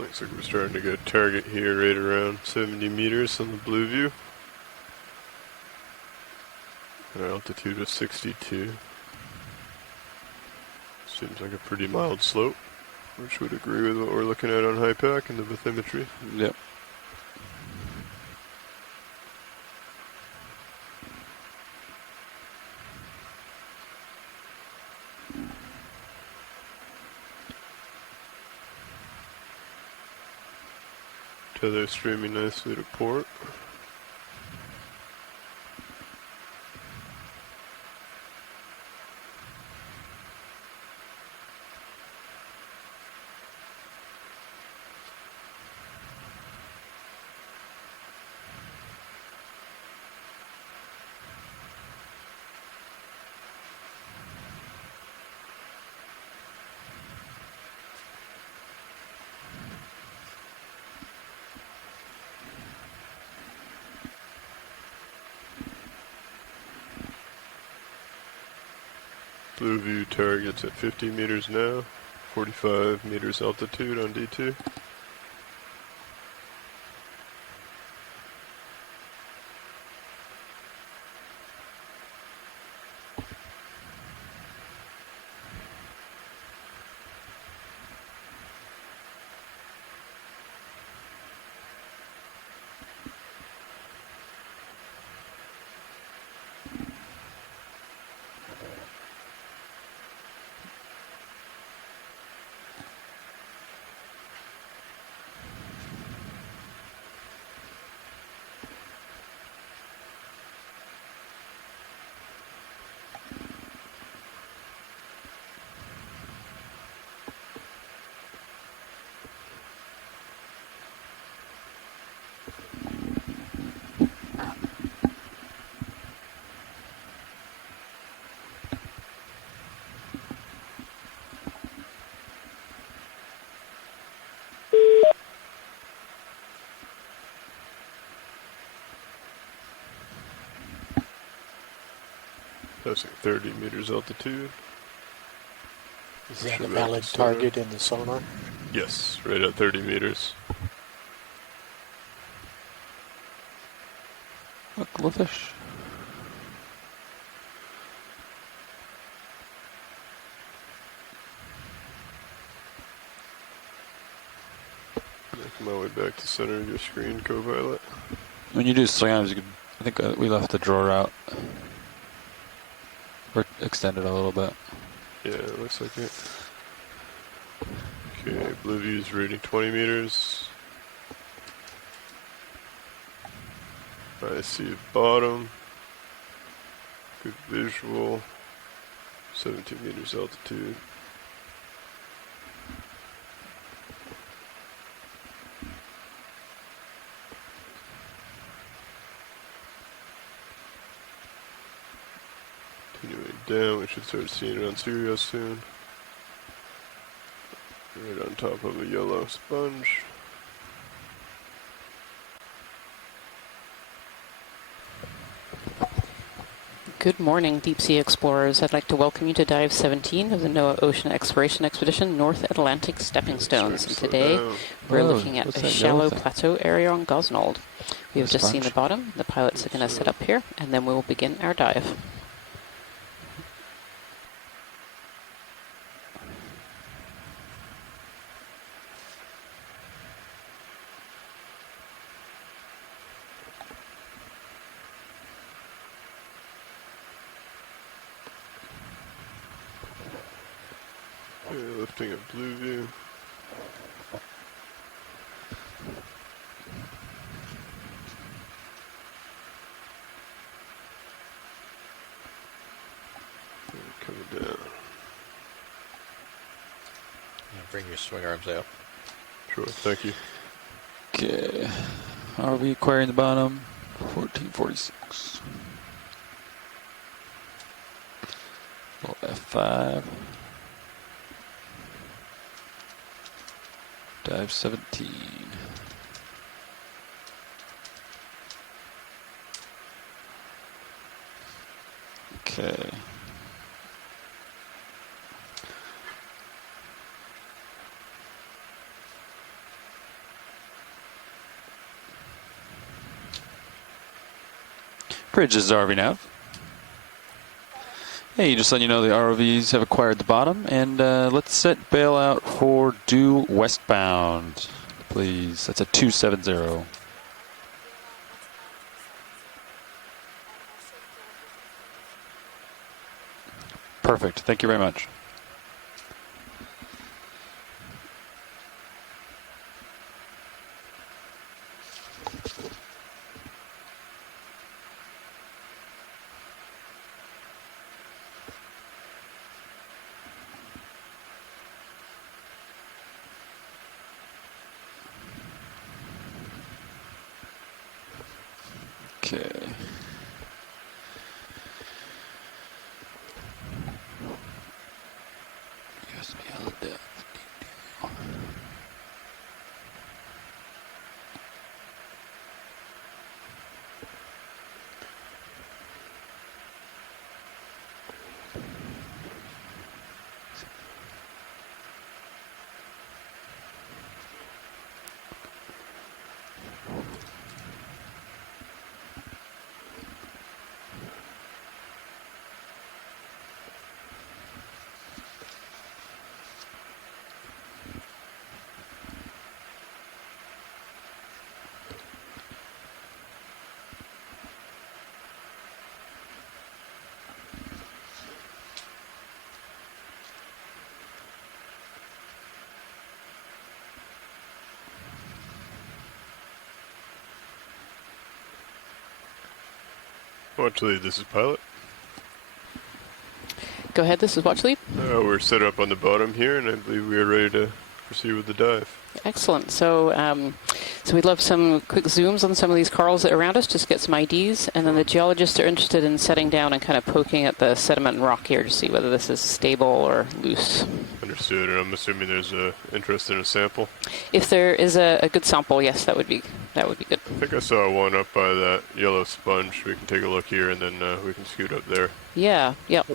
Looks like we're starting to get target here right around 70 meters on the blue view. An altitude of 62. Seems like a pretty mild slope, which would agree with what we're looking at on HYPACK and the bathymetry. Yep. Tether streaming nicely to port. Blue view targets at 50 meters now, 45 meters altitude on D2. Passing 30 meters altitude. Is that a valid target in the sonar? Yes, right at 30 meters. Look, glowfish. Make my way back to center of your screen, Copilot. When you do slams, you can, I think we left the drawer out. Or extended a little bit. Yeah, it looks like it. Okay, blue view's reading 20 meters. I see bottom. Good visual. 17 meters altitude. Continuing down, we should start seeing it on Sirius soon. Right on top of a yellow sponge. Good morning, deep sea explorers. I'd like to welcome you to Dive 17 of the NOAA Ocean Exploration Expedition North Atlantic Stepping Stones. And today we're looking at a shallow plateau area on Gosnold. We have just seen the bottom. The pilots are going to set up here, and then we will begin our dive. Lifting a blue view. Coming down. Bring your swing arms out. Sure, thank you. Okay. RV acquiring the bottom. 1446. F5. Dive 17. Okay. Bridge is RV nav. Hey, just letting you know the ROVs have acquired the bottom, and let's set bail out for due westbound, please. That's a 270. Perfect. Thank you very much. Okay. Yes, beyond depth. Watch lead, this is pilot. Go ahead, this is Watch Lead. We're set up on the bottom here, and I believe we are ready to proceed with the dive. Excellent. So, so we'd love some quick zooms on some of these corals that are around us, just get some IDs, and then the geologists are interested in setting down and kind of poking at the sediment and rock here to see whether this is stable or loose. Understood, and I'm assuming there's a interest in a sample. If there is a good sample, yes, that would be good. I think I saw one up by that yellow sponge. We can take a look here, and then we can scoot up there. Yeah, yep.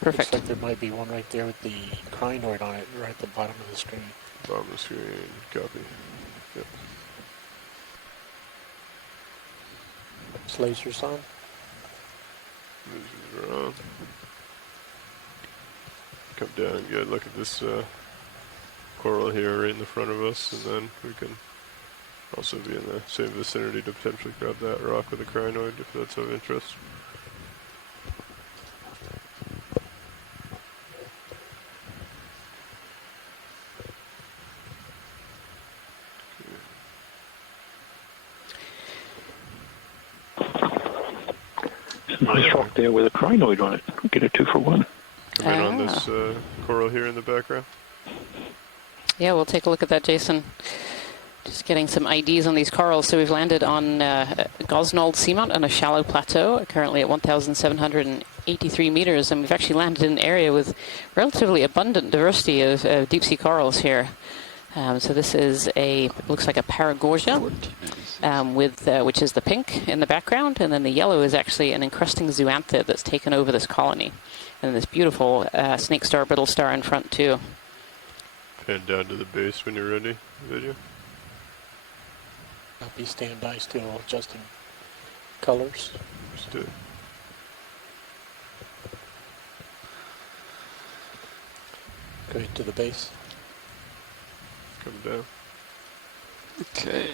Perfect. Looks like there might be one right there with the crinoid on it, right at the bottom of the screen. Bottom of the screen, copy. Yep. Lasers on. Lasers are on. Come down and get a look at this coral here right in the front of us, and then we can also be in the same vicinity to potentially grab that rock with a crinoid if that's of interest. Nice rock there with a crinoid on it. Get a 2 for 1. Come in on this coral here in the background. Yeah, we'll take a look at that, Jason. Just getting some IDs on these corals. So we've landed on Gosnold Seamount on a shallow plateau, currently at 1,783 meters, and we've actually landed in an area with relatively abundant diversity of deep sea corals here. So this is looks like a Paragorgia, which is the pink in the background, and then the yellow is actually an encrusting zoanthid that's taken over this colony. And this beautiful snake star, brittle star in front too. Pan down to the base when you're ready, video. I'll be standby still, adjusting colors. Let's do it. Go ahead to the base. Come down. Okay.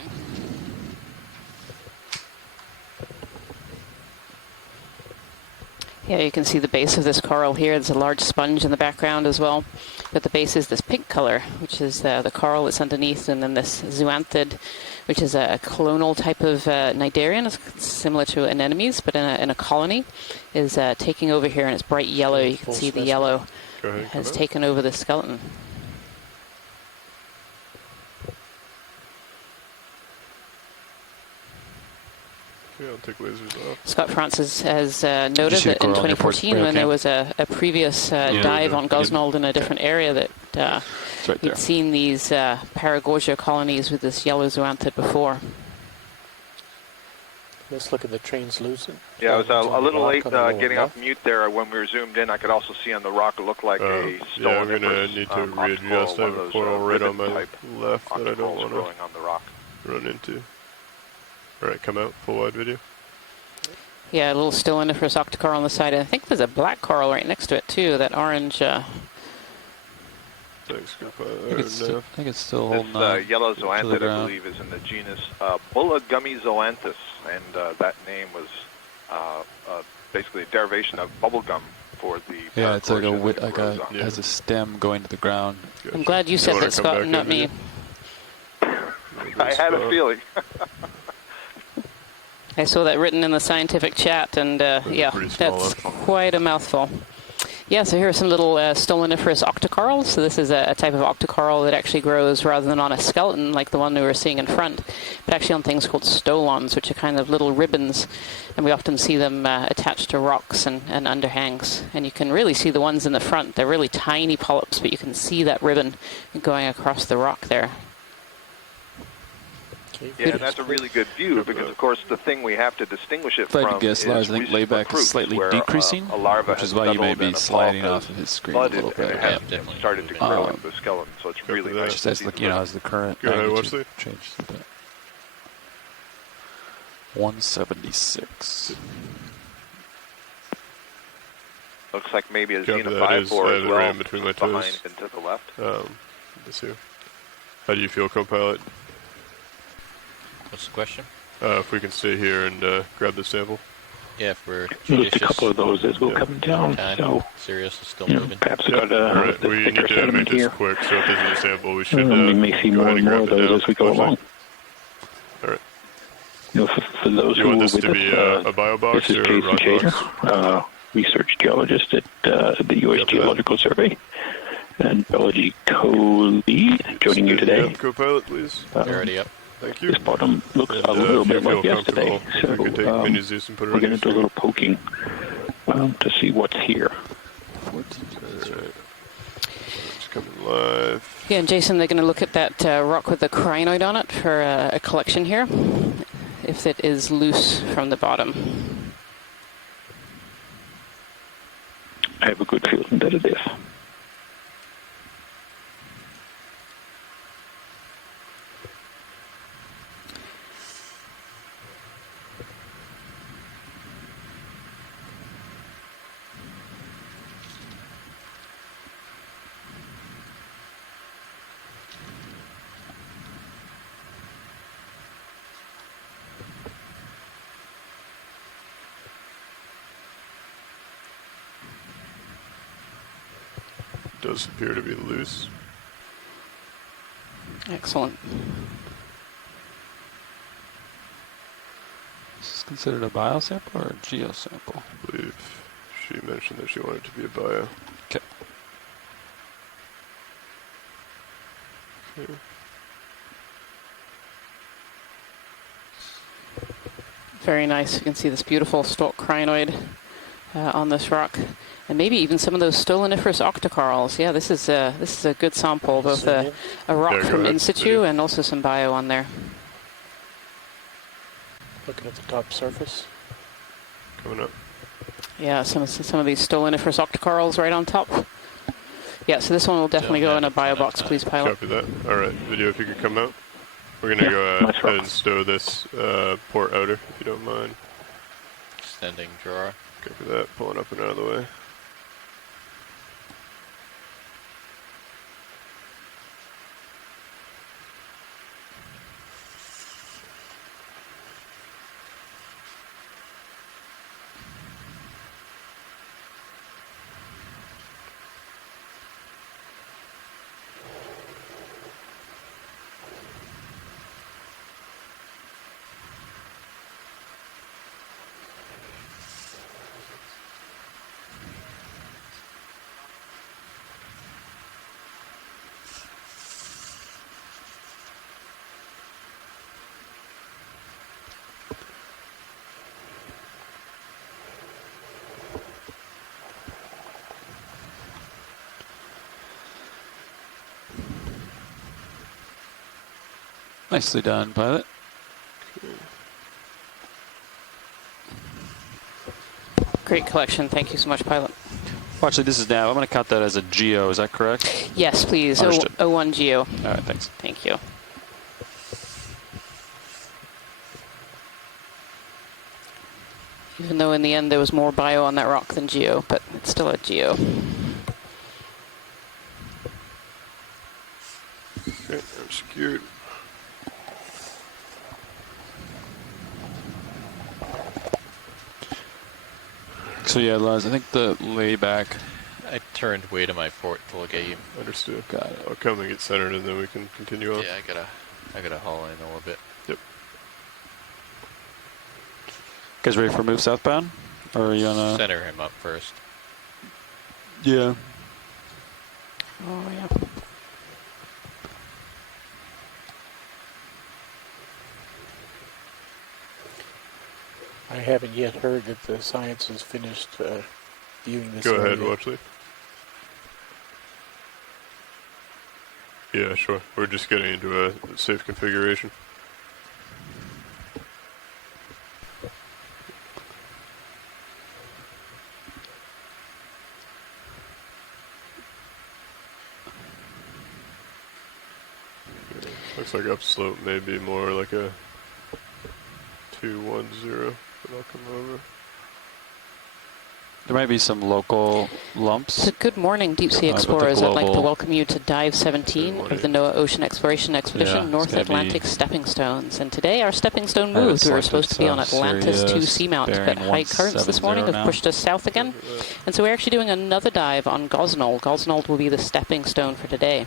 Yeah, you can see the base of this coral here. There's a large sponge in the background as well. But the base is this pink color, which is the coral that's underneath, and then this zoanthid, which is a clonal type of cnidarian, similar to anemones, but in a colony, is taking over here, and it's bright yellow. You can see the yellow has taken over the skeleton. Yeah, I'll take lasers off. Scott Francis has noted that in 2014, when there was a previous dive on Gosnold in a different area, that he'd seen these Paragorgia colonies with this yellow zoanthid before. Let's look at the translucent. Yeah, I was a little late getting off mute there. When we were zoomed in, I could also see on the rock it looked like a stone. Yeah, I'm going to need to readjust. I have a coral right on my left that I don't want to run into. All right, come out, full wide video. Yeah, a little stoloniferous octocoral on the side. And I think there's a black coral right next to it too. That orange. Thanks, I think it's still holding This on yellow to the zoanthid, I ground. believe, is in the genus Bullagummy zoanthus, and that name was basically a derivation of bubblegum for the Yeah, it's like paracorcia that it grows on. has a stem going to the ground. Gotcha. I'm glad you said wanna that, come Scott, back not in me. again? I had a feeling. I saw that written in the scientific chat, and yeah, pretty small that's up. quite a mouthful. Yeah, so here are some little stoloniferous octocorals. So this is a type of octocoral that actually grows rather than on a skeleton like the one we were seeing in front, but actually on things called stolons, which are kind of little ribbons, and we often see them attached to rocks and underhangs. And you can really see the ones in the front. They're really tiny polyps, but you can see that ribbon going across the rock there. Yeah, and that's a really good view because, of course, the thing we have to distinguish it If I from could guess, is Lars, I think recent layback recruits is slightly where, decreasing, a larva which has is why you may settled be and a sliding polyp off of his screen budded a little bit. and Yeah. it has started to grow into the skeleton, so it's really that. nice Just to as see like the as the current Go ahead, magnitude Wesley. changes a bit. 176. Looks like maybe a Copy Xena that. 5-4 I as have it well, right in between my behind toes. and to the left. This here. How do you feel, co-pilot? What's the question? If we can stay here and grab the sample. Yeah, if we're Just a judicious, couple of those as we'll come down. time, So, Sirius is still you know, moving. perhaps Yeah, got all right. the We thicker need to sediment make this here. quick, so if this is a sample, we should We may see go more ahead and more grab of it those now. as we go Wesley. along. All right. You know, for those You who want were this with to be us, a bio box this is or a Jason rock Shader, box? research geologist at the U.S. Copy that. Geological Survey and biology co-lead joining you today. Yep, co-pilot, please. You're already up. Thank you. This bottom looks And, a little if you bit like feel yesterday, comfortable, so we can take mini Zeus and put it we're on going your to do a little poking to see what's here. Alright. It's coming live. Yeah, and Jason, they're going to look at that rock with the crinoid on it for a collection here, if it is loose from the bottom. I have a good feeling that it is. Does appear to be loose. Excellent. Is this considered a biosample or a geosample? I believe she mentioned that she wanted it to be a bio. Okay. Okay. Very nice. You can see this beautiful stalk crinoid on this rock, and maybe even some of those stoloniferous octocorals. Yeah, this is a good sample, both a rock Yeah, go from ahead. in situ Video. and also some bio on there. Looking at the top surface. Coming up. Yeah, some of these stoloniferous octocorals right on top. Yeah, so this one will definitely go in a bio box, please, pilot. Copy that. Alright, video if you could come out. We're gonna go nice ahead rock. and stow this port outer, if you don't mind. Extending drawer. Copy that. Pulling up and out of the way. Nicely done, pilot. Great collection. Thank you so much, pilot. Well, actually, this is nav. I'm going to count that as a geo. Is that correct? Yes, please. Understood. 01 Geo. All right, thanks. Thank you. Even though in the end there was more bio on that rock than geo, but it's still a geo. Okay, I'm secured. So yeah, Lars, I think the layback. I turned way to my port to look at you. Understood. Got it. I'll come and get centered, and then we can continue on. Yeah, I gotta haul in a little bit. Yep. Guys ready for move southbound? Or are you on a... Center him up first. Yeah. Oh, yeah. I haven't yet heard that the science has finished viewing this Go area. ahead, Watchley. Yeah, sure. We're just getting into a safe configuration. Looks like upslope may be more like a 210, but I'll come over. There might be some local lumps. So good morning, deep sea But the explorers. I'd like to global- welcome you to Dive 17 Good of the NOAA Ocean Exploration Expedition, Yeah, it's North gonna Atlantic be- Stepping Stones. And today our stepping stone I haven't moved. We were supposed to be on selected Atlantis to Sirius, Seamount, but bearing high currents this morning 170 have now. pushed us south again. And so we're actually doing another dive on Gosnold. Gosnold will be the stepping stone for today.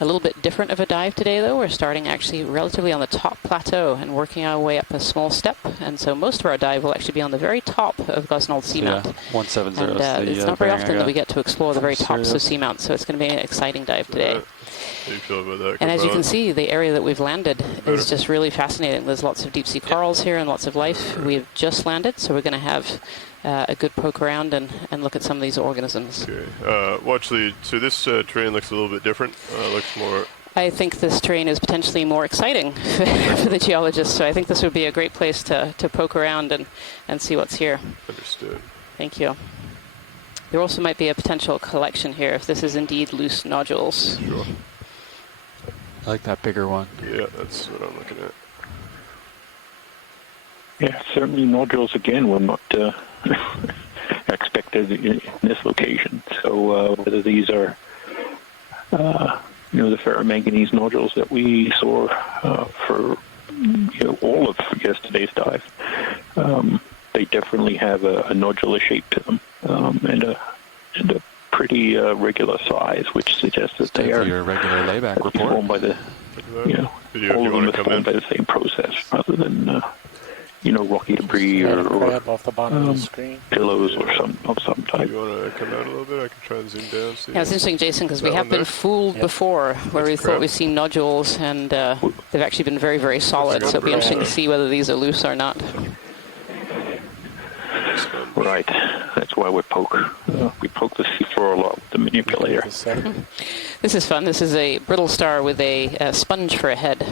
A little bit different of a dive today, though. We're starting actually relatively on the top plateau and working our way up a small step. And so most of our dive will actually be on the very top of Gosnold Seamount. Yeah, 170 And is the it's not very bearing I often that got. we get to explore the very tops of Sirius. Seamount, so it's going to be an exciting dive today. How do you feel about that? And as you can Capella? see, the area that we've landed Better. is just really fascinating. There's lots of deep sea corals here and lots of life. We've just landed, so we're going to have a good poke around and look at some of these organisms. Okay. Watchley, so this terrain looks a little bit different. Looks more... I think this terrain is potentially more exciting for the geologists, so I think this would be a great place to poke around and see what's here. Understood. Thank you. There also might be a potential collection here if this is indeed loose nodules. Sure. I like that bigger one. Yeah, that's what I'm looking at. Yeah, certainly nodules again were not expected in this location. So whether these are, the ferromanganese nodules that we saw for all of yesterday's dive, they definitely have a nodular shape to them and a pretty regular size, which suggests that they Time for are your regular layback report. formed by the Video, all if of you them want are to come formed in. by the same process rather than rocky debris Got a or crab off the bottom of the screen. pillows or of some type. You want to come out a little bit? I can try and zoom down. See Yeah, it's interesting, Jason, because we That have one been there? fooled Yep. before, where we That's thought crab. we've seen nodules, and they've actually been very, very solid. good So it'll be crab. interesting to see whether these are loose or not. Right, that's why we poke. We poke the seafloor a lot with the manipulator. The second. This is fun. This is a brittle star with a sponge for a head.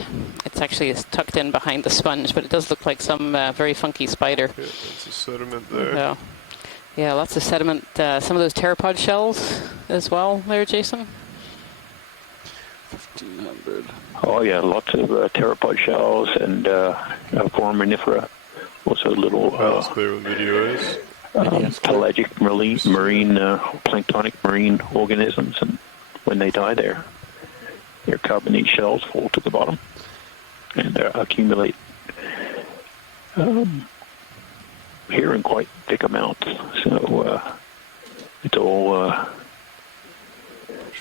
It's actually tucked in behind the sponge, but it does look like some very funky spider. Yeah, that's the sediment there. So, yeah, lots of sediment. Some of those pteropod shells as well there, Jason. 1500. Oh yeah, lots of pteropod shells and foraminifera. Also little That's clear what video is. pelagic marine planktonic marine organisms, and when they die, their carbonate shells fall to the bottom and accumulate here in quite thick amounts. So it's all a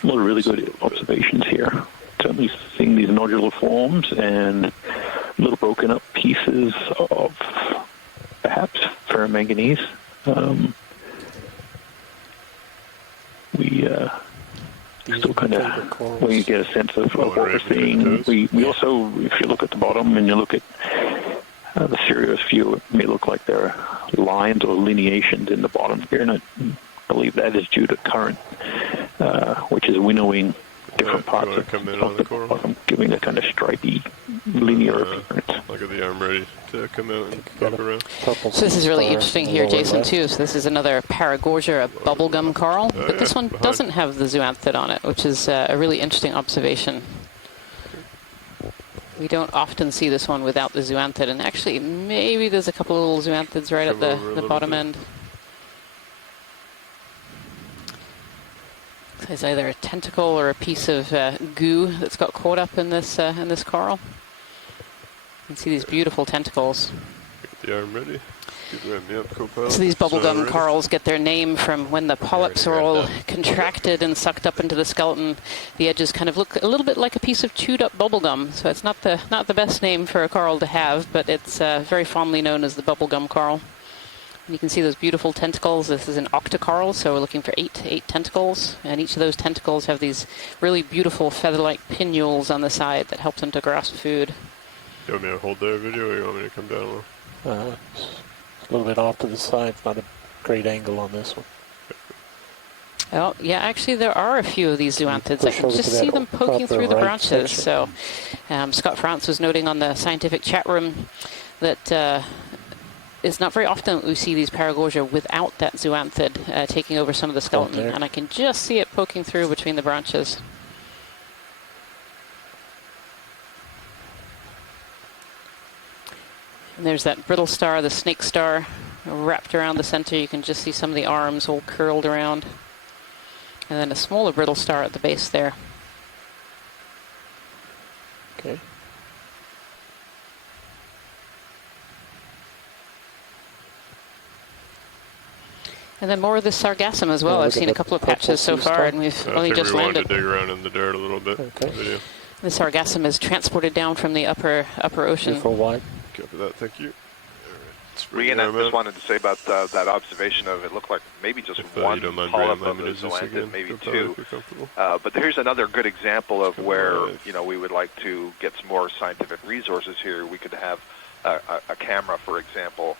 lot of really good observations here. Certainly seeing these nodular forms and little broken up pieces of perhaps ferromanganese. We still kind of we get a sense of what we're seeing. We also, if you look at the bottom and you look at the Sirius view, it may look like there are lines or lineations in the bottom here, and I believe that is due to current, which is winnowing different Yeah, parts you wanna of come in on the the coral? bottom, giving a kind of stripy, linear appearance. Look at the arm ready to come out and poke around. Purple So this is really star interesting in the here, lower Jason, left. too. So this is another Paragorgia, a bubblegum coral, Oh, but this yeah, one behind. doesn't have the zooanthid on it, which is a really interesting observation. We don't often see this one without the zoanthid, and actually maybe there's a couple of little zoanthids right Come at over a the little bottom bit. end. There's either a tentacle or a piece of goo that's got caught up in this coral. You can see these beautiful tentacles. Get the arm ready. Keep ramming up, co-pilot. So these bubblegum ready? corals get their name from when the polyps are all contracted and sucked up into the skeleton. The edges kind of look a little bit like a piece of chewed up bubblegum. So it's not the best name for a coral to have, but it's very fondly known as the bubblegum coral. And you can see those beautiful tentacles. This is an octocoral, so we're looking for eight tentacles. And each of those tentacles have these really beautiful feather-like pinnules on the side that help them to grasp food. You want me to hold their video, or you want me to come down a little? It's a little bit off to the side. Not a great angle on this one. Oh, yeah, actually there are a few of these zoanthids. I can just see them poking through the branches. So Scott France was noting on the scientific chat room that it's not very often that we see these Paragorgia without that zoanthid taking over some of the skeleton. And I can just see it poking through between the branches. And there's that brittle star, the snake star, wrapped around the center. You can just see some of the arms all curled around. And then a smaller brittle star at the base there. Okay. And then more of the sargassum as well. I've seen a couple of patches so far, and we've only just landed. I wanted to dig around in the dirt a little bit. Okay. Video. The sargassum is transported down from the upper ocean. For wide. Copy that, thank you. Rian, I just wanted to say about that observation of it looked like maybe just one polyp of the zoanthid, maybe two. But here's another good example of where we would like to get some more scientific resources here. We could have a camera, for example,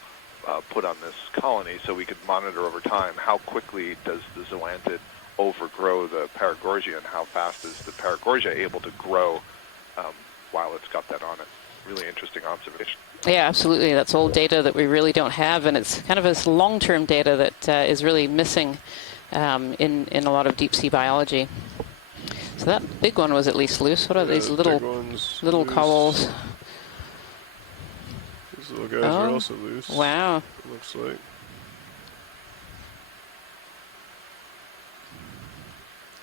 put on this colony so we could monitor over time how quickly does the zoanthid overgrow the Paragorgia and how fast is the Paragorgia able to grow while it's got that on it. Really interesting observation. Yeah, absolutely. That's old data that we really don't have, and it's kind of this long-term data that is really missing in a lot of deep sea biology. So that big one was at least loose. What are these little corals? These little guys are also loose. Wow. It looks like.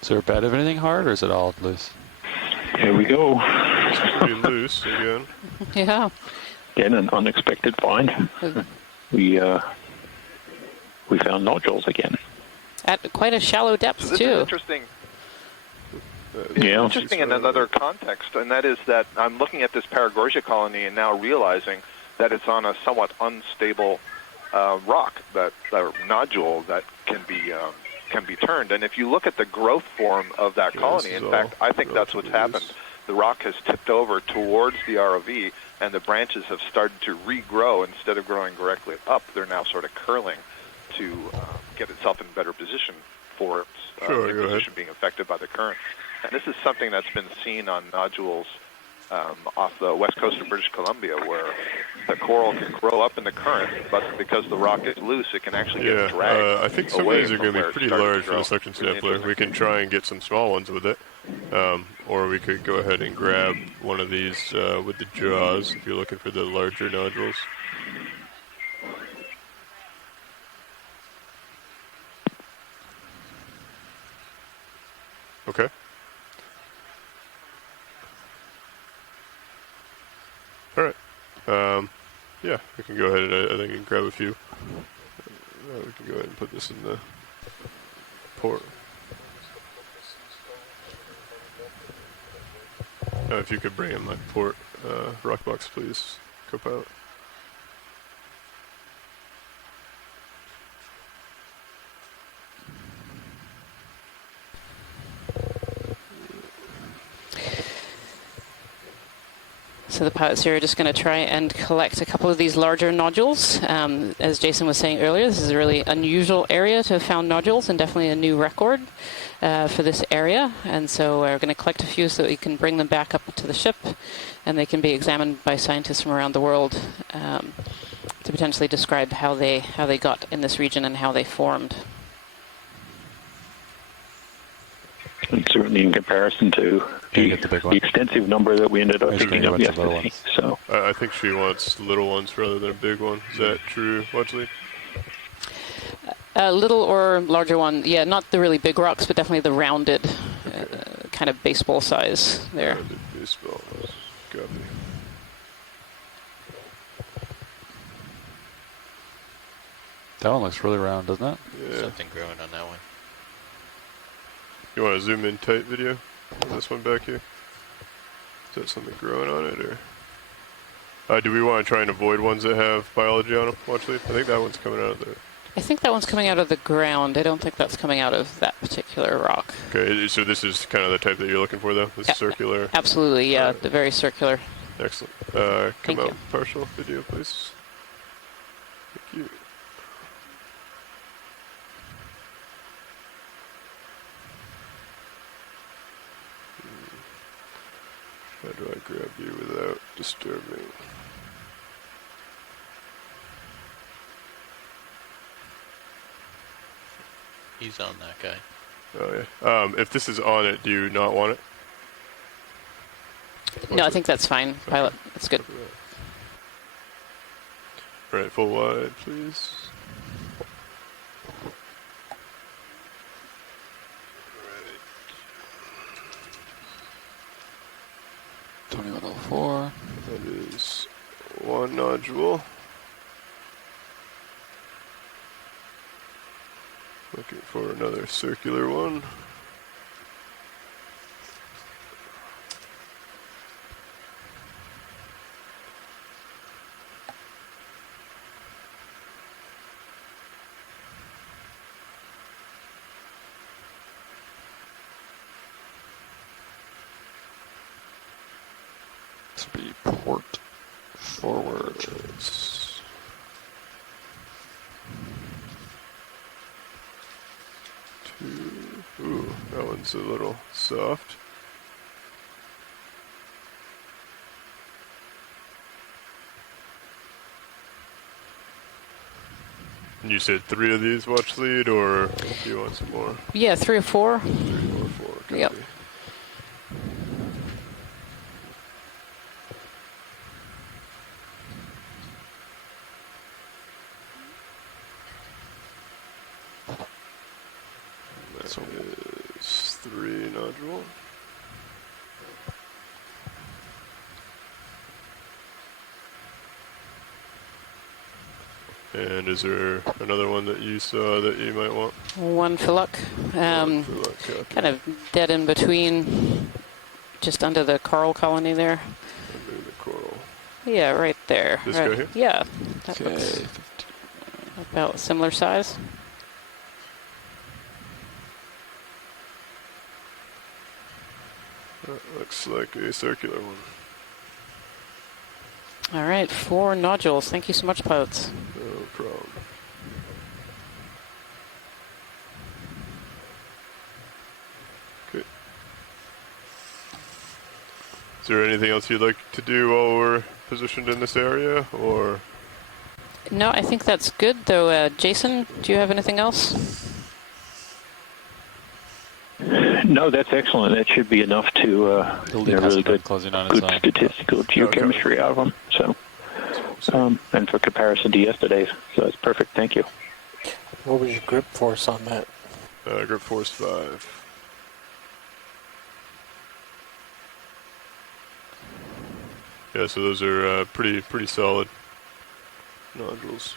Is there a bed of anything hard, or is it all loose? Here we go. It's pretty loose again. Yeah. Again, an unexpected find. We found nodules again. At quite a shallow depth, so this too. Is interesting. Yeah. Interesting in another context, and that is that I'm looking at this Paragorgia colony and now realizing that it's on a somewhat unstable rock, that nodule that can be turned. And if you look at the growth form of that colony, in fact, I think that's what's happened. The rock has tipped over towards the ROV, and the branches have started to regrow. Instead of growing directly up, they're now sort of curling to get itself in better position for its position being affected by the current. And this is something that's been seen on nodules off the west coast of British Columbia, where the coral can grow up in the current, but because the rock is loose, it can actually get dragged. I think some of these are going to be pretty large for the suction sampler. We can try and get some small ones with it, or we could go ahead and grab one of these with the jaws if you're looking for the larger nodules. Okay. All right. Yeah, we can go ahead and I think we can grab a few. We can go ahead and put this in the port. If you could bring in my port rock box, please, co-pilot. So the pilots here are just going to try and collect a couple of these larger nodules. As Jason was saying earlier, this is a really unusual area to have found nodules, and definitely a new record for this area. And so we're going to collect a few so that we can bring them back up to the ship, and they can be examined by scientists from around the world to potentially describe how they got in this region and how they formed. And so in comparison to You get the big one. extensive number that we ended up There's picking gonna up be a bunch of little yesterday. ones. So I think she wants little ones rather than a big one. Is that true, Watchley? Little or larger one. Yeah, not the really big rocks, but definitely the rounded, kind of baseball size there. Rounded baseball. Copy. That one looks really round, doesn't it? Yeah. Something growing on that one. You want to zoom in tight video on this one back here? Is that something growing on it, or do we want to try and avoid ones that have biology on them? Watchley, I think that one's coming out of the. I think that one's coming out of the ground. I don't think that's coming out of that particular rock. Okay, so this is kind of the type that you're looking for, though. This is circular. Absolutely, yeah, Alright. the very circular. Excellent. Thank Come out you. partial video, please. Thank you. How do I grab you without disturbing? He's on that guy. Oh yeah. If this is on it, do you not want it? No, I think that's fine, pilot. That's good. Right, full wide, please. 2104. That is one nodule. Looking for another circular one. This would be port forward. Ooh, that one's a little soft. And you said 3 of these watch lead, or do you want some more? Yeah, 3 or 4. 3 or 4. Copy. Yep. That is 3 nodule. And is there another one that you saw that you might want? 1 for luck. One for luck, copy. Kind of dead in between, just under the coral colony there. Under the coral. Yeah, right there. This right. guy here? Yeah, that Okay. looks about similar size. That looks like a circular one. All right, 4 nodules. Thank you so much, pilots. No problem. Okay. Is there anything else you'd like to do while we're positioned in this area, or? No, I think that's good, though. Jason, do you have anything else? no, that's excellent. That should be enough to The get lead a hasn't really been good, closing on his good own. statistical geochemistry out of them. So, and for comparison to yesterday's, so that's perfect. Thank you. What was your grip force on that? Grip force 5. Yeah, so those are pretty solid nodules.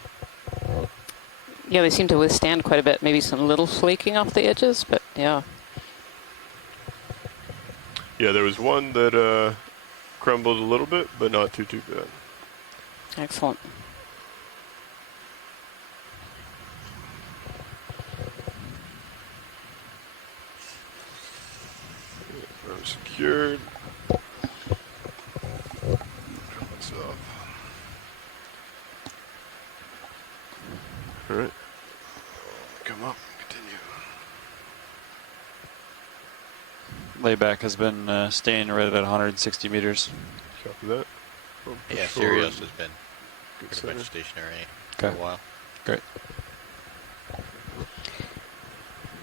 Yeah, they seem to withstand quite a bit. Maybe some little flaking off the edges, but yeah. Yeah, there was one that crumbled a little bit, but not too bad. Excellent. I'm secured. What's up? All right. Come up. Continue. Layback has been staying right at 160 meters. Copy that. Yeah, Push forward. Sirius has been Good pretty center. much stationary for a Okay. while. Great.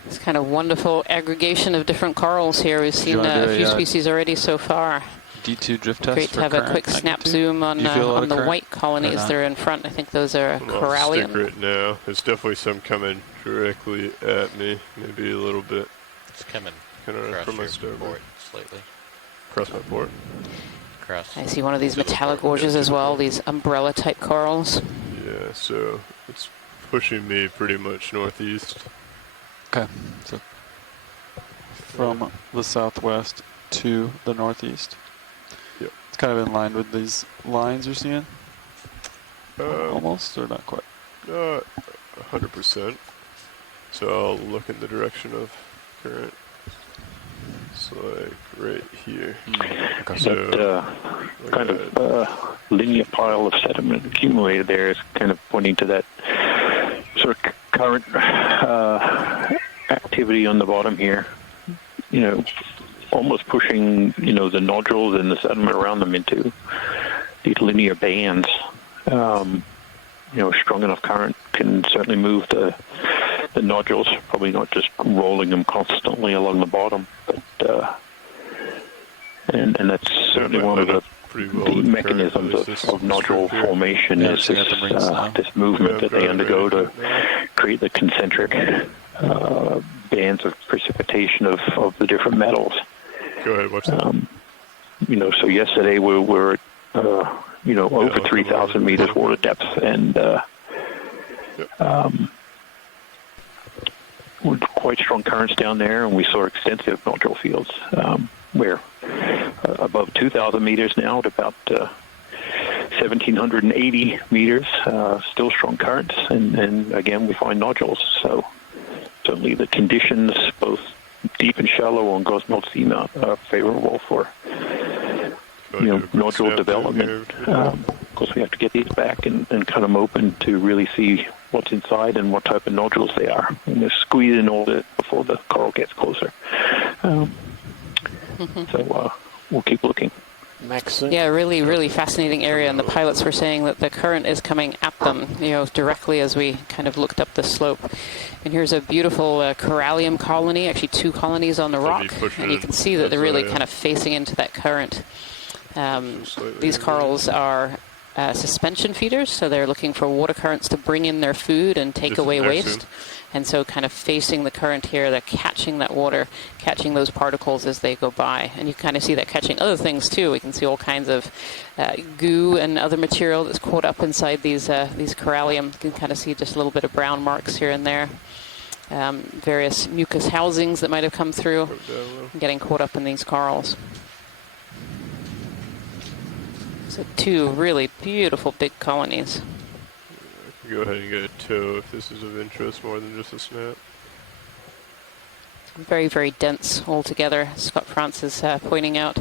This kind of wonderful aggregation of different corals here. We've seen a few species already so far. D2 drift test. Great to have a quick snap zoom on the white colonies that are in front. I think those are corallium. Stick right now. There's definitely some coming directly at me. Maybe a little bit. It's coming from my board slightly. Across my board. I see one of these metallic gorges as well, these umbrella type corals. Yeah, so it's pushing me pretty much northeast. Okay, so from the southwest to the northeast. Yep. It's kind of in line with these lines you're seeing? Almost, or not quite? 100%. So I'll look in the direction of current. It's like right here. Okay. So that kind of linear pile of sediment accumulated there is kind of pointing to that sort of current activity on the bottom here. You know, almost pushing, you know, the nodules and the sediment around them into these linear bands. You know, strong enough current can certainly move the nodules, probably not just rolling them constantly along the bottom, but and that's certainly one of the mechanisms of nodule formation is this movement that they undergo to create the concentric bands of precipitation of the different metals. Go ahead, watch that. You know, so yesterday we were at, you know, over 3,000 meters water depth, and with quite strong currents down there, and we saw extensive nodule fields. We're above 2,000 meters now at about 1,780 meters, still strong currents, and again we find nodules. So certainly the conditions, both deep and shallow on Gosnold Seamount, are favorable for nodule development. Of course, we have to get these back and cut them open to really see what's inside and what type of nodules they are. And they're squeezing all it before the coral gets closer. So we'll keep looking. Yeah, really fascinating area, and the pilots were saying that the current is coming at them, you know, directly as we kind of looked up the slope. And here's a beautiful corallium colony, actually 2 colonies on the rock, and you can see that they're really kind of facing into that current. These corals are suspension feeders, so they're looking for water currents to bring in their food and take away waste. And so kind of facing the current here, they're catching that water, catching those particles as they go by. And you kind of see that catching other things too. We can see all kinds of goo and other material that's caught up inside these corallium. You can kind of see just a little bit of brown marks here and there. Various mucus housings that might have come through, getting caught up in these corals. So 2 really beautiful big colonies. Go ahead and get a tow if this is of interest more than just a snap. Very dense altogether, Scott France is pointing out.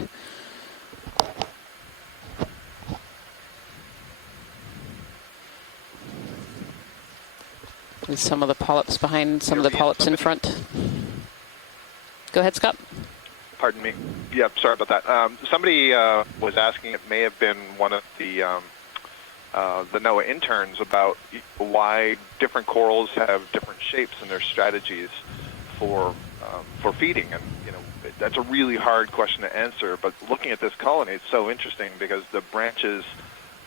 With some of the polyps behind, some of the polyps in front. Go ahead, Scott. Pardon me. Yeah, sorry about that. Somebody was asking, it may have been one of the NOAA interns, about why different corals have different shapes and their strategies for feeding. And you know, that's a really hard question to answer. But looking at this colony, it's so interesting because the branches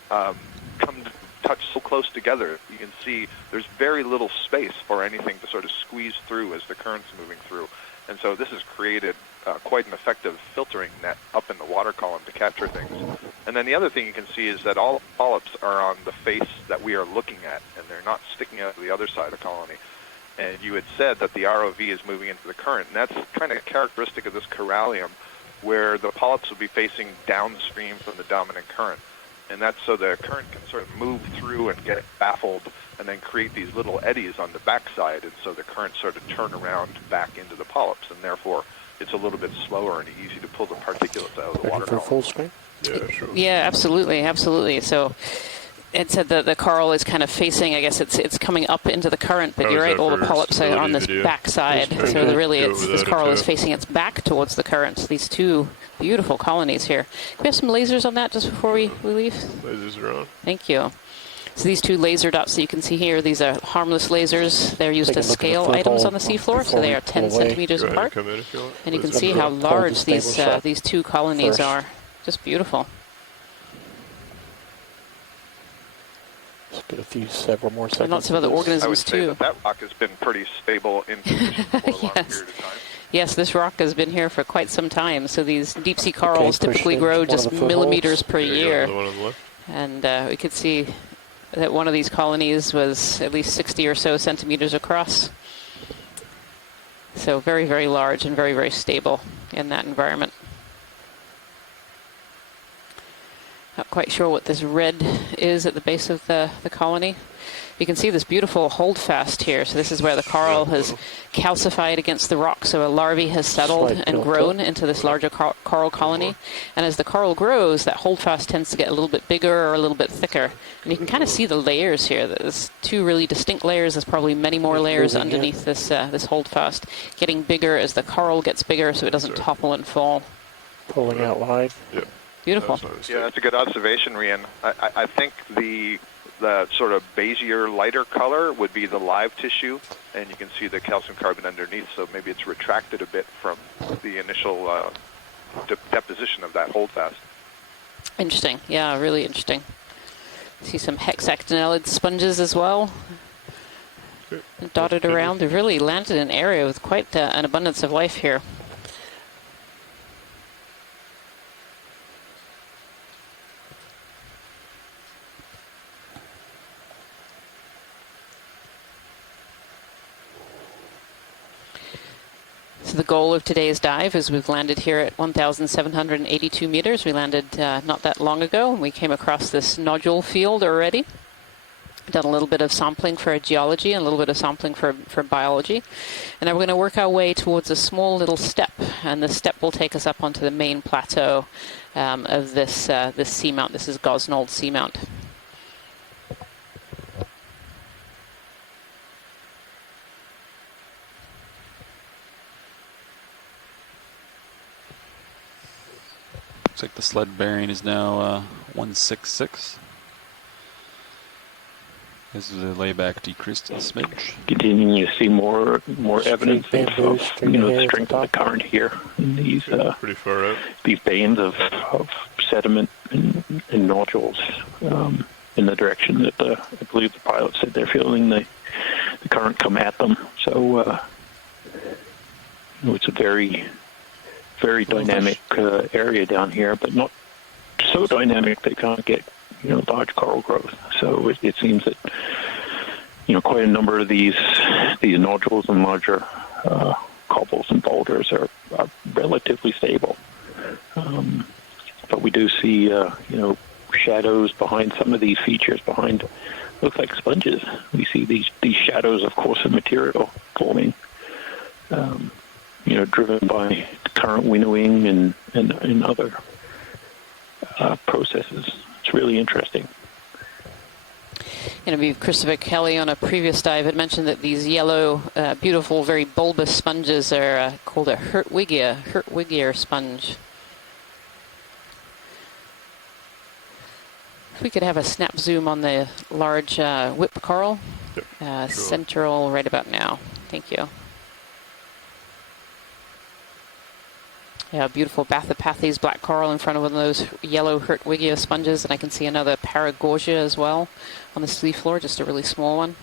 come to touch so close together. You can see there's very little space for anything to sort of squeeze through as the current's moving through. And so this has created quite an effective filtering net up in the water column to capture things. And then the other thing you can see is that all polyps are on the face that we are looking at, and they're not sticking out to the other side of the colony. And you had said that the ROV is moving into the current, and that's kind of characteristic of this corallium, where the polyps will be facing downstream from the dominant current. And that's so the current can sort of move through and get baffled and then create these little eddies on the backside, and so the current sort of turn around back into the polyps, and therefore it's a little bit slower and easy to pull the particulates out of the water column. Full screen? Yeah, sure. Yeah, absolutely. So it said that the coral is kind of facing, I guess it's coming up into the current, but you're right, all the polyps are on this back side. So this coral is facing its back towards the current. These 2 beautiful colonies here. Can we have some lasers on that just before we leave? Lasers are on. Thank you. So these two laser dots that you can see here, these are harmless lasers. They're used to scale items on the seafloor, so they are 10 centimeters apart. Come in if you want. And you can see how large these two colonies first. are. Just beautiful. Let's get several more seconds. And lots of other I would organisms say too. that rock has been pretty stable in position for a long Yes. period of time. Yes, this rock has been here for quite some time. So these deep sea corals push typically into grow one of just the footholds. millimeters per There you go, year. the one on the left. And we could see that one of these colonies was at least 60 or so centimeters across. So very, very large and very, very stable in that environment. Not quite sure what this red is at the base of the colony. You can see this beautiful holdfast here. So this is where the coral has calcified against the rock. So a larvae has settled Slide and built grown up. into this larger coral colony. And as the coral grows, that holdfast tends to get a little bit bigger or a little bit thicker. And you can kind of see the layers here. There's two really distinct layers. There's probably many more layers moving underneath this holdfast, getting bigger as the coral gets bigger so it doesn't topple and fall. Pulling out live. Yep. Beautiful. Yeah, that's a good observation, Rian. I think the sort of bezier, lighter color would be the live tissue, and you can see the calcium carbon underneath, so maybe it's retracted a bit from the initial deposition of that holdfast. Interesting. Yeah, really interesting. See some hexactinellid sponges as well, dotted around. They've really landed in an area with quite an abundance of life here. So the goal of today's dive is we've landed here at 1,782 meters. We landed not that long ago, and we came across this nodule field already. Done a little bit of sampling for geology and a little bit of sampling for biology. And now we're going to work our way towards a small little step, and this step will take us up onto the main plateau of this seamount. This is Gosnold Seamount. Looks like the sled bearing is now 166. As the layback decreased a smidge. Continuing to see more evidence of bamboos through the the strength of the current here in these Pretty far out. these bands of sediment and nodules in the direction that I believe the pilot said they're feeling the current come at them. So it's a very, very dynamic area down here, but not so dynamic they can't get large coral growth. So it seems that quite a number of these nodules and larger cobbles and boulders are relatively stable. But we do see shadows behind some of these features, behind looks like sponges. We see these shadows of coarser material forming, driven by current winnowing and other processes. It's really interesting. Christopher Kelly on a previous dive had mentioned that these yellow, beautiful, very bulbous sponges are called a Hurtwigia sponge. If we could have a snap zoom on the large whip coral, Sure. central right about now. Thank you. Yeah, beautiful Bathypathes black coral in front of one of those yellow Hurtwigia sponges, and I can see another Paragorgia as well on the sea floor, just a really small one.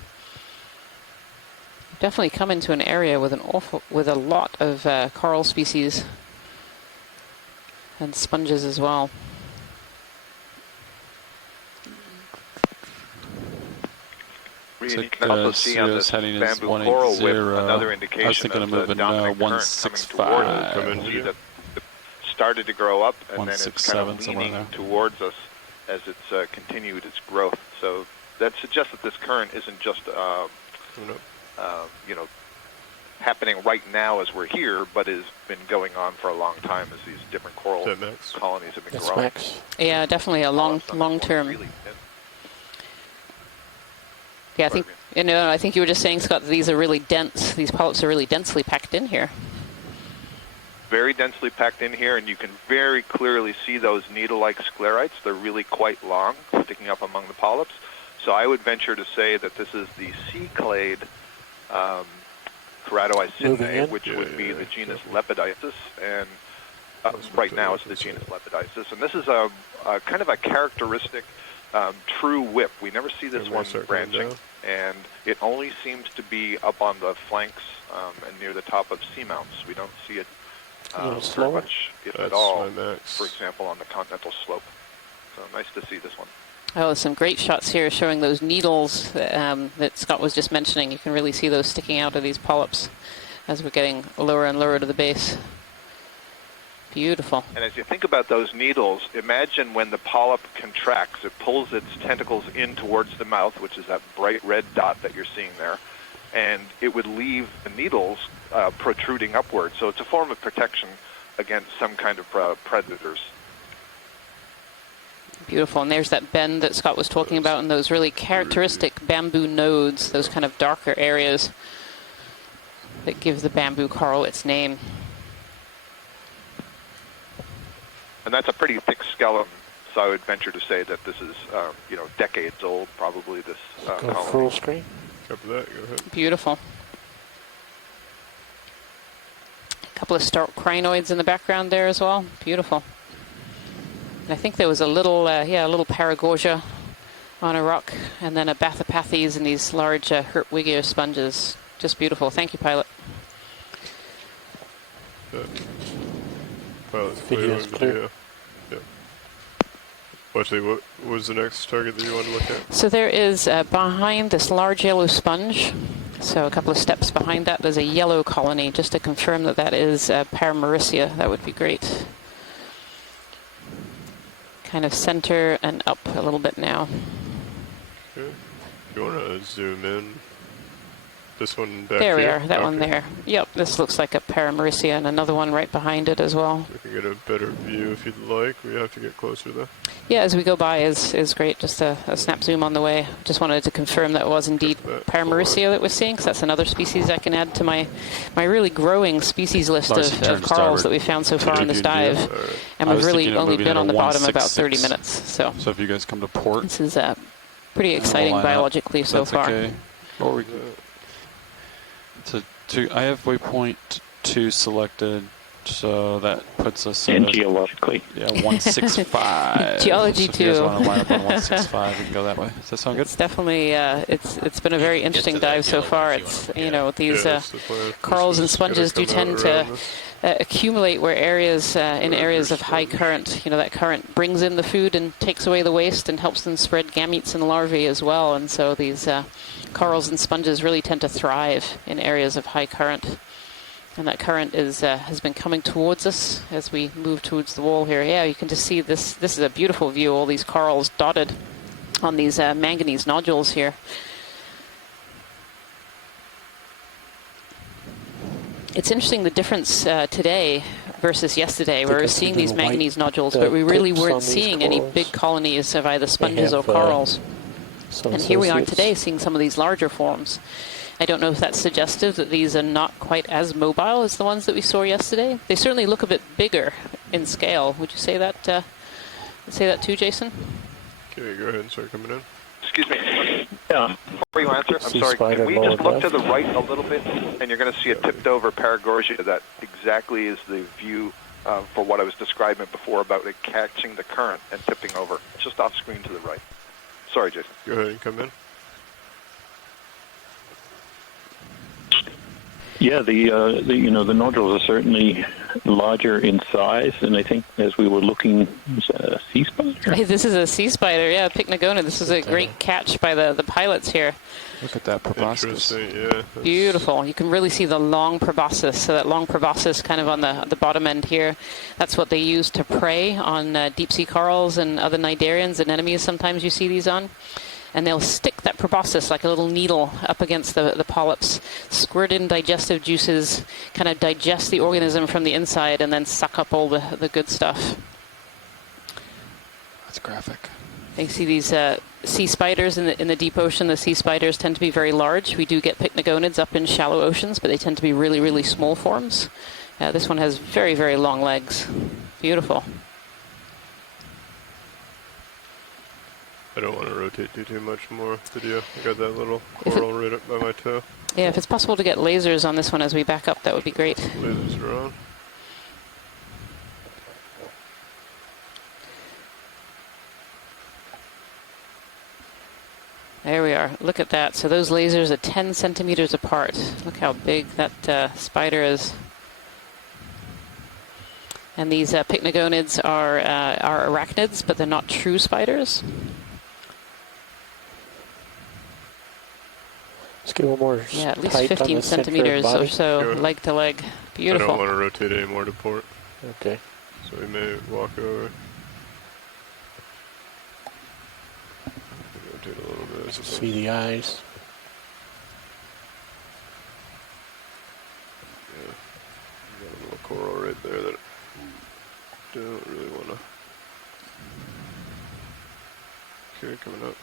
Definitely come into an area with a lot of coral species and sponges as well. You can also see on this bamboo coral whip another indication of the dominant current coming toward us. You can see that it started to grow up and then it's kind of leaning towards us as it's continued its growth. So that suggests that this current isn't just happening right now as we're here, but has been going on for a long time as these different coral colonies have been growing. Yeah, definitely a long-term. Really Yeah, I think you were just saying, Scott, that these are really dense. These polyps are really densely packed in here. Very densely packed in here, and you can very clearly see those needle-like sclerites. They're really quite long, sticking up among the polyps. So I would venture to say that this is the sea-clade Keratoicidinae, which would be the genus Lepidopsis, and right now it's the genus Lepidopsis. And this is a kind of a characteristic true whip. We never see this one branching, and it only seems to be up on the flanks and near the top of seamounts. We don't see it very much, if at all, for example, on the continental slope. So nice to see this one. Oh, some great shots here showing those needles that Scott was just mentioning. You can really see those sticking out of these polyps as we're getting lower and lower to the base. Beautiful. And as you think about those needles, imagine when the polyp contracts, it pulls its tentacles in towards the mouth, which is that bright red dot that you're seeing there, and it would leave the needles protruding upward. So it's a form of protection against some kind of predators. Beautiful. And there's that bend that Scott was talking about, and those really characteristic bamboo nodes, those kind of darker areas that give the bamboo coral its name. And that's a pretty thick skeleton, so I would venture to say that this is, decades old, probably, this Go full screen. Copy that, go ahead. Beautiful. A couple of stark crinoids in the background there as well. Beautiful. And I think there was a little Paragorgia on a rock, and then a Bathypathes and these large Hertwiggia sponges. Just beautiful. Thank you, Pilot. Pilot's Video's clear. Yeah. Actually, what was the next target that you wanted to look at? So there is behind this large yellow sponge, so a couple of steps behind that, there's a yellow colony. Just to confirm that that is Paramaricia, that would be great. Kind of center and up a little bit now. Okay. If you want to zoom in, this one back there we here? are, that one there. Yep, this looks like a Paramaricia, and another one right behind it as well. We can get a better view if you'd like. We have to get closer though. Yeah, as we go by is great. Just a snap zoom on the way. Just wanted to confirm that was indeed Paramaricia that we're seeing, because that's another species I can add to my really growing species list of corals that we found so far on this dive. And we've really only been on the bottom about 30 minutes. So if you guys come to port, this is pretty exciting biologically so far. Okay. Or we can, I have waypoint 2 selected, so that puts us in geologically. Yeah, 165. Geology so if you guys 2. want to line up on 165, we can go that way. Does that sound good? It's definitely it's been a very interesting dive so far. It's these corals and sponges do tend to accumulate where areas in areas of high current. That current brings in the food and takes away the waste and helps them spread gametes and larvae as well. And so these corals and sponges really tend to thrive in areas of high current. And that current has been coming towards us as we move towards the wall here. Yeah, you can just see this. This is a beautiful view. All these corals dotted on these manganese nodules here. It's interesting the difference today versus yesterday. We were seeing these manganese nodules, but we really weren't seeing any big colonies of either sponges or corals. And here we are today seeing some of these larger forms. I don't know if that's suggestive that these are not quite as mobile as the ones that we saw yesterday. They certainly look a bit bigger in scale. Would you say that too, Jason? Okay, go ahead and start coming in. Excuse me. Before you answer, I'm sorry. Can we just look to the right a little bit, and you're going to see a tipped-over Paragorgia. That exactly is the view for what I was describing before about it catching the current and tipping over. It's just off screen to the right. Sorry, Jason. Go ahead and come in. Yeah, the nodules are certainly larger in size, and I think as we were looking, was a sea spider? Hey, this is a sea spider, yeah, Pycnogonid. This is a great catch by the pilots here. Look at that proboscis. Interesting, yeah. Beautiful. You can really see the long proboscis. So that long proboscis kind of on the bottom end here. That's what they use to prey on deep sea corals and other cnidarians and anemones. Sometimes you see these on. And they'll stick that proboscis like a little needle up against the polyps, squirt in digestive juices, kind of digest the organism from the inside, and then suck up all the good stuff. That's graphic. You see these sea spiders in the deep ocean. The sea spiders tend to be very large. We do get pycnogonids up in shallow oceans, but they tend to be really, really small forms. This one has very, very long legs. Beautiful. I don't want to rotate too much more video. I got that little coral right up by my toe. Yeah, if it's possible to get lasers on this one as we back up, that would be great. Lasers are on. There we are. Look at that. So those lasers are 10 centimeters apart. Look how big that spider is. And these pycnogonids are arachnids, but they're not true spiders. Let's get one more. Yeah, at least tight on 15 the center centimeters or body. so, Sure. leg to leg. I Beautiful. don't want to rotate any more to port, Okay. so we may walk over. Rotate a little bit. I suppose. See the eyes. Yeah. Got a little coral right there that I don't really want to. Okay, coming up.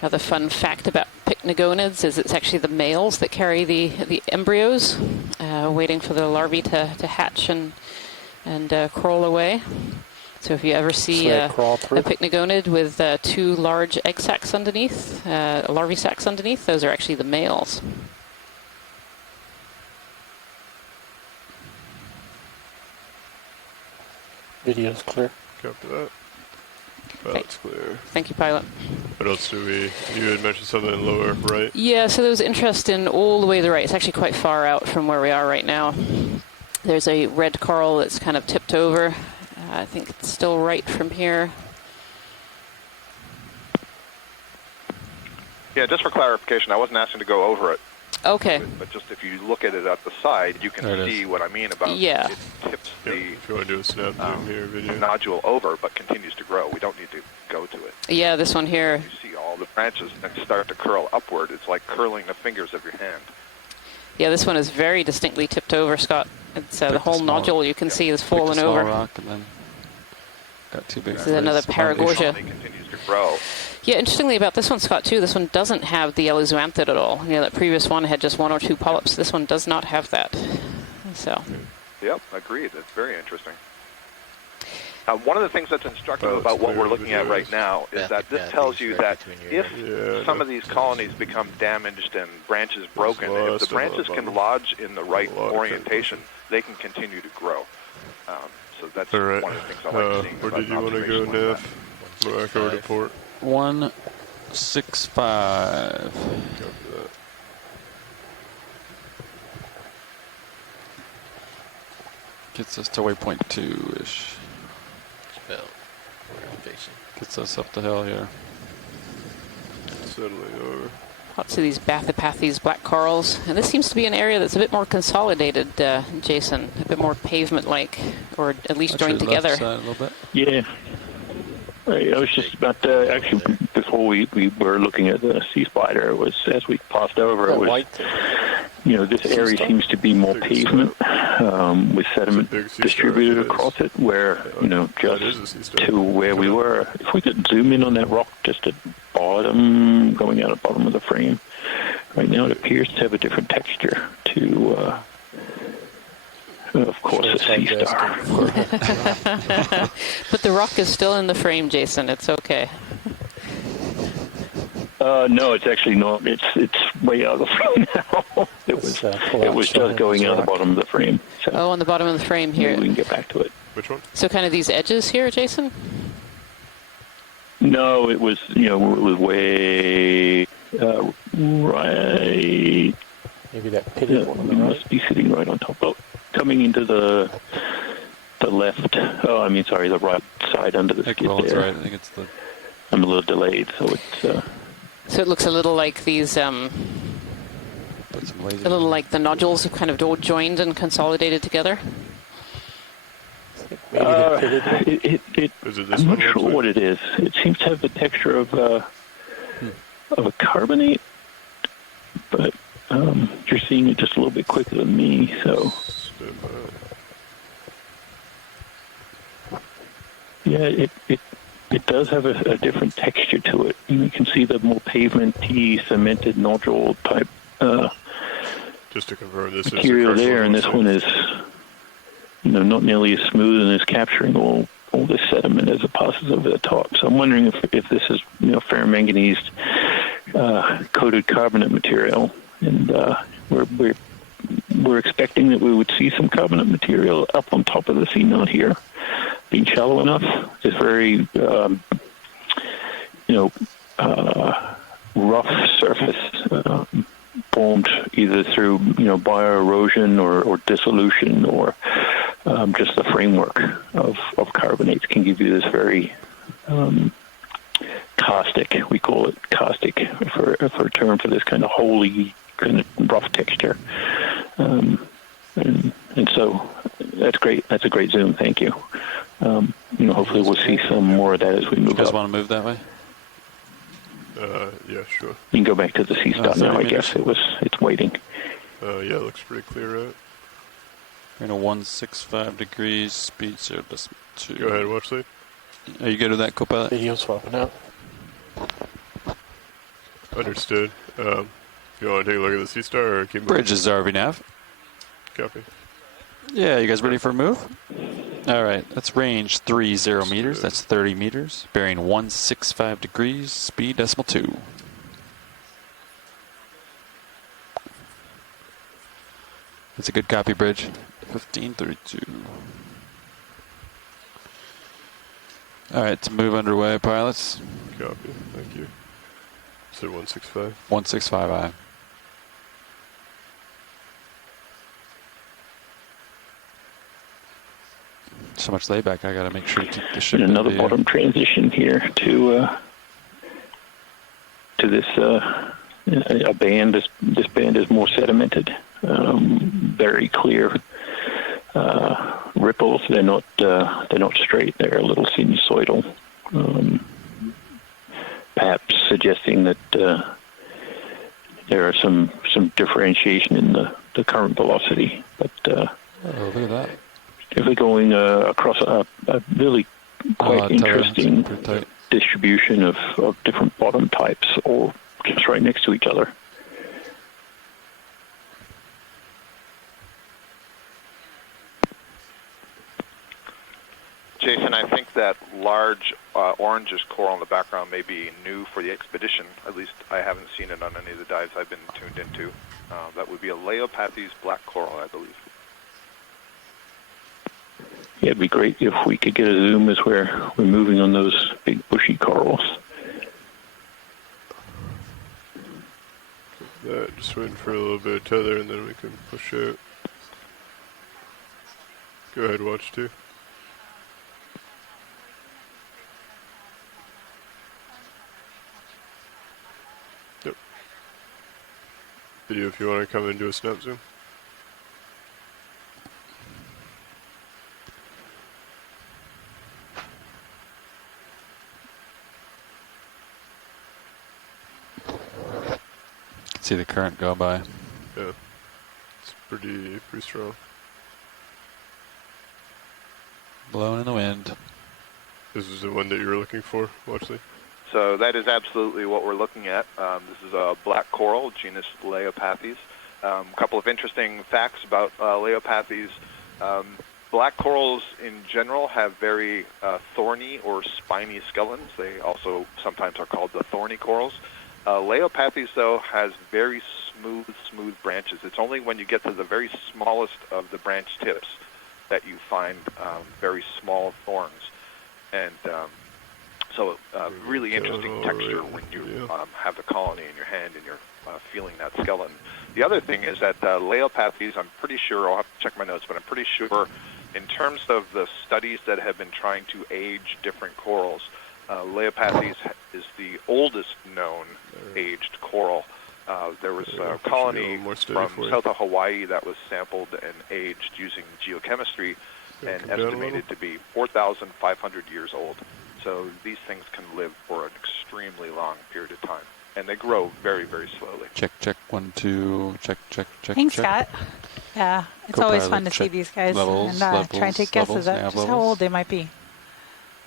Another fun fact about pycnogonids is it's actually the males that carry the embryos, waiting for the larvae to hatch and crawl away. So if you ever see a pycnogonid with two large egg sacs underneath, larvae sacs underneath, those are actually the males. Video's clear. Copy that. Pilot's clear. Thank you, pilot. What else do we? You had mentioned something lower right. Yeah, so there was interest in all the way to the right. It's actually quite far out from where we are right now. There's a red coral that's kind of tipped over. I think it's still right from here. Yeah, just for clarification, I wasn't asking to go over it. Okay. But just if you look at it at the side, you can see what I mean about Yeah. it tips Yeah, the if you want to do a snap zoom here, video. nodule over, but continues to grow. We don't need to go to it. Yeah, this one here. You see all the branches and start to curl upward. It's like curling the fingers of your hand. Yeah, this one is very distinctly tipped over, Scott. It's the whole nodule you can see is fallen Small over. rock and then got two big. This is another Paragorgia. It continues to grow. Yeah, interestingly about this one, Scott, too, this one doesn't have the yellow zoanthid at all. You know, that previous one had just one or two polyps. This one does not have that. So. Yep, agreed. It's very interesting. One of the things that's instructive about what we're looking at right now is that this tells you that if some of these colonies become damaged and branches broken, if the branches can lodge in the right orientation, they can continue to grow. So that's one of the things I like seeing. Where did you want to go, Neff? Back over to port. 165. Copy that. Gets us to waypoint 2-ish. Spell. Orientation. Gets us up the hill here. Settling over. Lots of these Bathypathes black corals. And this seems to be an area that's a bit more consolidated, Jason. A bit more pavement-like, or at least joined together. Left side a little bit. Yeah. I was just about to, actually, before we were looking at the sea spider, it was, as we passed over, it was, you know, this area seems to be more pavement with sediment distributed across it, where, you know, just to where we were. If we could zoom in on that rock just at bottom, going out at the bottom of the frame, right now it appears to have a different texture to, of course, a sea star. But the rock is still in the frame, Jason. It's okay. No, it's actually not. It's way out of the frame now. It was just going out the bottom of the frame. So Oh, on the bottom of the frame here. maybe we can get back to it. Which one? So kind of these edges here, Jason? No, it was, you know, it was way right. Maybe that pitted one on the We right. must be sitting right on top of, coming into the left. Oh, I mean, sorry, the right side under the skid Well, it's there. right. I think it's the. I'm a little delayed, so it's. So it looks a little like these, Put some lasers a little in. like the nodules have kind of all joined and consolidated together. Maybe the pitted one. Is it this I'm one? not sure looks like? what it is. It seems to have the texture of a carbonate, but you're seeing it just a little bit quicker than me, so. Step out. Yeah, it does have a different texture to it. You can see the more pavement-y, cemented nodule type Just to confirm, this material is the there, and this one is. not nearly as smooth and is capturing all this sediment as it passes over the top. So I'm wondering if this is ferromanganese coated carbonate material, and we're expecting that we would see some carbonate material up on top of the seamount here, being shallow enough. It's very rough surface, formed either through bioerosion or dissolution, or just the framework of carbonates can give you this very caustic, we call it caustic for a term for this kind of holy kind of rough texture. And so that's great. That's a great zoom. Thank you. Hopefully we'll see some more of that as we move up. You guys want to move that way? Yeah, sure. You can go back to the C-stop now, I guess. It's waiting. Yeah, it looks pretty clear, right? We're in a 165 degrees, speed 0.2. Go ahead, watch lead. Are you good with that, Copilot? Video swapping out. Understood. You want to take a look at the sea star or keep moving? Bridge is RV nav. Copy. Yeah, you guys ready for a move? All right, that's range 30 meters. That's 30 meters. Bearing 165 degrees, speed 0.2. That's a good copy, Bridge. 1532. All right, to move underway, pilots. Copy. Thank you. So 165. 165 I. So much layback. I got to make sure to keep the ship. And another bottom transition here to this a band. This band is more sedimented, very clear ripples. They're not straight. They're a little sinusoidal, perhaps suggesting that there are some differentiation in the current velocity. But oh, look at that. if we're going across a really quite interesting distribution of different bottom types, or just right next to each other. Jason, I think that large orangish coral in the background may be new for the expedition. At least I haven't seen it on any of the dives I've been tuned into. That would be a Leopathes black coral, I believe. Yeah, it'd be great if we could get a zoom as we're moving on those big bushy corals. Just waiting for a little bit of tether and then we can push out. Go ahead, watch two. Yep. Video if you want to come and do a snap zoom. See the current go by. Yeah, it's pretty strong. Blowing in the wind. This is the one that you were looking for, Watchley? So that is absolutely what we're looking at. This is a black coral, genus Leopathes. A couple of interesting facts about Leopathes. Black corals in general have very thorny or spiny skeletons. They also sometimes are called the thorny corals. Leopathes, though, has very smooth branches. It's only when you get to the very smallest of the branch tips that you find very small thorns. And so really interesting texture when you have the colony in your hand and you're feeling that skeleton. The other thing is that Leopathes, I'm pretty sure, I'll have to check my notes, but I'm pretty sure in terms of the studies that have been trying to age different corals, Leopathes is the oldest known aged coral. There was a colony from south of Hawaii that was sampled and aged using geochemistry and estimated to be 4,500 years old. So these things can live for an extremely long period of time. And they grow very, very slowly. Check, 1, 2, check. Thanks, Scott. Yeah, it's always fun to see these guys and try and take guesses at just how old they might be.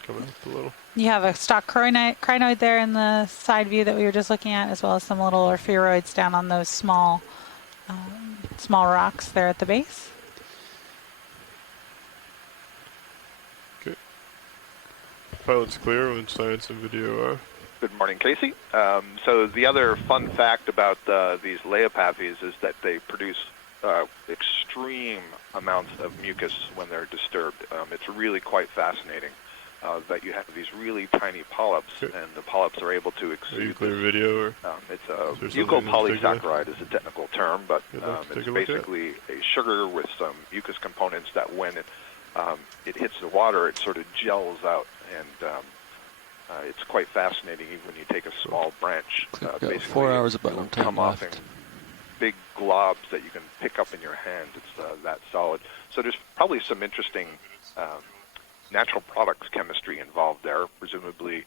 Coming up a little. You have a stock crinoid there in the side view that we were just looking at, as well as some little orpheroids down on those small rocks there at the base. Pilot's clear when science and video are. Good morning, Casey. So the other fun fact about these Leiopathes is that they produce extreme amounts of mucus when they're disturbed. It's really quite fascinating that you have these really tiny polyps, and the polyps are able to exude. Clear video, or it's a mucopolysaccharide is a technical term, but it's basically a sugar with some mucus components that when it hits the water, it sort of gels out, and it's quite fascinating. Even when you take a small branch, basically 4 hours of bottom time come off in left. big globs that you can pick up in your hand. It's that solid. So there's probably some interesting natural products chemistry involved there. Presumably,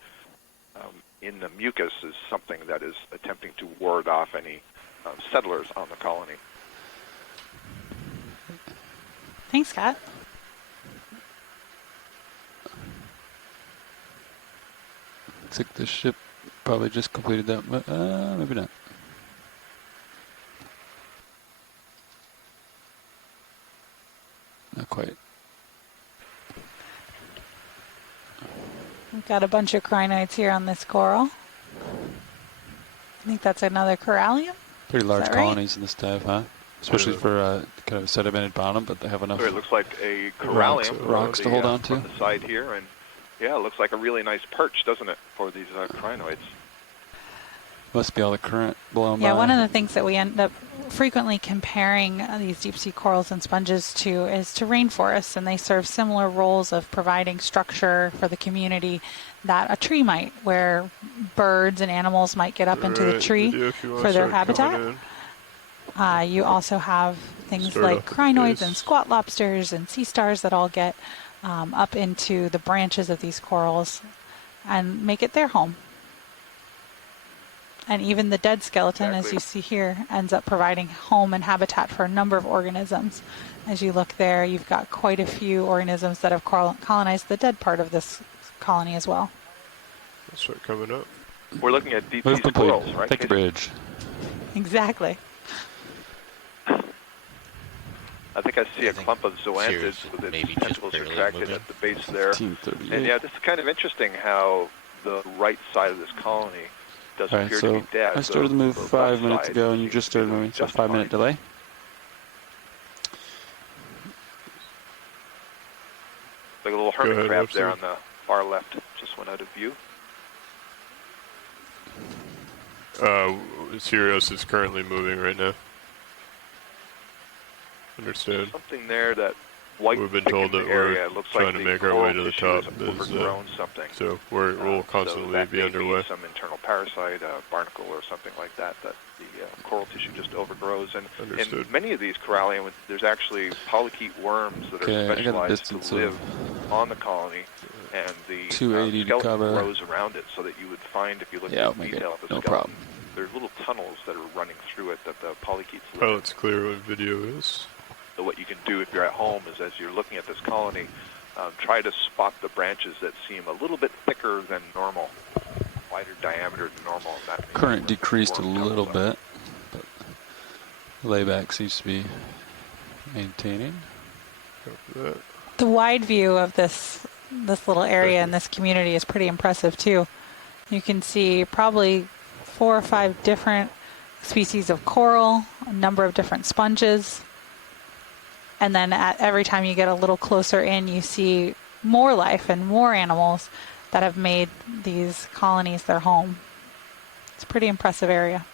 in the mucus is something that is attempting to ward off any settlers on the colony. Thanks, Scott. Looks like the ship probably just completed that, but maybe not. Not quite. We've got a bunch of crinoids here on this coral. I think that's another corallium. Pretty large right? colonies in this dive, huh? Especially for kind of a sedimented bottom, but they have enough. So it looks like a corallium rocks to hold on to. On the side here, and yeah, it looks like a really nice perch, doesn't it, for these crinoids? Must be all the current blowing by. Yeah, one of the things that we end up frequently comparing these deep sea corals and sponges to is to rainforests, and they serve similar roles of providing structure for the community that a tree might, where birds and animals might get up into the tree for their habitat. You also have things like crinoids and squat lobsters and sea stars that all get up into the branches of these corals and make it their home. And even the dead skeleton, as you see here, ends up providing home and habitat for a number of organisms. As you look there, you've got quite a few organisms that have colonized the dead part of this colony as well. Let's start coming up. We're looking at deep sea squirrels, right? Take the bridge. Exactly. I think I see a clump of zoanthids with its tentacles retracted at the base there. And yeah, this is kind of interesting how the right side of this colony does appear to be dead. I started the move 5 minutes ago, and you just started moving, so 5-minute delay. Like a little hermit crab there on the far left, just went out of view. Sirius is currently moving right now. Understand. Something there that white. We've been told that we're trying to make our way to the top. So we'll constantly be underway. Some internal parasite, barnacle or something like that, that the coral tissue just overgrows. And in many of these corallium, there's actually polychaete worms that are specialized to live on the colony, and the skeleton grows around it, so that you would find, if you look at the detail of the skeleton, there's little tunnels that are running through it that the polychaetes live in. Oh, it's clear what video is. So what you can do if you're at home is, as you're looking at this colony, try to spot the branches that seem a little bit thicker than normal, wider diameter than normal. That current decreased a little bit, but layback seems to be maintaining. The wide view of this little area in this community is pretty impressive too. You can see probably 4 or 5 different species of coral, a number of different sponges. And then every time you get a little closer in, you see more life and more animals that have made these colonies their home. It's a pretty impressive area.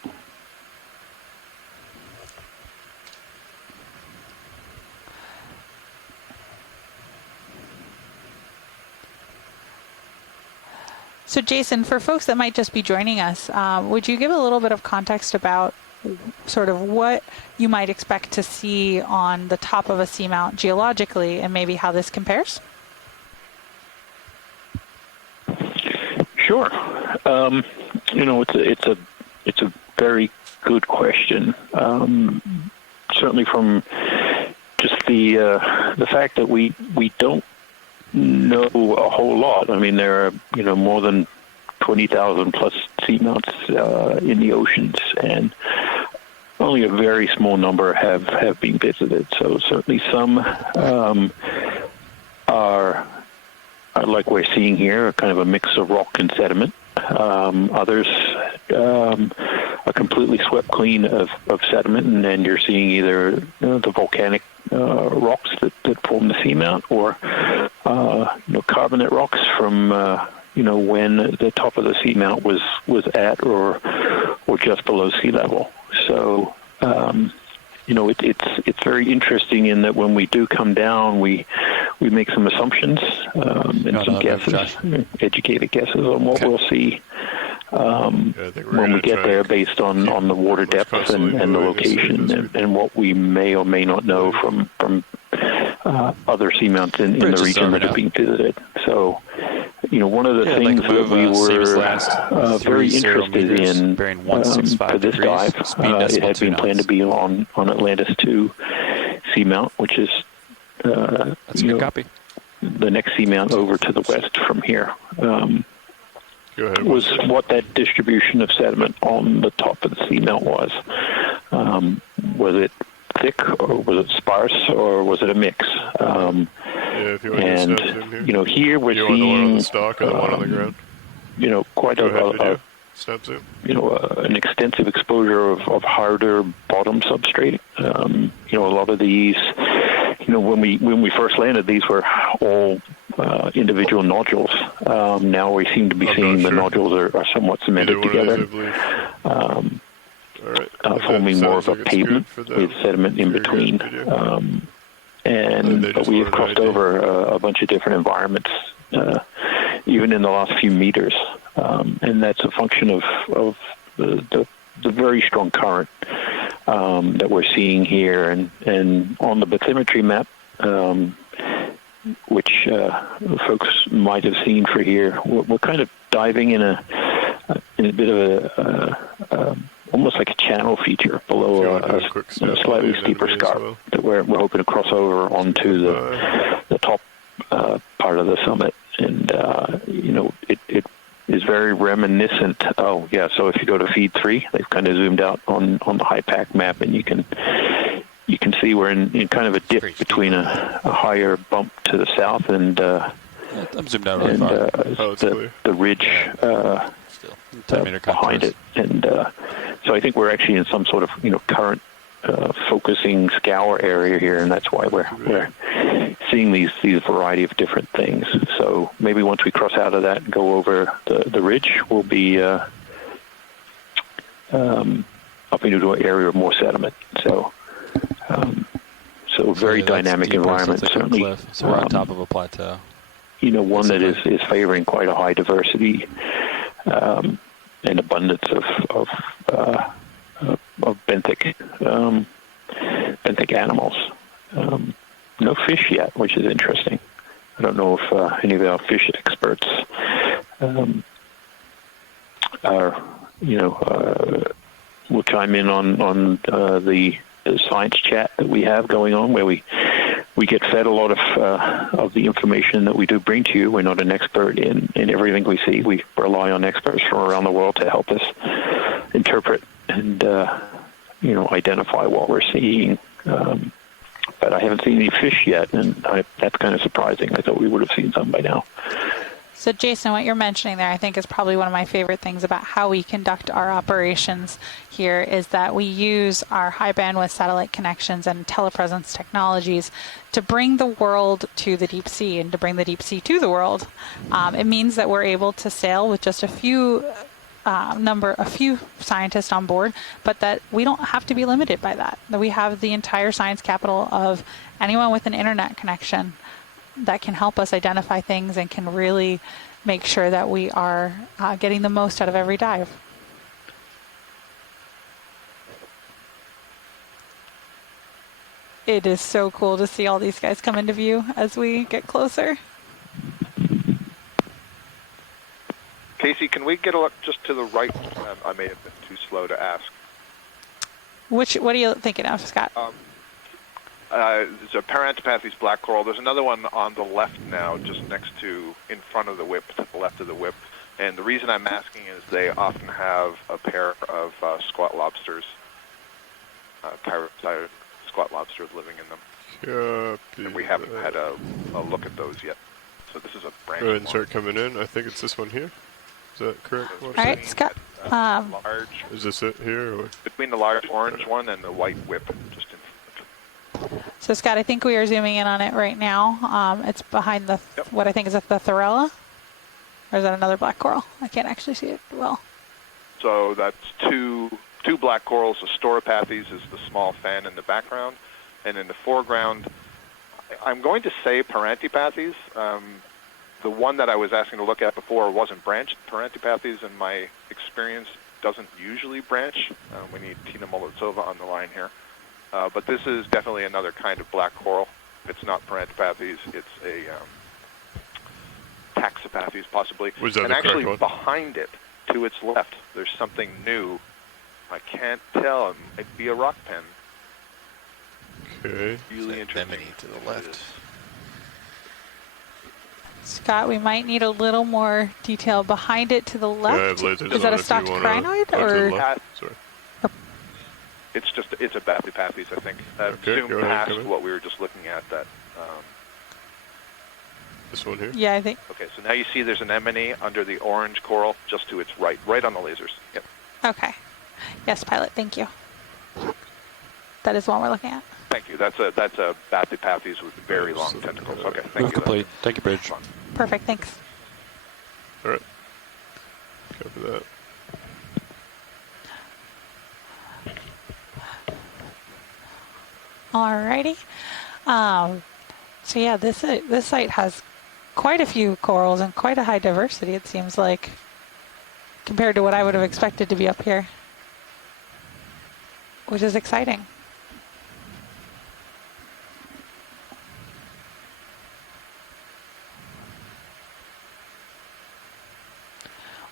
So Jason, for folks that might just be joining us, would you give a little bit of context about sort of what you might expect to see on the top of a seamount geologically, and maybe how this compares? Sure. It's a very good question. Certainly from just the fact that we don't know a whole lot. I mean, there are more than 20,000 plus seamounts in the oceans, and only a very small number have been visited. So certainly some are like we're seeing here, kind of a mix of rock and sediment. Others are completely swept clean of sediment, and then you're seeing either the volcanic rocks that form the seamount, or carbonate rocks from when the top of the seamount was at or just below sea level. So it's very interesting in that when we do come down, we make some assumptions and some guesses, educated guesses on what we'll see when we get there, based on the water depth and the location and what we may or may not know from other seamounts in the region that are being visited. So, one of the things that we were very interested in for this dive, it had been planned to be on Atlantis 2 Seamount, which is that's a good copy. The next seamount over to the west from here. Was what that distribution of sediment on the top of the seamount was. Was it thick, or was it sparse, or was it a mix? If you want to snap zoom here. Here we're seeing the one on the stalk or the one on the ground. Quite snap zoom. An extensive exposure of harder bottom substrate. A lot of these, when we first landed, these were all individual nodules. Now we seem to be seeing the nodules are somewhat cemented together, forming more of a pavement with sediment in between. But we have crossed over a bunch of different environments, even in the last few meters, and that's a function of the very strong current that we're seeing here, and on the bathymetry map, which folks might have seen for here, we're kind of diving in a bit of a almost like a channel feature below a slightly steeper scarp that we're hoping to cross over onto the top part of the summit, and it is very reminiscent. Oh yeah, so if you go to feed 3, they've kind of zoomed out on the HYPACK map, and you can see we're in kind of a dip between a higher bump to the south and I'm zoomed out really far. The ridge behind it, and so I think we're actually in some sort of current focusing scour area here, and that's why we're seeing these variety of different things. So maybe once we cross out of that and go over the ridge, we'll be up into an area of more sediment. So very dynamic environment, certainly. So we're on top of a plateau. One that is favoring quite a high diversity and abundance of benthic animals. No fish yet, which is interesting. I don't know if any of our fish experts will chime in on the science chat that we have going on, where we get fed a lot of the information that we do bring to you. We're not an expert in everything we see. We rely on experts from around the world to help us interpret and identify what we're seeing. But I haven't seen any fish yet, and that's kind of surprising. I thought we would have seen some by now. So, Jason, what you're mentioning there, I think, is probably one of my favorite things about how we conduct our operations here, is that we use our high bandwidth satellite connections and telepresence technologies to bring the world to the deep sea and to bring the deep sea to the world. It means that we're able to sail with just a few scientists on board, but that we don't have to be limited by that. That we have the entire science capital of anyone with an internet connection that can help us identify things and can really make sure that we are getting the most out of every dive. It is so cool to see all these guys come into view as we get closer. Casey, can we get a look just to the right? I may have been too slow to ask. What are you thinking of, Scott? There's a Parantopathes black coral. There's another one on the left now, just in front of the whip, to the left of the whip. And the reason I'm asking is they often have a pair of squat lobsters, parasite squat lobsters living in them. And we haven't had a look at those yet. So this is a branch. Go ahead and start coming in. I think it's this one here. Is that correct? All right, Scott. Large. Is this it here? Or? Between the large orange one and the white whip, just in front. So Scott, I think we are zooming in on it right now. It's behind the what I think is the Thorella, or is that another black coral? I can't actually see it well. So that's two black corals. The Storopathes is the small fan in the background, and in the foreground, I'm going to say Parantipathes. The one that I was asking to look at before wasn't branched. Parantipathes, in my experience, doesn't usually branch. We need Tina Molodtsova on the line here. But this is definitely another kind of black coral. It's not Parantipathes. It's a Taxipathes, possibly. Was that and the actually, correct one? behind it, to its left, there's something new. I can't tell. It might be a rock pen. Okay. Really interesting. To the left. Scott, we might need a little more detail behind it to the left. Yeah, I have lasers Is that on a if you stocked wanna crinoid go to the or? left. Sorry. It's a Bathypathes, I think. Okay, Zoom go ahead, past come in. what we were just looking at. This one here? Yeah, I think. Okay, so now you see there's an anemone under the orange coral just to its right on the lasers. Yep. Okay. Yes, pilot. Thank you. That is the one we're looking at. Thank you. That's a Bathypathes with very long tentacles. Okay, thank Move you. complete. Thank you, Bridge. Perfect. Thanks. All right. Copy that. Alrighty. So yeah, this site has quite a few corals and quite a high diversity, it seems like, compared to what I would have expected to be up here, which is exciting.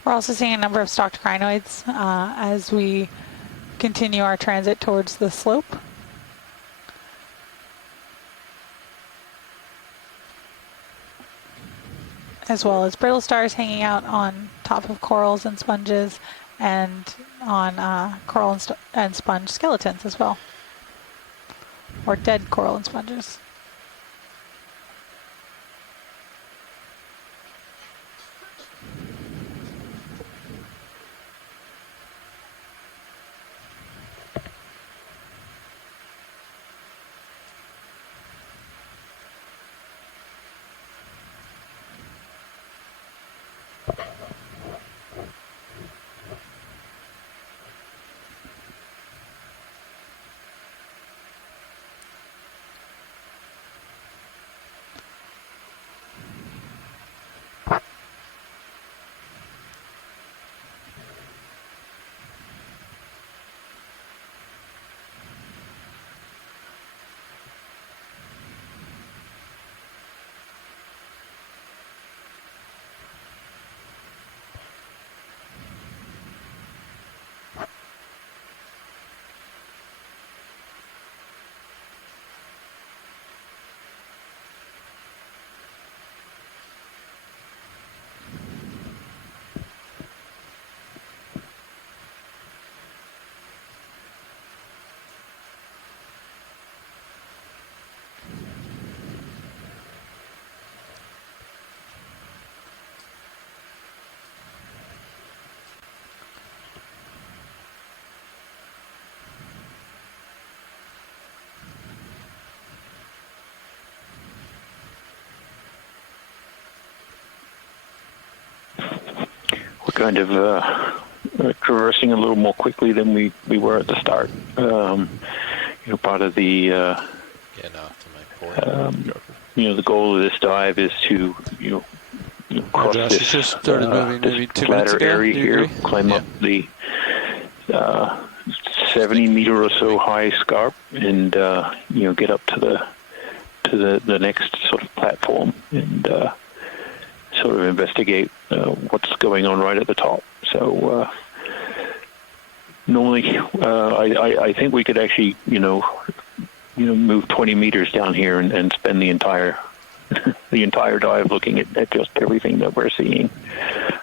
We're also seeing a number of stocked crinoids as we continue our transit towards the slope. As well as brittle stars hanging out on top of corals and sponges, and on coral and sponge skeletons as well, or dead coral and sponges. Kind of traversing a little more quickly than we were at the start. Part of the getting off to my port. the goal of this dive is to cross Josh, this, you just started moving maybe 2 minutes flatter ago. area Do you here, agree? climb up the 70 meter or so high scarp, and get up to the next sort of platform and sort of investigate what's going on right at the top. So normally, I think we could actually, move 20 meters down here and spend the entire dive looking at just everything that we're seeing.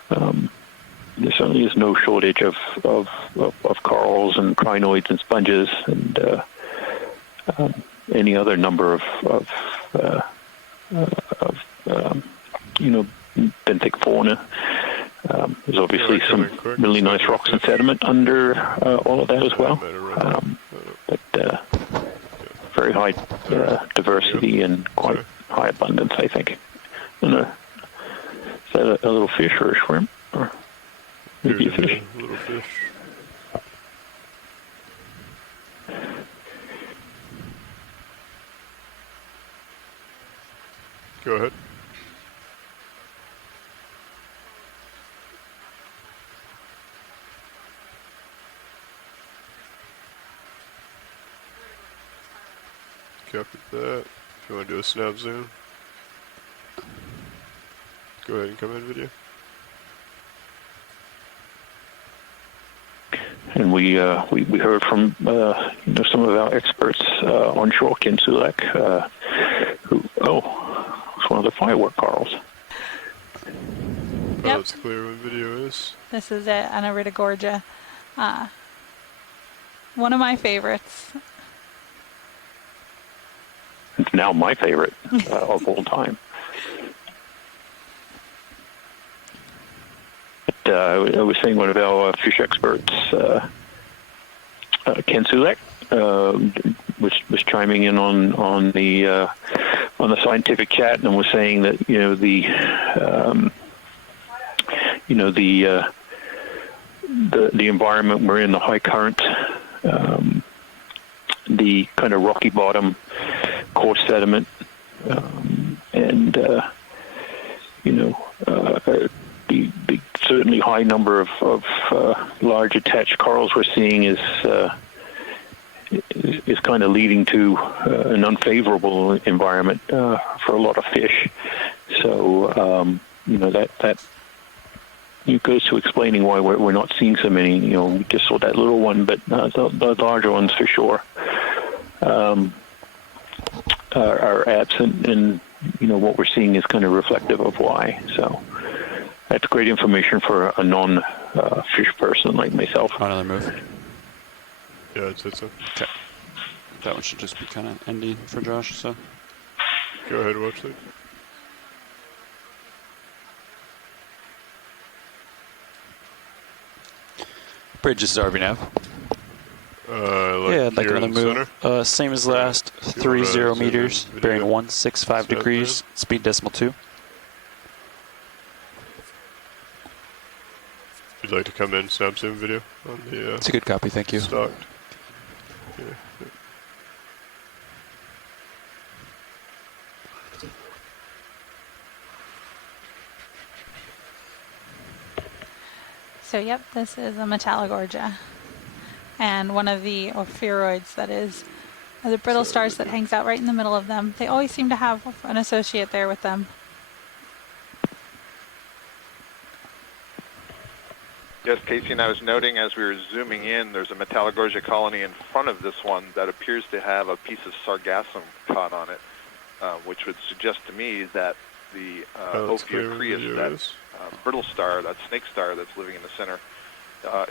There certainly is no shortage of corals and crinoids and sponges and any other number of benthic fauna. There's obviously some really nice rocks and sediment under all of that as well. But very high diversity and quite high abundance, I think. I don't know. Is that a little fish or a shrimp? Or maybe a fish? A little fish. Go ahead. Copied that. If you want to do a snap zoom, go ahead and come in video. And we heard from some of our experts onshore, Ken Sulek, who was one of the firework corals. Yep. It's clear what video is. This is it, Anaerida gorgia. One of my favorites. It's now my favorite of all time. But, I was saying one of our fish experts, Ken Sulek, was chiming in on the scientific chat and was saying that the environment we're in, the high current, the kind of rocky bottom, coarse sediment, and the certainly high number of large attached corals we're seeing is kind of leading to an unfavorable environment for a lot of fish. So that goes to explaining why we're not seeing so many. We just saw that little one, but the larger ones for sure are absent, and what we're seeing is kind of reflective of why. So that's great information for a non-fish person like myself. Another move. Yeah, I'd say so. Okay. That one should just be kind of ending for Josh, so. Go ahead, watch that. Bridge is RV nav. Yeah, I'd like another move. Same as last, 30 meters, bearing 165 degrees, speed decimal 2. If you'd like to come in, snap zoom video on the. It's a good copy, thank you. Stocked. Yeah. So yep, this is a Metallogorgia. And one of the ophiuroids that is the brittle stars that hangs out right in the middle of them. They always seem to have an associate there with them. Yes, Casey, and I was noting as we were zooming in, there's a Metallogorgia colony in front of this one that appears to have a piece of sargassum caught on it, which would suggest to me that the Ophiurocrius, that brittle star, that snake star that's living in the center,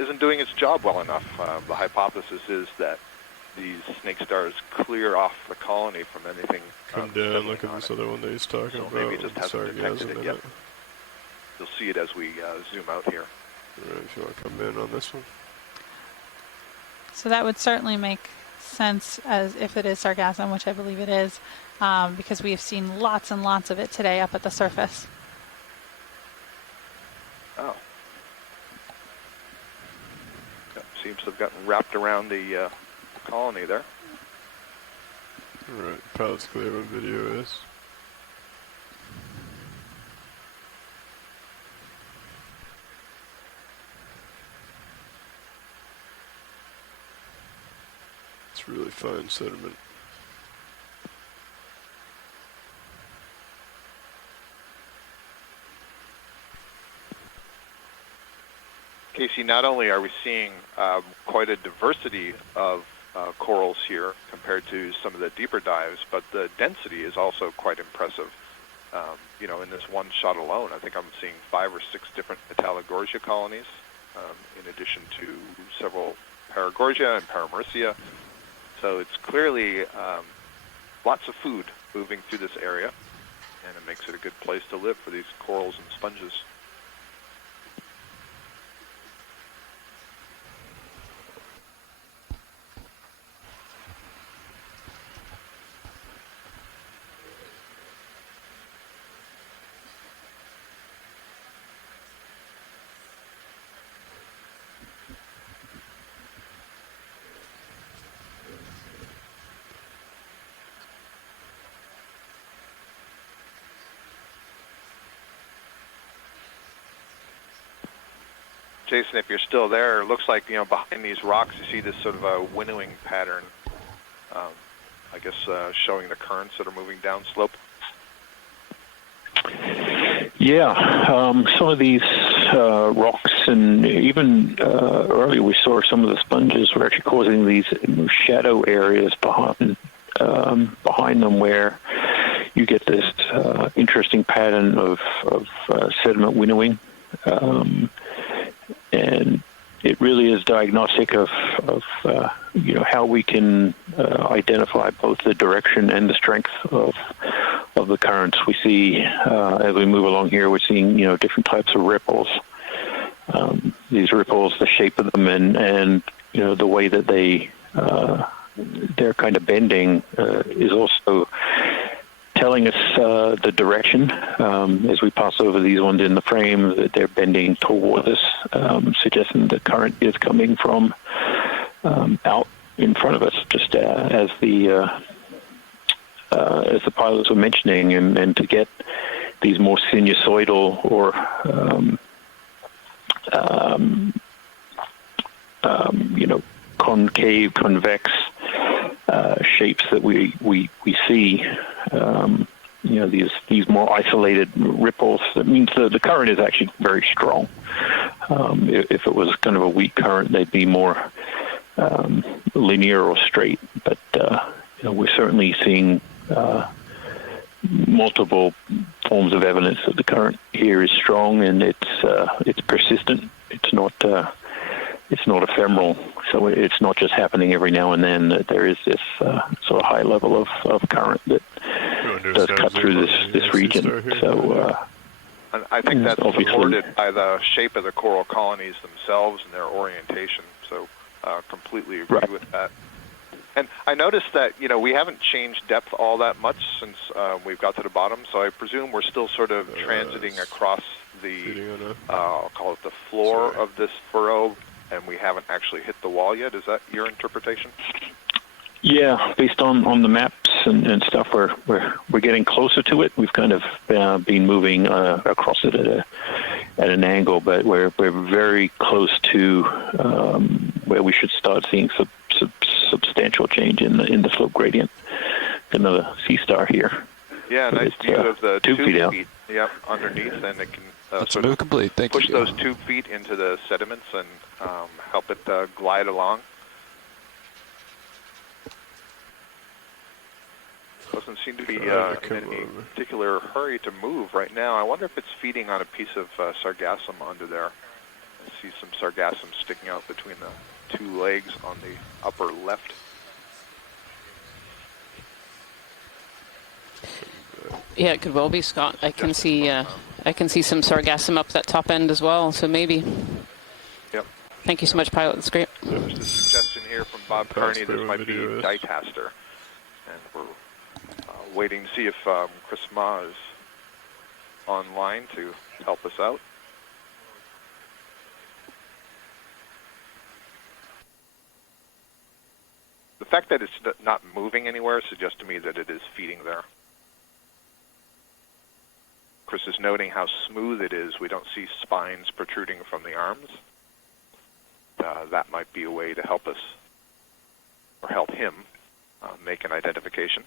isn't doing its job well enough. The hypothesis is that these snake stars clear off the colony from anything. Come down, look at this other one that he's talking about. Maybe it just hasn't detected it yet. You'll see it as we zoom out here. Right, if you want to come in on this one. So that would certainly make sense as if it is sargassum, which I believe it is, because we have seen lots and lots of it today up at the surface. Oh. Seems to have gotten wrapped around the colony there. Alright, pilot's clear what video is. It's really fine sediment. Casey, not only are we seeing quite a diversity of corals here compared to some of the deeper dives, but the density is also quite impressive. In this one shot alone, I think I'm seeing 5 or 6 different Metallogorgia colonies, in addition to several Paragorgia and Paramerissia. So it's clearly lots of food moving through this area. and it makes it a good place to live for these corals and sponges. Jason, if you're still there, it looks like, behind these rocks you see this sort of a winnowing pattern, I guess showing the currents that are moving downslope. Yeah, some of these rocks, and even earlier we saw some of the sponges were actually causing these shadow areas behind them, where you get this interesting pattern of sediment winnowing. And it really is diagnostic of how we can identify both the direction and the strength of the currents. We see as we move along here, we're seeing different types of ripples. These ripples, the shape of them, and the way that they're kind of bending is also telling us the direction as we pass over these ones in the frame, that they're bending towards us, suggesting the current is coming from out in front of us, just as the pilots were mentioning, and to get these more sinusoidal or concave, convex shapes that we see. These more isolated ripples. That means the current is actually very strong. If it was kind of a weak current, they'd be more linear or straight. But we're certainly seeing multiple forms of evidence that the current here is strong, and it's persistent. It's not ephemeral. So it's not just happening every now and then. That there is this sort of high level of current that does cut through this region. So I think that's supported by the shape of the coral colonies themselves and their orientation. So completely agree with that. And I noticed that we haven't changed depth all that much since we've got to the bottom. So I presume we're still sort of transiting across the I'll call it the floor of this furrow, and we haven't actually hit the wall yet. Is that your interpretation? Yeah, based on the maps and stuff, we're getting closer to it. We've kind of been moving across it at an angle, but we're very close to where we should start seeing substantial change in the slope gradient in the sea star here. Yeah, nice view of the 2 feet out. Yep, underneath, and it can That's move complete. Thank push you. those 2 feet into the sediments and help it glide along. Doesn't seem to be in any particular hurry to move right now. I wonder if it's feeding on a piece of sargassum under there. I see some sargassum sticking out between the 2 legs on the upper left. Yeah, it could well be, Scott. I can see some sargassum up that top end as well. So maybe. Yep. Thank you so much, pilot. That's great. There's a suggestion here from Bob Kearney. This might be dicaster, and we're waiting to see if Chris Ma is online to help us out. The fact that it's not moving anywhere suggests to me that it is feeding there. Chris is noting how smooth it is. We don't see spines protruding from the arms. That might be a way to help us, or help him, make an identification.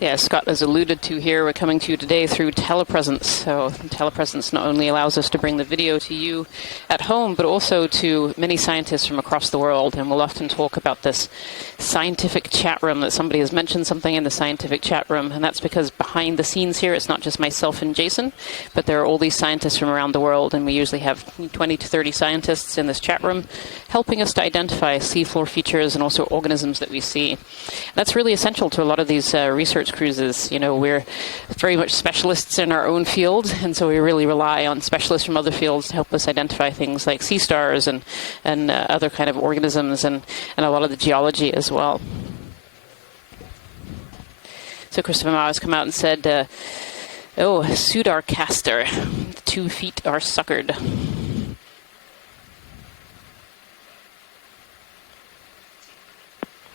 Yeah, Scott has alluded to here, we're coming to you today through telepresence. So telepresence not only allows us to bring the video to you at home, but also to many scientists from across the world. And we'll often talk about this scientific chat room, that somebody has mentioned something in the scientific chat room. And that's because behind the scenes here, it's not just myself and Jason, but there are all these scientists from around the world. And we usually have 20 to 30 scientists in this chat room helping us to identify seafloor features and also organisms that we see. That's really essential to a lot of these research cruises. You know, we're very much specialists in our own field, and so we really rely on specialists from other fields to help us identify things like sea stars and other kind of organisms and a lot of the geology as well. So Christopher Mao has come out and said, oh, Sudarcaster, the 2 feet are suckered.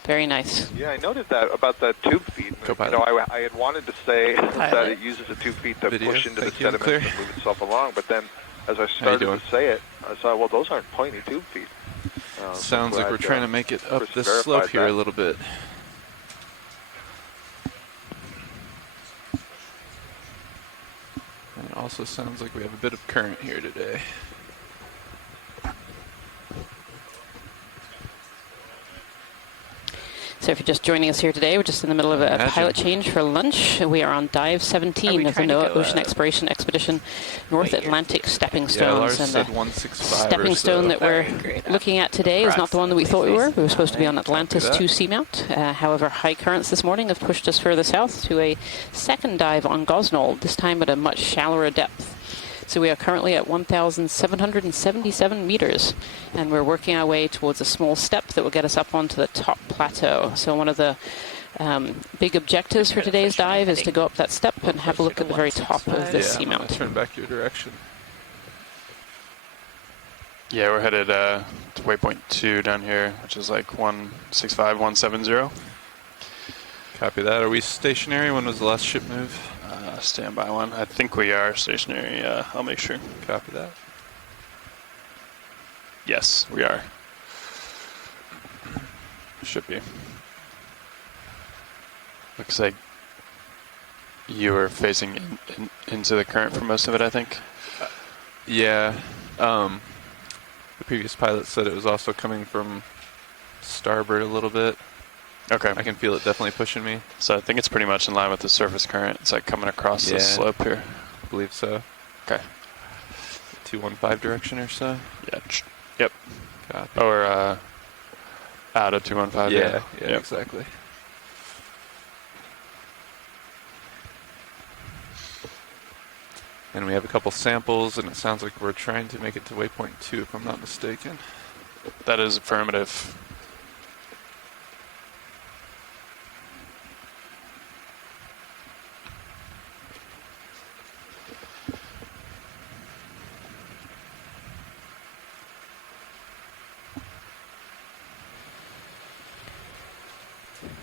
Very nice. Yeah, I noted that about the tube feet. You know, I had wanted to say that it uses the 2 feet to push into the sediment and move itself along, but then as I started to say it, I thought, well, those aren't pointy tube feet. Sounds like we're trying to make it up this slope here a little bit. And it also sounds like we have a bit of current here today. So if you're just joining us here today, we're just in the middle of a pilot change for lunch. We are on dive 17 of the NOAA Ocean Exploration Expedition North Atlantic Stepping Stones. And the stepping stone that we're looking at today is not the one that we thought we were. We were supposed to be on Atlantis to Seamount. However, high currents this morning have pushed us further south to a second dive on Gosnold, this time at a much shallower depth. So we are currently at 1,777 meters, and we're working our way towards a small step that will get us up onto the top plateau. So one of the big objectives for today's dive is to go up that step and have a look at the very top of this seamount. Turn back your direction. Yeah, we're headed to waypoint 2 down here, which is like 165, 170. Copy that. Are we stationary? When was the last ship move? Stand by one. I think we are stationary. I'll make sure. Copy that. Yes, we are. Should be. Looks like you were facing into the current for most of it, I think. Yeah. The previous pilot said it was also coming from starboard a little bit. Okay. I can feel it definitely pushing me. So I think it's pretty much in line with the surface current. It's like coming across this slope here. I believe so. Okay. 215 direction or so? Yeah. Yep. Copy. Or out of 215. Yeah, yep. Exactly. And we have a couple samples, and it sounds like we're trying to make it to waypoint 2, if I'm not mistaken. That is affirmative.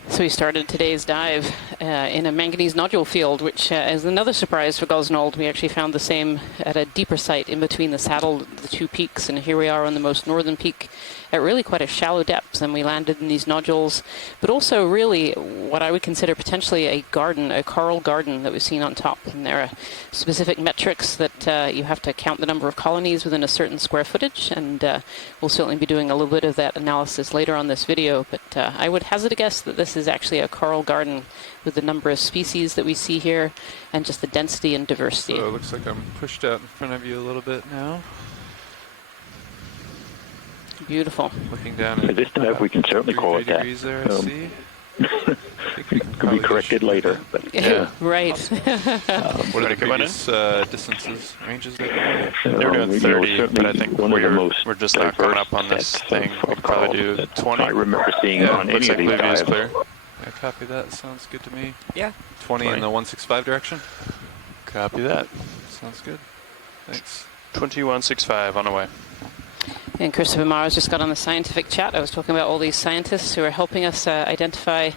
So we started today's dive in a manganese nodule field, which is another surprise for Gosnold. We actually found the same at a deeper site in between the saddle, the 2 peaks, and here we are on the most northern peak at really quite a shallow depth. And we landed in these nodules, but also really what I would consider potentially a garden, a coral garden that we've seen on top. And there are specific metrics that you have to count the number of colonies within a certain square footage, and we'll certainly be doing a little bit of that analysis later on this video. But I would hazard a guess that this is actually a coral garden with the number of species that we see here and just the density and diversity. So it looks like I'm pushed out in front of you a little bit now. Beautiful. Looking down For this dive, we can certainly call it that. There, I see. Could be corrected later. But, right. What are the previous distances, ranges? They're doing 30, but I think we're just not coming up on this thing. We could probably do 20. I remember seeing on any of these dives. Clear. Yeah, copy that. Sounds good to me. Yeah. 20 in the 165 direction. Copy that. Sounds good. Thanks. 2165 on the way. And Christopher Mars just got on the scientific chat. I was talking about all these scientists who are helping us identify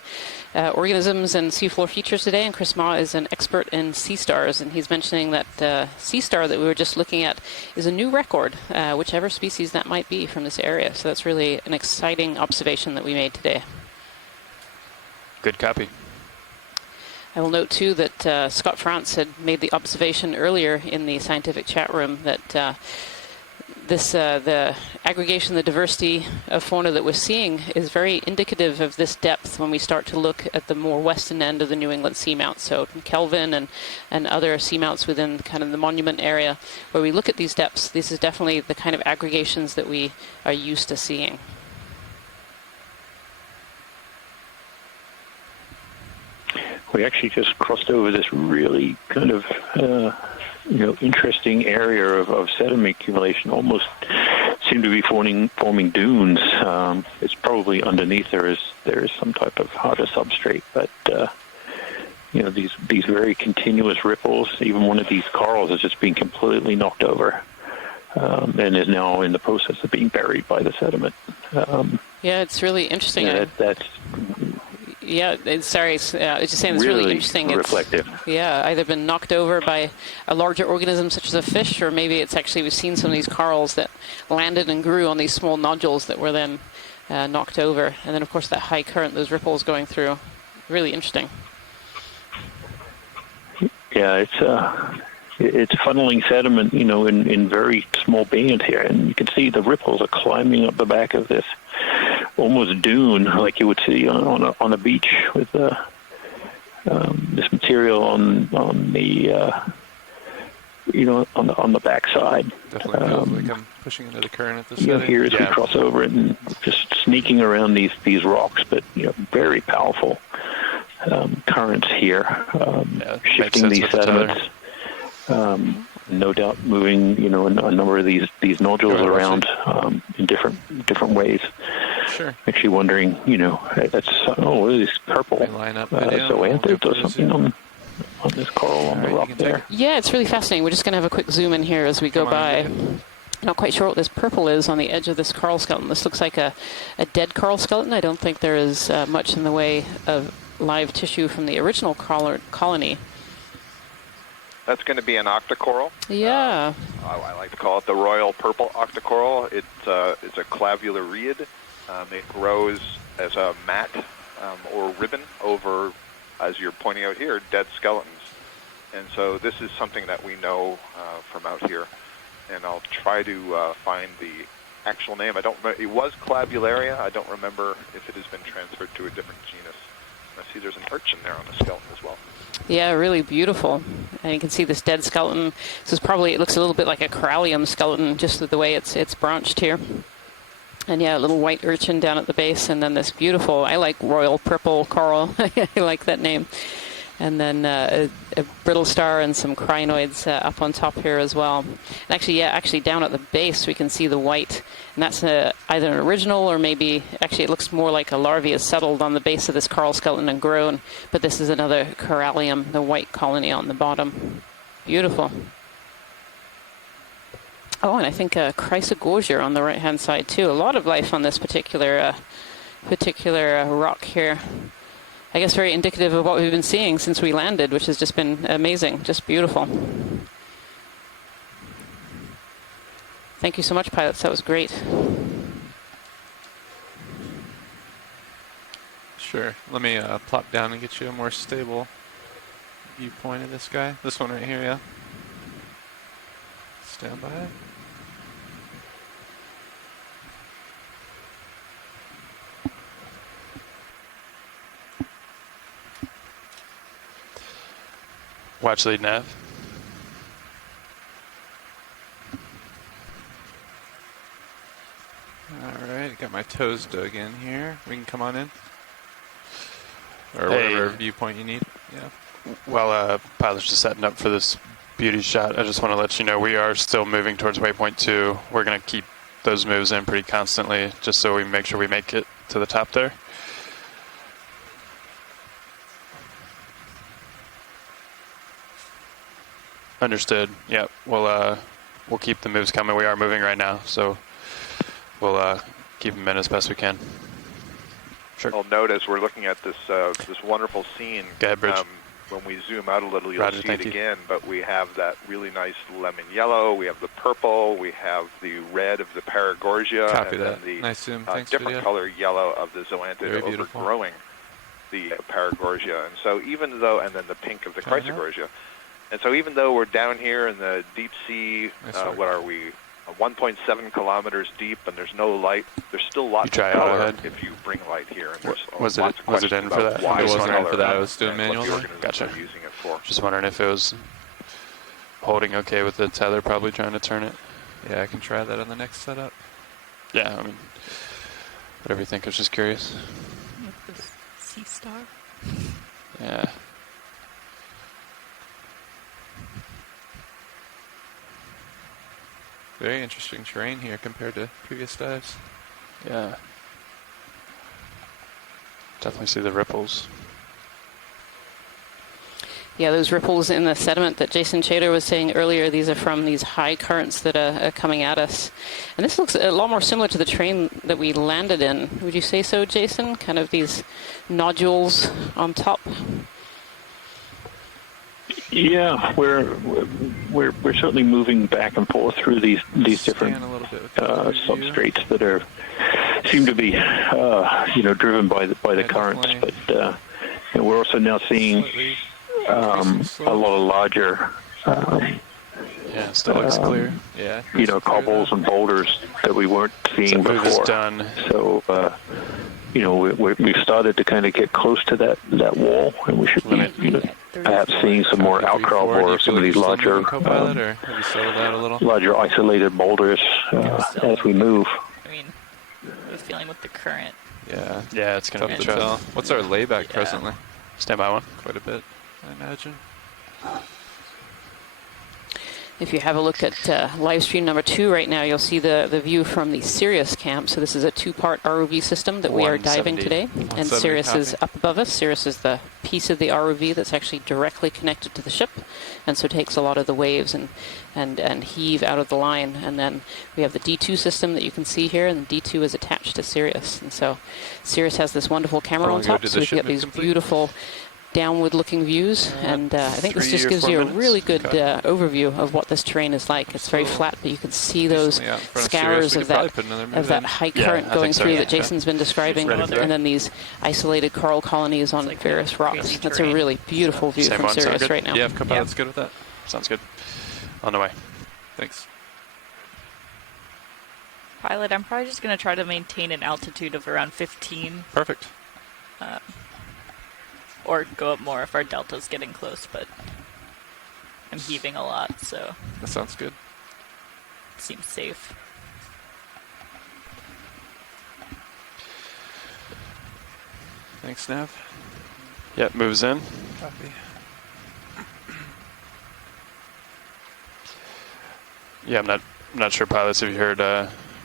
organisms and seafloor features today. And Chris Ma is an expert in sea stars, and he's mentioning that sea star that we were just looking at is a new record, whichever species that might be from this area. So that's really an exciting observation that we made today. Good copy. I will note too that Scott France had made the observation earlier in the scientific chat room that the aggregation, the diversity of fauna that we're seeing is very indicative of this depth when we start to look at the more western end of the New England Seamount. So Kelvin and other seamounts within kind of the monument area, where we look at these depths, this is definitely the kind of aggregations that we are used to seeing. We actually just crossed over this really kind of interesting area of sediment accumulation. Almost seem to be forming dunes. It's probably underneath there is some type of harder substrate, but these very continuous ripples. Even one of these corals is just being completely knocked over, and is now in the process of being buried by the sediment. Yeah, it's really interesting. That's Yeah, sorry, I was just saying it's really interesting. Reflective. Either been knocked over by a larger organism such as a fish, or maybe it's actually, we've seen some of these corals that landed and grew on these small nodules that were then knocked over. And then, of course, that high current, those ripples going through. Really interesting. Yeah, it's funneling sediment, in very small bands here. And you can see the ripples are climbing up the back of this almost dune, like you would see on a beach with this material on the on the backside. Definitely feels like I'm pushing into the current at this setting. Here as we cross over it and just sneaking around these rocks, but very powerful currents here, shifting these sediments. No doubt moving, a number of these nodules around in different ways. Sure. Actually wondering, that's what is this purple? Zoanthid or something on this coral on the rock there. Yeah, it's really fascinating. We're just going to have a quick zoom in here as we go by. Not quite sure what this purple is on the edge of this coral skeleton. This looks like a dead coral skeleton. I don't think there is much in the way of live tissue from the original colony. That's going to be an octocoral. Yeah. I like to call it the royal purple octocoral. It's a clavularid. It grows as a mat or ribbon over, as you're pointing out here, dead skeletons. And so this is something that we know from out here. And I'll try to find the actual name. I don't remember. It was Clavularia. I don't remember if it has been transferred to a different genus. I see there's an urchin there on the skeleton as well. Yeah, really beautiful. And you can see this dead skeleton. It looks a little bit like a corallium skeleton, just the way it's branched here. And yeah, a little white urchin down at the base, and then this beautiful, I like royal purple coral. I like that name. And then a brittle star and some crinoids up on top here as well. And actually down at the base we can see the white, and that's either an original or maybe, actually it looks more like a larvae has settled on the base of this coral skeleton and grown, but this is another corallium, the white colony on the bottom. Beautiful. Oh, and I think Chrysogorgia on the right-hand side too. A lot of life on this particular rock here. I guess very indicative of what we've been seeing since we landed, which has just been amazing, just beautiful. Thank you so much, pilots. That was great. Sure. Let me plop down and get you a more stable viewpoint of this guy. This one right here, yeah. Stand by. Watch lead nav. Alright, got my toes dug in here. We can come on in. Or Hey. whatever viewpoint you need. Yeah. While pilots just setting up for this beauty shot, I just want to let you know we are still moving towards waypoint 2. We're going to keep those moves in pretty constantly just so we make sure we make it to the top there. Understood. Yep. We'll keep the moves coming. We are moving right now, so we'll keep them in as best we can. Sure. I'll note as we're looking at this this wonderful scene. Go ahead, Bridge. When we zoom out a little, you'll Roger, see thank it you. again. But we have that really nice lemon yellow. We have the purple. We have the red of the Paragorgia. Copy and that. then the Nice zoom. Thanks, different video. color yellow of the Zoanthid Very beautiful. overgrowing. the Paragorgia. And so even though, and then the pink of the Chrysogorgia. And so even though we're down here in the deep sea, what are we, 1.7 kilometers deep, and there's no light, there's still lots of color if you bring light here. And there's Was it in for that? Why it wasn't in for that. I and was doing manual. Gotcha. Using it for. Just wondering if it was holding okay with the tether, probably trying to turn it. Yeah, I can try that on the next setup. Yeah, I mean, whatever you think. I was just curious. With this sea star. Yeah. Very interesting terrain here compared to previous dives. Yeah. Definitely see the ripples. Yeah, those ripples in the sediment that Jason Chater was saying earlier, these are from these high currents that are coming at us. And this looks a lot more similar to the terrain that we landed in. Would you say so, Jason? Kind of these nodules on top? Yeah, we're certainly moving back and forth through these different substrates that seem to be driven by the currents, but we're also now seeing a lot of larger still looks clear. Yeah, cobbles and boulders that we weren't seeing before. Done. So we've started to kind of get close to that wall, and we should be perhaps seeing some more outcrop or some of these larger isolated boulders as we move. I mean, the feeling with the current. Yeah, it's going to be tough to tell. What's our layback presently? Stand by one. Quite a bit, I imagine. If you have a look at live stream number 2 right now, you'll see the view from the Sirius camp. So this is a 2-part ROV system that we are diving today. And Sirius is up above us. Sirius is the piece of the ROV that's actually directly connected to the ship, and so takes a lot of the waves and heave out of the line. And then we have the D2 system that you can see here, and the D2 is attached to Sirius. And so Sirius has this wonderful camera on top, so we can get these beautiful downward-looking views, and I think this just gives you a really good overview of what this terrain is like. It's very flat, but you can see those scours of that high current going through that Jason's been describing, and then these isolated coral colonies on various rocks. That's a really beautiful view from Sirius right now. Yeah, Copilot's good with that. Sounds good. On the way. Thanks. Pilot, I'm probably just going to try to maintain an altitude of around 15. Perfect. Or go up more if our delta's getting close, but I'm heaving a lot, so that sounds good. It seems safe. Thanks, Nav. Yep, moves in. Copy. Yeah, I'm not sure, pilots, if you heard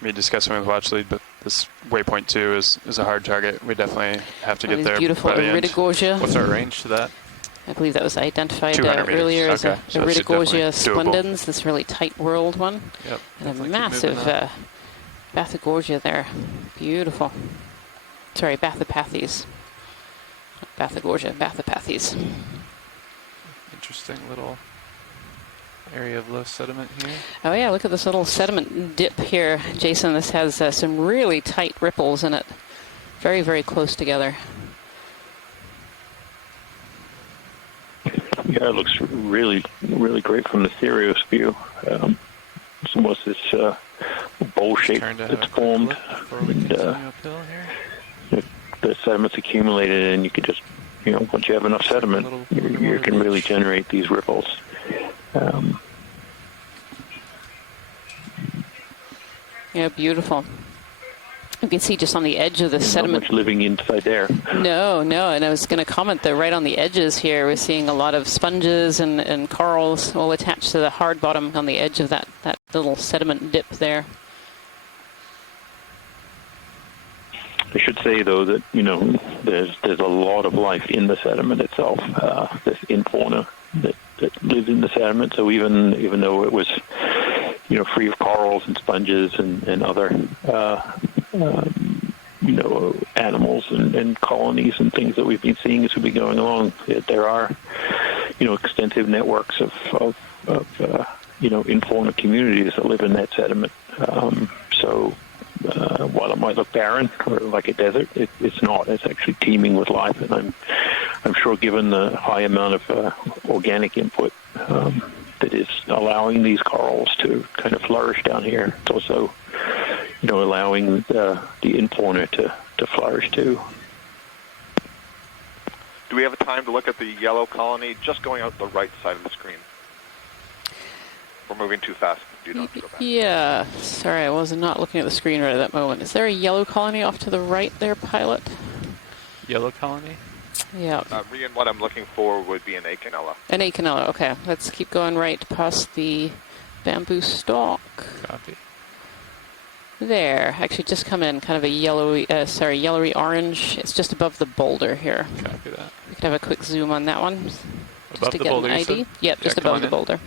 me discussing with Watchlead, but this waypoint 2 is a hard target. We definitely have to get there. Beautiful Iridogorgia. What's our range to that? I believe that was identified 200 meters. earlier as a So Iridogorgia splendens, this really tight world one. Yep, and a massive Bathagorgia there. Beautiful. Sorry, Bathopathes. Bathagorgia, Bathopathes. Interesting little area of low sediment here. Oh yeah, look at this little sediment dip here, Jason. This has some really tight ripples in it. Very, very close together. Yeah, it looks really, really great from the Sirius view. It's almost this bowl shape that's formed. And, the sediment's accumulated, and you can just, once you have enough sediment, you can really generate these ripples. Yeah, beautiful. You can see just on the edge of the sediment. Not much living inside there. No, and I was going to comment that right on the edges here, we're seeing a lot of sponges and corals all attached to the hard bottom on the edge of that little sediment dip there. I should say, though, that, there's a lot of life in the sediment itself. This infauna that lives in the sediment. So even though it was, free of corals and sponges and other, animals and colonies and things that we've been seeing as we've been going along, there are, extensive networks of infauna communities that live in that sediment. So while it might look barren or like a desert, it's not. It's actually teeming with life, and I'm sure, given the high amount of organic input that is allowing these corals to kind of flourish down here, it's also, allowing the in-fauna to flourish too. Do we have a time to look at the yellow colony just going out the right side of the screen? We're moving too fast. You don't have to go back. Yeah, sorry, I was not looking at the screen right at that moment. Is there a yellow colony off to the right there, pilot? Yellow colony? Yeah. Rian, what I'm looking for would be an Okeanos. An Okeanos, okay. Let's keep going right past the bamboo stalk. Copy. There, actually just come in, kind of a yellowy orange. It's just above the boulder here. Copy that. We could have a quick zoom on that one. Above to the get boulder, an you ID. said? Yep, just above the boulder.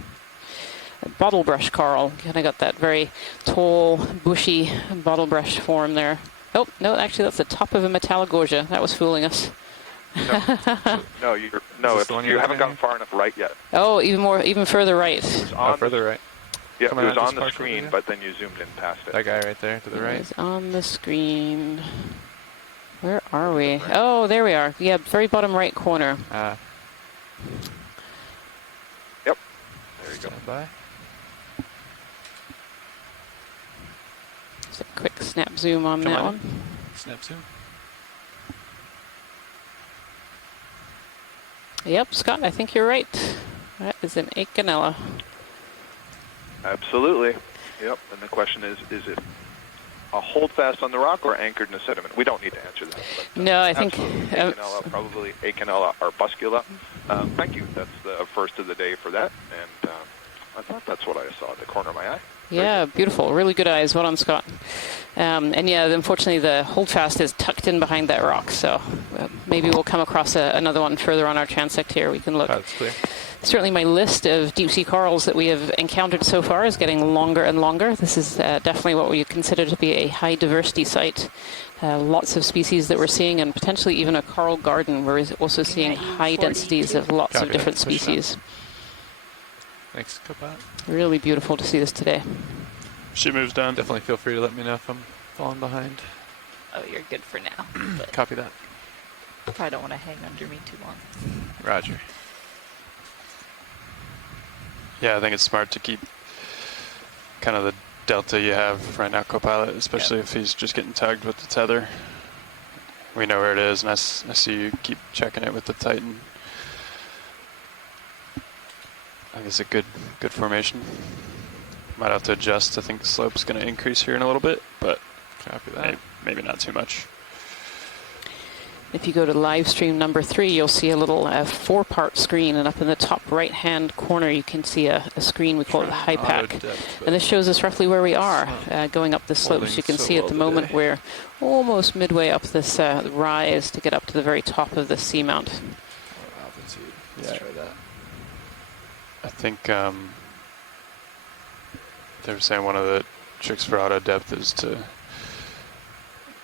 A bottle brush coral. Kind of got that very tall, bushy bottle brush form there. Oh, no, actually that's the top of a Metallogorgia. That was fooling us. No, you haven't gone far enough right yet. Oh, even further right. Further right. Yeah, Coming it was out on this the partial screen, video? but then you zoomed in past it. That guy right there to the right. It's on the screen. Where are we? Oh, there we are. Yeah, very bottom right corner. Yep. There you go. Stand by. Just a quick snap zoom on that one. Snap zoom. Yep, Scott, I think you're right. That is an Okeanos. Absolutely. Yep. And the question is it a holdfast on the rock or anchored in the sediment? We don't need to answer that. But, No, I think... Okeanos, probably Okeanos arbuscula. Thank you. That's the first of the day for that. And I thought that's what I saw at the corner of my eye. Yeah, beautiful. Really good eyes. Well done, Scott. And yeah, unfortunately, the holdfast is tucked in behind that rock, so maybe we'll come across another one further on our transect here. We can look. That's clear. Certainly my list of deep-sea corals that we have encountered so far is getting longer and longer. This is definitely what we consider to be a high-diversity site. Lots of species that we're seeing, and potentially even a coral garden. We're also seeing high densities of lots of different species. Thanks, Copilot. Really beautiful to see this today. Ship moves done. Definitely feel free to let me know if I'm falling behind. Oh, you're good for now. But Copy that. probably don't want to hang under me too long. Roger. Yeah, I think it's smart to keep kind of the delta you have right now, Copilot, especially if he's just getting tugged with the tether. We know where it is, and I see you keep checking it with the Titan. I think it's a good formation. Might have to adjust. I think the slope's going to increase here in a little bit, but copy that. Maybe not too much. If you go to live stream number 3, you'll see a little 4-part screen, and up in the top right-hand corner you can see a screen, we call it the high pack. And this shows us roughly where we are going up the slopes. You can see at the moment we're almost midway up this rise to get up to the very top of the Seamount. Let's try that. I think they were saying one of the tricks for auto depth is to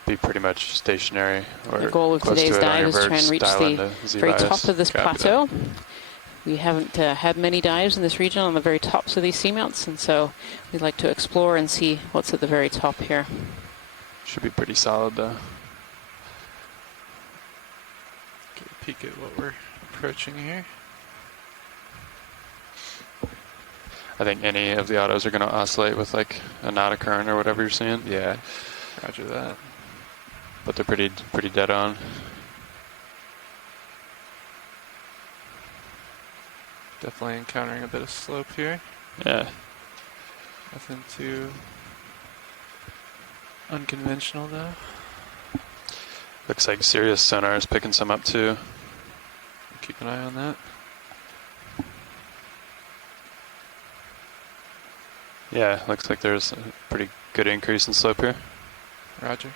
be pretty much stationary. Or The goal of close today's to it on dive your is to try birds, and reach dial the into Z very bias. top of this Copy plateau. that. We haven't had many dives in this region on the very tops of these seamounts, and so we'd like to explore and see what's at the very top here. Should be pretty solid though. Get a peek at what we're approaching here. I think any of the autos are going to oscillate with like a knot of current or whatever you're seeing. Yeah, roger that. But they're pretty dead on. Definitely encountering a bit of slope here. Yeah. Nothing too unconventional though. Looks like Sirius sonar is picking some up too. Keep an eye on that. Yeah, looks like there's a pretty good increase in slope here. Roger.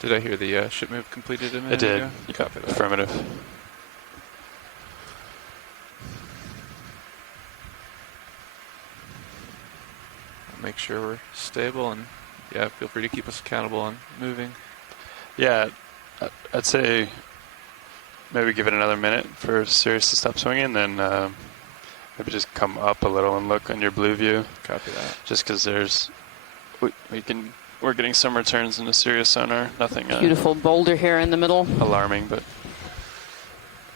Did I hear the ship move completed a minute It did. ago? Copy that. Affirmative. Make sure we're stable, and yeah, feel free to keep us accountable on moving. Yeah, I'd say maybe give it another minute for Sirius to stop swinging, then maybe just come up a little and look on your blue view. Copy that. Just because we're getting some returns in the Sirius sonar. Nothing Beautiful boulder here in the middle. alarming, but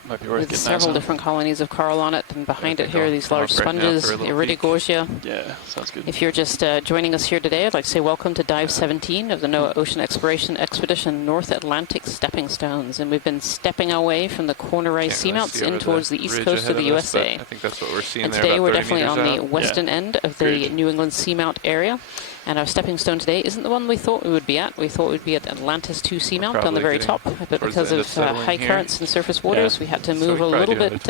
might be worth With getting several eyes on. different colonies of coral on it, and behind Yeah, I it think here, I'll these come large up right now sponges, for a little peek. Iridogorgia. Yeah, sounds good. If you're just joining us here today, I'd like to say welcome to Dive 17 of the NOAA Ocean Exploration Expedition North Atlantic Stepping Stones. And we've been stepping away from the corner ice Can't really seamounts see in over towards the east ridge coast of ahead the us, but USA. I think that's what we're seeing And there. today about we're 30 definitely on meters the out. western end of the Great. New England Seamount area. And our stepping stone today isn't the one we thought we would be at. We thought we'd be at Atlantis 2 Seamount on the probably very getting top. But towards because the end of of settling high here. currents and surface waters, we had to move a little bit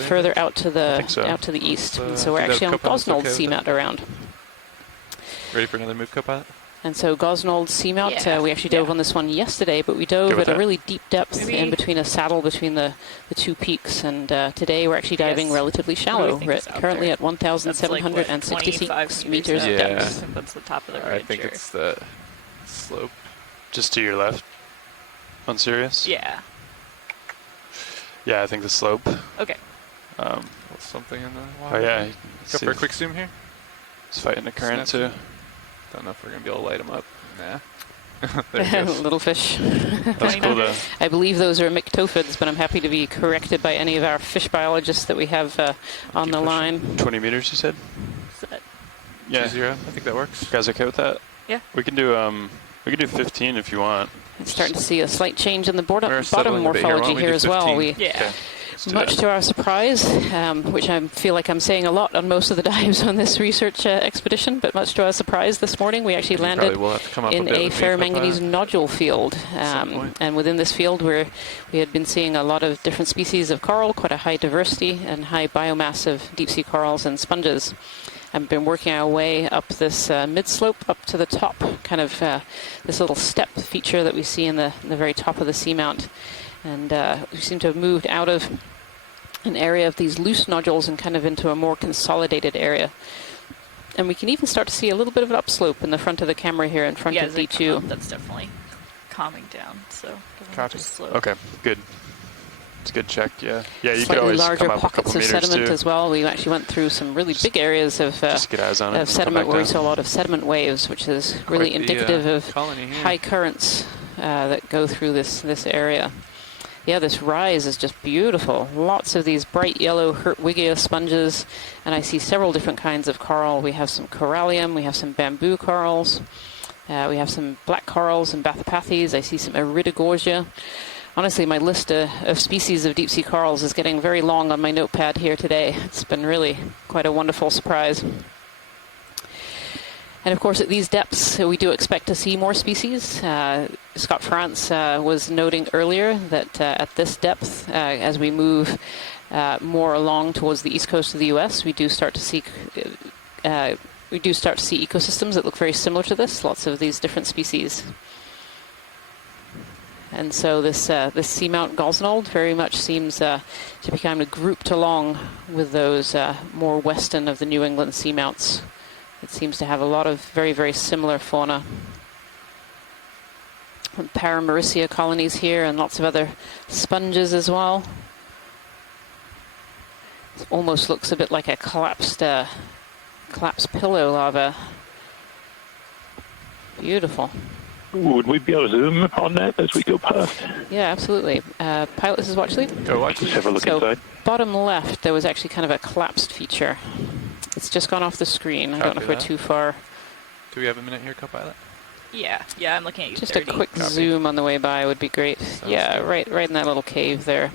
further out to the east. And so we're do that actually on a couple minutes, Gosnold okay with Seamount around. Ready for another move, co-pilot? And so Gosnold Seamount, Yeah. we actually dove on this one yesterday, but we dove Good with at a that. really deep depth Maybe- in between a saddle between the two peaks. And today we're actually diving Yes. relatively What do shallow. we think We're is out currently there? at 1,766 25 meters Yeah. depth. What's the top of the I ridge? think or- it's the slope. Just to your left on Sirius? Yeah. Yeah, I think the slope. Okay. Something in the Oh water. yeah, Go for a quick zoom here. It's fighting the current too. Snap Don't know if we're going to be able to light them up. Nah. There it goes. Little fish. That's cool though. I believe those are myctophids, but I'm happy to be corrected by any of our fish biologists that we have on Keep the pushing. line. 20 meters, you said? Is that- Yeah. 2-0. I think that works. You guys okay with that? Yeah. We can do 15 if you want. I'm starting to see a slight change in the We're bottom settling a bit here. Why don't morphology we here do as well. 15? We, Yeah. Okay. Let's do much that. to our surprise, which I feel like I'm saying a lot on most of the dives on this research expedition, but much to our surprise this morning, we actually You landed probably will have to come up in bit a with me, co-pilot. ferromanganese nodule field. some point. And within this field, we had been seeing a lot of different species of coral, quite a high diversity and high biomass of deep sea corals and sponges. I've been working our way up this mid-slope up to the top, kind of this little step feature that we see in the very top of the seamount. And we seem to have moved out of an area of these loose nodules and kind of into a more consolidated area. And we can even start to see a little bit of an upslope in the front of the camera here in front Yeah, of as they come D2. up, that's definitely calming down. So give them Copy. just slow. Okay, good. It's a good check, yeah. Yeah, you could Slightly always larger come up a pockets couple of meters sediment too. as well. We actually went through some really big areas of Just get eyes on it. and come sediment back where we down. saw a lot of sediment waves, which is really Quite the, indicative of colony here. high currents that go through this area. Yeah, this rise is just beautiful. Lots of these bright yellow Hertwiggia sponges, and I see several different kinds of coral. We have some corallium, we have some bamboo corals, we have some black corals and bathypathes. I see some iridogorgia. Honestly, my list of species of deep sea corals is getting very long on my notepad here today. It's been really quite a wonderful surprise. And of course, at these depths, we do expect to see more species. Scott France was noting earlier that at this depth, as we move more along towards the east coast of the U.S., we do start to see ecosystems that look very similar to this. Lots of these different species. And so this Seamount Gosnold very much seems to be kind of grouped along with those more western of the New England seamounts. It seems to have a lot of very, very similar fauna. And Paramaricia colonies here and lots of other sponges as well. It almost looks a bit like a collapsed pillow lava. Beautiful. Would we be able to zoom on that as we go past? Yeah, absolutely. Pilot, this is watch lead. Go watch. Just have a look So inside. bottom left, there was actually kind of a collapsed feature. It's just gone off the screen. I don't know if we're Copy that. too far. Do we have a minute here, co-pilot? Yeah, I'm looking at you. Just 30. a quick Copy. zoom on the way by would be great. Yeah, good. right in that little cave there.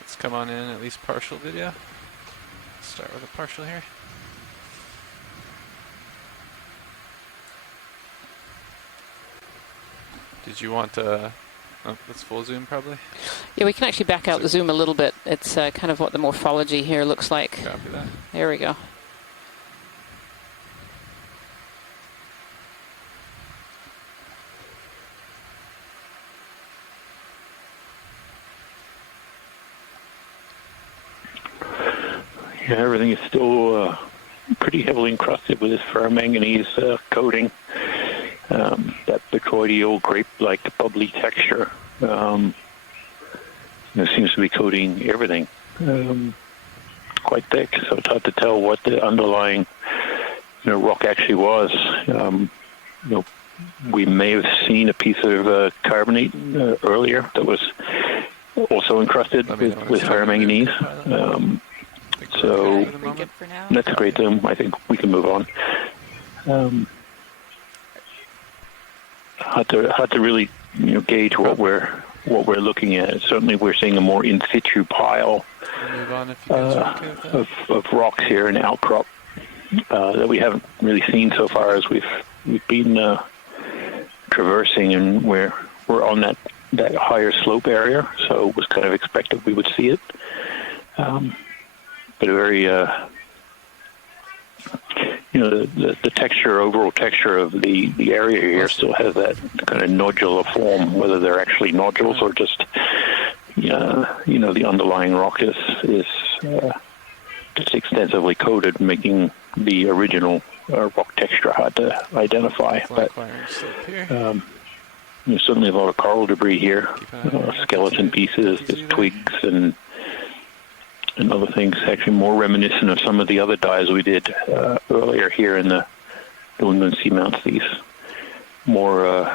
Let's come on in at least partial video. Start with a partial here. Did you want to... Oh, that's full zoom probably. Yeah, we can actually back out the zoom a little bit. It's kind of what the morphology here looks like. Copy that. There we go. Yeah, everything is still pretty heavily encrusted with this ferromanganese coating. that botryoidal grape-like bubbly texture. It seems to be coating everything quite thick, so it's hard to tell what the underlying rock actually was. We may have seen a piece of carbonate earlier that was also encrusted with ferromanganese. So that's great. I think we can move on. Hard to really gauge what we're looking at. Certainly, we're seeing a more in situ pile of rocks here, an outcrop that we haven't really seen so far as we've been traversing, and we're on that higher slope area. So it was kind of expected we would see it, but a very the texture, overall texture of the area here still has that kind of nodular form, whether they're actually nodules or just, the underlying rock is just extensively coated, making the original rock texture hard to identify. But there's certainly a lot of coral debris here, skeleton pieces, there's twigs and other things, actually more reminiscent of some of the other dives we did earlier here in the New England Seamounts. These more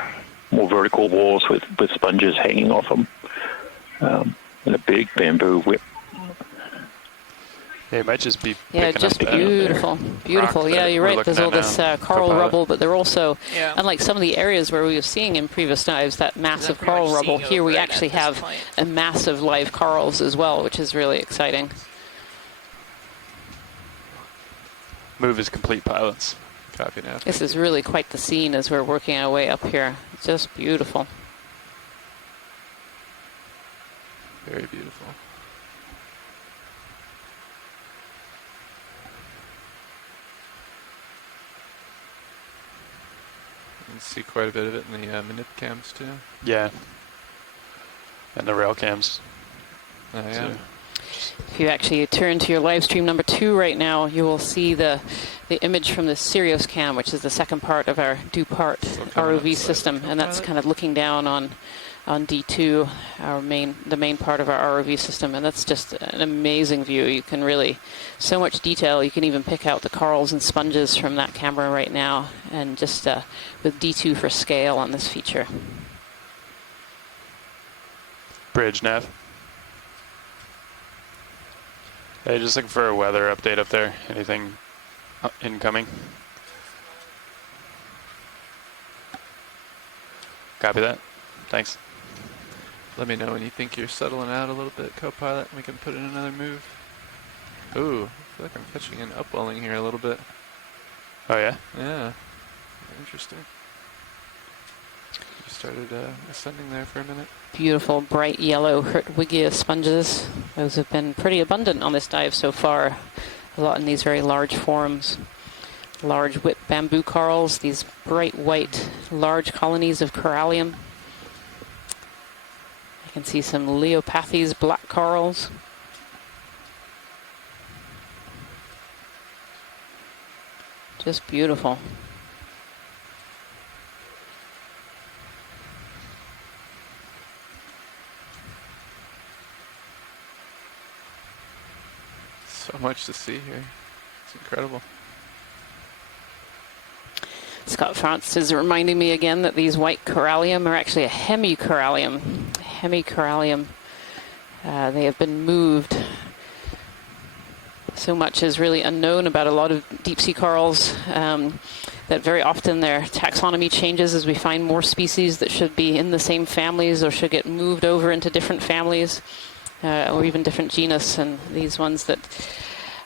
vertical walls with sponges hanging off them, and a big bamboo whip. Yeah, it might just be just beautiful. Yeah, you're right. There's all this coral rubble, but they're also, unlike some of the areas where we were seeing in previous dives, that massive coral rubble, here we actually have a massive live corals as well, which is really exciting. Move is complete, pilots. Copy now. This is really quite the scene as we're working our way up here. It's just beautiful. Very beautiful. You can see quite a bit of it in the manip cams too. Yeah. And the rail cams. Oh, yeah. So. If you actually turn to your live stream number 2 right now, you will see the image from the Sirius cam, which is the second part of our two-part ROV system, and that's kind of looking down on D2, the main part of our ROV system, and that's just an amazing view. You can really, so much detail. You can even pick out the corals and sponges from that camera right now, and just with D2 for scale on this feature. Bridge nav. Hey, just looking for a weather update up there. Anything incoming? Copy that. Thanks. Let me know when you think you're settling out a little bit, co-pilot, and we can put in another move. Ooh, I feel like I'm catching an upwelling here a little bit. Oh, yeah? Yeah. Interesting. You started ascending there for a minute. Beautiful bright yellow Hertwiggia sponges. Those have been pretty abundant on this dive so far. A lot in these very large forms. Large whip bamboo corals, these bright white large colonies of corallium. I can see some Leopathes black corals. Just beautiful. So much to see here. It's incredible. Scott France is reminding me again that these white corallium are actually a hemicorallium. Hemicorallium. They have been moved. So much is really unknown about a lot of deep sea corals, that very often their taxonomy changes as we find more species that should be in the same families or should get moved over into different families. Or even different genus, and these ones that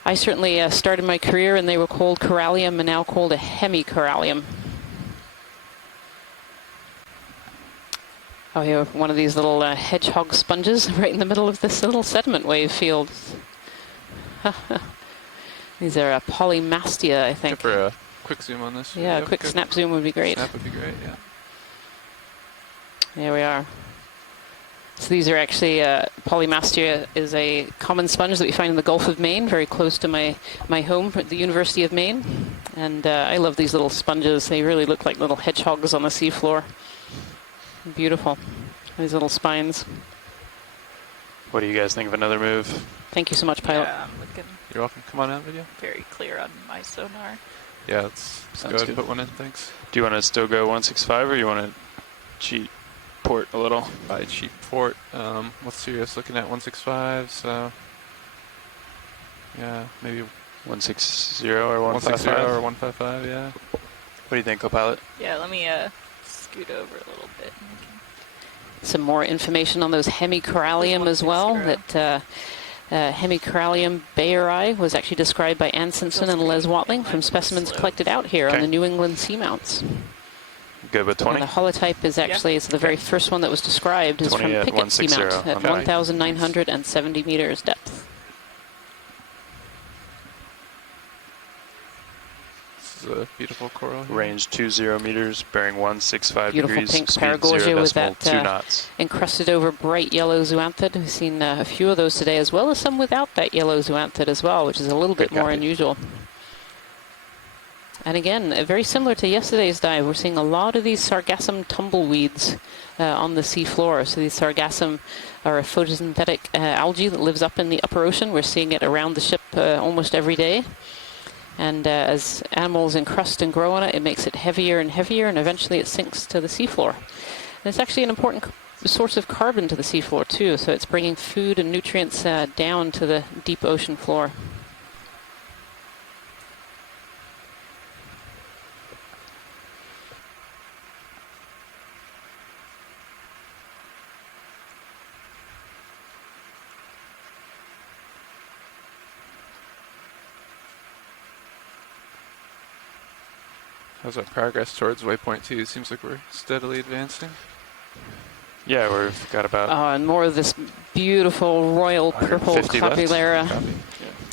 I certainly started my career and they were called corallium and now called a hemicorallium. Oh, here, one of these little hedgehog sponges right in the middle of this little sediment wave field. These are polymastia, I think. For a quick zoom on this. Yeah, a quick snap zoom would be great. Snap would be great, yeah. There we are. So these are actually, polymastia is a common sponge that we find in the Gulf of Maine, very close to my home at the University of Maine. And I love these little sponges. They really look like little hedgehogs on the seafloor. Beautiful. These little spines. What do you guys think of another move? Thank you so much, pilot. Yeah, I'm looking You're welcome. Come on out, video. very clear on my sonar. Yeah, let's go Sounds ahead good. and put one in. Thanks. Do you want to still go 165 or you want to cheat port a little? By cheap port. What's Sirius looking at? 165. So yeah, maybe 160 or 160 155? or 155. Yeah. What do you think, co-pilot? Yeah, let me scoot over a little bit. And we can Some more information on those hemicorallium as well. 160. That hemicorallium bayeri was actually described by Ann Simpson and Les Watling from specimens collected out here on Okay. the New England seamounts. Good with 20? And the holotype is actually it's the very first one that was described is 20 from at Pickett 160 Seamount at on that. 1,970 meters depth. This is a beautiful coral here. Range 20 meters, bearing 165 Beautiful degrees, pink speed Paragorgia with 0.2 that knots. encrusted over bright yellow zoanthid. We've seen a few of those today, as well as some without that yellow zoanthid as well, which is a little bit Good more copy. unusual. And again, very similar to yesterday's dive, we're seeing a lot of these sargassum tumbleweeds on the sea floor. So these sargassum are a photosynthetic algae that lives up in the upper ocean. We're seeing it around the ship almost every day. And as animals encrust and grow on it, it makes it heavier and heavier, and eventually it sinks to the seafloor. And it's actually an important source of carbon to the seafloor too, so it's bringing food and nutrients down to the deep ocean floor. How's our progress towards waypoint 2? Seems like we're steadily advancing. Yeah, we've got about And more of this beautiful royal purple 150 left.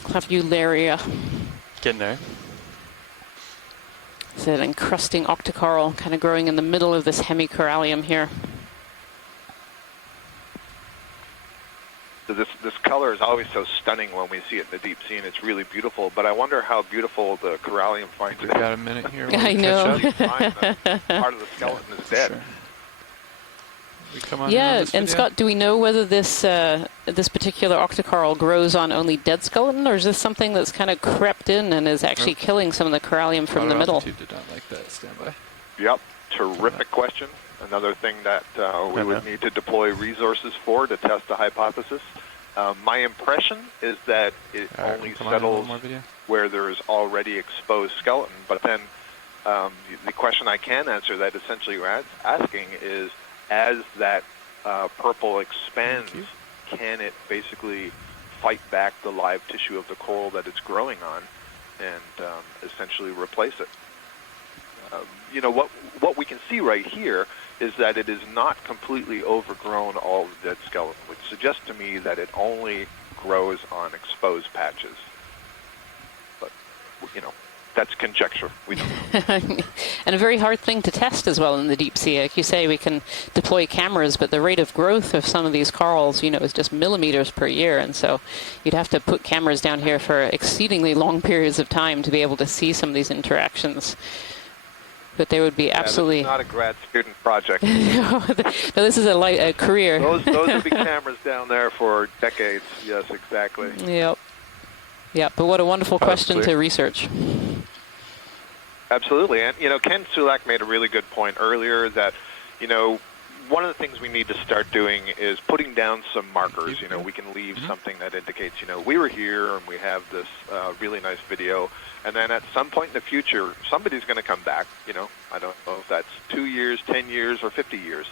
clavularia. getting there. It's an encrusting octocoral kind of growing in the middle of this hemicorallium here. So this color is always so stunning when we see it in the deep sea, and it's really beautiful. But I wonder how beautiful the corallium finds it. We've got a minute here. while I we know. catch up. Find that part of the skeleton is dead. Sure. We come on in on Yeah, this and video? Scott, do we know whether this this particular octocoral grows on only dead skeleton, or is this something that's kind of crept in and is actually killing some of the corallium from the Water middle? altitude did not like that. Stand by. Yep, terrific question. Another thing that we would need to deploy resources for to test the hypothesis. My impression is that it All right, only come on in, one settles more video. where there is already exposed skeleton. But then the question I can answer that essentially you're asking is, as that purple expands, can it basically fight back the live tissue of the coral that it's growing on and essentially replace it? You know, what we can see right here is that it is not completely overgrown all of the dead skeleton, which suggests to me that it only grows on exposed patches. But, you know, that's conjecture. We don't know. And a very hard thing to test as well in the deep sea. Like you say, we can deploy cameras, but the rate of growth of some of these corals, you know, is just millimeters per year. And so you'd have to put cameras down here for exceedingly long periods of time to be able to see some of these interactions. But they would be absolutely... Yeah, this is not a grad student project. No, this is a career. Those would be cameras down there for decades. Yes, exactly. Yep. Yeah, but what a wonderful question to research. Absolutely. And, you know, Ken Sulak made a really good point earlier that, you know, one of the things we need to start doing is putting down some markers. You know, we can leave something that indicates, you know, we were here and we have this really nice video. And then at some point in the future, somebody's going to come back. You know, I don't know if that's 2 years, 10 years, or 50 years.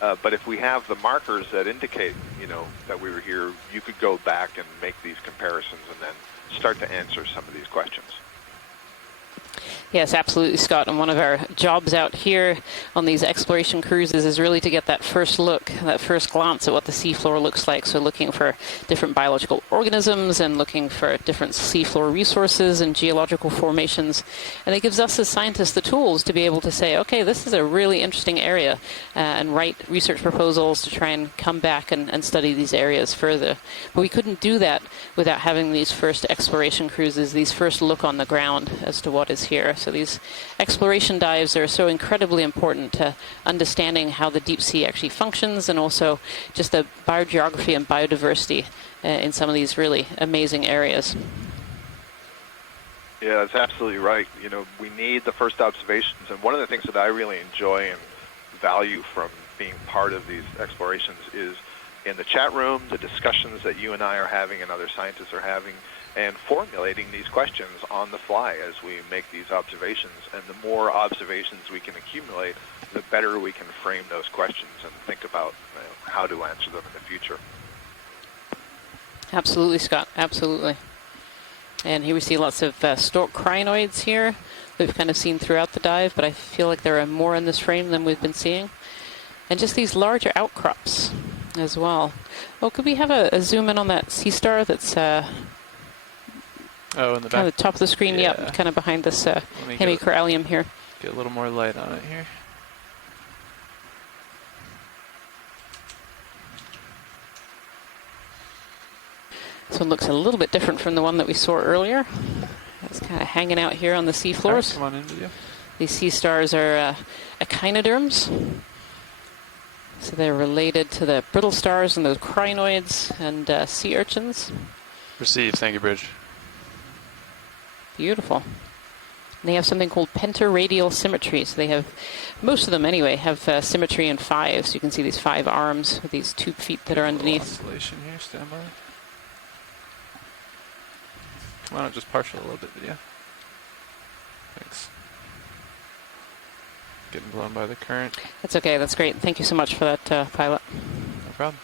But if we have the markers that indicate, you know, that we were here, you could go back and make these comparisons and then start to answer some of these questions. Yes, absolutely, Scott. And one of our jobs out here on these exploration cruises is really to get that first look, that first glance at what the seafloor looks like. So looking for different biological organisms and looking for different seafloor resources and geological formations. And it gives us as scientists the tools to be able to say, okay, this is a really interesting area, and write research proposals to try and come back and study these areas further. But we couldn't do that without having these first exploration cruises, these first look on the ground as to what is areas here. So these exploration dives are so incredibly important to understanding how the deep sea actually functions, and also just the biogeography and biodiversity in some of these really amazing areas. Yeah, that's absolutely right. We need the first observations, and one of the things that I really enjoy and value from being part of these explorations is in the chat room, the discussions that you and I are having and other scientists are having, and formulating these questions on the fly as we make these observations. And the more observations we can accumulate, the better we can frame those questions and think about how to answer them in the future. Absolutely, Scott. Absolutely. And here we see lots of stalk crinoids here that we've kind of seen throughout the dive, but I feel like there are more in this frame than we've been seeing. And just these larger outcrops as well. Oh, could we have a zoom in on that sea star that's in the back? kind of the top of the screen? Yeah. Yep, kind of behind this hemicorallium here. Get a little more light on it here. This one looks a little bit different from the one that we saw earlier. It's kind of hanging out here on the sea floors. Come on in, video. These sea stars are echinoderms. So they're related to the brittle stars and those crinoids and sea urchins. Received. Thank you, Bridge. Beautiful. And they have something called pentaradial symmetry. So they have, most of them anyway, have symmetry in 5. So you can see these 5 arms with these tube feet that are underneath. Oscillation here, stand by. Why not just partial a little bit, video? Thanks. Getting blown by the current. That's okay. That's great. Thank you so much for that, pilot. No problem.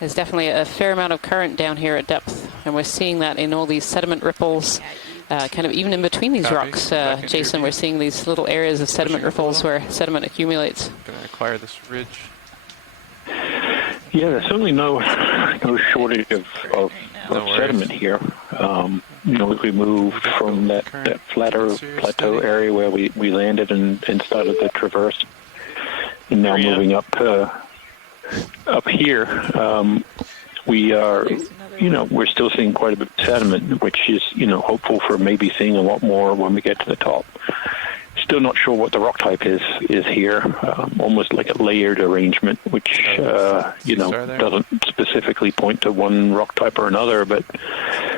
There's definitely a fair amount of current down here at depth, and we're seeing that in all these sediment ripples, kind of even in between these rocks. Jason, we're seeing these little areas of sediment ripples where sediment accumulates. Going to acquire this ridge. Yeah, there's certainly no shortage of sediment here. As we moved from that flatter plateau area where we landed and started the traverse, and now moving up here, we are, we're still seeing quite a bit of sediment, which is, hopeful for maybe seeing a lot more when we get to the top. Still not sure what the rock type is here. Almost like a layered arrangement, which doesn't specifically point to one rock type or another. But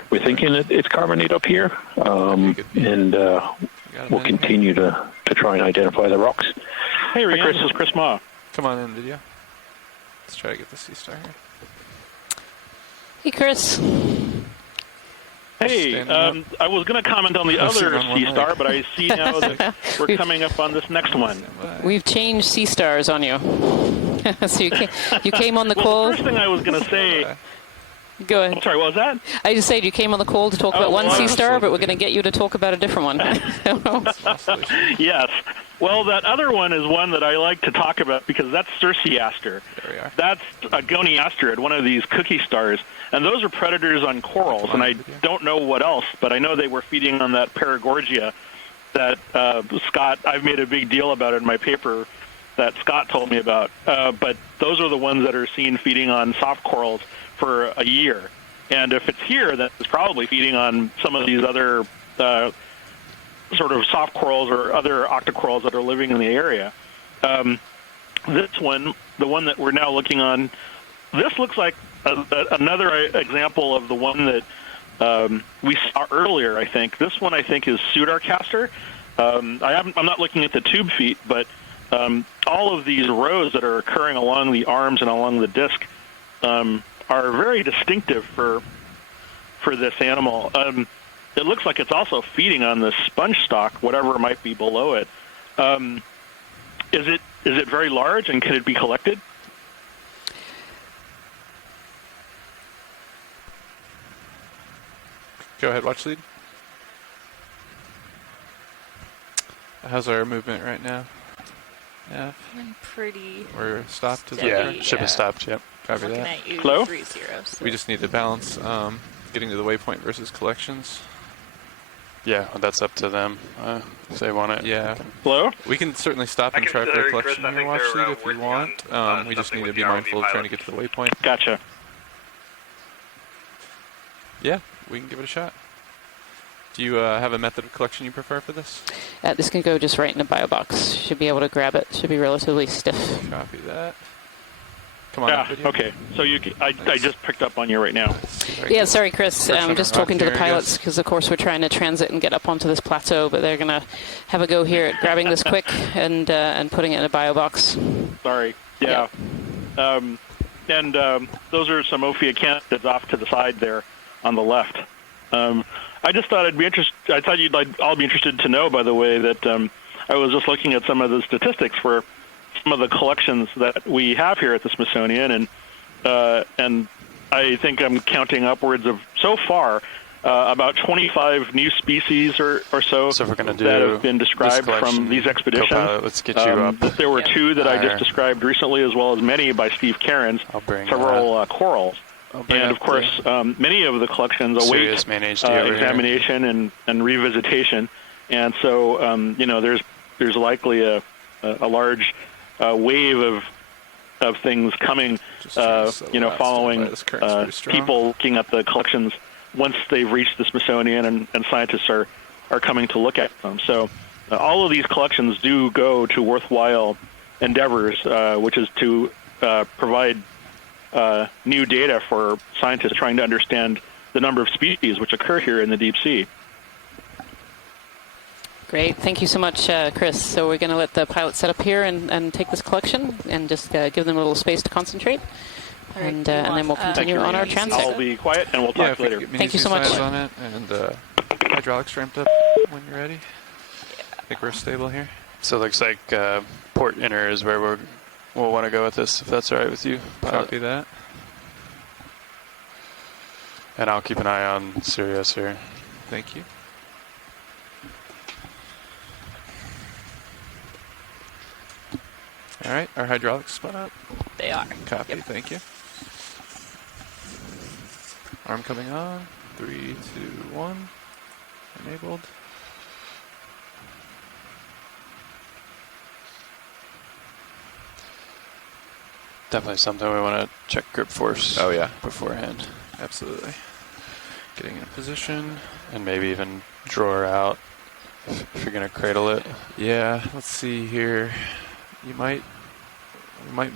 we're thinking it's carbonate up here, and we'll continue to try and identify the rocks. Hey, Chris, this is Chris Ma. Come on in, video. Let's try to get the sea star here. Hey, Chris. Hey, I was going to comment on the other sea star, but I see now that we're coming up on this next one. We've changed sea stars on you. So you came on the call. The first thing I was going to say... Go ahead. I'm sorry, what was that? I just said you came on the call to talk about one sea star, but we're going to get you to talk about a different one. Yes. Well, that other one is one that I like to talk about because that's Circeaster. There we are. That's a goniasterid, one of these cookie stars. And those are predators on corals, and I don't know what else, but I know they were feeding on that Paragorgia that Scott, I've made a big deal about it in my paper that Scott told me about. But those are the ones that are seen feeding on soft corals for a year. And if it's here, then it's probably feeding on some of these other sort of soft corals or other octocorals that are living in the area. This one, the one that we're now looking on, this looks like another example of the one that we saw earlier, I think. This one, I think, is Pseudarcaster. I'm not looking at the tube feet, but all of these rows that are occurring along the arms and along the disc are very distinctive for this animal. It looks like it's also feeding on the sponge stalk, whatever might be below it. Is it very large, and can it be collected? Go ahead, watch lead. How's our movement right now? Yeah. I'm pretty. We're stopped. Is that Yeah, correct? ship is stopped. Yep. Copy Looking that. at you, Hello? 3-0. So. We just need to balance getting to the waypoint versus collections. Yeah, well, that's up to them if they want it. Yeah. Hello? We can certainly stop and try for a collection here, watch lead, if you want. We just need to be mindful of trying to get to the waypoint. Gotcha. Yeah, we can give it a shot. Do you have a method of collection you prefer for this? This can go just right in a bio box. Should be able to grab it. Should be relatively stiff. Copy that. Come on. Yeah. Okay. So I just picked up on you right now. Yeah, sorry, Chris. I'm just talking to the here, pilots because, of course, we're trying to transit and get up onto this plateau, but they're going to have a go here at grabbing this quick and putting it in a bio box. Sorry. Yeah. Those are some Okeanos off to the side there on the left. I just thought I'd be interested. I thought you'd all be interested to know, by the way, that I was just looking at some of the statistics for some of the collections that we have here at the Smithsonian, and I think I'm counting upwards of so far about 25 new species or so if we're gonna do that have been described from these expeditions. Copilot, let's get you up. There were two that I just described recently, as well as many by Steve Cairns, several corals. And, of course, many of the collections await examination and revisitation. And so, there's likely a large wave of things coming, following people looking at the collections once they've reached the Smithsonian and scientists are coming to look at them. So all of these collections do go to worthwhile endeavors, which is to provide new data for scientists trying to understand the number of species which occur here in the deep sea. Great. Thank you so much, Chris. So we're going to let the pilot set up here and take this collection and just give them a little space to concentrate. Right, and then we'll continue on our transit. I'll be quiet and we'll talk later. Thank you so much. On it and hydraulics ramped up when you're ready. I think we're stable here. So it looks like port inner is where we'll want to go with this, if that's all right with you, pilot. Copy that. And I'll keep an eye on Sirius here. Thank you. All right, our hydraulics spun up. They are. Copy, thank you. Arm coming on. 3, 2, 1. Enabled. Definitely something we want to check grip force. Oh yeah, beforehand. Absolutely. Getting in position. And maybe even draw her out if you're gonna cradle it. Yeah, let's see here. You might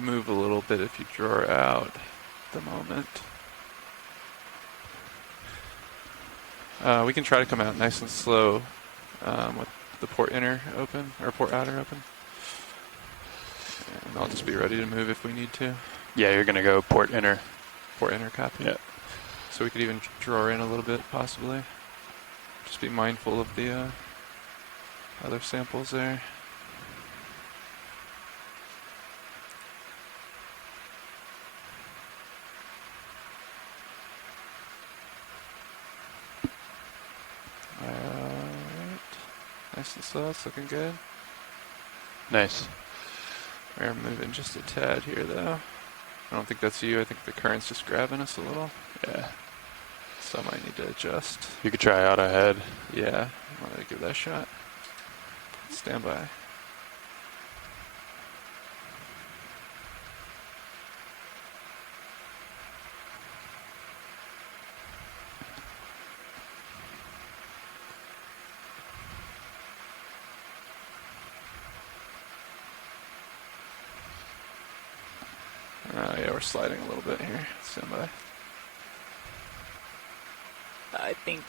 move a little bit if you draw her out at the moment. We can try to come out nice and slow with the port inner open, or port outer open. And I'll just be ready to move if we need to. Yeah, you're going to go port inner. Port inner, copy. Yeah. So we could even draw in a little bit, possibly. Just be mindful of the other samples there. Alright. Nice and slow, it's looking good. Nice. We're moving just a tad here, though. I don't think that's you. I think the current's just grabbing us a little. Yeah. So I might need to adjust. You could try out ahead. Yeah. I want to give that a shot. Stand by. Yeah, we're sliding a little bit here. Stand by. I think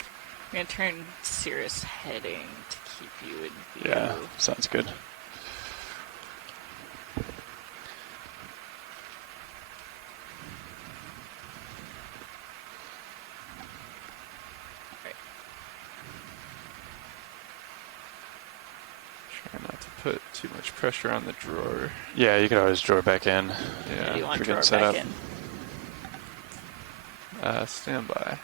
I'm going to turn Cirrus heading to keep you in view. Yeah, sounds good. Try not to put too much pressure on the drawer. Yeah, you can always draw it back in. Yeah, you want to if you're draw getting set back up. in. Stand by.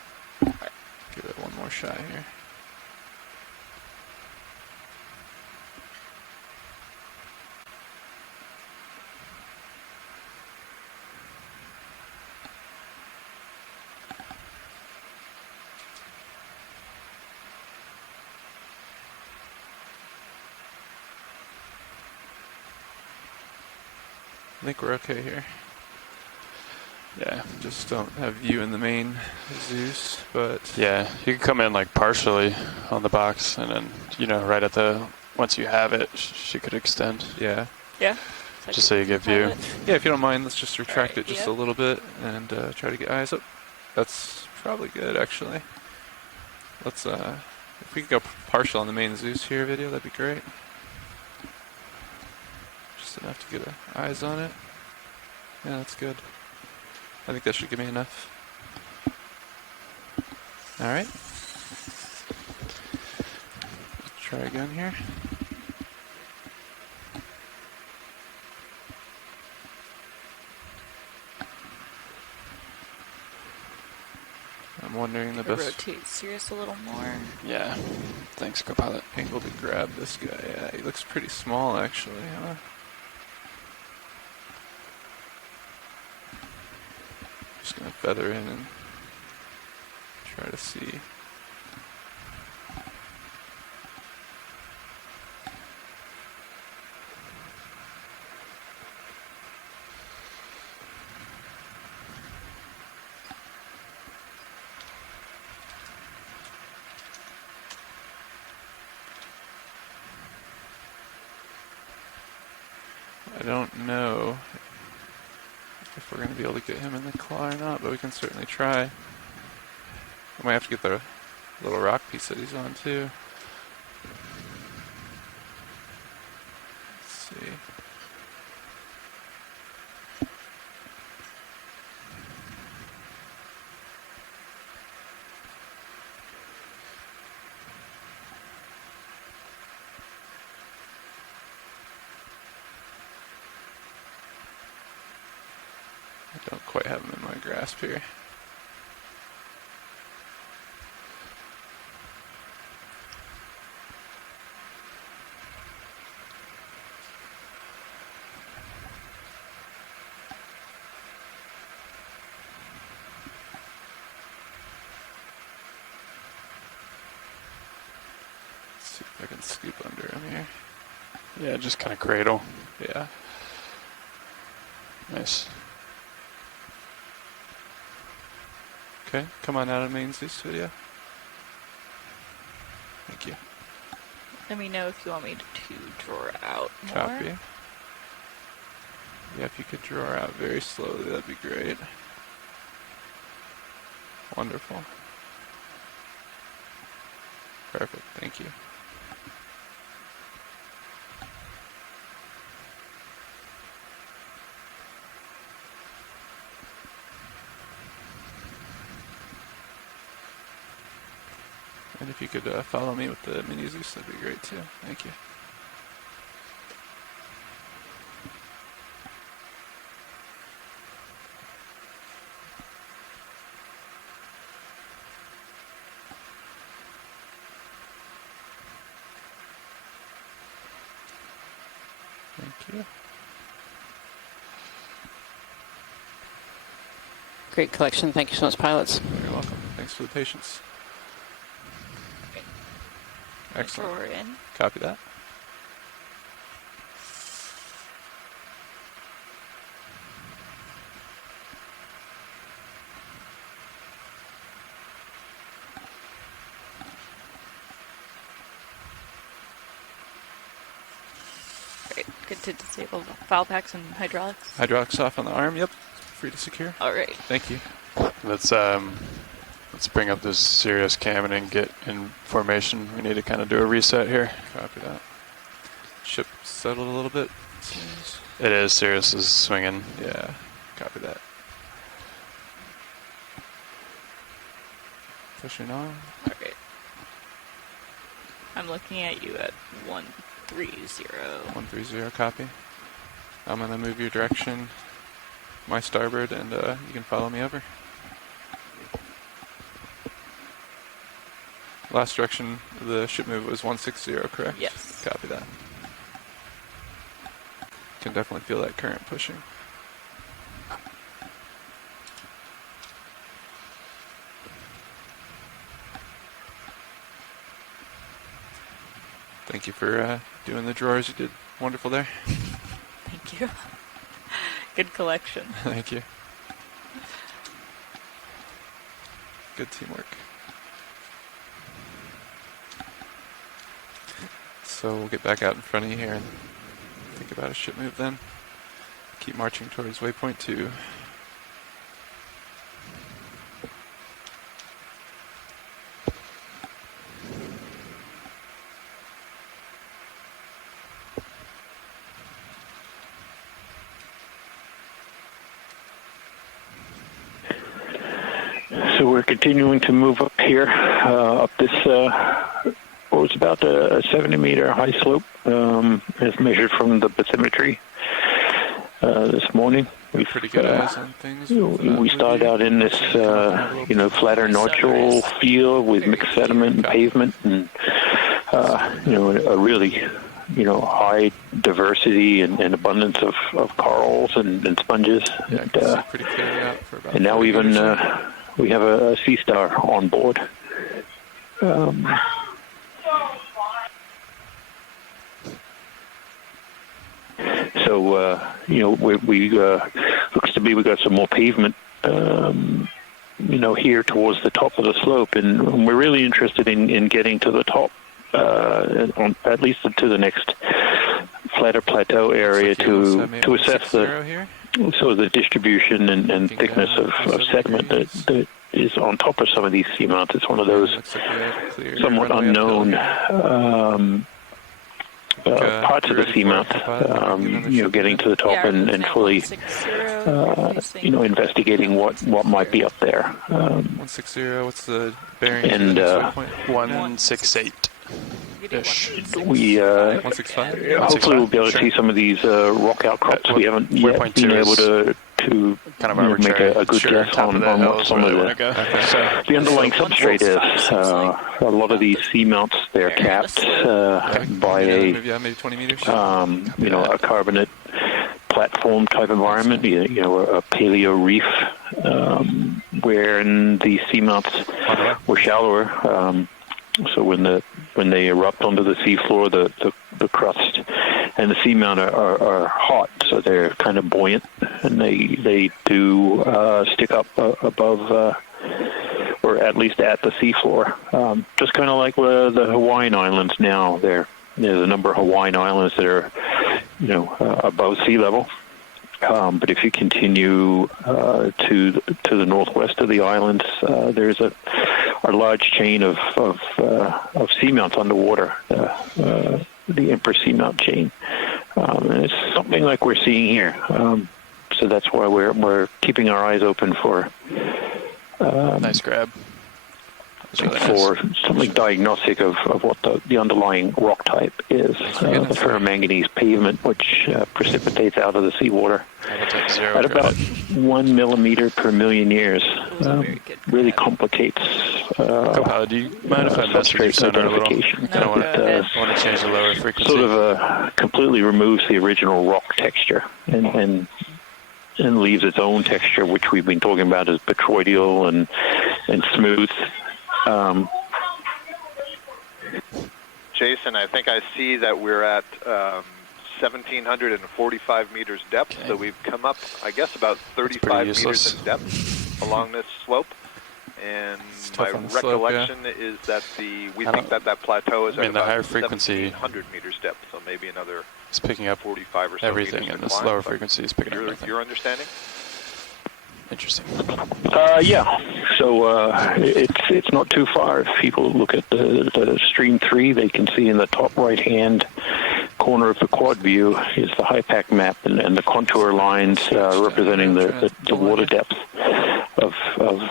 Give it one more shot here. I think we're okay here. Yeah. Just don't have view in the main Zeus, but Yeah, you can come in like partially on the box, and then right at the once you have it, she could extend. yeah. Yeah. Just so you get view. Yeah, if you don't mind, let's just retract Alright, it just yep. a little bit and try to get eyes up. That's probably good, actually. Let's, if we could go partial on the main Zeus here video, that'd be great. Just enough to get eyes on it. Yeah, that's good. I think that should give me enough. Alright. Let's try again here. I'm wondering the best Rotate Sirius a little more. Yeah. Thanks, Copilot. angle to grab this guy. Yeah, he looks pretty small actually, huh? Just gonna feather in and try to see. I don't know if we're going to be able to get him in the claw or not, but we can certainly try. I might have to get the little rock piece that he's on too. Let's see. I don't quite have him in my grasp here. Let's see if I can scoop under him here. Yeah, just kind of cradle. Yeah. Nice. Okay, come on out of main Zeus video. Thank you. Let me know if you want me to draw out more. Copy. Yeah, if you could draw out very slowly, that'd be great. Wonderful. Perfect, thank you. And if you could follow me with the mini Zeus, that'd be great too. Thank you. Thank you. Great collection. Thank you so much, pilots. You're welcome. Thanks for the patience. Excellent. Drawer in. Copy that. Great. Good to disable foul packs and hydraulics. Hydraulics off on the arm. Yep. Free to secure. All right. Thank you. Let's bring up this Sirius cam and then get in formation. We need to kind of do a reset here. Copy that. Ship settled a little bit. Seems. It is. Sirius is swinging. Yeah. Copy that. Pushing on. All right. I'm looking at you at 130. 130. Copy. I'm gonna move your direction, my starboard, and you can follow me over. Last direction of the ship move was 160, correct? Yes. Copy that. Can definitely feel that current pushing. Thank you for doing the drawers. You did wonderful there. Thank you. Good collection. Thank you. good teamwork. So we'll get back out in front of you here and think about a ship move then. Keep marching towards waypoint 2. So we're continuing to move up here, up this, what was about a 70-meter high slope, as measured from the bathymetry this morning. We've pretty good eyes on things. We started out in this, flatter nodule field with mixed sediment and pavement, and a really, high diversity and abundance of corals and sponges. Yeah, I can see pretty clearly out for about and now even we have a sea star on board. So we looks to be we got some more pavement, here towards the top of the slope, and we're really interested in getting to the top, at least to the next flatter plateau area to assess the distribution and thickness of sediment that is on top of some of these seamounts. It's one of those somewhat unknown parts of the seamount, getting to the top and fully, investigating what might be up there. 160, what's the bearing? And 168. We 165. hopefully we'll be able to see some of these rock outcrops. We haven't yet been able to kind of make a good guess on what some of the underlying substrate is. A lot of these seamounts, they're capped by maybe 20 meters. A carbonate platform type environment, a paleo reef, wherein these seamounts were shallower. So when they erupt onto the seafloor, the crust and the seamount are hot, so they're kind of buoyant, and they do stick up above, or at least at the seafloor. Just kind of like the Hawaiian Islands now. There's a number of Hawaiian Islands that are, above sea level. But if you continue to the northwest of the islands, there's a large chain of seamounts underwater, the Empress Seamount chain, and it's something like we're seeing here. So that's why we're keeping our eyes open for nice grab. For something diagnostic of what the underlying rock type is, the ferromanganese pavement, which precipitates out of the seawater at about 1 millimeter per million years. Really complicates do you mind if I mess with your sonar a little? I want to change the lower frequency. Sort of completely removes the original rock texture and leaves its own texture, which we've been talking about as botryoidal and smooth. Jason, I think I see that we're at 1,745 meters depth, so we've come up, I guess, about 35 meters in depth along this slope. And my recollection is that we think that plateau is at about 1,700 meters depth, so maybe another it's picking up 45 or so everything, and this lower frequency is picking up everything. Your understanding? Interesting. Yeah. So it's not too far. If people look at the stream 3, they can see in the top right-hand corner of the quad view is the HYPACK map and the contour lines representing the water depth of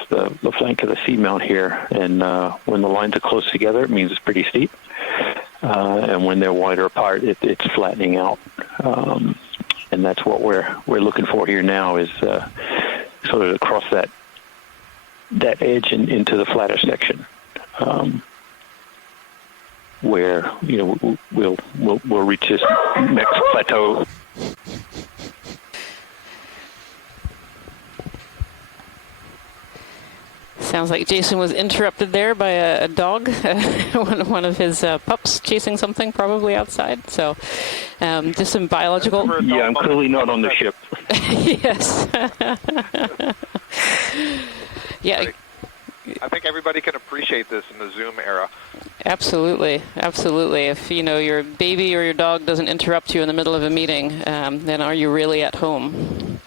the flank of the seamount here. And when the lines are close together, it means it's pretty steep. And when they're wider apart, it's flattening out. And that's what we're looking for here now is sort of across that edge and into the flatter section, where we'll reach this next plateau. Sounds like Jason was interrupted there by a dog, one of his pups chasing something probably outside. So just some biological... Yeah, I'm clearly not on the ship. Yes. Yeah. I think everybody can appreciate this in the Zoom era. Absolutely, absolutely. If your baby or your dog doesn't interrupt you in the middle of a meeting, then are you really at home?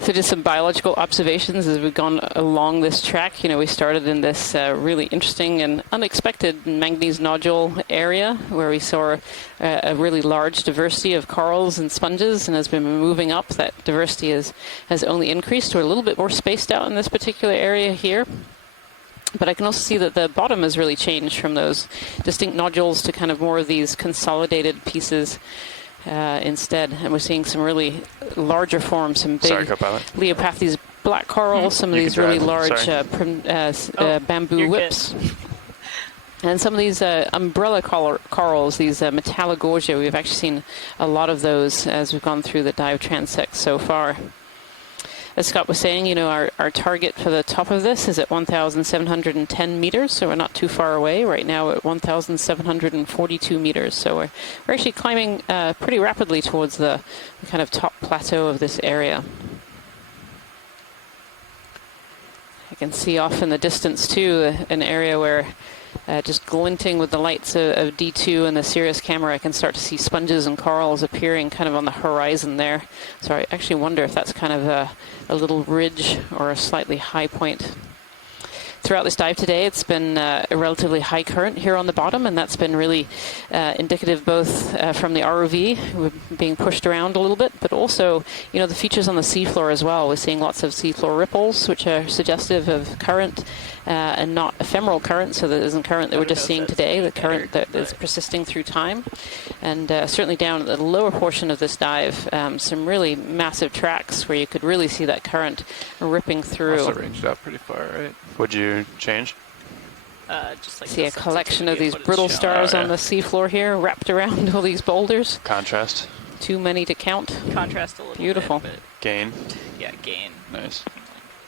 So just some biological observations as we've gone along this track. We started in this really interesting and unexpected manganese nodule area where we saw a really large diversity of corals and sponges, and as we've been moving up, that diversity has only increased. We're a little bit more spaced out in this particular area here. But I can also see that the bottom has really changed from those distinct nodules to kind of more of these consolidated pieces instead. And we're seeing some really larger forms, some big Leopathes black corals, some of these really large bamboo whips. And some of these umbrella corals, these Metallogorgia, we've actually seen a lot of those as we've gone through the dive transect so far. As Scott was saying, our target for the top of this is at 1,710 meters, so we're not too far away. Right now we're at 1,742 meters, so we're actually climbing pretty rapidly towards the kind of top plateau of this area. I can see off in the distance, too, an area where just glinting with the lights of D2 and the Sirius camera, I can start to see sponges and corals appearing kind of on the horizon there. So I actually wonder if that's kind of a little ridge or a slightly high point. Throughout this dive today, it's been a relatively high current here on the bottom, and that's been really indicative both from the ROV being pushed around a little bit, but also, the features on the seafloor as well. We're seeing lots of seafloor ripples, which are suggestive of current and not ephemeral current, so that isn't current that we're just seeing today, the current that is persisting through time. And certainly down at the lower portion of this dive, some really massive tracks where you could really see that current ripping through. Also ranged out pretty far, right? Would you change? Just like see a collection of these brittle stars on the seafloor here, wrapped around all these boulders. Contrast. Too many to count. Contrast a little Beautiful. bit. Gain. Yeah, gain. Nice.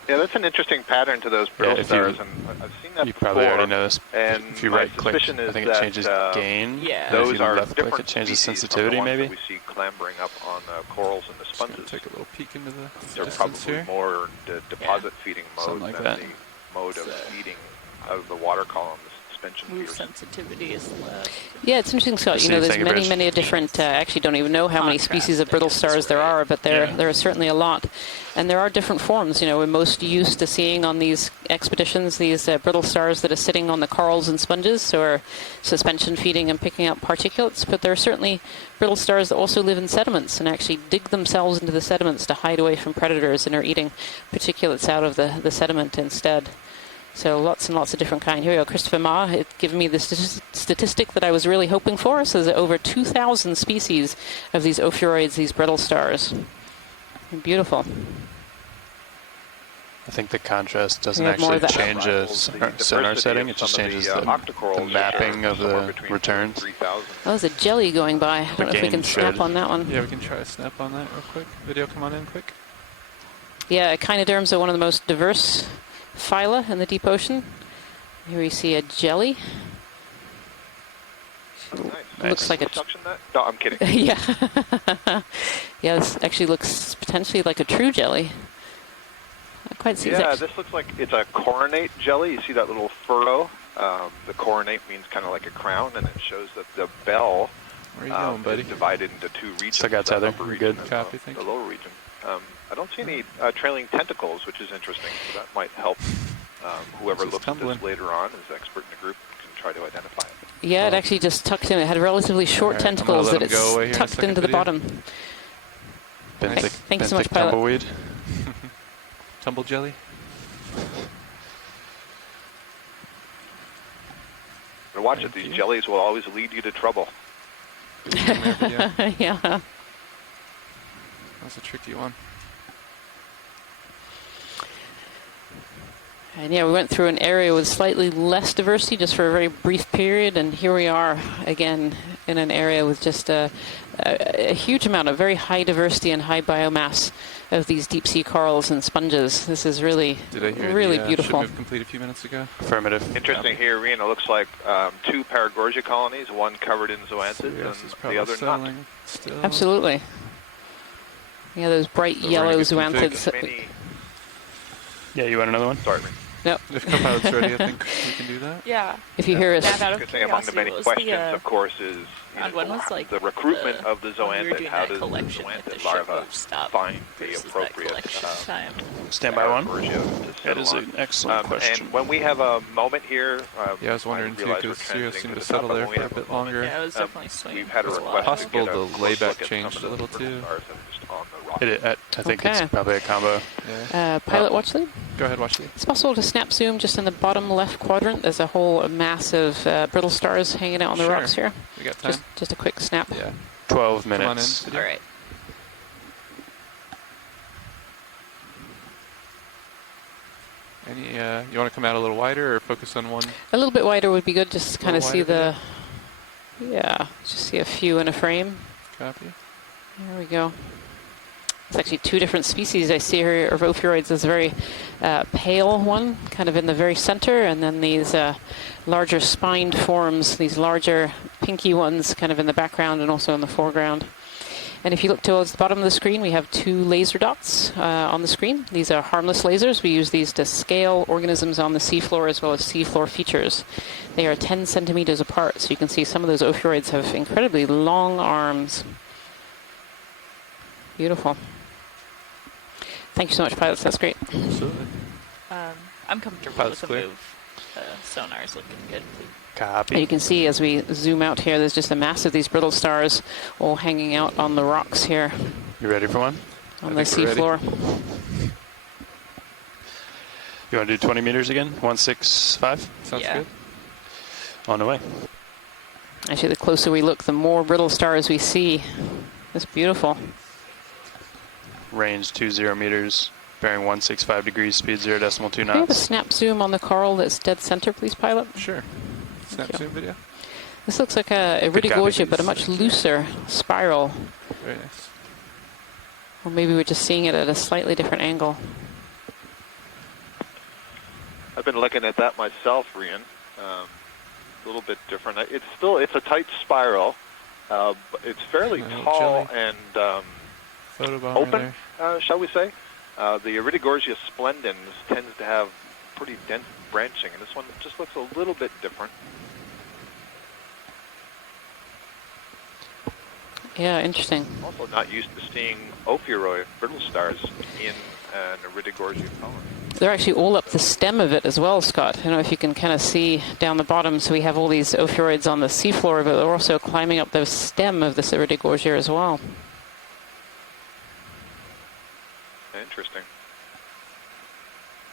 Yeah, that's an interesting pattern to those brittle stars, and I've seen that you before. Probably already know this. And if you my right-click, suspicion is I think it changes gain. Yeah. Those if you are left-click, different it changes species sensitivity, from the ones maybe. that we see clambering up on corals and the sponges. Take a little peek into the They're distance probably here. more deposit feeding mode Something like than that. the mode of feeding of the water column, the suspension Move feeders. sensitivity is less. Yeah, it's interesting, Scott. There's many different, I actually don't even know how many species of brittle stars there are, but there are certainly a lot. And there are different forms. We're most used to seeing on these expeditions these brittle stars that are sitting on the corals and sponges, or suspension feeding and picking up particulates. But there are certainly brittle stars that also live in sediments and actually dig themselves into the sediments to hide away from predators and are eating particulates out of the sediment instead. So lots and lots of different kind. Here we go. Christopher Ma had given me the statistic that I was really hoping for. So there's over 2,000 species of these ophiuroids, these brittle stars. Beautiful. I think the contrast doesn't actually change a sonar setting. It just changes the mapping of the returns. Oh, there's a jelly going by. I don't know if we can snap on that one. Yeah, we can try a snap on that real quick. Video, come on in quick. Yeah, echinoderms are one of the most diverse phyla in the deep ocean. Here we see a jelly. Nice. Looks like a... No, I'm kidding. Yeah. Yeah, this actually looks potentially like a true jelly. Not quite see this looks like it's a coronate jelly. You see that little furrow? The coronate means kind of like a crown, and it shows that the bell Where are you going, buddy? is divided into two regions. Still got tether. We're Good. Copy, thank the you. lower region. I don't see any trailing tentacles, which is interesting. So that might help whoever looks at this later on, as expert in the group, can try to identify it. Yeah, it actually just tucked in. It had relatively short tentacles that it's tucked into the bottom. Thanks so much, Pilot. Tumbleweed. Tumble jelly. But watch it. These jellies will always lead you to trouble. Yeah. That's a tricky one. And yeah, we went through an area with slightly less diversity just for a very brief period, and here we are again in an area with just a huge amount of very high diversity and high biomass of these deep sea corals and sponges. This is really, really beautiful. Ship move complete a few minutes ago. Affirmative. Interesting here, Ian. It looks like two Paragorgia colonies, one covered in zoanthids and the other not. Still. Absolutely. Yeah, those bright yellow zoanthids. Yeah, you want another one? Sorry. Nope. If Copilot's ready, I think we can do that. Yeah. If you hear us, Out of Good thing among the curiosity, many what was questions, the, of course, is round one was like the recruitment of the when we were zoantid. doing How that does the collection at the zoantid ship larva move stop find the versus that appropriate collection time? Stand by one. Paragorgia to That settle is on? an excellent question. And when we have a moment here, Yeah, I was wondering too, realize we're because Sirius transiting seemed to to the top, settle but there when we for a have bit moment, longer. Yeah, it was definitely swinging. we've had a for request while. to Possible get a the close layback look at changed some a of the little brittle too. stars that are just on the rock. I think Okay. it's probably a combo. Yeah. pilot watch lead. Go ahead, watch the. It's possible to snap zoom just in the bottom left quadrant. There's a whole mass of brittle stars hanging out on the Sure. rocks here. We got time. Just a quick snap. Yeah. 12 Come on in. minutes. Video. All right. Any, you want to come out a little wider or focus on one? A little bit wider would be good, just to kind of Little see wider, the, yeah, just see a few in a frame. Copy. There we go. It's actually two different species I see here of ophiuroids. There's a very pale one, kind of in the very center, and then these larger spined forms, these larger pinky ones kind of in the background and also in the foreground. And if you look towards the bottom of the screen, we have two laser dots on the screen. These are harmless lasers. We use these to scale organisms on the seafloor as well as seafloor features. They are 10 centimeters apart, so you can see some of those ophiuroids have incredibly long arms. Beautiful. Thank you so much, pilots. That's great. Absolutely. I'm comfortable Pilot's with the clear. move. Sonar's looking good. Copy. And you can see as we zoom out here, there's just a mass of these brittle stars all hanging out on the rocks here You ready for one? on the think we're ready. seafloor. You want to do 20 meters again? 165? Sounds Yeah. good. On the way. Actually, the closer we look, the more brittle stars we see. It's beautiful. Range 20 meters. Bearing 165 degrees. Speed 0.2 Can we have a knots. snap zoom on the coral that's dead center, please, pilot? Sure. Snap you. zoom video. This looks like a Good copy, Iridogorgia, but a please. much looser spiral. Very nice. Or maybe we're just seeing it at a slightly different angle. I've been looking at that myself, Rian. A little bit different. It's a tight spiral. But it's fairly tall and Photobomber open, there. shall we say. The Iridogorgia splendens tends to have pretty dense branching, and this one just looks a little bit different. Yeah, interesting. I'm also not used to seeing ophiuroid brittle stars in an Iridogorgia colony. They're actually all up the stem of it as well, Scott. I don't know if you can kind of see down the bottom. So we have all these ophiuroids on the seafloor, but they're also climbing up the stem of this Iridogorgia as well. Interesting.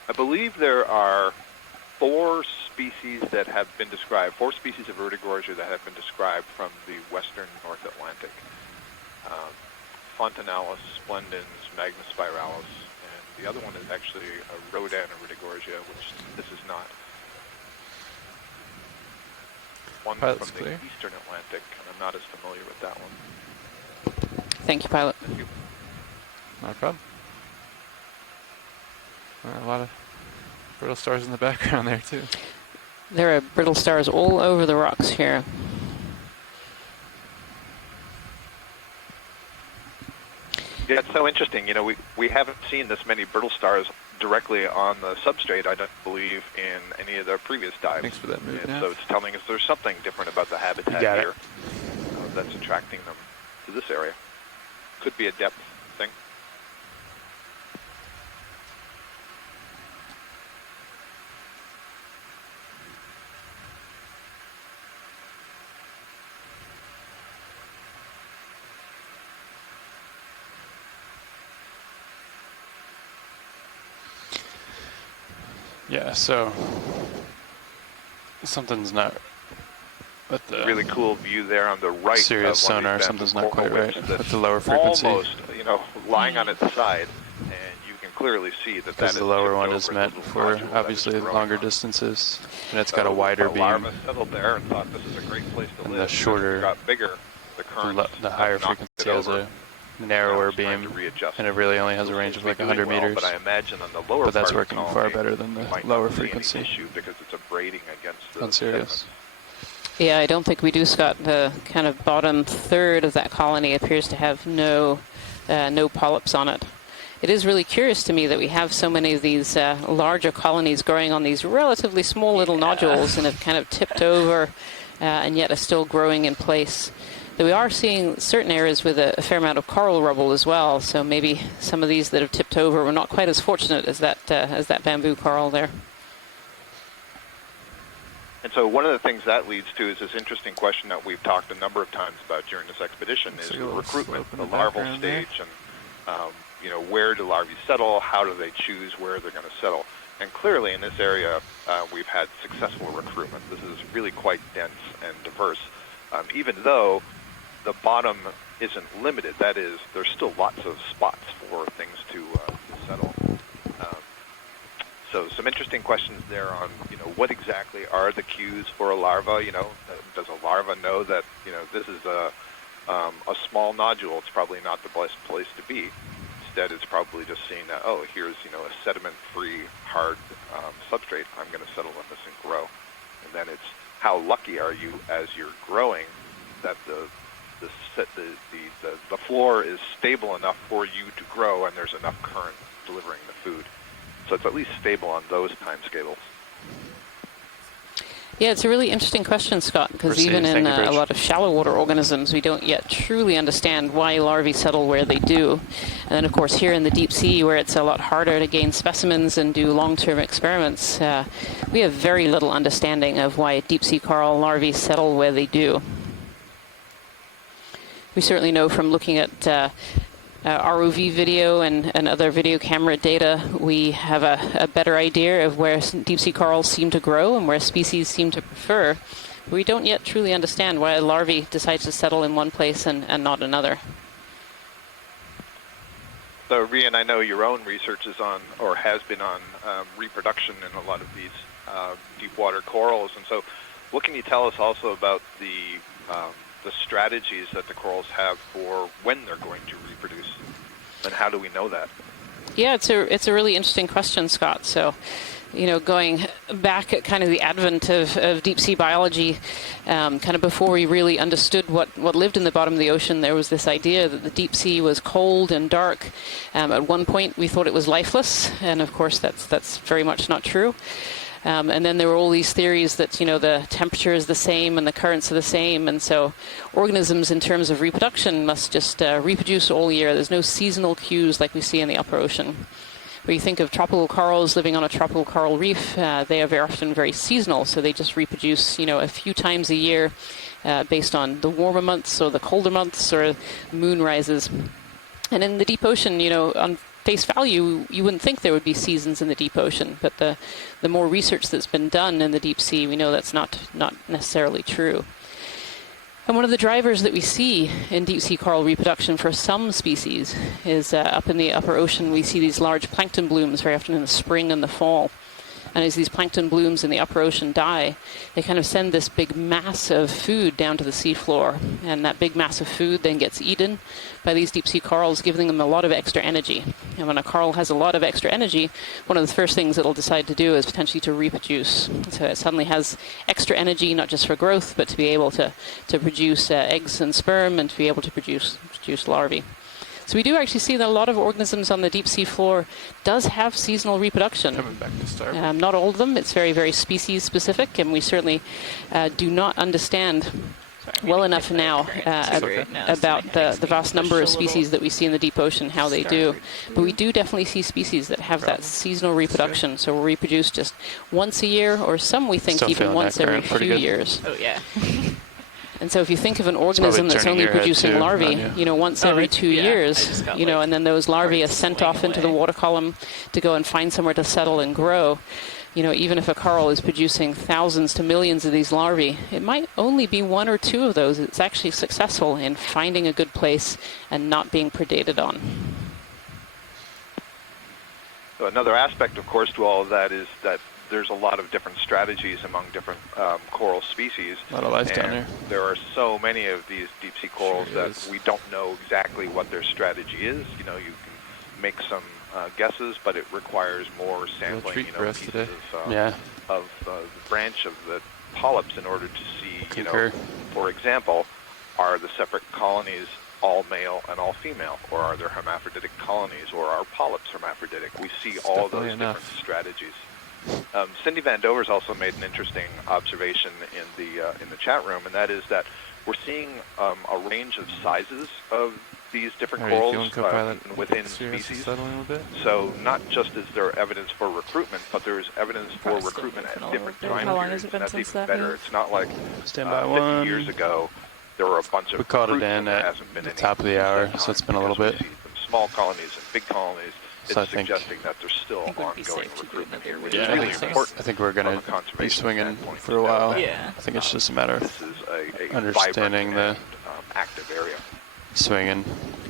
I believe there are 4 species that have been described, 4 species of Iridogorgia that have been described from the western North Atlantic. Fontanalis, splendens, magnispiralis, and the other one is actually a Rodan Iridogorgia, which this is not. One Pilot's from the clear. eastern Atlantic, and I'm not as familiar with that one. Thank you, pilot. Thank you. Not a problem. A lot of brittle stars in the background there, too. There are brittle stars all over the rocks here. Yeah, it's so interesting. You know, we haven't seen this many brittle stars directly on the substrate, I don't believe, in any of the previous dives. Thanks for that move, And Nav. so it's telling us there's something different about the habitat got it. here that's attracting them to this area. Could be a depth thing. Yeah, so something's not with the Really cool view there on the right. Sirius of one sonar. of these Something's massive not quite coral right whips that's with the lower frequency. Almost, lying on its side, and you can clearly see that because that the is lower tipped one over is the meant little for nodule that is obviously growing longer on it. distances, and it's got a So wider the beam. larva settled there and thought this is a great place to And live. the shorter- As it got bigger, the current The higher frequency has a narrower beam, and it really only has a range of like 100 meters. But I imagine on the lower But that's part of the working far colony, better than you the might lower not see any frequency issue because it's abrading against the on Sirius. Yeah, I don't think we do, Scott. The kind of bottom third of that colony appears to have no polyps on it. it is really curious to me that we have so many of these larger colonies growing on these relatively small little nodules and have kind of tipped over and yet are still growing in place. Though we are seeing certain areas with a fair amount of coral rubble as well, so maybe some of these that have tipped over were not quite as fortunate as that bamboo coral there. And so one of the things that leads to is this interesting question that we've talked a number of times about during this expedition is the recruitment, the larval stage, and where do larvae settle, how do they choose where they're going to settle. And clearly in this area, we've had successful recruitment. This is really quite dense and diverse, even though the bottom isn't limited. That is, there's still lots of spots for things to settle. So some interesting questions there on, what exactly are the cues for a larva? Does a larva know that, this is a small nodule? It's probably not the best place to be. Instead, it's probably just seeing that, oh, here's, a sediment-free, hard substrate. I'm going to settle in this and grow. And then it's how lucky are you as you're growing that the floor is stable enough for you to grow and there's enough current delivering the food. So it's at least stable on those time scales. Yeah, it's a really interesting question, Scott, because even in a lot of shallow water organisms, we don't yet truly understand why larvae settle where they do. And then, of course, here in the deep sea, where it's a lot harder to gain specimens and do long-term experiments, we have very little understanding of why deep sea coral larvae settle where they do. We certainly know from looking at ROV video and other video camera data, we have a better idea of where deep sea corals seem to grow and where species seem to prefer. We don't yet truly understand why a larvae decides to settle in one place and not another. So, Rian, I know your own research is on, or has been on, reproduction in a lot of these deep water corals. And so what can you tell us also about the strategies that the corals have for when they're going to reproduce, and how do we know that? Yeah, it's a really interesting question, Scott. So, going back at kind of the advent of deep sea biology, kind of before we really understood what lived in the bottom of the ocean, there was this idea that the deep sea was cold and dark. At one point, we thought it was lifeless, and of course, that's very much not true. And then there were all these theories that, the temperature is the same and the currents are the same. And so organisms in terms of reproduction must just reproduce all year. There's no seasonal cues like we see in the upper ocean. When you think of tropical corals living on a tropical coral reef, they are very often very seasonal. So they just reproduce, a few times a year based on the warmer months or the colder months or moon rises. And in the deep ocean, on face value, you wouldn't think there would be seasons in the deep ocean, but the more research that's been done in the deep sea, we know that's not necessarily true. And one of the drivers that we see in deep sea coral reproduction for some species is up in the upper ocean, we see these large plankton blooms very often in the spring and the fall. And as these plankton blooms in the upper ocean die, they kind of send this big mass of food down to the seafloor. And that big mass of food then gets eaten by these deep sea corals, giving them a lot of extra energy. And when a coral has a lot of extra energy, one of the first things it'll decide to do is potentially to reproduce. So it suddenly has extra energy, not just for growth, but to be able to produce eggs and sperm and to be able to produce larvae. So we do actually see that a lot of organisms on the deep sea floor does have seasonal reproduction. Coming back to starboard. Not all of them. It's very, very species specific, and we certainly do not understand well enough now about the vast number of species that we see in the deep ocean, how they do. But we do definitely see species that have that seasonal reproduction. So we'll reproduce just once a year, or some we think even once every few years. Oh, yeah. And so if you think of an organism that's only producing larvae, once every 2 years, and then those larvae are sent off into the water column to go and find somewhere to settle and grow, even if a coral is producing thousands to millions of these larvae, it might only be one or two of those that's actually successful in finding a good place and not being predated on. So another aspect, of course, to all of that is that there's a lot of different strategies among different coral species. A lot of life down there. There are so many of these deep sea corals that we don't know exactly what their strategy is. You can make some guesses, but it requires more sampling, pieces of the branch of the polyps in order to see, for example, are the separate colonies all male and all female, or are there hermaphroditic colonies, or are polyps hermaphroditic? We see all those different strategies. Cindy Van Dover's also made an interesting observation in the chat room, and that is that we're seeing a range of sizes of these different corals within species. So not just is there evidence for recruitment, but there is evidence for recruitment at different time periods, and that's even better. It's not like 50 years ago there were a bunch of we caught it in at the top of the hour, so it's been a little bit. Small colonies and big colonies. So it's suggesting that there's still ongoing recruitment here, which is I really think, important. I think we're going to be swinging for a while. Yeah. I think it's just a matter of this is a understanding the active area. swinging,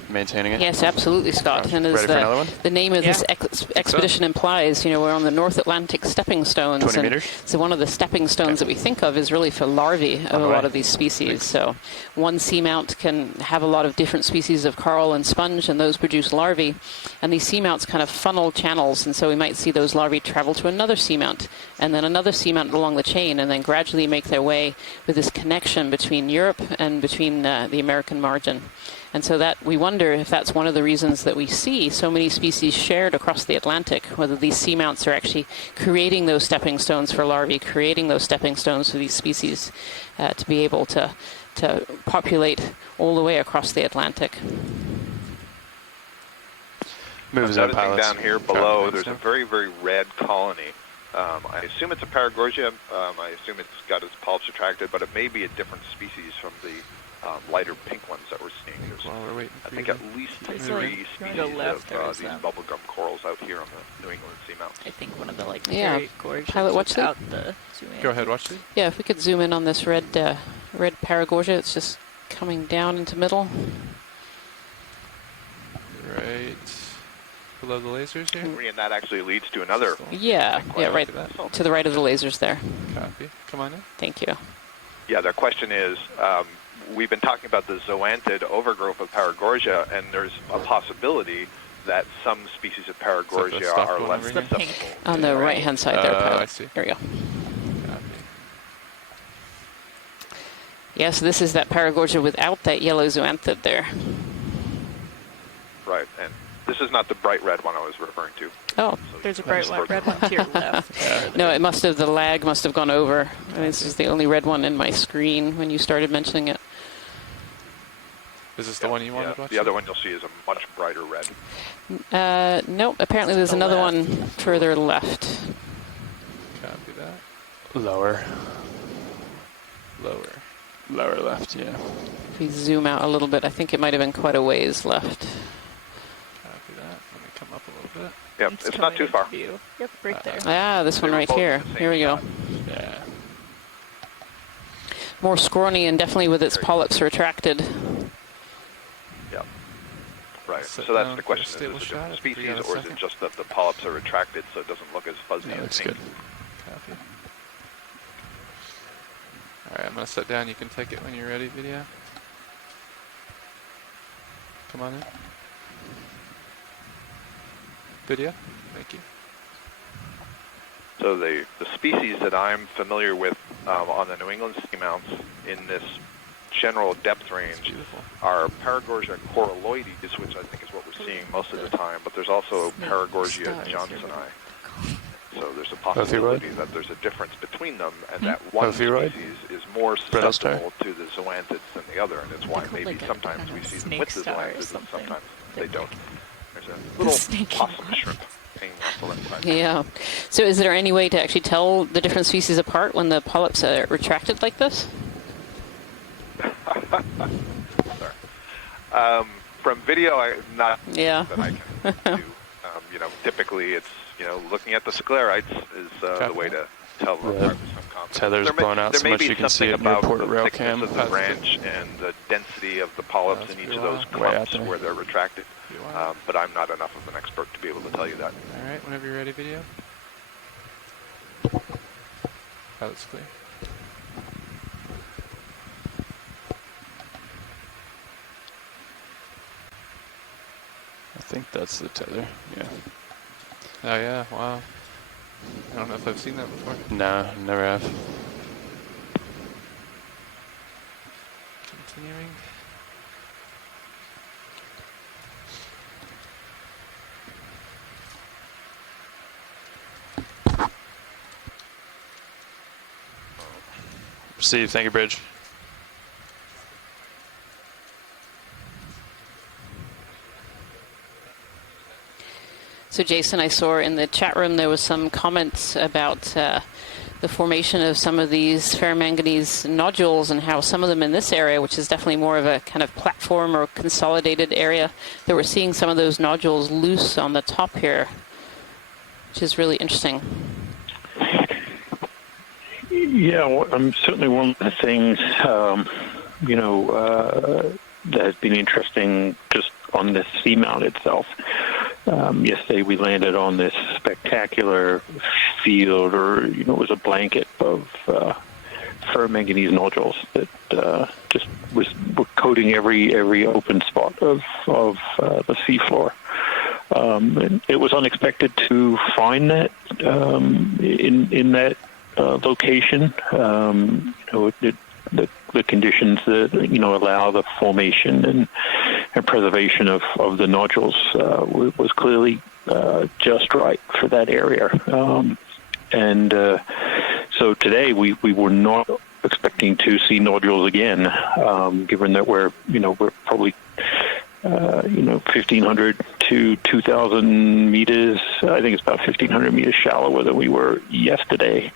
maintaining it. Yes, absolutely, Scott. And as the name of this expedition implies, you know, we're on the North Atlantic stepping stones. 20 meters. So one of the stepping stones that we think of is really for larvae of a lot of these species. So one seamount can have a lot of different species of coral and sponge, and those produce larvae. And these seamounts kind of funnel channels, and so we might see those larvae travel to another seamount, and then another seamount along the chain, and then gradually make their way with this connection between Europe and between the American margin. And so that we wonder if that's one of the reasons that we see so many species shared across the Atlantic, whether these seamounts are actually creating those stepping stones for larvae, creating those stepping stones for these species to be able to populate all the way across the Atlantic. I'm noticing down here below, there's a very, very red colony. I assume it's a Paragorgia. I assume it's got its polyps retracted, but it may be a different species from the lighter pink ones that we're seeing. There's, I think, at least 3 species of these bubblegum corals out here on the New England Seamount. I think one of the very gorgeous. Pilot, watch that. Go ahead, watch it. Yeah, if we could zoom in on this red Paragorgia, it's just coming down into middle. Right below the lasers here. And that actually leads to another. Yeah, right to the right of the lasers there. Copy. Come on in. Thank you. Yeah, their question is, we've been talking about the zoanthid overgrowth of Paragorgia, and there's a possibility that some species of Paragorgia are less susceptible. On the right-hand side there, Pilot. I see. There we go. Copy. Yeah, so this is that Paragorgia without that yellow zoanthid there. Right, and this is not the bright red one I was referring to. Oh, so there's a bright red one to your left. No, it must have, the lag must have gone over. I mean, this is the only red one in my screen when you started mentioning it. Is this the one you wanted to watch? The other one you'll see is a much brighter red. Nope, apparently there's another one further left. Copy that. Lower. Lower. Lower left, yeah. If we zoom out a little bit, I think it might have been quite a ways left. Copy that. Let me come up a little bit. Yep, it's not too far. Yep, right there. Ah, this one right here. Here we go. Yeah. More scrawny and definitely with its polyps retracted. Yep. Right. So that's the question: is it a different species, or is it just that the polyps are retracted, so it doesn't look as fuzzy and looks pink? good. Copy. All right, I'm gonna sit down. You can take it when you're ready. Video. Come on in. Video. Thank you. So the species that I'm familiar with on the New England seamounts in this general depth range are Paragorgia coralloides, which I think is what we're seeing most of the time, but there's also Paragorgia johnsoni. So there's a possibility that there's a difference between them, and that one species is more susceptible to the zoanthids than the other, and it's why maybe sometimes we see them with the zoanthids and sometimes they don't. There's a little possum shrimp. Yeah. So is there any way to actually tell the different species apart when the polyps are retracted like this? From video, not that I can do. Typically it's, looking at the sclerites is the way to tell them apart with some confidence. Tether's blown out so much you can see it near Port Rail Cam. Of the branch and the density of the polyps in each of those clumps where they're retracted. But I'm not enough of an expert to be able to tell you that. All right, whenever you're ready, video. Pilot's clear. I think that's the tether, yeah. Oh yeah, wow. I don't know if I've seen that before. No, never have. continuing. Steve, thank you, Bridge. So Jason, I saw in the chat room there was some comments about the formation of some of these ferromanganese nodules and how some of them in this area, which is definitely more of a kind of platform or consolidated area, that we're seeing some of those nodules loose on the top here, which is really interesting. Yeah, certainly one of the things, that has been interesting just on this seamount itself. Yesterday we landed on this spectacular field, or, it was a blanket of ferromanganese nodules that just were coating every open spot of the seafloor. And it was unexpected to find that in that location. The conditions that allow the formation and preservation of the nodules was clearly just right for that area. So today we were not expecting to see nodules again, given that we're probably 1,500 to 2,000 meters. I think it's about 1,500 meters shallower than we were yesterday.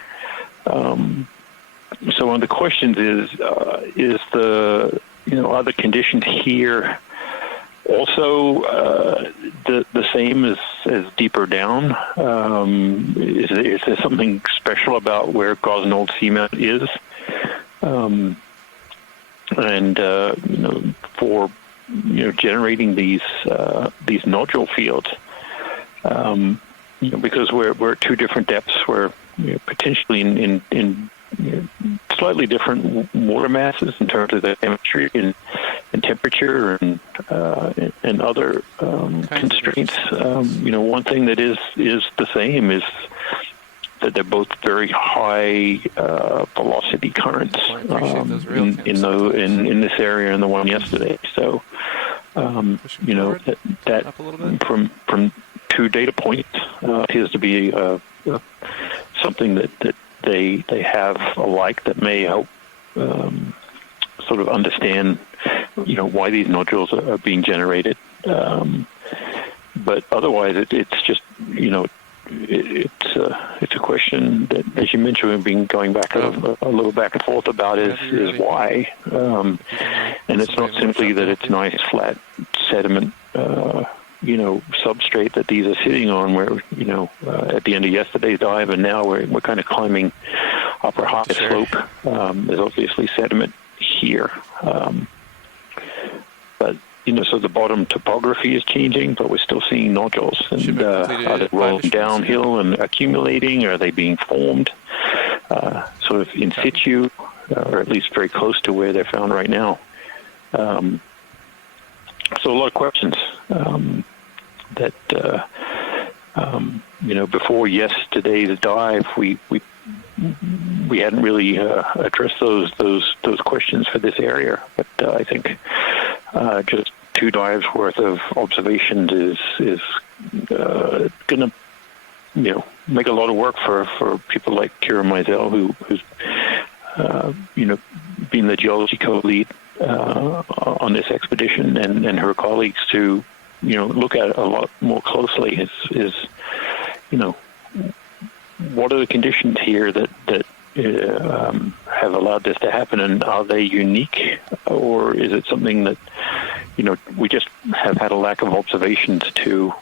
So one of the questions is the are the conditions here also the same as deeper down? Is there something special about where Gosnold Seamount is? For generating these nodule fields, because we're at two different depths, we're potentially in slightly different water masses in terms of the chemistry and temperature and other constraints. One thing that is the same is that they're both very high velocity currents in this area and the one yesterday. So that from two data points appears to be something that they have alike that may help sort of understand why these nodules are being generated. But otherwise it's just it's a question that, as you mentioned, we've been going back a little back and forth about is why, and it's not simply that it's nice flat sediment substrate that these are sitting on, where at the end of yesterday's dive and now we're kind of climbing up a high slope. There's obviously sediment here, but so the bottom topography is changing, but we're still seeing nodules. And are they rolling downhill and accumulating? Are they being formed sort of in situ, or at least very close to where they're found right now? So a lot of questions that before yesterday's dive, we hadn't really addressed those questions for this area. But I think just two dives worth of observations is going to make a lot of work for people like Kira Mizell, who's been the geology co-lead on this expedition, and her colleagues to look at it a lot more closely. Is what are the conditions here that have allowed this to happen, and are they unique, or is it something that we just have had a lack of observations to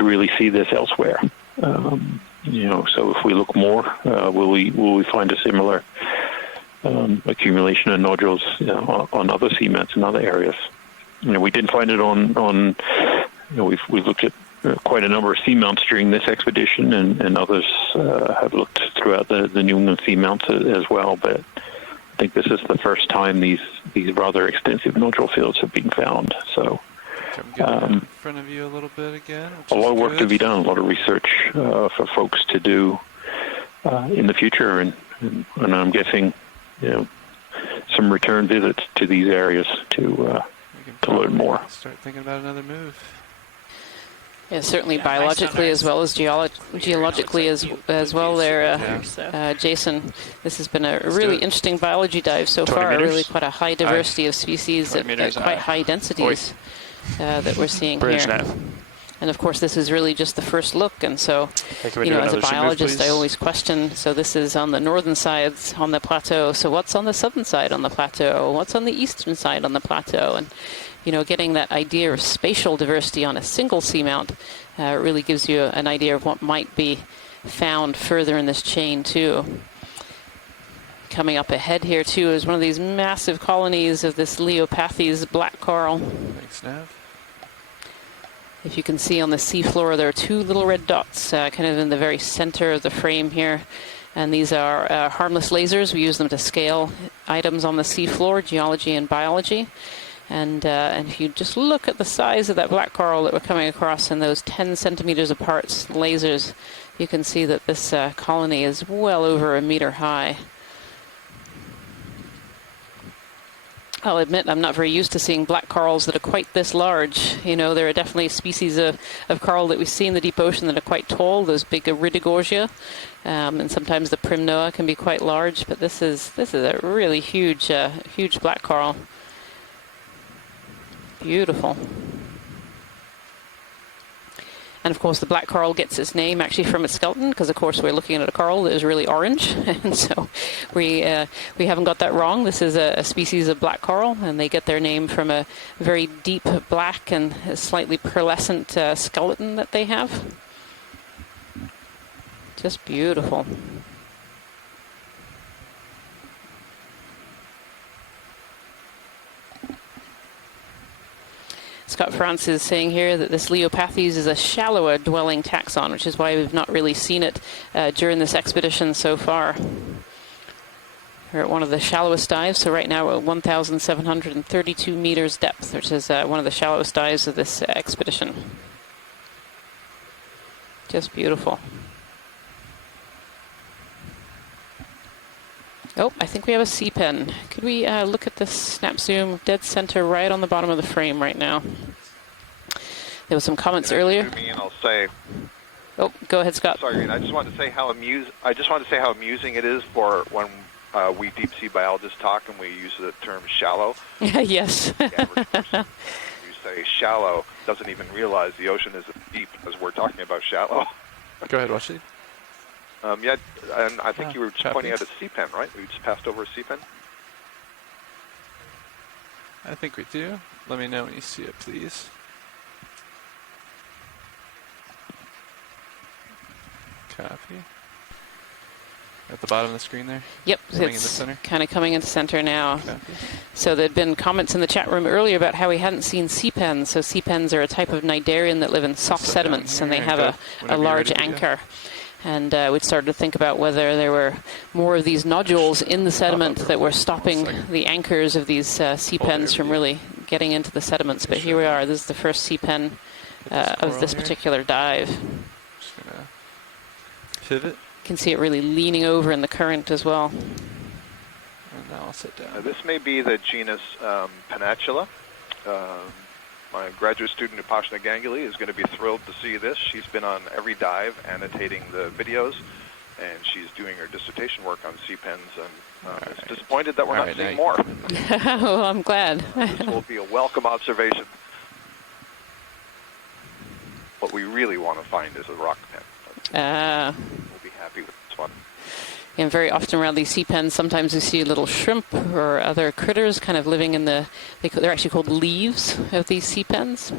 really see this elsewhere? So if we look more, will we find a similar accumulation of nodules on other seamounts in other areas? We did find it on we've looked at quite a number of seamounts during this expedition, and others have looked throughout the New England seamounts as well. But I think this is the first time these rather extensive nodule fields have been found. So in front of you a little bit again. A lot of work to be done, a lot of research for folks to do in the future, and I'm guessing some return visits to these areas to learn more. Start thinking about another move. Yeah, certainly biologically as well as geologically as well there, Jason. This has been a really interesting biology dive so far, really quite a high diversity of species at quite high densities that we're seeing here. And of course, this is really just the first look, and so, you know, as a biologist, I always question, so this is on the northern side on the plateau, so what's on the southern side on the plateau? What's on the eastern side on the plateau? And, you know, getting that idea of spatial diversity on a single seamount really gives you an idea of what might be found further in this chain, too. Coming up ahead here, too, is one of these massive colonies of this Leopathes black coral. Thanks, Nav. If you can see on the seafloor, there are two little red dots kind of in the very center of the frame here. And these are harmless lasers. We use them to scale items on the seafloor, geology and biology. And if you just look at the size of that black coral that we're coming across in those 10 centimeters apart lasers, you can see that this colony is well over a meter high. I'll admit I'm not very used to seeing black corals that are quite this large. You know, there are definitely species of coral that we see in the deep ocean that are quite tall, those big Iridogorgia, and sometimes the Primnoa can be quite large, but this is a really huge huge black coral. Beautiful. And of course, the black coral gets its name actually from its skeleton, because of course we're looking at a coral that is really orange, and so we haven't got that wrong. This is a species of black coral, and they get their name from a very deep black and slightly pearlescent skeleton that they have. Just beautiful. Scott France is saying here that this Leopathes is a shallower dwelling taxon, which is why we've not really seen it during this expedition so far. We're at one of the shallowest dives, so right now we're at 1,732 meters depth, which is one of the shallowest dives of this expedition. Just beautiful. Oh, I think we have a C-pen. Could we look at the snap zoom dead center right on the bottom of the frame right now? There was some comments earlier. And I'll say. Oh, go ahead, Scott. Sorry, I just wanted to say how amusing it is for when we deep sea biologists talk and we use the term shallow. Yes. The average person, you say shallow, doesn't even realize the ocean is deep as we're talking about shallow. Go ahead, Washley. Yeah, and I think you were just pointing out a C-pen, right? We just passed over a C-pen? I think we do. Let me know when you see it, please. Copy. At the bottom of the screen there? Yep, it's kind of coming into center now. Copy. So there'd been comments in the chat room earlier about how we hadn't seen sea-pens. So sea-pens are a type of cnidarian that live in soft sediments, and they have a large anchor. And we'd started to think about whether there were more of these nodules in the sediment that were stopping the anchors of these sea-pens from really getting into the sediments. But here we are. This is the first sea-pen of this particular dive. Just gonna pivot. You can see it really leaning over in the current as well. And now I'll sit down. This may be the genus Panatula. My graduate student, Upashna Ganguly, is going to be thrilled to see this. She's been on every dive annotating the videos, and she's doing her dissertation work on sea-pens, and is disappointed that we're not seeing more. Oh, I'm glad. This will be a welcome observation. What we really want to find is a rock pen. We'll be happy with this one. And very often around these sea-pens, sometimes you see little shrimp or other critters kind of living in they're actually called leaves of these sea-pens.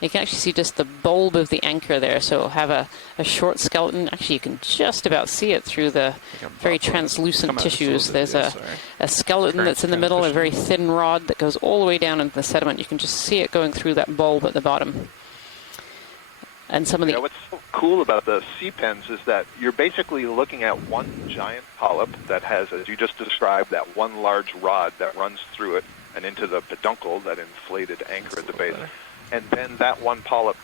You can actually see just the bulb of the anchor there, so it'll have a short skeleton. Actually, you can just about see it through the very translucent tissues. There's a skeleton that's in the middle, a very thin rod that goes all the way down into the sediment. You can just see it going through that bulb at the bottom. And some of the what's so cool about the sea-pens is that you're basically looking at one giant polyp that has, as you just described, that one large rod that runs through it and into the peduncle, that inflated anchor at the base. And then that one polyp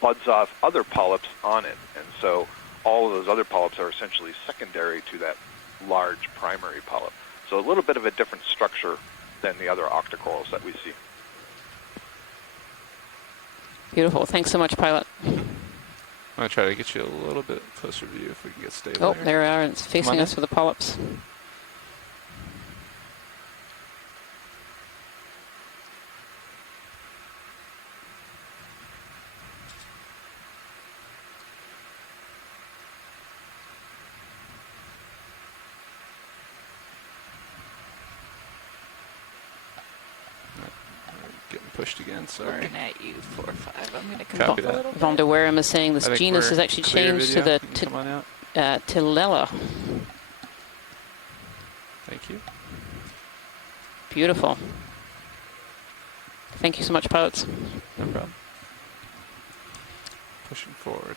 buds off other polyps on it. And so all of those other polyps are essentially secondary to that large primary polyp. So a little bit of a different structure than the other octocorals that we see. Beautiful. Thanks so much, Pilot. I'm going to try to get you a little bit closer view if we can get stable. Oh, there we are. It's facing us with the polyps. Getting pushed again, sorry. Looking at you, 4-5. I'm going to come Copy up a that. little bit. Von de Warum is saying this genus has actually changed to the Tilella. Thank you. Beautiful. Thank you so much, pilots. No problem. Pushing forward.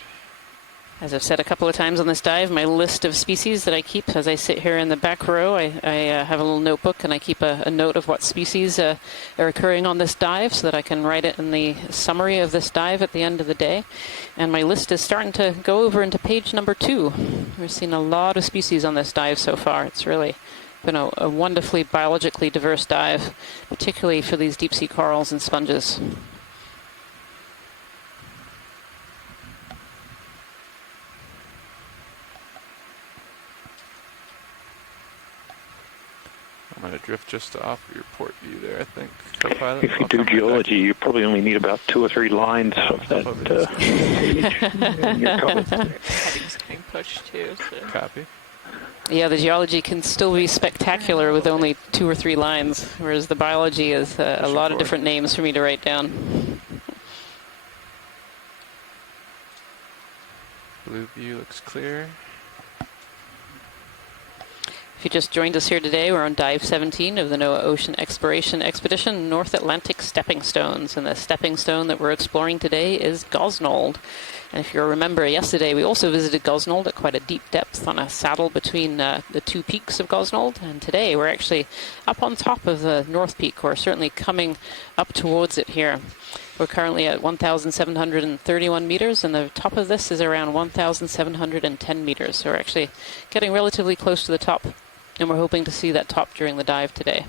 As I've said a couple of times on this dive, my list of species that I keep as I sit here in the back row, I have a little notebook and I keep a note of what species are occurring on this dive so that I can write it in the summary of this dive at the end of the day. And my list is starting to go over into page number 2. We've seen a lot of species on this dive so far. It's really been a wonderfully biologically diverse dive, particularly for these deep sea corals and sponges. I'm going to drift just off your port view there, I think, co-pilot. If you do geology, you probably only need about 2 or 3 lines of that page. And you're covered. Heading's getting pushed too. So. Copy. Yeah, the geology can still be spectacular with only 2 or 3 lines, whereas the biology is a lot of different names for me to write down. Blue view looks clear. If you just joined us here today, we're on Dive 17 of the NOAA Ocean Exploration Expedition, North Atlantic Stepping Stones. And the stepping stone that we're exploring today is Gosnold. And if you remember yesterday, we also visited Gosnold at quite a deep depth on a saddle between the 2 peaks of Gosnold. And today we're actually up on top of the North Peak, or certainly coming up towards it here. We're currently at 1,731 meters, and the top of this is around 1,710 meters. So we're actually getting relatively close to the top. And we're hoping to see that top during the dive today.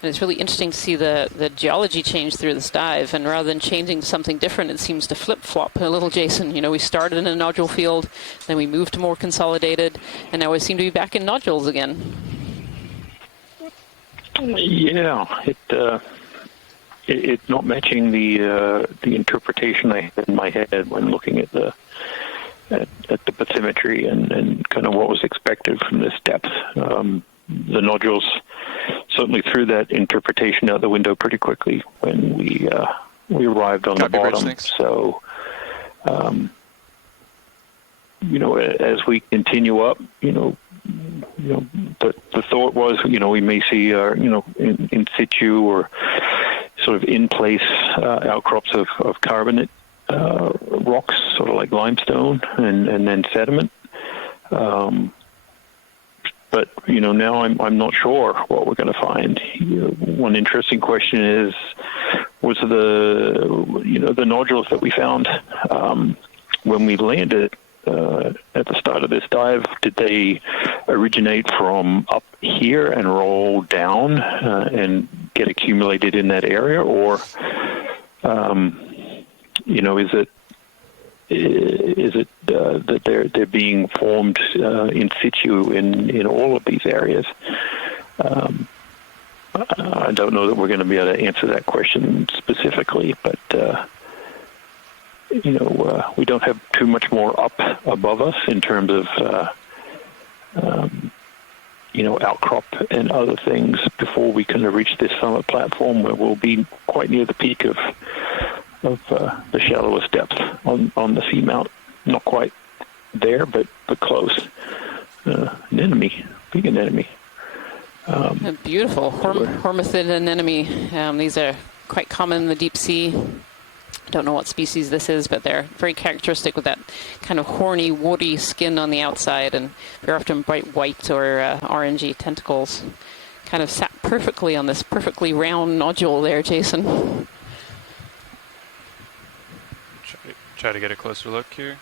And it's really interesting to see the geology change through this dive. And rather than changing to something different, it seems to flip-flop a little, Jason. You know, we started in a nodule field, then we moved to more consolidated, and now we seem to be back in nodules again. Yeah, it's not matching the interpretation I had in my head when looking at the bathymetry and kind of what was expected from this depth. The nodules certainly threw that interpretation out the window pretty quickly when we arrived on the bottom. So, you know, as we continue up, the thought was, we may see, in situ or sort of in place outcrops of carbonate rocks, sort of like limestone, and then sediment. But now I'm not sure what we're going to find. One interesting question is, was the nodules that we found when we landed at the start of this dive, did they originate from up here and roll down and get accumulated in that area, or is it that they're being formed in situ in all of these areas? I don't know that we're going to be able to answer that question specifically, but we don't have too much more up above us in terms of outcrop and other things before we can reach this summit platform, where we'll be quite near the peak of the shallowest depth on the Seamount. Not quite there, but close. An enemy, big anemone. A beautiful hormethid anemone. These are quite common in the deep sea. I don't know what species this is, but they're very characteristic with that kind of horny, woody skin on the outside, and they're often bright white or orangey tentacles. Kind of sat perfectly on this perfectly round nodule there, Jason. Try to get a closer look here.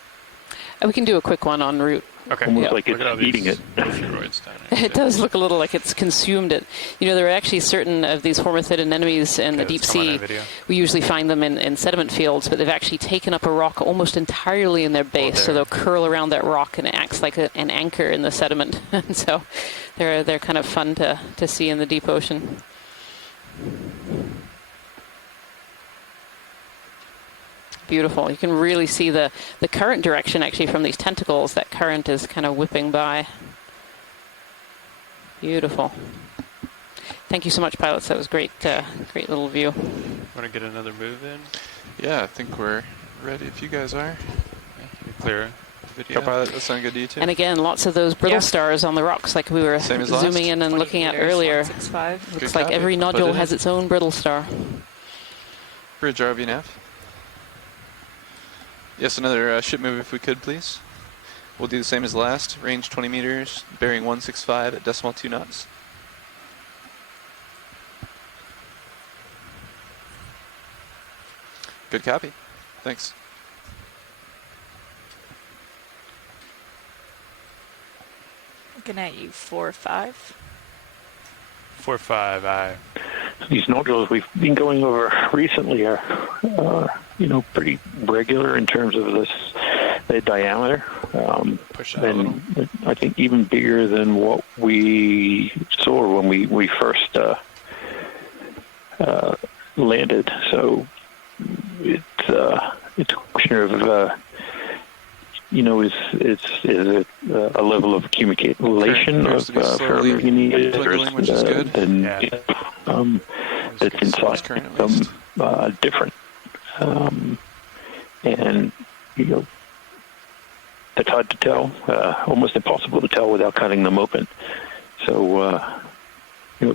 We can do a quick one en route. Okay. Almost like Look at all it's eating these it. asteroids down here. It does look a little like it's consumed it. You know, there are actually certain of these hormithid anemones in the Okay, deep let's come on sea. that video. We usually find them in sediment fields, but they've actually taken up a rock almost entirely in their base, so they'll curl around that rock and it acts like an anchor in the sediment. And so they're kind of fun to see in the deep ocean. Beautiful. You can really see the current direction actually from these tentacles. That current is kind of whipping by. Beautiful. Thank you so much, pilots. That was great. Great little view. Want to get another move in? Yeah, I think we're ready if you guys are. Yeah, you clear the video. Co-pilot, that sound good to you too? And again, lots of those brittle stars on the rocks like we were Same as zooming last? in and looking at earlier. 165. Looks like every nodule has its own brittle star. Bridge RV nav. Yes, another ship move if we could, please. We'll do the same as last. Range 20 meters, bearing 165 at decimal 2 knots. Good copy. Thanks. Looking at you, 4-5. 4-5, aye. These nodules we've been going over recently are, pretty regular in terms of their diameter. Push out a little. And I think even bigger than what we saw when we first landed. So it's a question of is it a level of accumulation of ferromanganese which is good. That's inside different, and it's hard to tell, almost impossible to tell without cutting them open. So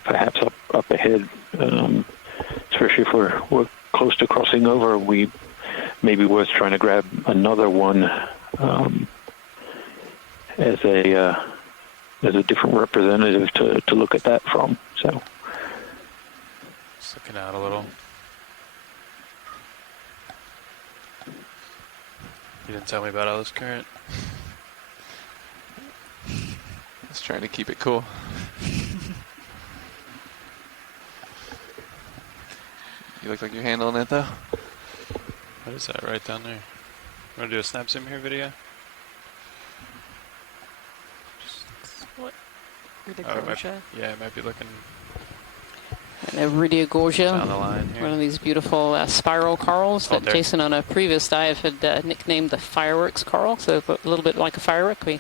perhaps up ahead, especially if we're close to crossing over, we maybe worth trying to grab another one as a different representative to look at that from. So Just looking out a little. You didn't tell me about all this current. Just trying to keep it cool. You look like you're handling it though. What is that right down there? Want to do a snap zoom here video? What? It might be looking An Iridiogogia, down the line here. one of these beautiful spiral corals that there. Jason on a previous dive had nicknamed the fireworks coral, so a little bit like a firework. I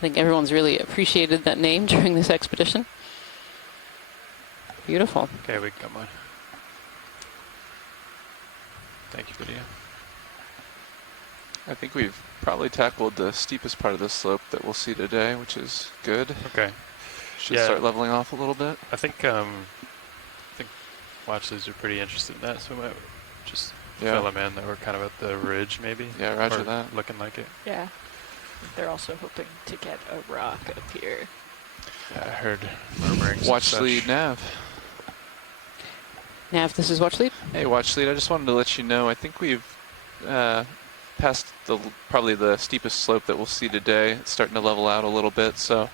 think everyone's really appreciated that name during this expedition. Beautiful. Okay, we got one. Thank you, video. I think we've probably tackled the steepest part of the slope that we'll see today, which is good. Okay. Should start leveling off a little bit. I think watchleads are pretty interested in that, so we might just fill them in that we're kind of at the ridge, maybe. Yeah, roger or that. Looking like it. Yeah. They're also hoping to get a rock up here. Yeah, I heard murmurings. Watch lead nav. Nav, this is watch lead. Hey, watch lead. I just wanted to let you know. I think we've passed probably the steepest slope that we'll see today. It's starting to level out a little bit, so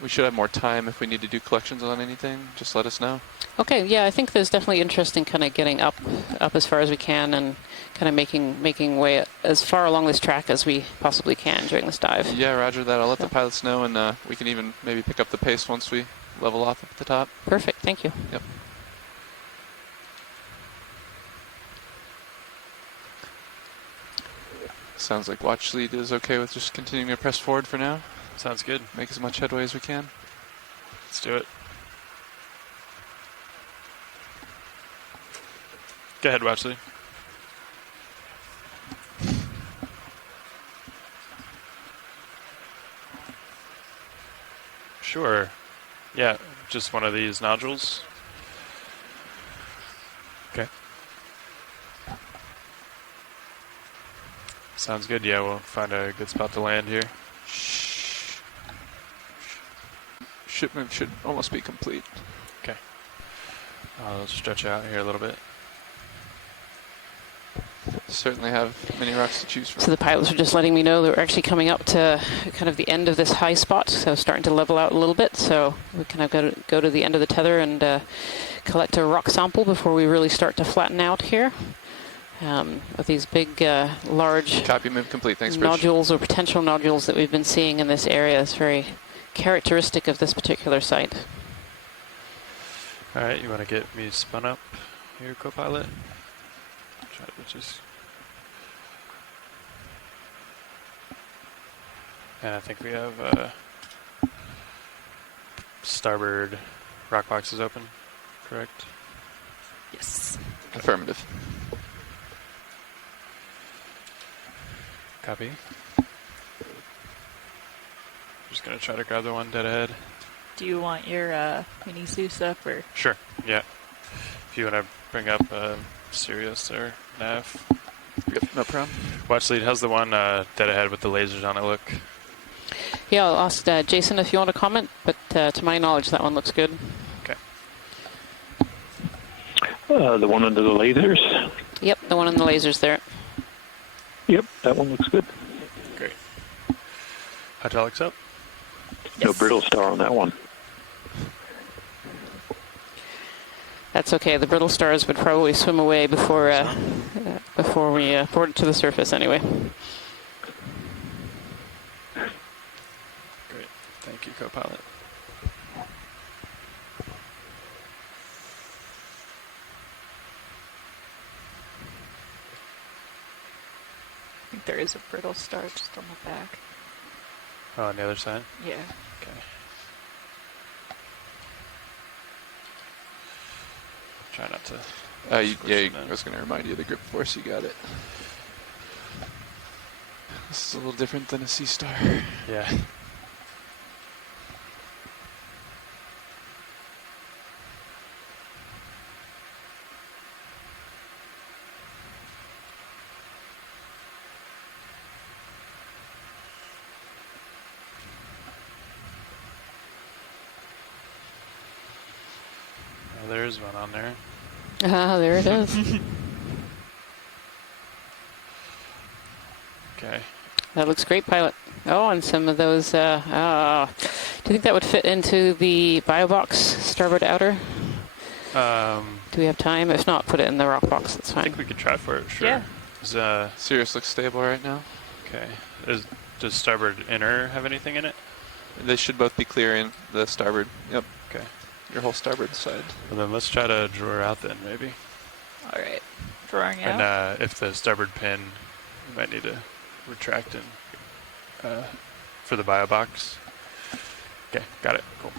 we should have more time if we need to do collections on anything. Just let us know. Okay, yeah, I think there's definitely interest in kind of getting up as far as we can and kind of making way as far along this track as we possibly can during this dive. Yeah, roger that. I'll let the pilots know, and we can even maybe pick up the pace once we level off up at the top. Perfect, thank you. Yep. Sounds like watch lead is okay with just continuing to press forward for now. Sounds good. Make as much headway as we can. Let's do it. Go ahead, watch lead. Sure. Yeah, just one of these nodules. Okay. Sounds good. Yeah, we'll find a good spot to land here. Ship move should almost be complete. Okay. Let's stretch out here a little bit. certainly have many rocks to choose from. So the pilots are just letting me know that we're actually coming up to kind of the end of this high spot, so starting to level out a little bit. So we kind of go to the end of the tether and collect a rock sample before we really start to flatten out here. With these big, large Copy, move complete. Thanks, Bridge. nodules or potential nodules that we've been seeing in this area. It's very characteristic of this particular site. All right, you want to get me spun up here, co-pilot? Try to just... And I think we have starboard rock boxes open, correct? Yes. Affirmative. Copy. Just gonna try to grab the one dead ahead. Do you want your mini Zeus up or? Sure, yeah. If you want to bring up Sirius or Nav. Yep, no problem. Watch lead, how's the one dead ahead with the lasers on it look? Yeah, I'll ask Jason if you want to comment, but to my knowledge, that one looks good. Okay. The one under the lasers? Yep, the one on the lasers there. Yep, that one looks good. Great. Hydraulics up? No brittle star on that one. That's okay. The brittle stars would probably swim away before we board it to the surface anyway. Great. Thank you, co-pilot. I think there is a brittle star just on the back. Oh, on the other side? Yeah. Okay. Try not to... Yeah, I was going to remind you of the grip force. You got it. This is a little different than a sea star. Yeah. Oh, there is one on there. Ah, there it is. Okay. That looks great, pilot. Oh, and some of those, do you think that would fit into the bio box, starboard outer? Do we have time? If not, put it in the rock box, that's fine. I think we could try for it, sure. Yeah. Is, Sirius looks stable right now. okay. Does starboard inner have anything in it? They should both be clear in the starboard. Yep. Okay. Your whole starboard side. Well, then let's try to draw her out then, maybe. All right. Drawing out. And if the starboard pin, we might need to retract and for the bio box. Okay, got it. Cool.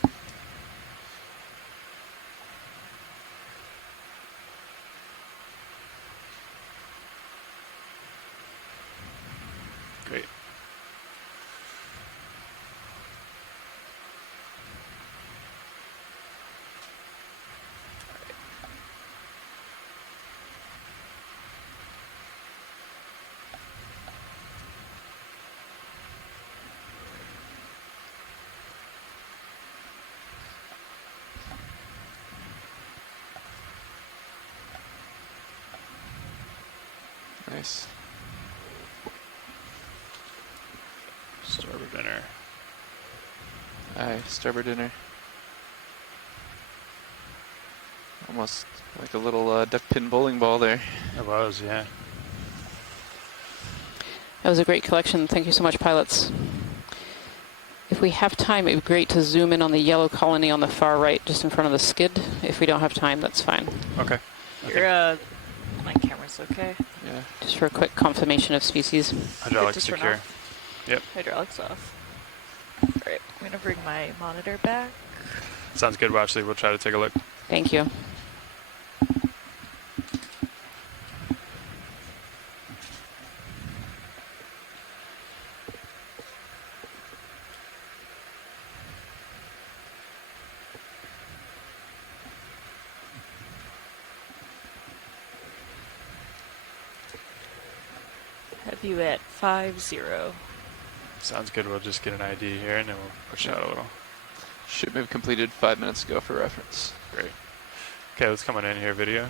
Great. Nice. Starboard inner. Aye, starboard inner. Almost like a little duck pin bowling ball there. It was, yeah. That was a great collection. Thank you so much, pilots. If we have time, it would be great to zoom in on the yellow colony on the far right, just in front of the skid. If we don't have time, that's fine. Okay. My camera's okay. Yeah. Just for a quick confirmation of species. Hydraulics Just turn secure. off. Yep. Hydraulics off. All right. I'm gonna bring my monitor back. Sounds good, Watchley. We'll try to take a look. Thank you. Have you at 50. Sounds good. We'll just get an ID here and then we'll push out a little. Ship move completed 5 minutes ago for reference. Great. Okay, let's come on in here, video.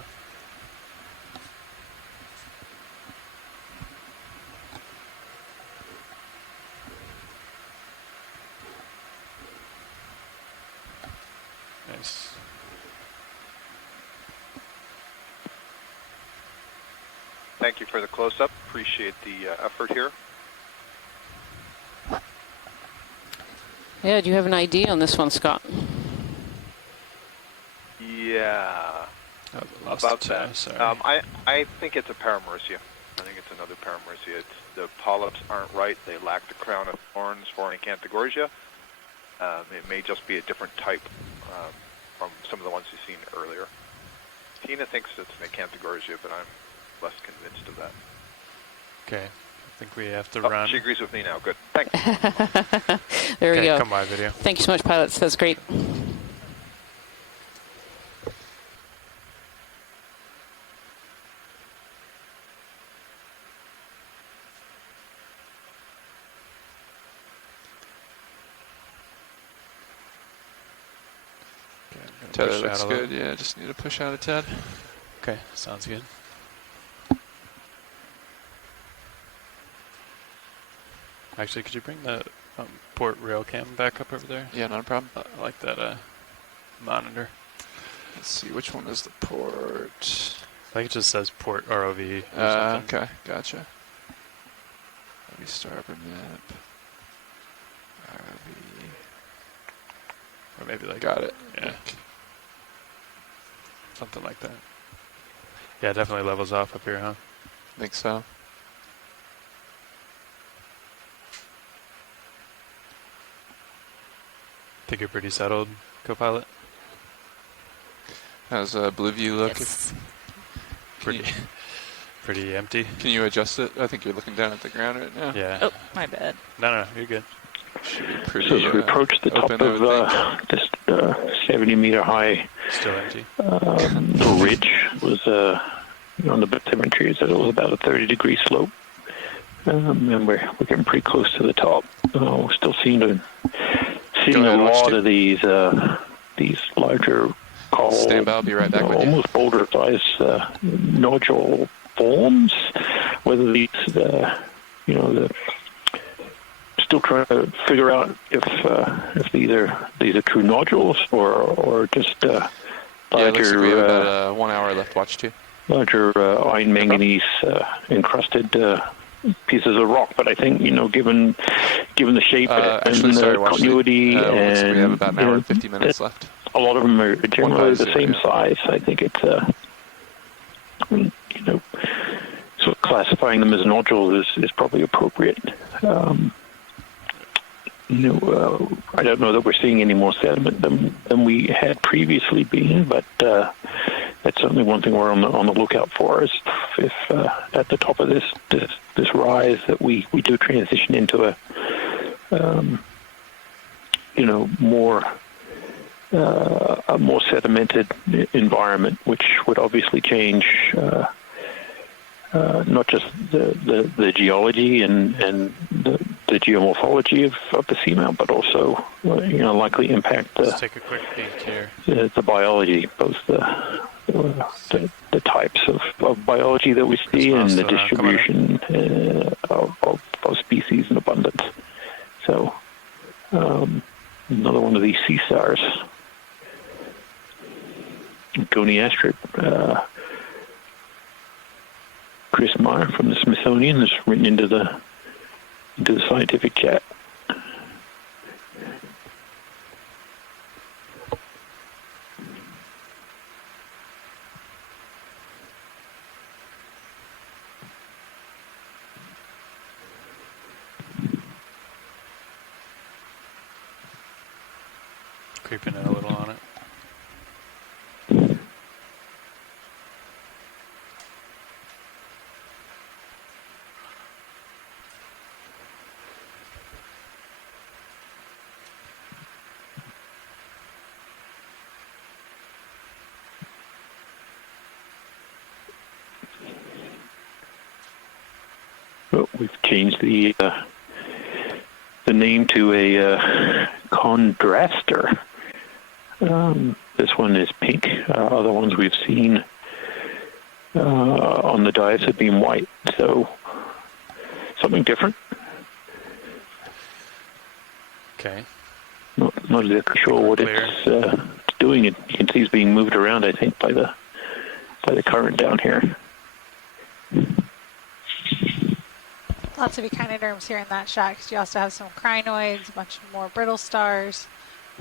Nice. Thank you for the close-up. Appreciate the effort here. Yeah, do you have an ID on this one, Scott? Yeah. About that. I think it's a paramercia. I think it's another paramercia. The polyps aren't right. They lack the crown of thorns for Acanthogorgia. It may just be a different type from some of the ones you've seen earlier. Tina thinks it's an Acanthogorgia, but I'm less convinced of that. Okay. I think we have to run. She agrees with me now. Good. Thanks. There we go. Come by video. Thank you so much, pilots. That's great. Tether looks good. Yeah, just need to push out a tad. Okay, sounds good. Actually, could you bring the port rail cam back up over there? Yeah, not a problem. I like that monitor. Let's see, which one is the port? I think it just says port ROV or something. Okay, gotcha. Let me starboard map. ROV. Or maybe like... Got it. Yeah. Something like that. Yeah, it definitely levels off up here, huh? Think so. Think you're pretty settled, co-pilot? How's Blue View look? Yes. Pretty empty. Can you adjust it? I think you're looking down at the ground right now. Yeah. Oh, my bad. No, you're good. Should be pretty, So as we approach the top open, of this 70-meter high Still empty. ridge, was on the bathymetry, it said it was about a 30-degree slope, and we're getting pretty close to the top. We're still seeing a lot of these larger coral, stand by, I'll be right back with you. almost boulder-sized nodule forms. Whether these, still trying to figure out if these are true nodules or just yeah, it looks like we have about 1 hour left. Watch too. Larger iron manganese encrusted pieces of rock. But I think given the shape and the continuity, and and we have about an hour and 50 minutes left. A lot of them are generally the same size. I think it's so classifying them as nodules is probably appropriate. I don't know that we're seeing any more sediment than we had previously been, but that's certainly one thing we're on the lookout for. Is if at the top of this rise that we do transition into a more sedimented environment, which would obviously change not just the geology and the geomorphology of the seamount, but also likely impact Let's take a quick peek here. the biology, both the types of biology that we see and the distribution of species in abundance. So another one of these sea stars, Goniastrip. Chris Meyer from the Smithsonian has written into the scientific chat. Creeping in a little on it. Well, we've changed the name to a contraster. This one is pink. Other ones we've seen on the dives have been white. So something different. Okay. Not exactly sure what its doing it. You can see he's being moved around, I think, by the current down here. Lots of echinoderms here in that shot, because you also have some crinoids, a bunch more brittle stars,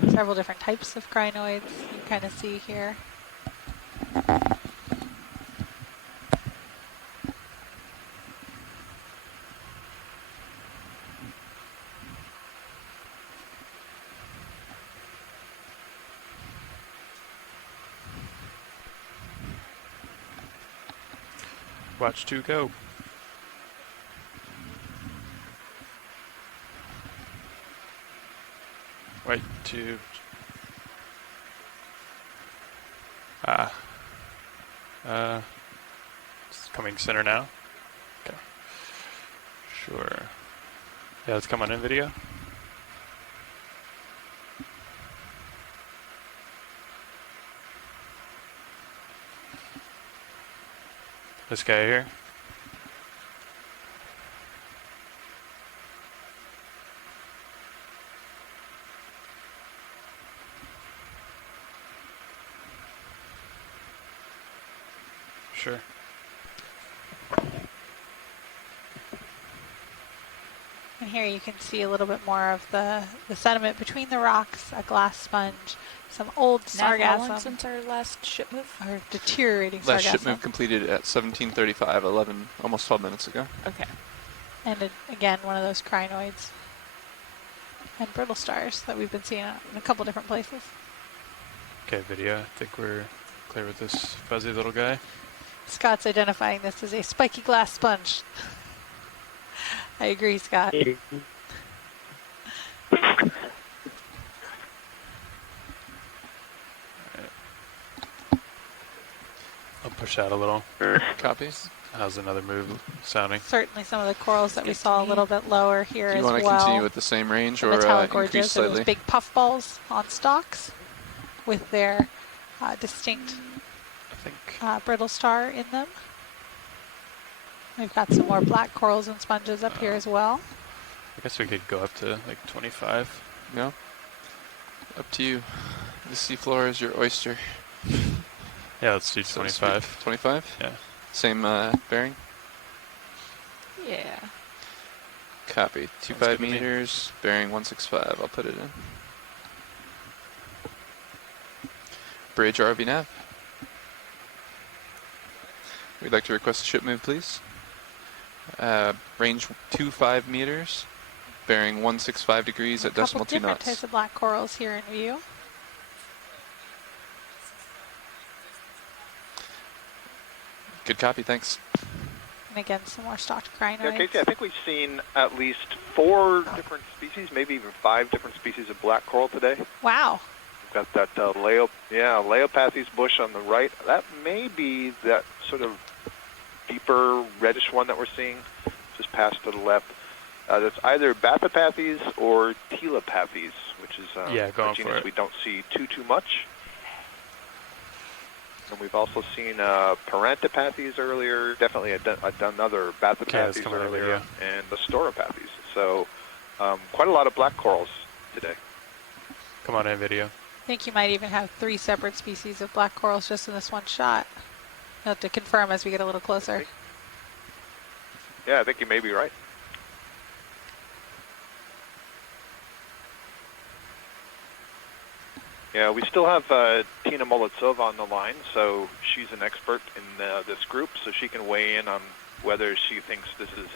several different types of crinoids you kind of see here. Watch 2 go. White tube. It's coming center now. Okay. Sure. Yeah, let's come on in video. This guy here. Sure. And here you can see a little bit more of the sediment between the rocks, a glass sponge, some old Now, how long sargassum, since our last ship move? or deteriorating Last sargassum. ship move completed at 17:35, 11, almost 12 minutes ago. Okay. And again, one of those crinoids and brittle stars that we've been seeing in a couple different places. Okay, video. I think we're clear with this fuzzy little guy. Scott's identifying this as a spiky glass sponge. I agree, Scott. I'll push out a little. Copies. How's another move sounding? Certainly some of the corals that we saw a little bit lower here Do as you want well. to continue with the same range The or metallic increase gorges, so slightly? those big puffballs on stalks with their distinct brittle star in them. We've got some more black corals and sponges up here as well. I guess we could go up to like 25. No? Up to you. The seafloor is your oyster. Yeah, let's do 25. 25? Yeah. Same bearing? Yeah. Copy. good 25 to me. meters, bearing 165. I'll put it in. Bridge RV nav. We'd like to request a ship move, please. Range 25 meters, bearing 165 degrees at decimal 2 different knots. types of black corals here in view. Good copy, thanks. And again, some more stalked crinoids. Yeah, Casey, I think we've seen at least 4 different species, maybe even 5 different species of black coral today. Wow. We've got that Leopathes bush on the right. That may be that sort of deeper reddish one that we're seeing just past to the left. That's either Bathypathes or Telepathes, which is Yeah, going a genus for it. we don't see too much. And we've also seen Parantipathes earlier, definitely another Bathypathes come on in earlier, video. and the Storopathes. So quite a lot of black corals today. Come on in video. I think you might even have 3 separate species of black corals just in this one shot. You'll have to confirm as we get a little closer. Yeah, I think you may be right. Yeah, we still have Tina Molitsova on the line, so she's an expert in this group, so she can weigh in on whether she thinks this is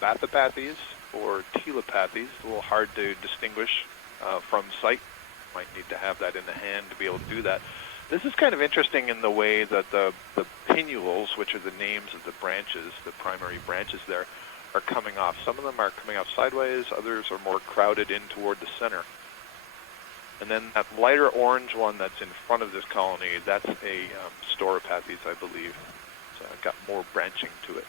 Bathypathes or Telepathes. A little hard to distinguish from sight. Might need to have that in the hand to be able to do that. This is kind of interesting in the way that the pinnules, which are the names of the branches, the primary branches there, are coming off. Some of them are coming off sideways, others are more crowded in toward the center. And then that lighter orange one that's in front of this colony, that's a Storopathes, I believe. So I've got more branching to it.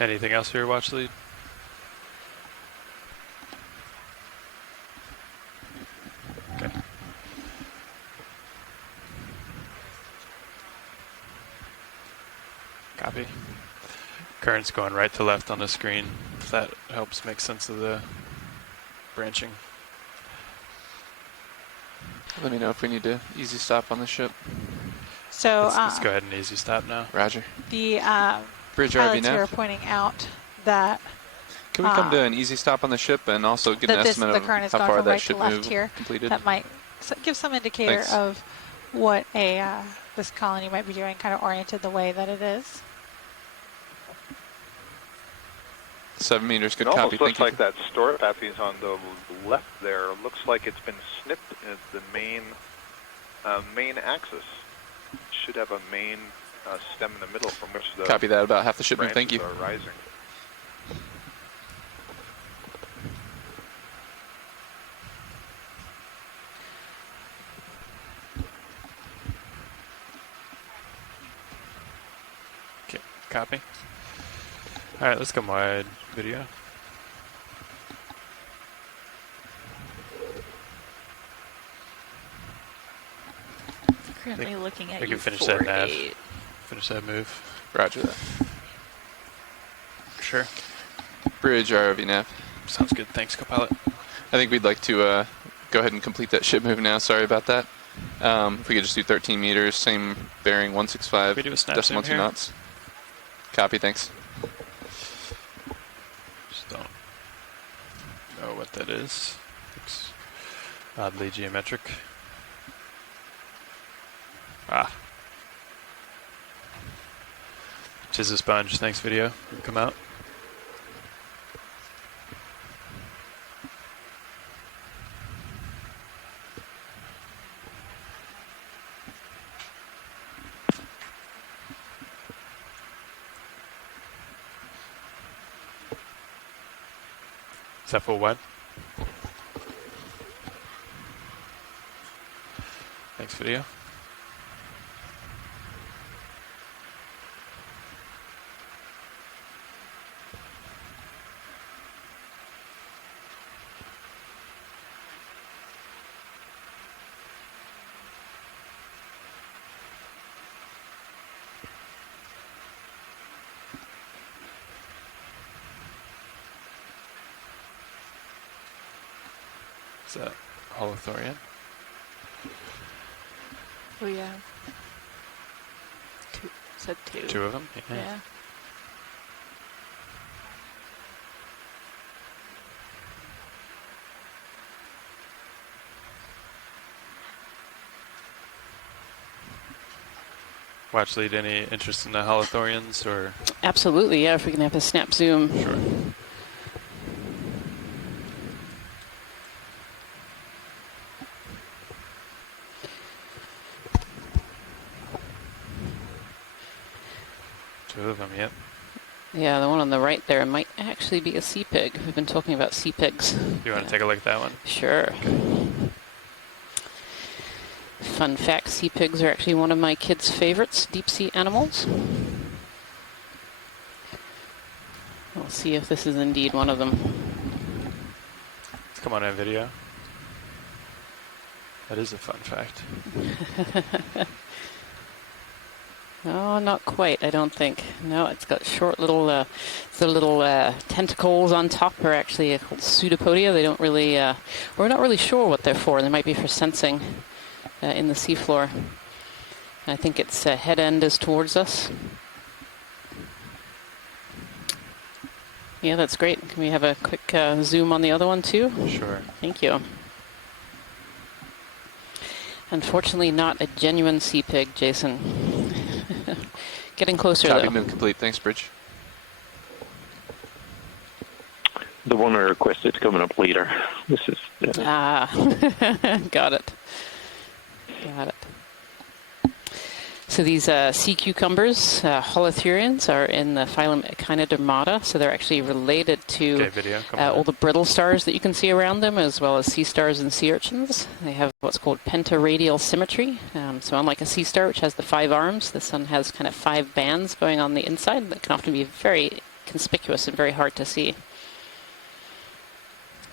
Anything else for your watch lead? Okay. Copy. Current's going right to left on the screen, if that helps make sense of the branching. Let me know if we need to easy stop on the ship. So Let's go ahead and easy stop now. Roger. the Bridge RV pilots here are nav. pointing out that Can we come to an easy stop on the ship and also get an estimate the of current is how going far from that right to should left move here. completed? That might give some indicator Thanks. of what this colony might be doing, kind of oriented the way that it is. 7 meters, good It copy. almost Thank looks you. like that store pappies on the left there. Looks like it's been snipped at the main axis. Should have a main stem in the middle from which the Copy that, about half the ship move. Thank you. branches are rising. Okay, copy. All right, let's come wide video. Currently looking at we you can finish that nav. 48. Finish that move. Roger that. Sure. Bridge ROV nav. Sounds good. Thanks, Copilot. I think we'd like to go ahead and complete that ship move now. Sorry about that. If we could just do 13 meters, same bearing, 165, We do a snap decimal zoom 2 here? knots. Copy, thanks. Just don't know what that is. Looks oddly geometric. Ah. Tis a sponge. Thanks, video. Come out. Is that full wide? Thanks, video. Is that Holothorian? Oh yeah. Two. Said two. Two of them? Yeah. Watch lead, any interest in the Holothorians or? Absolutely, yeah, if we can have a snap zoom. Sure. Two of them, yep. Yeah, the one on the right there might actually be a sea pig. We've been talking about sea pigs. You want to take a look at that one? Sure. Fun fact, sea pigs are actually one of my kids' favorites, deep sea animals. We'll see if this is indeed one of them. Let's come on in video. That is a fun fact. No, not quite, I don't think. No, it's got short little, the little tentacles on top are actually called pseudopodia. They don't really, we're not really sure what they're for. They might be for sensing in the seafloor. I think its head end is towards us. Yeah, that's great. Can we have a quick zoom on the other one too? Sure. Thank you. Unfortunately, not a genuine sea pig, Jason. Getting closer, Copy, though. move complete. Thanks, Bridge. The one I requested coming up later. This is. Ah, got it. Got it. So these sea cucumbers, holothurians, are in the phylum Echinodermata, so they're actually related to Okay, video. Come on all in. the brittle stars that you can see around them, as well as sea stars and sea urchins. They have what's called pentaradial symmetry. So unlike a sea star, which has the 5 arms, this one has kind of 5 bands going on the inside that can often be very conspicuous and very hard to see.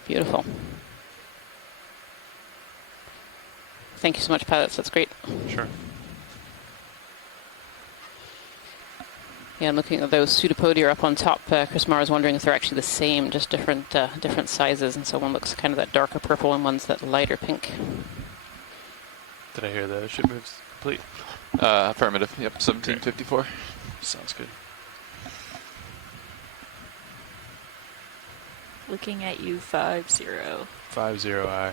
Beautiful. Thank you so much, pilots. That's great. Sure. Yeah, and looking at those pseudopodia up on top, Chris Marr is wondering if they're actually the same, just different sizes, and so one looks kind of that darker purple and one's that lighter pink. Did I hear the ship moves complete? Affirmative. Yep, 1754. Sounds good. Looking at you, 50. 50I.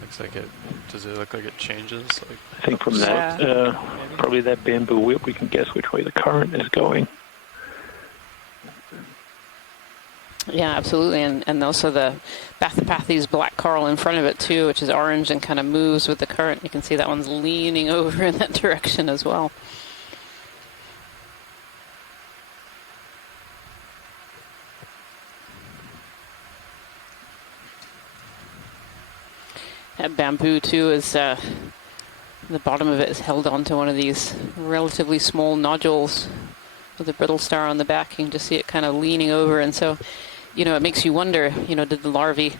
Looks like it. Does it look like it changes? Like, I think from that, probably that bamboo whip, we can guess which way the current is going. Yeah, absolutely, and also the Bathypathes black coral in front of it too, which is orange and kind of moves with the current. You can see that one's leaning over in that direction as well. That bamboo too is the bottom of it is held onto one of these relatively small nodules with a brittle star on the back. You can just see it kind of leaning over, and so, it makes you wonder, did the larvae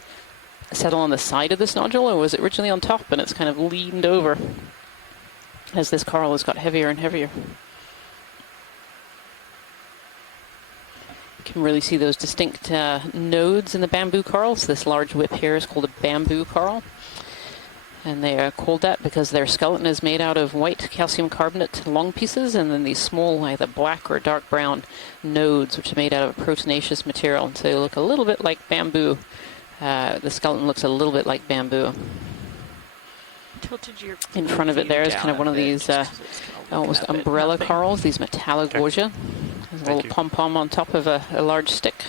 settle on the side of this nodule, or was it originally on top and it's kind of leaned over as this coral has got heavier and heavier? You can really see those distinct nodes in the bamboo corals. This large whip here is called a bamboo coral. And they are called that because their skeleton is made out of white calcium carbonate long pieces, and then these small, either black or dark brown nodes, which are made out of a proteinaceous material. So they look a little bit like bamboo. The skeleton looks a little bit like bamboo. Tilted your in front of it there is kind of one of these almost umbrella corals, these Metallogorgia. There's a little pom-pom on top of a large stick.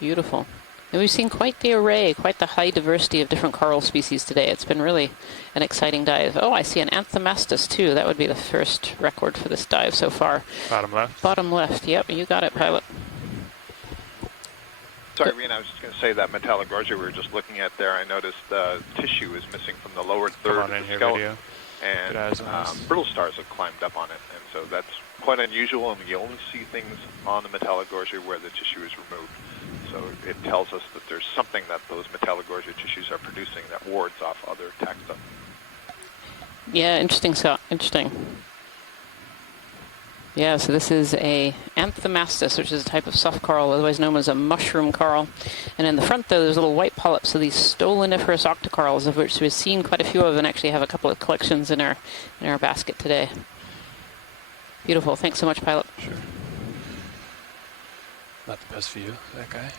Beautiful. And we've seen quite the array, quite the high diversity of different coral species today. It's been really an exciting dive. Oh, I see an Anthomastus too. That would be the first record for this dive so far. Bottom left? Bottom left, yep, you got it, pilot. Sorry, Rena, I was just going to say that Metallogorgia we were just looking at there, I noticed tissue is missing from the lower third of the skeleton. And brittle stars have climbed up on it. And so that's quite unusual, and you only see things on the Metallogorgia where the tissue is removed. So it tells us that there's something that those Metallogorgia tissues are producing that wards off other taxa. Yeah, interesting, Scott. Interesting. Yeah, so this is a Anthomastus, which is a type of soft coral, otherwise known as a mushroom coral. And in the front, though, there's little white polyps, so these stoloniferous octocorals, of which we've seen quite a few of and actually have a couple of collections in our basket today. Beautiful. Thanks so much, pilot. Sure. Not the best view, that guy.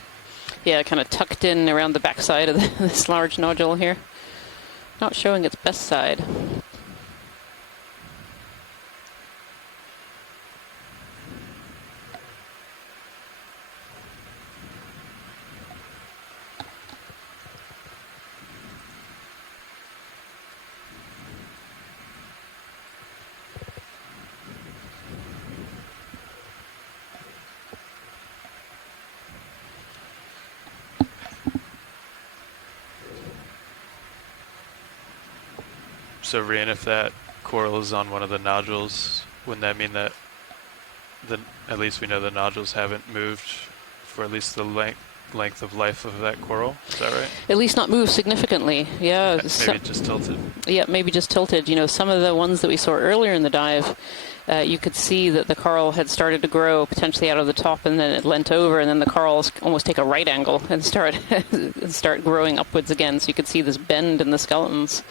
Yeah, kind of tucked in around the backside of this large nodule here. Not showing its best side. So, Rian, if that coral is on one of the nodules, wouldn't that mean that at least we know the nodules haven't moved for at least the length of life of that coral? Is that right? At least not moved significantly, yeah. Maybe just tilted. Yeah, maybe just tilted. You know, some of the ones that we saw earlier in the dive, you could see that the coral had started to grow potentially out of the top, and then it leant over, and then the corals almost take a right angle and start growing upwards again. So you could see this bend in the skeletons.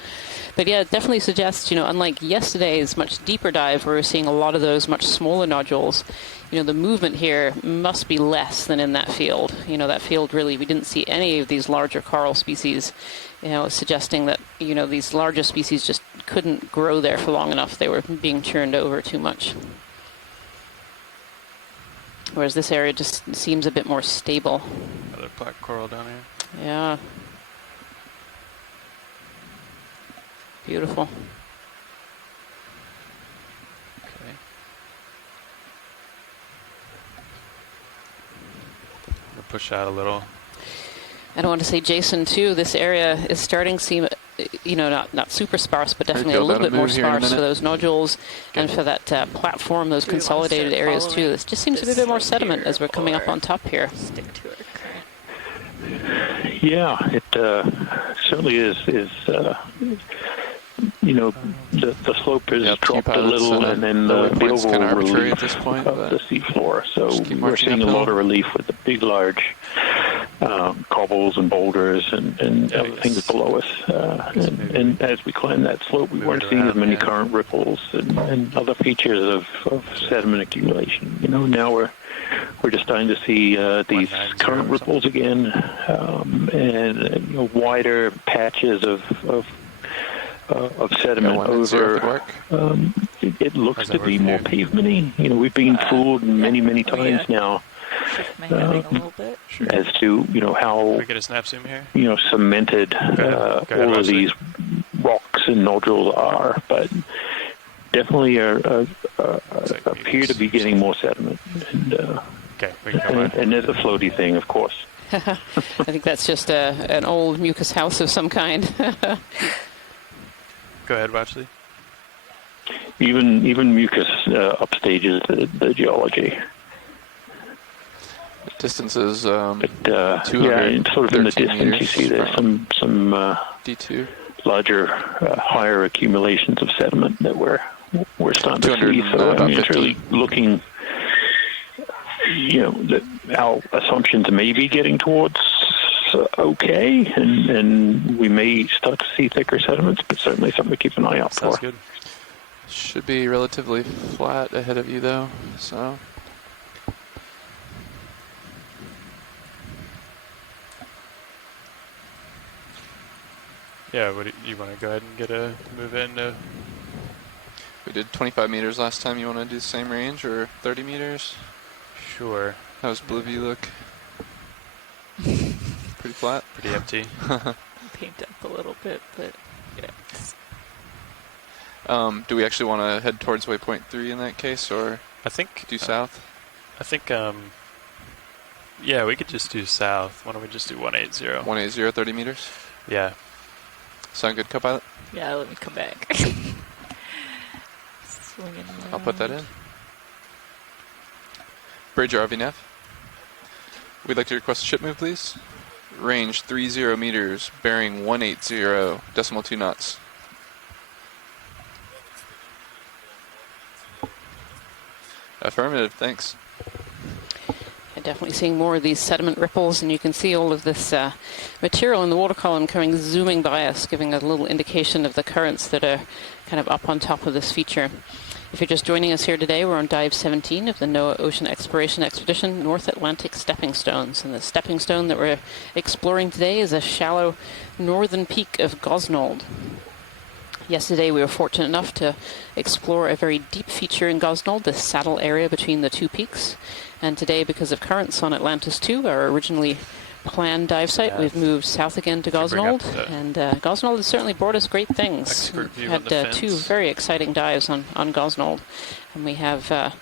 But yeah, it definitely suggests, you know, unlike yesterday's much deeper dive where we're seeing a lot of those much smaller nodules, you know, the movement here must be less than in that field. You know, that field really, we didn't see any of these larger coral species, you know, suggesting that, you know, these larger species just couldn't grow there for long enough. They were being churned over too much. Whereas this area just seems a bit more stable. Another black coral down here. Yeah. Beautiful. Okay. We'll push out a little. And I want to say, Jason, too, this area is starting to seem not super sparse, but definitely Feel a little about bit a more move here in a sparse for minute. those nodules and for that platform, those Do we wanna consolidated start areas too. following This just seems to be a this bit more slope sediment here, as we're coming up or on top here. stick to our current? Yeah, it certainly is. The slope has Yep, dropped a Q-pilots, little, and then the waypoint's kind overall of arbitrary relief at this point, of but the seafloor. So just keep we're marching seeing a uphill. lot of relief with the big, large cobbles and boulders and other things below us. And as we climb that slope, we weren't seeing as many current ripples and other features of sediment accumulation. Now we're just starting to see these current ripples again, and wider patches of sediment over. It looks to be more pavementy. We've been fooled many times now Shift my heading a little bit. as to how Can we get a snap zoom here? cemented Go ahead, all of Wesley. these rocks and nodules are, but definitely appear to be getting more sediment. And, Okay, we can come on. and there's a floaty thing, of course. I think that's just an old mucus house of some kind. Go ahead, Watchley. Even mucus upstages the geology. Distances, Yeah, and sort of in the distance you see there's some D2. larger, higher accumulations of sediment that we're starting to see. So about it's 50. really looking, that our assumptions may be getting towards okay, and we may start to see thicker sediments, but certainly something to keep an eye out for. Sounds good. Should be relatively flat ahead of you, though, so... Yeah, you want to go ahead and get a move in? We did 25 meters last time. You want to do the same range, or 30 meters? Sure. How's Blue View look? Pretty flat? Pretty empty. Paint up a little bit, but yeah. Do we actually want to head towards waypoint 3 in that case, or I think due south? I think yeah, we could just do south. Why don't we just do 180? 180, 30 meters? Yeah. Sound good, co-pilot? Yeah, let me come back. Swinging I'll put that around. in. Bridge RVNAV. We'd like to request a ship move, please. Range 30 meters, bearing 180, decimal 2 knots. Affirmative, thanks. Yeah, definitely seeing more of these sediment ripples, and you can see all of this material in the water column coming zooming by us, giving a little indication of the currents that are kind of up on top of this feature. If you're just joining us here today, we're on Dive 17 of the NOAA Ocean Exploration Expedition North Atlantic Stepping Stones. And the stepping stone that we're exploring today is a shallow northern peak of Gosnold. Yesterday we were fortunate enough to explore a very deep feature in Gosnold, the saddle area between the two peaks. And today, because of currents on Atlantis 2, our originally planned dive site, we've moved south again to Gosnold, and Gosnold has certainly brought us great things. We had two very exciting dives on Gosnold, and we have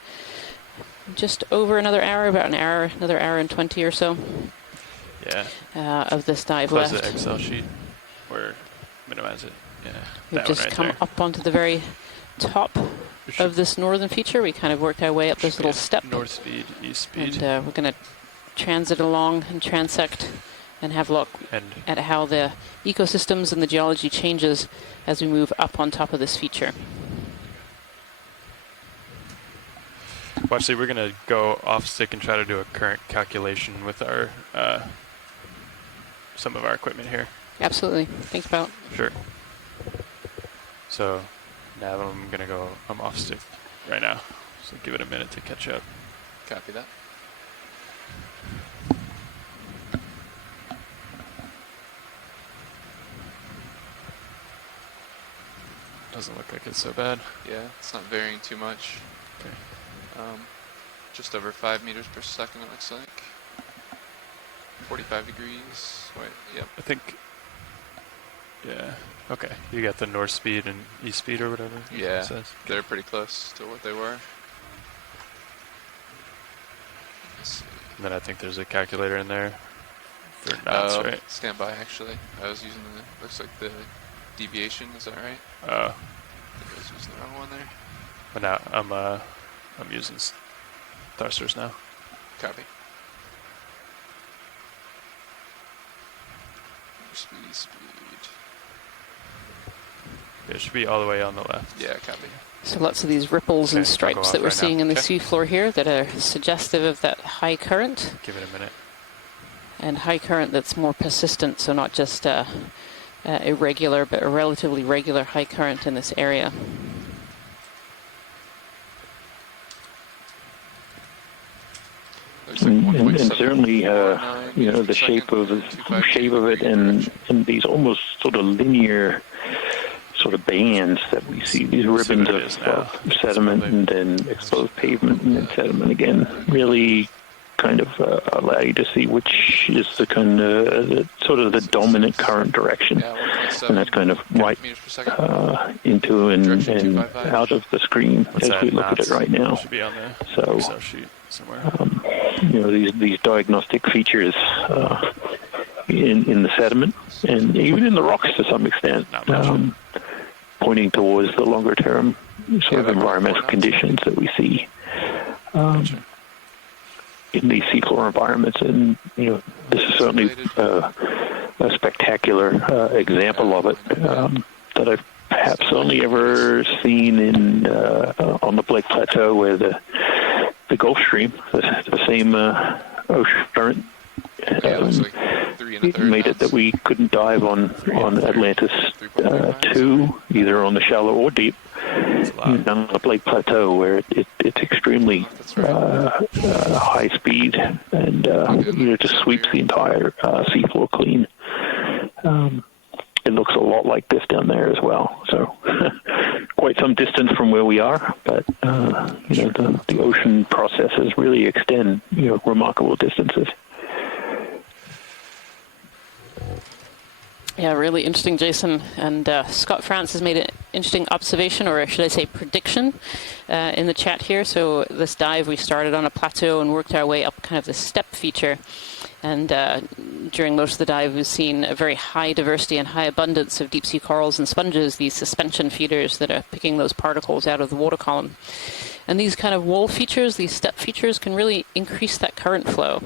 just over another hour, another hour and 20 or so. Yeah. Of this dive Close left. the Excel sheet, or minimize it. Yeah. We've just come up onto the very top of this northern feature. We kind of worked our way up this little step. North speed, east speed. And we're going to transit along and transect and have a look at how the ecosystems and the geology changes as we move up on top of this feature. Well, actually, we're going to go off stick and try to do a current calculation with our some of our equipment here. Absolutely. Think about. Sure. So now I'm off stick right now. So give it a minute to catch up. Copy that. Doesn't look like it's so bad. Yeah, it's not varying too much. Okay. Just over 5 meters per second, it looks like. 45 degrees. Wait, yep. I think. Yeah. Okay. You got the north speed and east speed or whatever. Yeah, it says. they're pretty close to what they were. Let's see. And then I think there's a calculator in there for knots, right? Stand by, actually. I was using looks like the deviation. Is that right? Uh, I was using the wrong one there. but now I'm using thrusters now. Copy. Speed. It should be all the way on the left. Yeah, copy. So lots of these ripples and stripes that we're seeing in the seafloor here that are suggestive of that high current. Give it a minute. And high current that's more persistent, so not just irregular, but a relatively regular high current in this area. And certainly, the shape of it, and these almost sort of linear sort of bands that we see, these ribbons of sediment and then exposed pavement and then sediment again, really kind of allow you to see which is the kind of sort of the dominant current direction, and that's kind of right into and out of the screen as we look at it right now. Should be on the so Excel sheet somewhere. These diagnostic features in the sediment and even in the rocks to some extent, pointing towards the longer term sort of environmental conditions that we see in these seafloor environments. And this is certainly a spectacular example of it that I've perhaps only ever seen in on the Blake Plateau, where the Gulf Stream, the same ocean current, made it that we couldn't dive on Atlantis 2, either on the shallow or deep, down on the Blake Plateau, where it's extremely high speed and just sweeps the entire seafloor clean. It looks a lot like this down there as well. So quite some distance from where we are, but the ocean processes really extend remarkable distances. Yeah, really interesting, Jason. And Scott France has made an interesting observation, or should I say prediction, in the chat here. So this dive, we started on a plateau and worked our way up kind of the step feature. And during most of the dive, we've seen a very high diversity and high abundance of deep sea corals and sponges, these suspension feeders that are picking those particles out of the water column. And these kind of wall features, these step features, can really increase that current flow.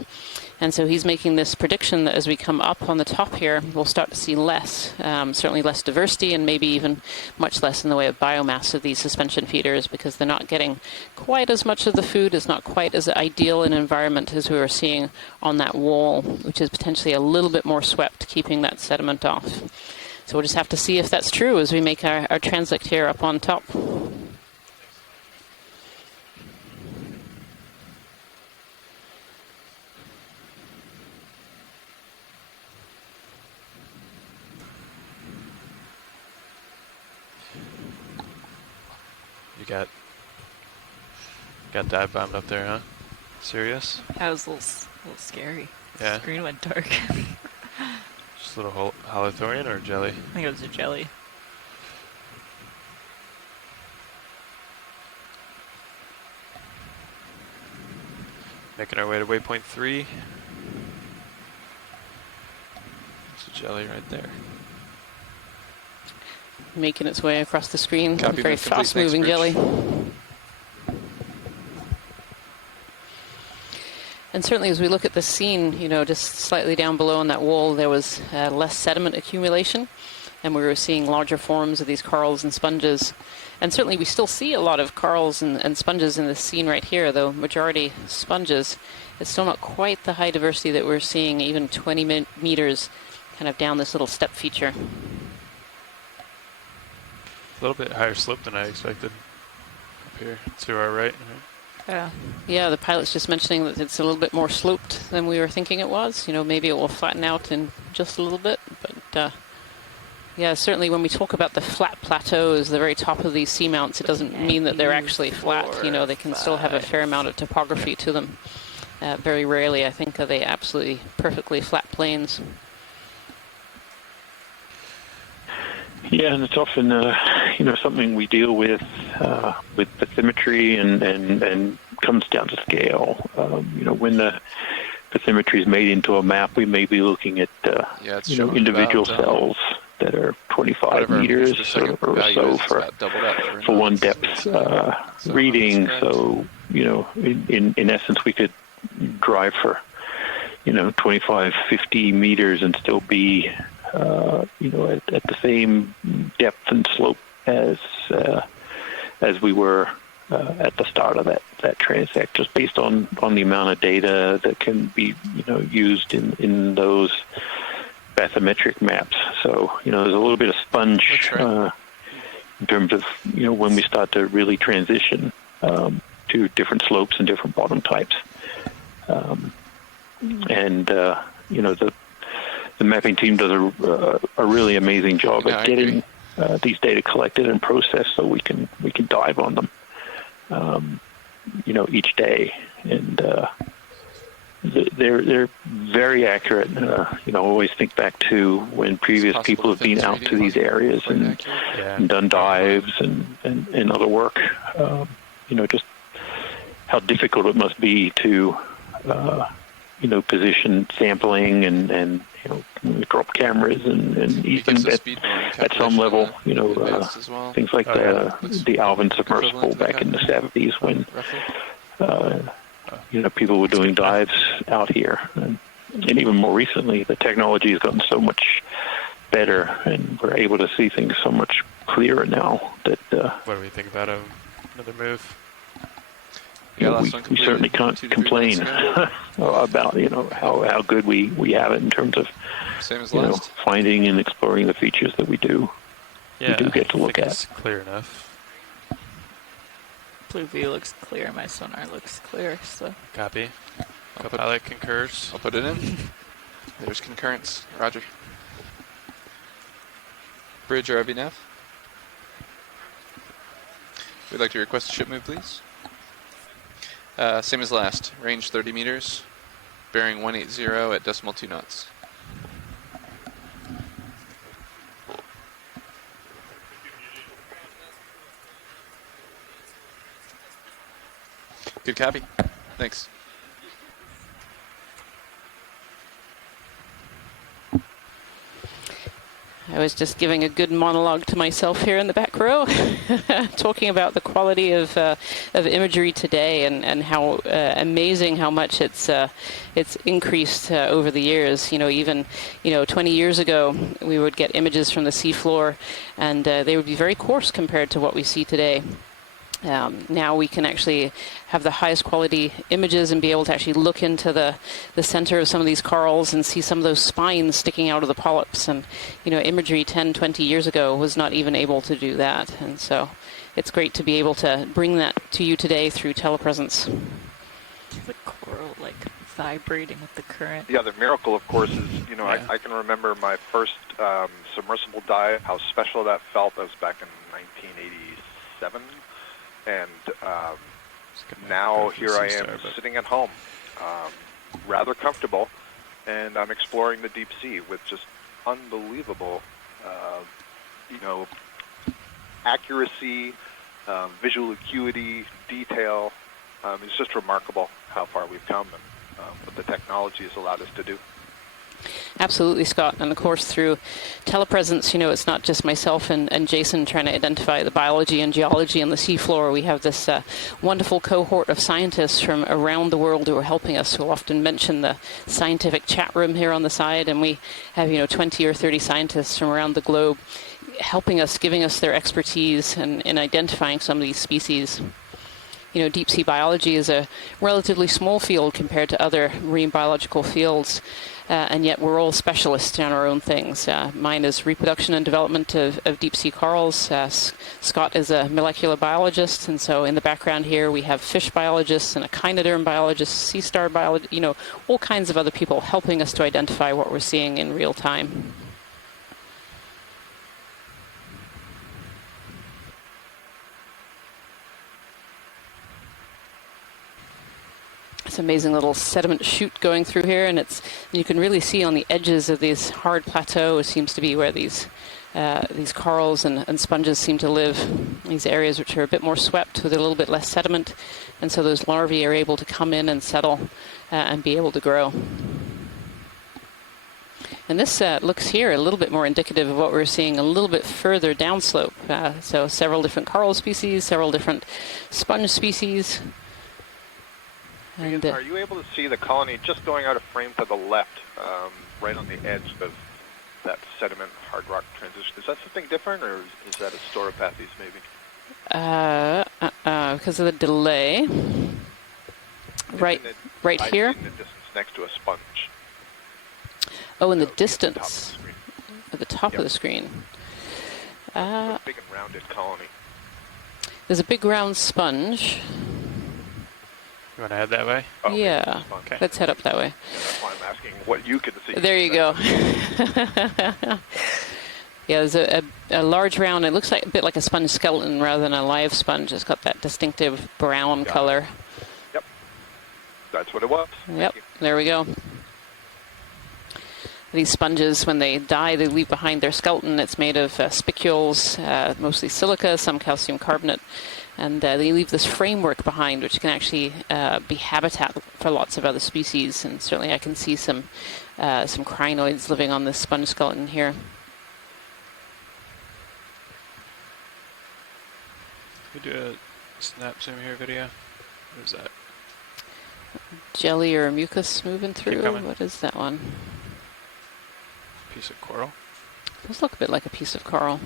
And so he's making this prediction that as we come up on the top here, we'll start to see less, certainly less diversity, and maybe even much less in the way of biomass of these suspension feeders, because they're not getting quite as much of the food. It's not quite as ideal an environment as we were seeing on that wall, which is potentially a little bit more swept, keeping that sediment off. So we'll just have to see if that's true as we make our transect here up on top. Got dive bombed up there, huh? Serious? That was a little scary. Yeah. The screen went dark. Just a little holothorian or jelly? I think it was a jelly. Making our way to waypoint 3. There's a jelly right there. Making its way across the screen. Copy, Very fast-moving jelly. And certainly as we look at the scene, just slightly down below on that wall, there was less sediment accumulation, and we were seeing larger forms of these corals and sponges. And certainly we still see a lot of corals and sponges in this scene right here, though majority sponges. It's still not quite the high diversity that we're seeing even 20 meters kind of down this little step feature. A little bit higher slope than I expected up here to our right. Yeah, the pilot's just mentioning that it's a little bit more sloped than we were thinking it was. Maybe it will flatten out in just a little bit. But yeah, certainly when we talk about the flat plateaus, the very top of these seamounts, it doesn't mean that they're actually flat. They can still have a fair amount of topography to them. Very rarely, I think, are they absolutely perfectly flat plains. Yeah, and it's often something we deal with bathymetry and comes down to scale. When the bathymetry is made into a map, we may be looking at individual cells that are 25 Whatever meters meters per second or value so is, it's about double that for one knots. depth So reading. that's So, in essence, we could drive for, 25, 50 meters and still be, at the same depth and slope as we were at the start of that transect, just based on the amount of data that can be, used in those bathymetric maps. So, there's a little bit of sponge in terms of, when we start to really transition to different slopes and different bottom types. The mapping team does a really amazing job at getting these data collected and processed, so we can dive on them, each day, and they're very accurate. I always think back to when previous people have been out to these areas and done dives and other work. Just how difficult it must be to position sampling and drop cameras and even at some level, things like the Alvin submersible back in the 70s when people were doing dives out here, and even more recently, the technology has gotten so much better, and we're able to see things so much clearer now that. What do we think about another move? We certainly can't complain about how good we have it in terms of finding and exploring the features that we do. Yeah, we do get to look at. It's clear enough. Blue view looks clear. My sonar looks clear. So Copy. Copilot concurs. I'll put it in. There's concurrence. Roger. Bridge or RV nav? We'd like to request a ship move, please. Same as last. Range 30 meters. Bearing 180 at decimal 2 knots. Good copy. Thanks. I was just giving a good monologue to myself here in the back row, talking about the quality of imagery today and how amazing how much it's increased over the years. Even 20 years ago, we would get images from the seafloor, and they would be very coarse compared to what we see today. Now we can actually have the highest quality images and be able to actually look into the center of some of these corals and see some of those spines sticking out of the polyps. And, imagery 10, 20 years ago was not even able to do that. And so it's great to be able to bring that to you today through telepresence. The coral, vibrating with the current. Yeah, the miracle, of course, is, I can remember my first submersible dive, how special that felt. That was back in 1987. And now here I am sitting at home, rather comfortable, and I'm exploring the deep sea with just unbelievable, accuracy, visual acuity, detail. It's just remarkable how far we've come and what the technology has allowed us to do. Absolutely, Scott. And of course, through telepresence, it's not just myself and Jason trying to identify the biology and geology on the seafloor. We have this wonderful cohort of scientists from around the world who are helping us, who often mention the scientific chat room here on the side. And we have, 20 or 30 scientists from around the globe helping us, giving us their expertise in identifying some of these species. Deep sea biology is a relatively small field compared to other marine biological fields. And yet we're all specialists in our own things. Mine is reproduction and development of deep sea corals. Scott is a molecular biologist, and so in the background here we have fish biologists and echinoderm biologists, sea star biologists, all kinds of other people helping us to identify what we're seeing in real time. This amazing little sediment chute going through here, and you can really see on the edges of these hard plateaux, it seems to be where these corals and sponges seem to live, these areas which are a bit more swept with a little bit less sediment, and so those larvae are able to come in and settle and be able to grow. And this looks here a little bit more indicative of what we're seeing a little bit further downslope. So several different coral species, several different sponge species. And, are you able to see the colony just going out of frame to the left, right on the edge of that sediment hard rock transition? Is that something different, or is that a Stauropathes maybe? Because of the delay. Right here? In the distance next to a sponge. Oh, in the distance. At the top of the screen. A big and rounded colony. There's a big round sponge. You want to head that way? Oh, yeah. Okay. Let's head up that way. That's why I'm asking what you can see. There you go. Yeah, there's a large round. It looks like a bit like a sponge skeleton rather than a live sponge. It's got that distinctive brown color. Yep. That's what it was. Yep. There we go. These sponges, when they die, they leave behind their skeleton. It's made of spicules, mostly silica, some calcium carbonate. And they leave this framework behind, which can actually be habitat for lots of other species. And certainly I can see some crinoids living on this sponge skeleton here. Can we do a snap zoom here video? What is that? Jelly or mucus moving through? Keep coming. What is that one? Piece of coral. Does look a bit like a piece of coral.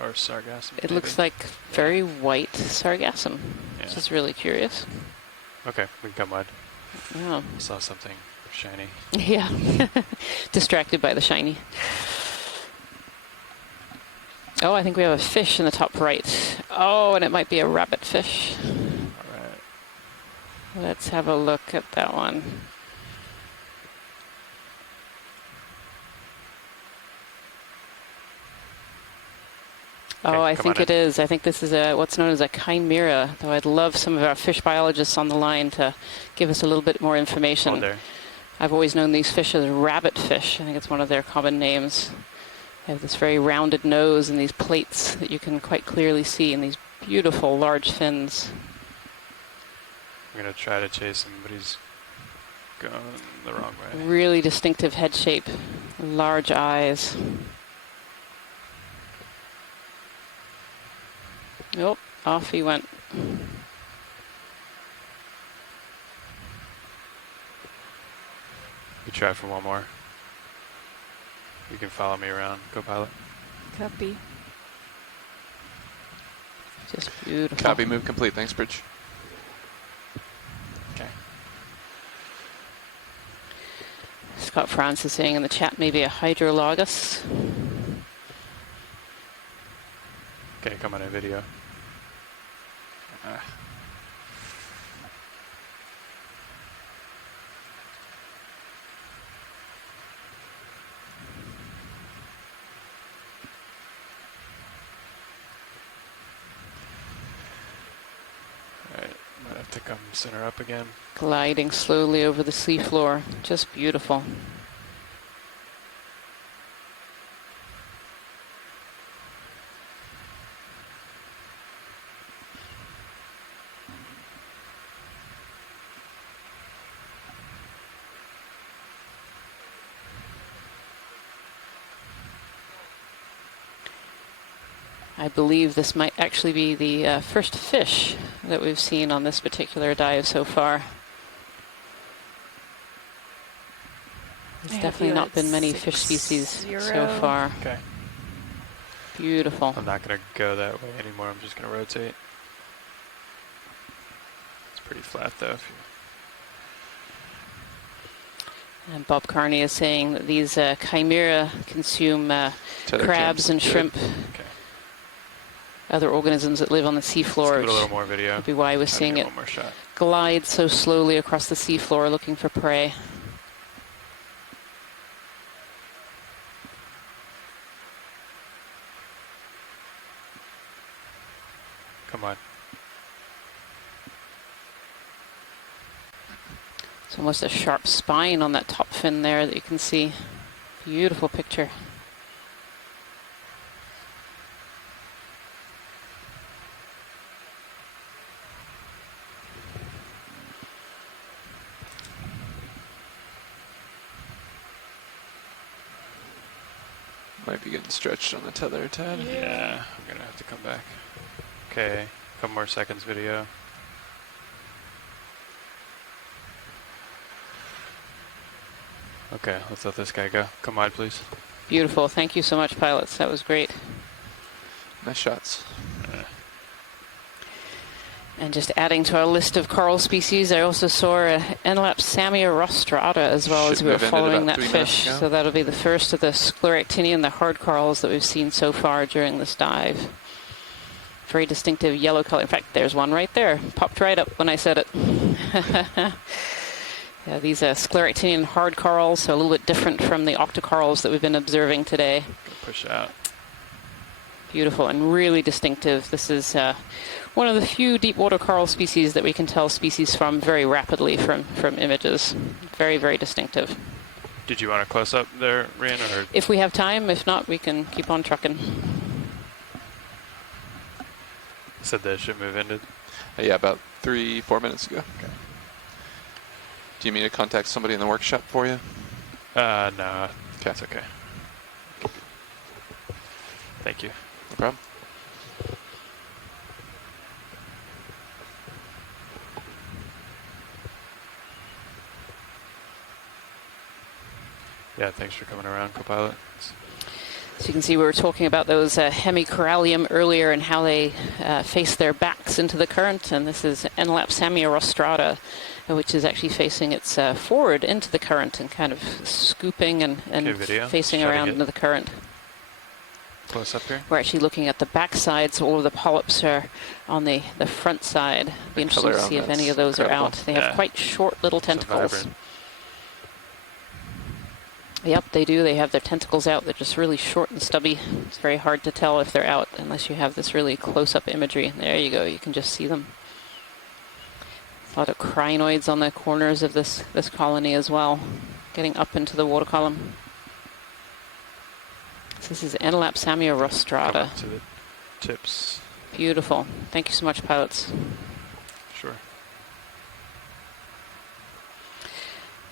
Or sargassum. It looks like very white sargassum, which is really curious. Okay, we can come wide. Oh. I saw something shiny. Yeah. Distracted by the shiny. Oh, I think we have a fish in the top right. Oh, and it might be a rabbit fish. All right. Let's have a look at that one. Okay, I think it is. I think this is what's known as a chimera, though I'd love some of our fish biologists on the line to give us a little bit more information. Oh, there. I've always known these fish as rabbit fish. I think it's one of their common names. They have this very rounded nose and these plates that you can quite clearly see, and these beautiful large fins. I'm going to try to chase him, but he's going the wrong way. Really distinctive head shape, large eyes. Oh, off he went. We try for one more. You can follow me around, co-pilot. Copy. Just beautiful. Copy, move complete. Thanks, Bridge. Okay. Scott France is saying in the chat maybe a hydrologus. Okay, come on a video. Alright, might have to come center up again. Gliding slowly over the seafloor. Just beautiful. I believe this might actually be the first fish that we've seen on this particular dive so far. There's definitely not been many fish species so far. Okay. Beautiful. I'm not going to go that way anymore. I'm just going to rotate. It's pretty flat though. And Bob Carney is saying that these chimera consume crabs and shrimp. Okay. Other organisms that live on the seafloor. Let's give it a little more video. Would be why we're seeing it glide so slowly across the seafloor looking for prey. Come on. It's almost a sharp spine on that top fin there that you can see. Beautiful picture. Might be getting stretched on the tether, Ted. Yeah, I'm gonna have to come back. Okay, a couple more seconds video. Okay, let's let this guy go. Come wide, please. Beautiful. Thank you so much, pilots. That was great. Nice shots. And just adding to our list of coral species, I also saw Enlapsamia rostrata as well as we were following that fish. So that'll be the first of the scleractinian, the hard corals that we've seen so far during this dive. Very distinctive yellow color. In fact, there's one right there. Popped right up when I said it. Yeah, these are scleractinian hard corals, so a little bit different from the octocorals that we've been observing today. Push out. Beautiful and really distinctive. This is one of the few deep water coral species that we can tell species from very rapidly from images. Very, very distinctive. Did you want a close-up there, Rian? Or? If we have time, if not, we can keep on trucking. Said the ship move ended? Yeah, about 3-4 minutes ago. Okay. Do you mean to contact somebody in the workshop for you? No. That's okay. Thank you. No problem. Yeah, thanks for coming around, co-pilot. So you can see we were talking about those hemicorallium earlier and how they face their backs into the current, and this is Enlapsamia rostrata, which is actually facing its forward into the current and kind of scooping and facing around into the current. Close up here. We're actually looking at the back side, so all of the polyps are on the front side. Be interesting to see if any of those are out. They have quite short little tentacles. Yep, they do. They have their tentacles out. They're just really short and stubby. It's very hard to tell if they're out unless you have this really close-up imagery. There you go. You can just see them. A lot of crinoids on the corners of this colony as well, getting up into the water column. So this is Enlapsamia rostrata. Come up to the tips. Beautiful. Thank you so much, pilots. Sure.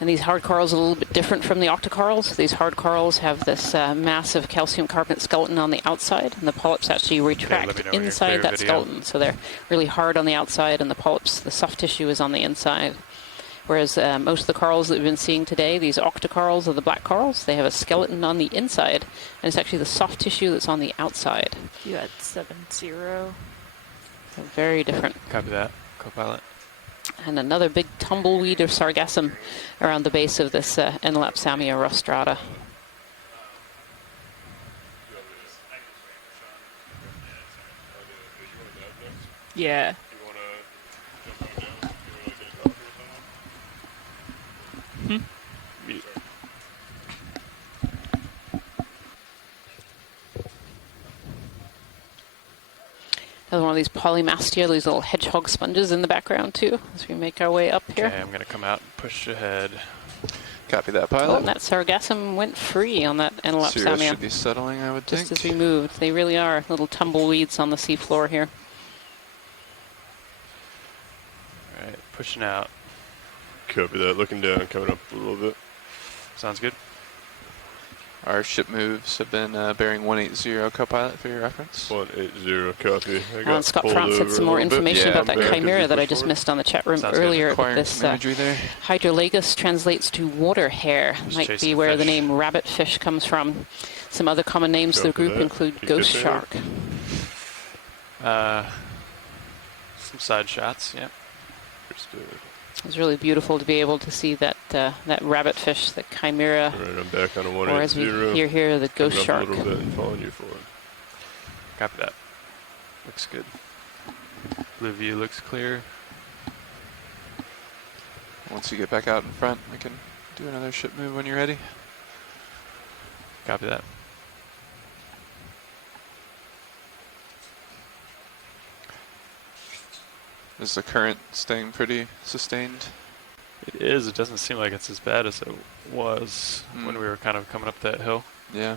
And these hard corals are a little bit different from the octocorals. These hard corals have this massive calcium carbonate skeleton on the outside, and the polyps actually retract inside that skeleton. So they're really hard on the outside, and the polyps, the soft tissue, is on the inside. Whereas most of the corals that we've been seeing today, these octocorals or the black corals, they have a skeleton on the inside, and it's actually the soft tissue that's on the outside. You had 7-0. So very different. Copy that, co-pilot. And another big tumbleweed or sargassum around the base of this Enlapsamia rostrata. Yeah. Another one of these polymastia, these little hedgehog sponges in the background too, as we make our way up here. Okay, I'm going to come out and push ahead. Copy that, pilot. Oh, and that sargassum went free on that Enlapsamia. Sirius should be settling, I would think. Just as we moved. They really are little tumbleweeds on the seafloor here. All right, pushing out. Copy that. Looking down, coming up a little bit. Sounds good. Our ship moves have been bearing 180, co-pilot, for your reference. 180, copy. And Scott France had some more information about that chimera that I just missed on the chat room earlier. This Hydrolagus translates to water hare. Might be where the name rabbitfish comes from. Some other common names to the group include ghost shark. Some side shots, yeah. It was really beautiful to be able to see that that rabbitfish, the chimera, right, I'm back on a 180. or as we hear here, the ghost shark. A little bit and following you forward. Copy that. Looks good. Blue view looks clear. Once you get back out in front, we can do another ship move when you're ready. Copy that. Is the current staying pretty sustained? It is. It doesn't seem like it's as bad as it was when we were kind of coming up that hill. Yeah.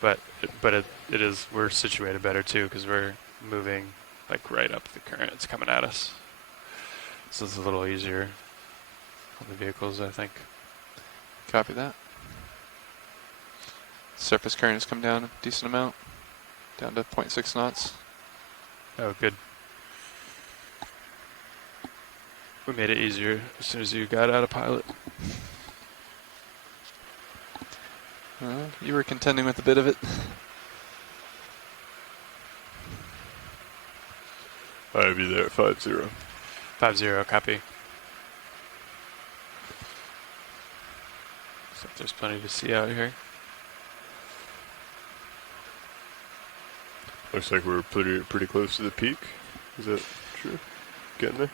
But it is. We're situated better too because we're moving like right up the current. It's coming at us. So it's a little easier on the vehicles, I think. Copy that. Surface current has come down a decent amount, down to 0.6 knots. Oh, good. We made it easier as soon as you got out of pilot. You were contending with a bit of it. I'll be there at 5-0. 5-0, copy. So there's plenty to see out here. Looks like we're pretty close to the peak. Is that true? Getting there?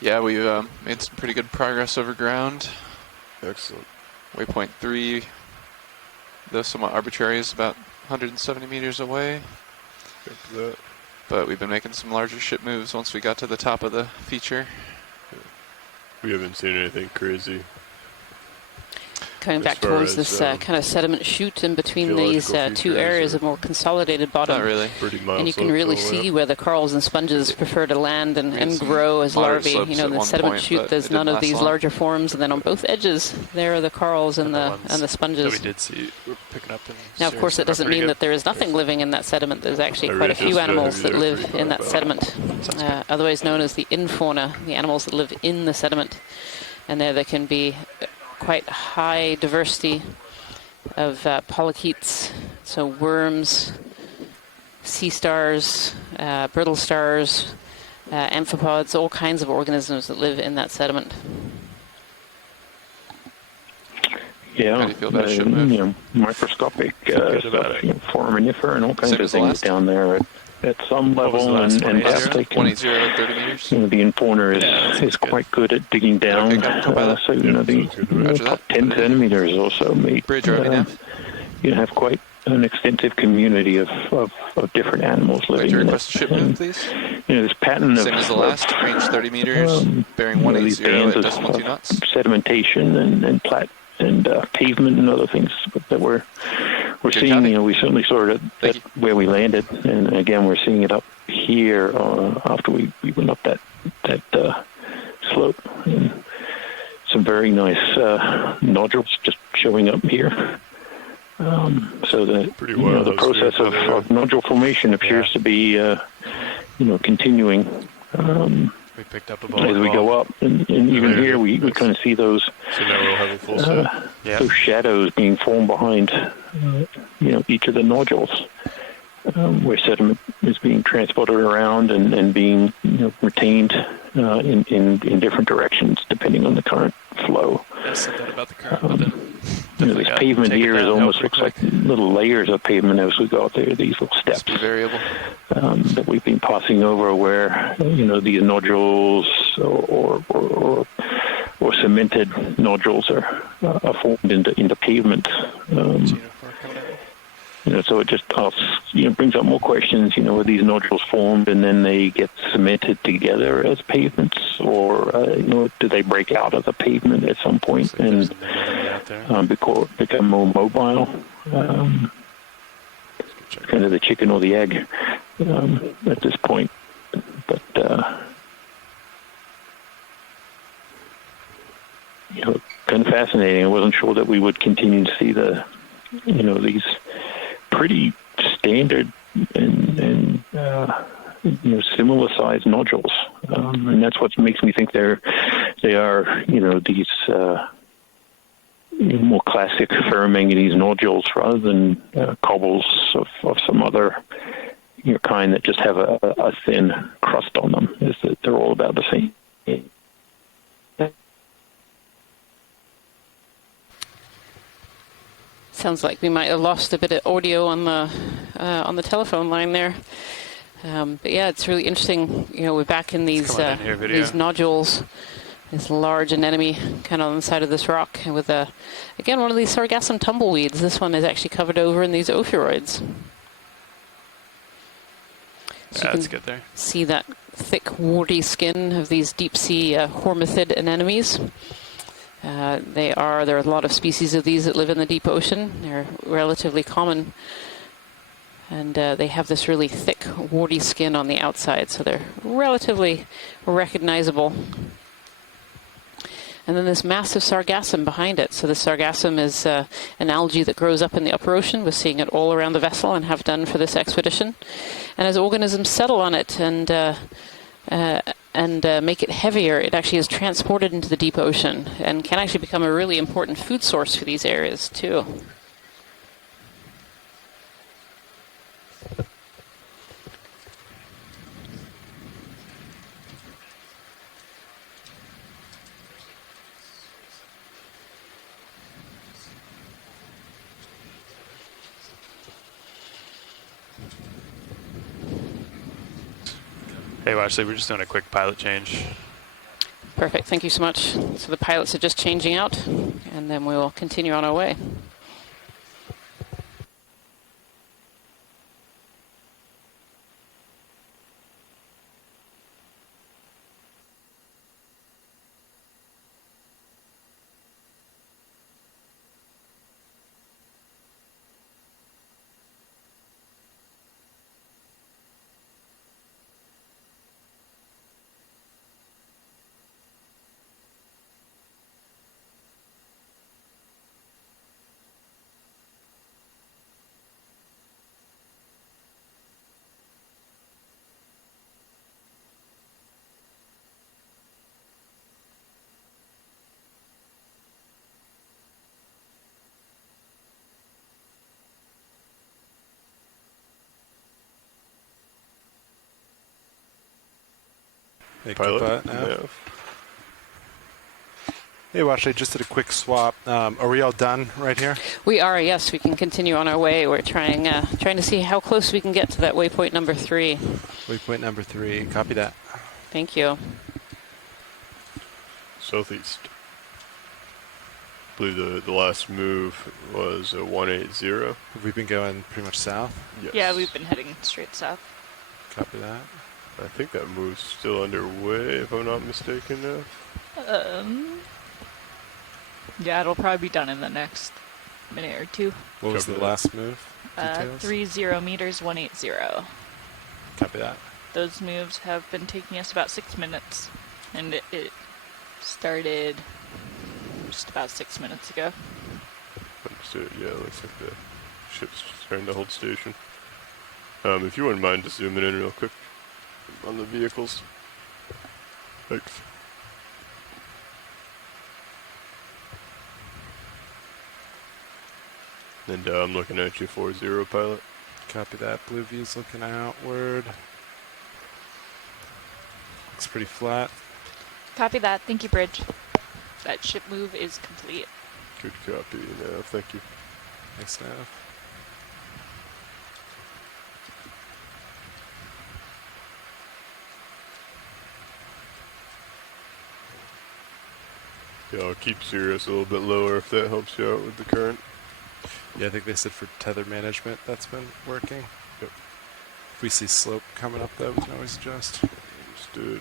Yeah, we made some pretty good progress over ground. Excellent. Waypoint 3, though somewhat arbitrary, is about 170 meters away. After that. But we've been making some larger ship moves once we got to the top of the feature. We haven't seen anything crazy. Coming back towards this kind of sediment chute in between these two areas of more consolidated bottom. Not really. And you can really see where the corals and sponges prefer to land and grow as larvae. You know, in the sediment chute, there's none of these larger forms, and then on both edges, there are the corals and the sponges. So we did see, we're picking up. Now, of course, it doesn't mean that there is nothing living in that sediment. There's actually quite a few animals that live in that sediment, otherwise known as the infauna, the animals that live in the sediment. And there can be quite high diversity of polychaetes, so worms, sea stars, brittle stars, amphipods, all kinds of organisms that live in that sediment. Yeah, How do you feel about a ship move? you know, microscopic stuff, foraminifer and all kinds of things down there at some level, and that's taken. 180, 30 meters. You know, the infauna is quite good at digging down. So you know, the top 10 centimeters or so meet. Bridge already you have quite an extensive community of different animals living in it. Ship move, please. You know, this pattern Same as the last, range 30 meters, bearing 180 at decimal 2 knots. Sedimentation and pavement and other things that we're seeing. You know, we certainly saw it at where we landed, and again we're seeing it up here after we went up that slope. And some very nice nodules just showing up here. So the the process of nodule formation appears to be continuing. We picked up a ball as we go up, and even here we kind of see those So now we'll have a full set. those shadows being formed behind each of the nodules, where sediment is being transported around and being retained in different directions depending on the current flow. I said that about the current, this pavement here looks like little layers of pavement as we go out there. These little steps variable that we've been passing over, where these nodules or cemented nodules are formed into pavement. So it just brings up more questions. Were these nodules formed and then they get cemented together as pavements, or do they break out of the pavement at some point and become more mobile? Kind of the chicken or the egg at this point. But kind of fascinating. I wasn't sure that we would continue to see these pretty standard and similar sized nodules, and that's what makes me think they are these more classic ferromanganese nodules rather than cobbles of some other kind that just have a thin crust on them. Is that they're all about the same. Sounds like we might have lost a bit of audio on the telephone line there. But yeah, it's really interesting. We're back in these nodules, this large anemone kind of on the side of this rock, with again one of these sargassum tumbleweeds. This one is actually covered over in these ophiuroids. So that's good there. See that thick, warty skin of these deep sea hormithid anemones. There are a lot of species of these that live in the deep ocean. They're relatively common, and they have this really thick, warty skin on the outside, so they're relatively recognizable. And then this massive sargassum behind it. So the sargassum is an algae that grows up in the upper ocean. We're seeing it all around the vessel and have done for this expedition. And as organisms settle on it and make it heavier, it actually is transported into the deep ocean and can actually become a really important food source for these areas too. Hey, Washley, we're just doing a quick pilot change. Perfect. Thank you so much. So the pilots are just changing out, and then we will continue on our way. Hey, Pilot. Hey, Washley, just did a quick swap. Are we all done right here? We are, yes. We can continue on our way. We're trying to see how close we can get to that waypoint number 3. Waypoint number 3. Copy that. Thank you. Southeast. I believe the last move was a 180. Have we been going pretty much south? Yes. Yeah, we've been heading straight south. Copy that. I think that move's still underway, if I'm not mistaken now. Yeah, it'll probably be done in the next minute or two. What was the last move? 30 meters, 180. Copy that. Those moves have been taking us about 6 minutes, and it started just about 6 minutes ago. Understood. Yeah, looks like the ship's starting to hold station. If you wouldn't mind just zooming in real quick on the vehicles. Thanks. And I'm looking at you 40 pilot. Copy that. Blue view's looking outward. Looks pretty flat. Copy that. Thank you, Bridge. That ship move is complete. Good copy, Nav. Thank you. Thanks, Nav. Yeah, I'll keep Sirius a little bit lower if that helps you out with the current. Yeah, I think they said for tether management that's been working. Yep. If we see slope coming up, though, we can always adjust. Understood.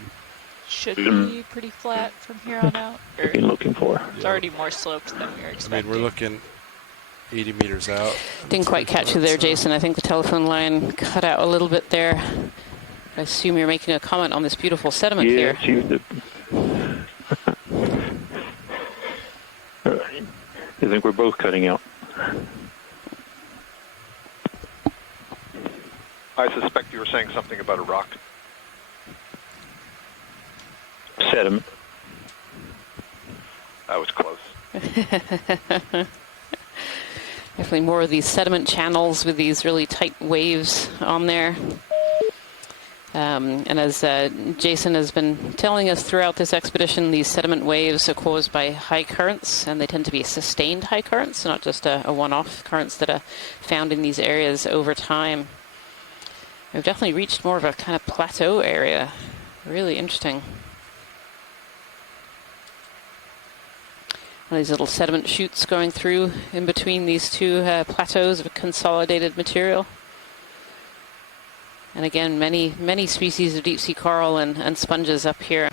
Should be pretty flat from here on out. What are you looking for? It's already more sloped than we were expecting. I mean, we're looking 80 meters out. Didn't quite catch you there, Jason. I think the telephone line cut out a little bit there. I assume you're making a comment on this beautiful sediment here. I think we're both cutting out. I suspect you were saying something about a rock. Sediment. That was close. Definitely more of these sediment channels with these really tight waves on there. And as Jason has been telling us throughout this expedition, these sediment waves are caused by high currents, and they tend to be sustained high currents, not just a one-off currents that are found in these areas over time. We've definitely reached more of a kind of plateau area. Really interesting. One of these little sediment chutes going through in between these two plateaus of consolidated material. And again, many species of deep sea coral and sponges up here.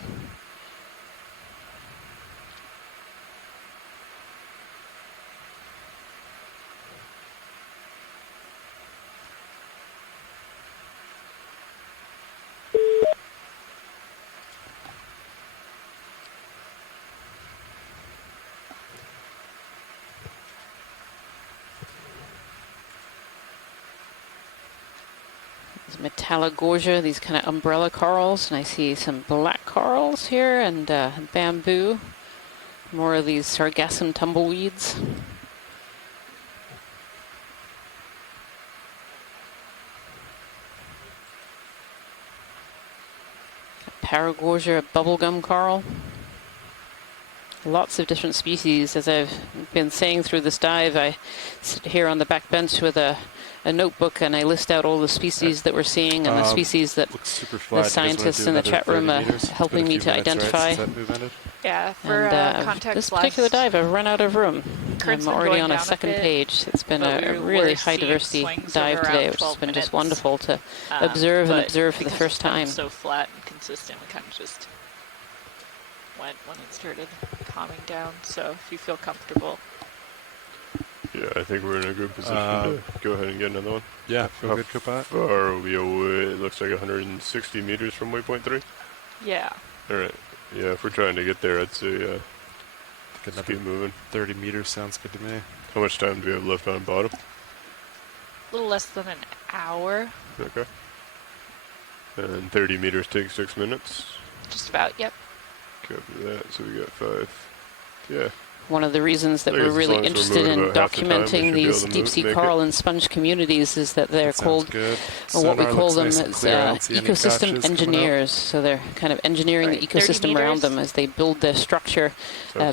These Metallogorgia, these kind of umbrella corals, and I see some black corals here and bamboo. More of these sargassum tumbleweeds. Paragorgia bubblegum coral. Lots of different species. As I've been saying through this dive, I sit here on the back bench with a notebook and I list out all the species that we're seeing and the species that the scientists in the chat room are helping me to identify. Yeah, for context, this particular dive, I've run out of room. I'm already on a second page. It's been a really high diversity dive today, which has been just wonderful to observe and observe for the first time. So flat and consistent, we kind of just went when it started calming down. So if you feel comfortable. Yeah, I think we're in a good position to go ahead and get another one. Yeah, feel good, Copat. How far are we away? It looks like 160 meters from waypoint 3. Yeah. All right. Yeah, if we're trying to get there, I'd say let's keep moving. 30 meters sounds good to me. How much time do we have left on bottom? A little less than an hour. Okay. And 30 meters takes 6 minutes. Just about, yep. Copy that. So we got 5. Yeah. One of the reasons that we're really interested in documenting these deep-sea coral and sponge communities is that they're called, or what we call them, as ecosystem engineers. So they're kind of engineering the ecosystem around them as they build their structure,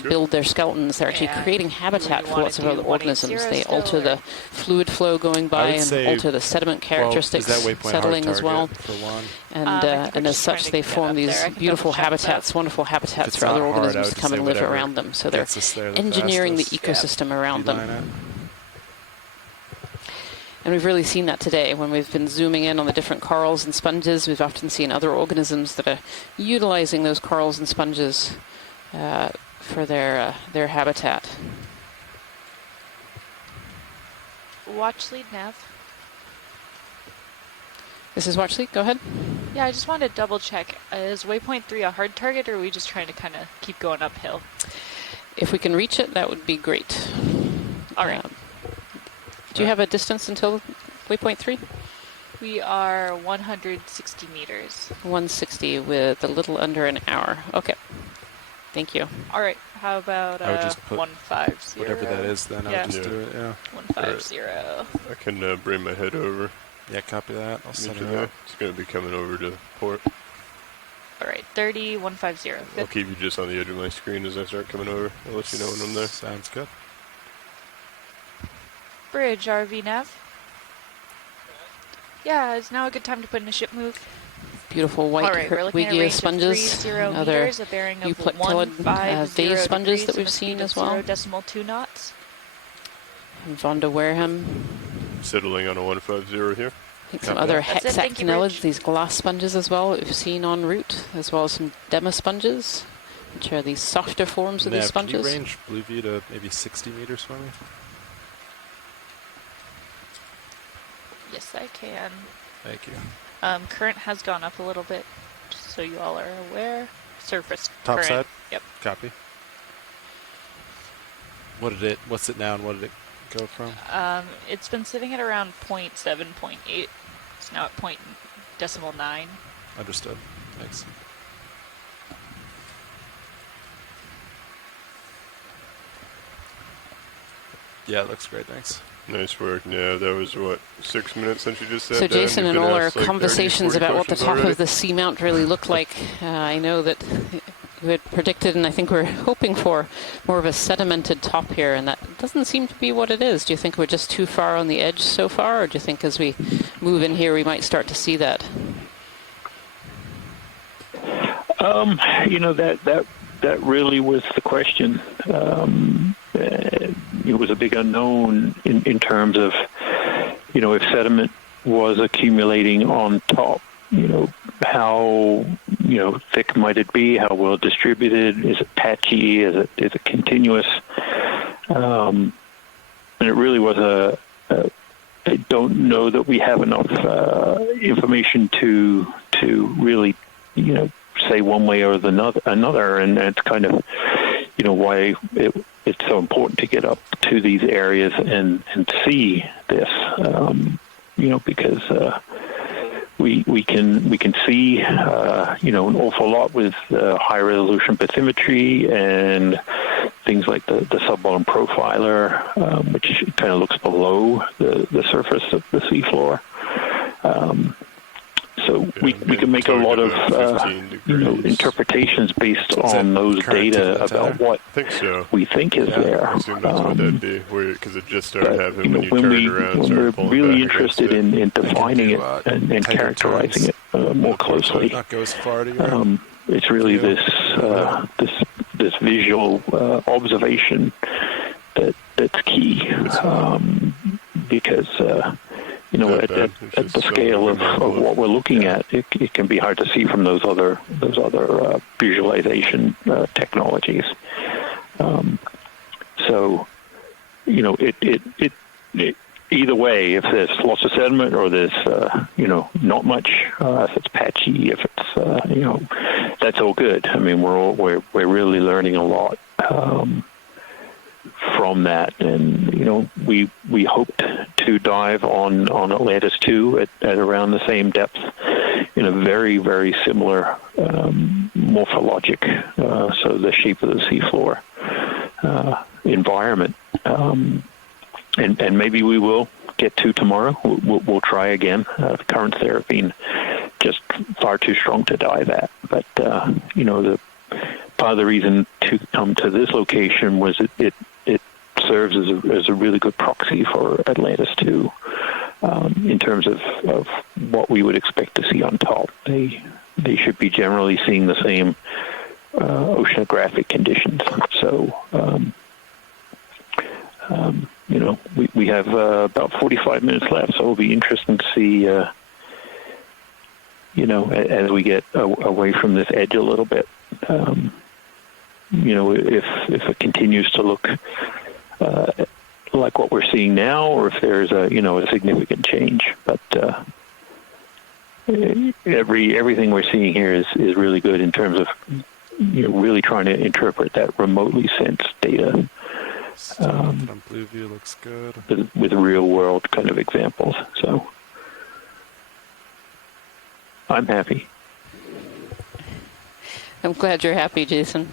build their skeletons. They're actually creating habitat for lots of other organisms. They alter the fluid flow going by and alter the sediment characteristics settling as well. And as such, they form these beautiful habitats, wonderful habitats for other organisms to come and live around them. So they're engineering the ecosystem around them. And we've really seen that today when we've been zooming in on the different corals and sponges. We've often seen other organisms that are utilizing those corals and sponges for their habitat. Watch lead nav. This is Watch lead, go ahead. Yeah, I just wanted to double check. Is waypoint 3 a hard target, or are we just trying to kind of keep going uphill? If we can reach it, that would be great. All right. Do you have a distance until waypoint 3? We are 160 meters. 160 with a little under an hour. Okay. Thank you. All right. How about I would just put 150? Whatever that is, then I would just do it, yeah. 150. Right. I can bring my head over. Yeah, copy that. I'll send it out. out. It's going to be coming over to port. All right, 30, 150. I'll keep you just on the edge of my screen as I start coming over. I'll let you know when I'm there. Sounds good. Bridge, RV nav. Yeah, is now a good time to put in a ship move? Beautiful white Wigia sponges, other euplectellid day sponges that we've seen as well. 0.2 knots. And Von de Wareham. Settling on a 150 here. I think some other hexactinellids, these glass sponges as well, that we've seen en route, as well as some demasponges, which are these softer forms of these sponges. Can you range blue view to maybe 60 meters for me? Yes, I can. Thank you. Current has gone up a little bit, just so you all are aware. Surface Top current. side? Yep. Copy. What's it now and what did it go from? It's been sitting at around 0.7, 0.8. It's now at 0.9. Understood. Thanks. Yeah, it looks great. Thanks. Nice work. Yeah, that was, what, 6 minutes since you just said that? So Jason, in all our conversations about what the top of the Seamount really looked like, I know that you had predicted, and I think we're hoping for more of a sedimented top here, and that doesn't seem to be what it is. Do you think we're just too far on the edge so far, or do you think as we move in here we might start to see that? You know, that really was the question. It was a big unknown in terms of, you know, if sediment was accumulating on top, you know, how, you know, thick might it be? How well distributed? Is it patchy? Is it continuous? And it really was I don't know that we have enough information to really, you know, say one way or another, and that's kind of, you know, why it's so important to get up to these areas and see this, you know, because we can see an awful lot with high resolution bathymetry and things like the sub-bottom profiler, which kind of looks below the surface of the seafloor. So we can make a lot of interpretations based on those data about what we think is there. I assume that's what that'd be, because it just started happening when you turned around. When we're really interested in defining it and characterizing it more closely, it's really this visual observation that's key, because at the scale of what we're looking at, it can be hard to see from those other visualization technologies. So it either way, if there's lots of sediment or there's not much, if it's patchy, if it's that's all good. I mean, we're really learning a lot from that, and we hoped to dive on Atlantis 2 at around the same depth in a very, very similar morphologic, so the shape of the seafloor environment, and maybe we will get to tomorrow. We'll try again. The currents there have been just far too strong to dive at, but the part of the reason to come to this location was it serves as a really good proxy for Atlantis 2 in terms of what we would expect to see on top. They should be generally seeing the same oceanographic conditions. So, we have about 45 minutes left, so it'll be interesting to see, as we get away from this edge a little bit, if it continues to look like what we're seeing now, or if there's a significant change. But everything we're seeing here is really good in terms of really trying to interpret that remotely sensed data from Blue View looks good with real world kind of examples. So I'm happy. I'm glad you're happy, Jason.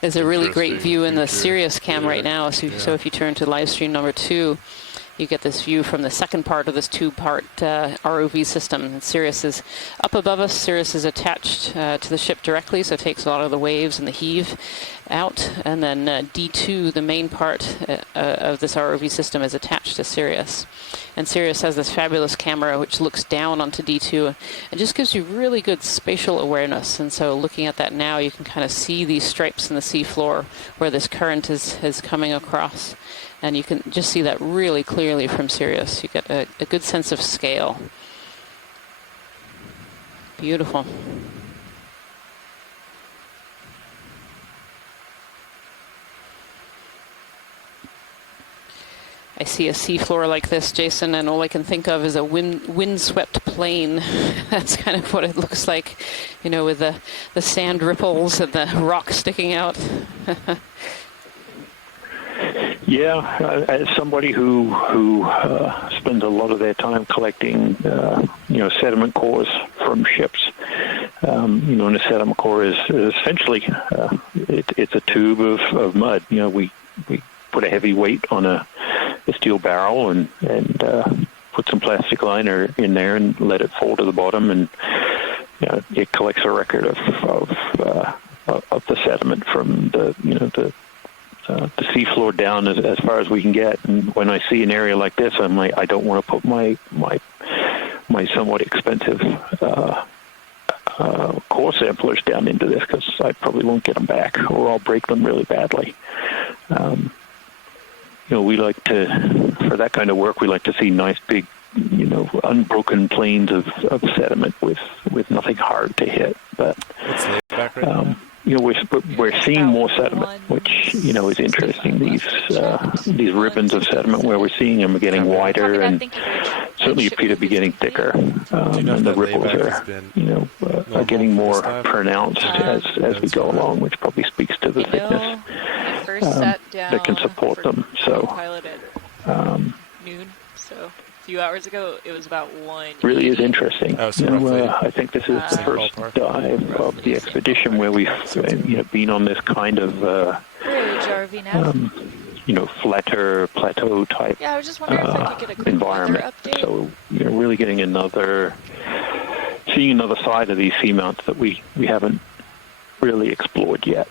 There's a really great view in the Sirius cam right now. So if you turn to live stream number 2, you get this view from the second part of this 2-part ROV system. And Sirius is up above us. Sirius is attached to the ship directly, so it takes a lot of the waves and the heave out. And then D2, the main part of this ROV system, is attached to Sirius. And Sirius has this fabulous camera which looks down onto D2 and just gives you really good spatial awareness. And so looking at that now, you can kind of see these stripes in the seafloor where this current is coming across. And you can just see that really clearly from Sirius. You get a good sense of scale. Beautiful. I see a seafloor like this, Jason, and all I can think of is a windswept plain. That's kind of what it looks like, with the sand ripples and the rock sticking out. Yeah, as somebody who spends a lot of their time collecting, sediment cores from ships, and a sediment core is essentially it's a tube of mud. We put a heavy weight on a steel barrel and put some plastic liner in there and let it fall to the bottom, and it collects a record of the sediment from the seafloor down as far as we can get. And when I see an area like this, I'm like, I don't want to put my somewhat expensive core samplers down into this, because I probably won't get them back, or I'll break them really badly. We like to, for that kind of work, we like to see nice big, unbroken plains of sediment with nothing hard to hit. But we're seeing more sediment, which is interesting. These ribbons of sediment, where we're seeing them are getting wider and certainly appear to be getting thicker, and the ripples are getting more pronounced as we go along, which probably speaks to the thickness that can support them. So pilot at noon. So if few hours ago, it was about 1. Really is interesting. Oh, so I think this is the first dive of the expedition where we've been on this kind of Bridge, RV now. flatter plateau type Yeah, I was just wondering if I could get a quick environment. weather update. So really getting seeing another side of these seamounts that we haven't really explored yet.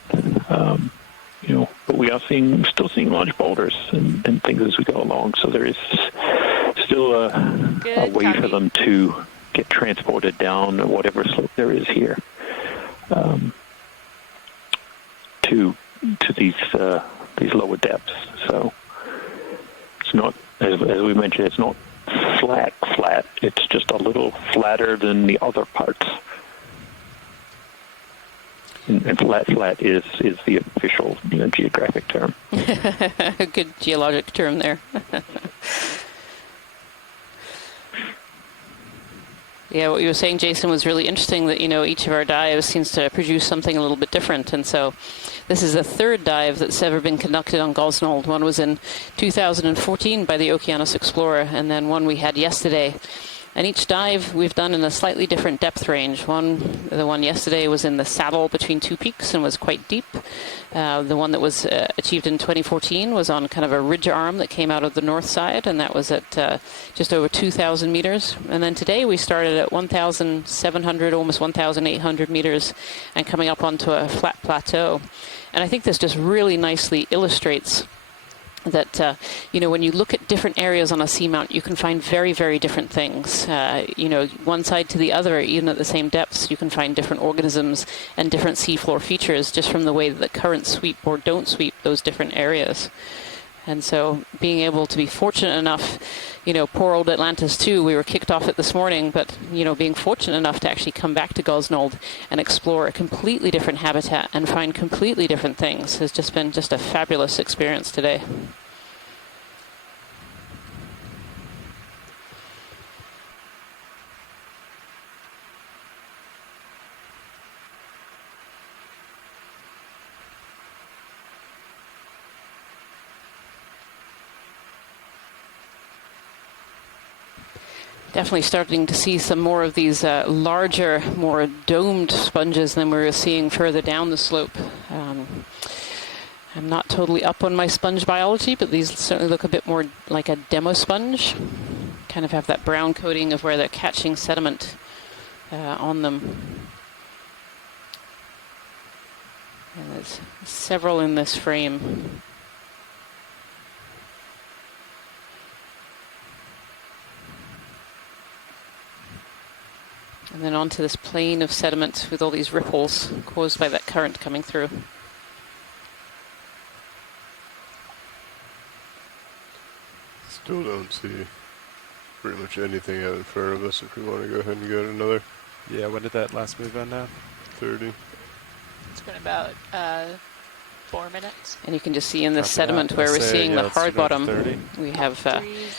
But we are still seeing large boulders and things as we go along. So there is still a way for them to get transported down whatever slope there is here to these lower depths. So it's not, as we mentioned, it's not flat. It's just a little flatter than the other parts. And flat is the official geographic term. A good geologic term there. Yeah, what you were saying, Jason, was really interesting that, each of our dives seems to produce something a little bit different. And so this is the third dive that's ever been conducted on Gosnold. One was in 2014 by the Okeanos Explorer, and then one we had yesterday. And each dive we've done in a slightly different depth range. The one yesterday was in the saddle between two peaks and was quite deep. The one that was achieved in 2014 was on kind of a ridge arm that came out of the north side, and that was at just over 2,000 meters. And then today we started at 1,700, almost 1,800 meters, and coming up onto a flat plateau. And I think this just really nicely illustrates that, when you look at different areas on a seamount, you can find very, very different things. One side to the other, even at the same depths, you can find different organisms and different seafloor features just from the way that the currents sweep or don't sweep those different areas. And so being able to be fortunate enough, poor old Atlantis too, we were kicked off it this morning, but, being fortunate enough to actually come back to Gosnold and explore a completely different habitat and find completely different things has just been a fabulous experience today. Definitely starting to see some more of these larger, more domed sponges than we were seeing further down the slope. I'm not totally up on my sponge biology, but these certainly look a bit more like a demo sponge. Kind of have that brown coating of where they're catching sediment on them. And there's several in this frame. And then onto this plane of sediment with all these ripples caused by that current coming through. Still don't see pretty much anything out in front of us if we want to go ahead and get another. Yeah, when did that last move on now? 30. It's been about 4 minutes. And you can just see in this sediment where we're seeing the hard bottom, we have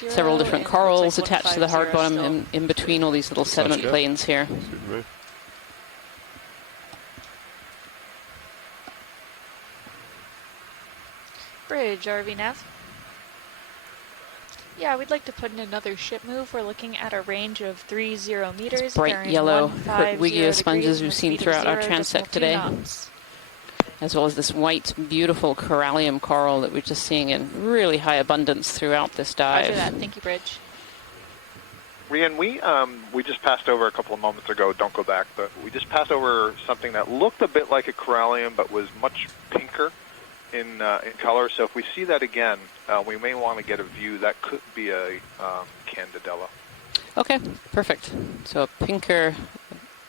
several different corals attached to the hard bottom in between all these little sediment planes here. Bridge, RV Nav. Yeah, we'd like to put in another ship move. We're looking at a range of 30 meters. These bright yellow Hertwiggia sponges we've seen throughout our transect today. As well as this white, beautiful corallium coral that we're just seeing in really high abundance throughout this dive. Roger that. Thank you, Bridge. Rian, we just passed over a couple of moments ago, don't go back, but we just passed over something that looked a bit like a corallium but was much pinker in color. So if we see that again, we may want to get a view. That could be a Candidella. Okay, perfect. So a pinker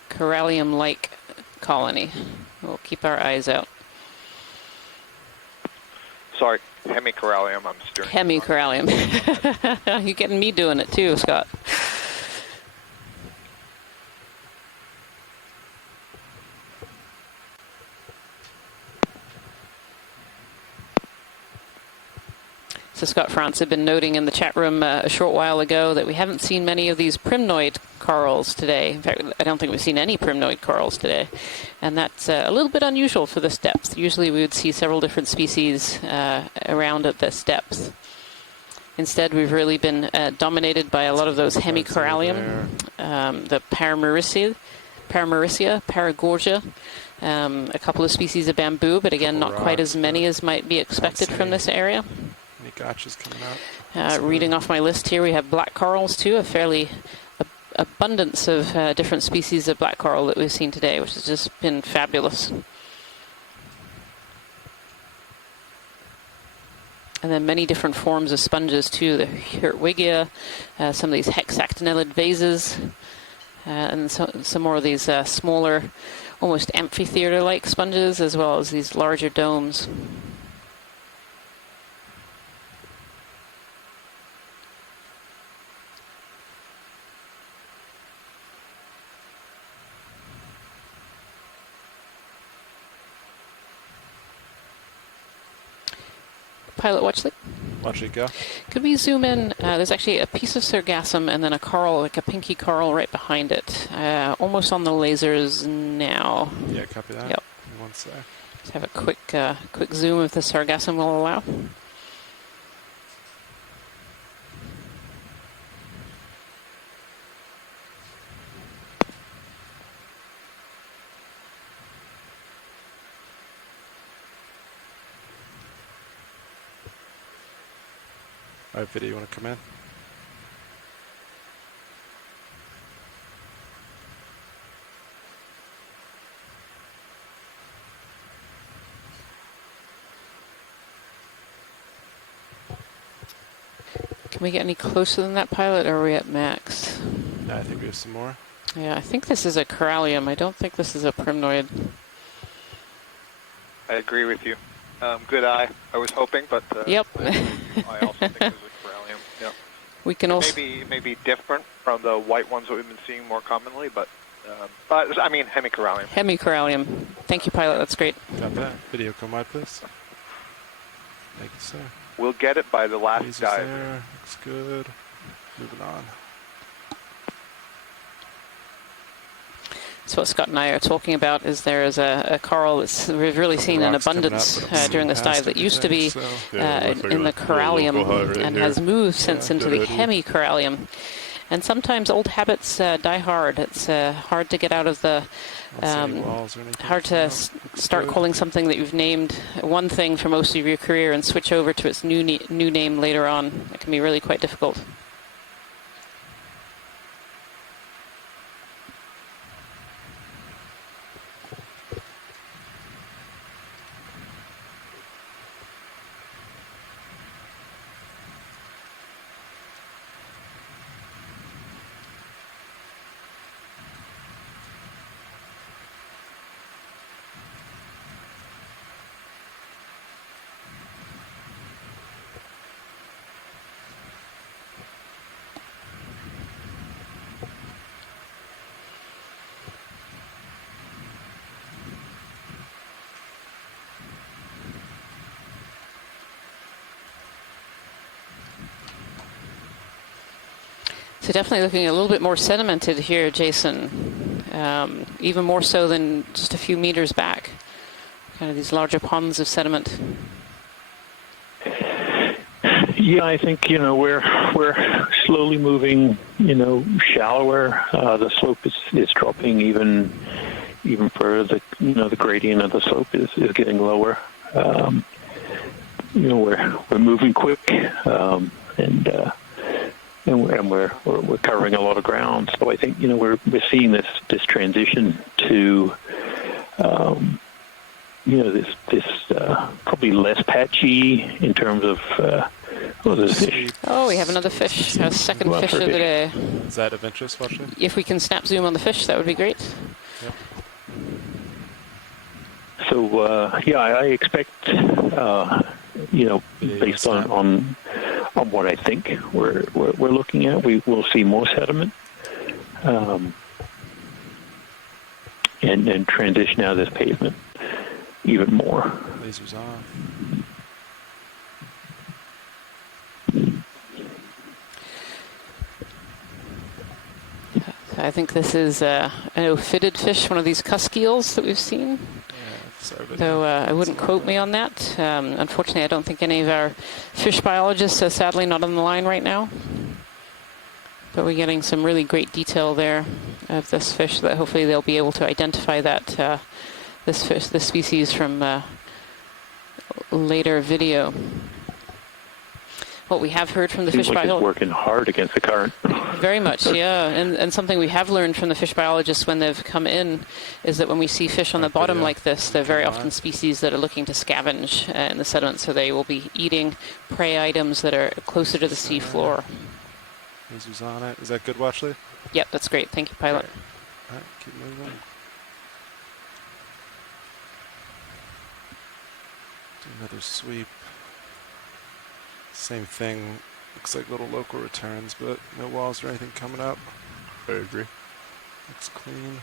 corallium-like colony. We'll keep our eyes out. Sorry, hemicorallium. I'm steering. Hemicorallium. You're getting me doing it too, Scott. So Scott France had been noting in the chat room a short while ago that we haven't seen many of these primnoid corals today. In fact, I don't think we've seen any primnoid corals today. And that's a little bit unusual for this depth. Usually we would see several different species around at this depth. Instead, we've really been dominated by a lot of those hemicorallium, the Paramaricia, Paragorgia, a couple of species of bamboo, but again, not quite as many as might be expected from this area. Any gotchas coming out? Reading off my list here, we have black corals too, a fairly abundance of different species of black coral that we've seen today, which has just been fabulous. And then many different forms of sponges too, the Hertwiggia, some of these hexactinellid vases, and some more of these smaller, almost amphitheater-like sponges, as well as these larger domes. Pilot watch it go. Could we zoom in? There's actually a piece of sargassum and then a coral, like a pinky coral, right behind it. Almost on the lasers now. Yeah, copy that. Yep. One sec. Let's have a quick zoom if the sargassum will allow. All right, video, you want to come in? Can we get any closer than that, pilot, or are we at max? Yeah, I think we have some more. Yeah, I think this is a corallium. I don't think this is a primnoid. I agree with you. Good eye. I was hoping, but yep. I also think it was a corallium. Yep. We can also maybe different from the white ones that we've been seeing more commonly, but I mean hemicorallium. Hemicorallium. Thank you, pilot. That's great. Got that. Video, come wide, please. Thank you, sir. We'll get it by the last Lasers dive. there. Looks good. Moving on. So what Scott and I are talking about is there is a coral that's we've really seen in abundance during this dive that used to be in the corallium and has moved since into the hemicorallium. And sometimes old habits die hard. It's hard to get out of the, hard to start calling something that you've named one thing for most of your career and switch over to its new name later on. It can be really quite difficult. So definitely looking a little bit more sedimented here, Jason, even more so than just a few meters back. Kind of these larger ponds of sediment. Yeah, I think we're slowly moving shallower. The slope is dropping even further. The gradient of the slope is getting lower. We're moving quick, and we're covering a lot of ground. So I think we're seeing this transition to this probably less patchy in terms of there's a fish. Oh, we have another fish, our second fish of the day. Is that of interest, Watcher? If we can snap zoom on the fish, that would be great. Yep. So I expect based on what I think we're looking at, we will see more sediment and transition out of this pavement even more. Lasers off. I think this is an ophidiid fish, one of these cusk eels that we've seen. Though I wouldn't quote me on that. Unfortunately, I don't think any of our fish biologists are sadly not on the line right now. But we're getting some really great detail there of this fish that hopefully they'll be able to identify that this species from later video. What we have heard from the fish biologists... Seems like it's working hard against the current. Very much, yeah. And something we have learned from the fish biologists when they've come in is that when we see fish on the bottom like this, they're very often species that are looking to scavenge in the sediment, so they will be eating prey items that are closer to the sea floor. Lasers on it. Is that good, Watchley? Yep, that's great. Thank you, pilot. All right, keep moving. Do another sweep. Same thing. Looks like little local returns, but no walls or anything coming up. I agree. Looks clean.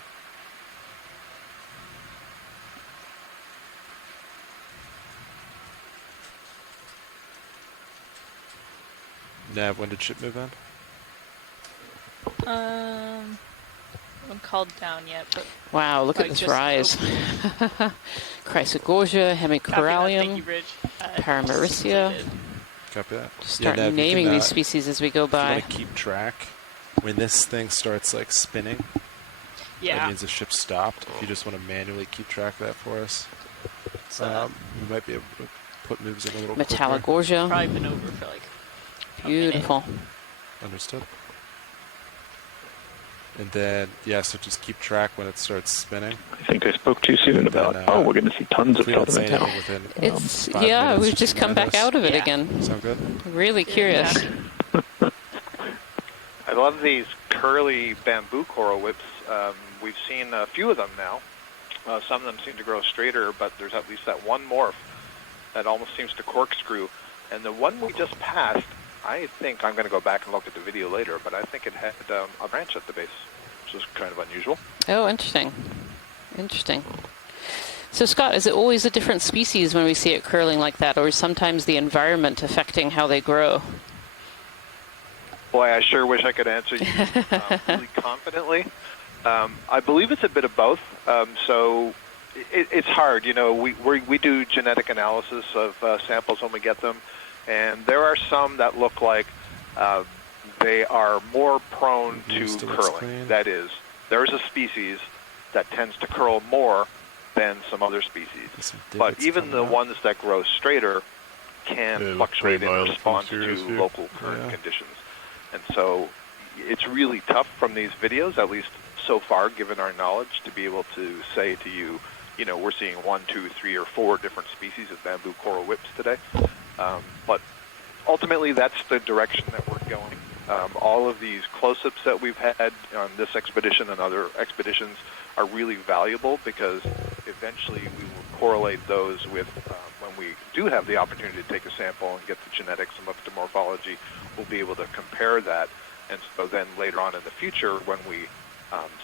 Nav, when did ship move in? I haven't called down yet, but... Wow, look at this rise. Chrysogorgia, Hemicorallium, Paramaricia. Copy that. Just start naming these species as we go by. If you want to keep track, when this thing starts like spinning, that means the ship stopped. If you just want to manually keep track of that for us, we might be able to put moves in a little quicker. Metallogorgia. Probably been over for like beautiful. Understood. And then, so just keep track when it starts spinning. I think I spoke too soon about, we're going to see tons of sediment now. It's, we've just come back out of it again. Sound good? Really curious. I love these curly bamboo coral whips. We've seen a few of them now. Some of them seem to grow straighter, but there's at least that one morph that almost seems to corkscrew. And the one we just passed, I think I'm going to go back and look at the video later, but I think it had a branch at the base, which is kind of unusual. Oh, interesting. Interesting. So, Scott, is it always a different species when we see it curling like that, or is sometimes the environment affecting how they grow? Boy, I sure wish I could answer you really confidently. I believe it's a bit of both. So it's hard. You know, we do genetic analysis of samples when we get them. And there are some that look like they are more prone to curling. That is, there's a species that tends to curl more than some other species. But even the ones that grow straighter can fluctuate in response to local current conditions. And so it's really tough from these videos, at least so far, given our knowledge, to be able to say to you, you know, we're seeing 1, 2, 3, or 4 different species of bamboo coral whips today. But ultimately, that's the direction that we're going. All of these close-ups that we've had on this expedition and other expeditions are really valuable because eventually we will correlate those with when we do have the opportunity to take a sample and get the genetics and look at the morphology, we'll be able to compare that. And so then later on in the future, when we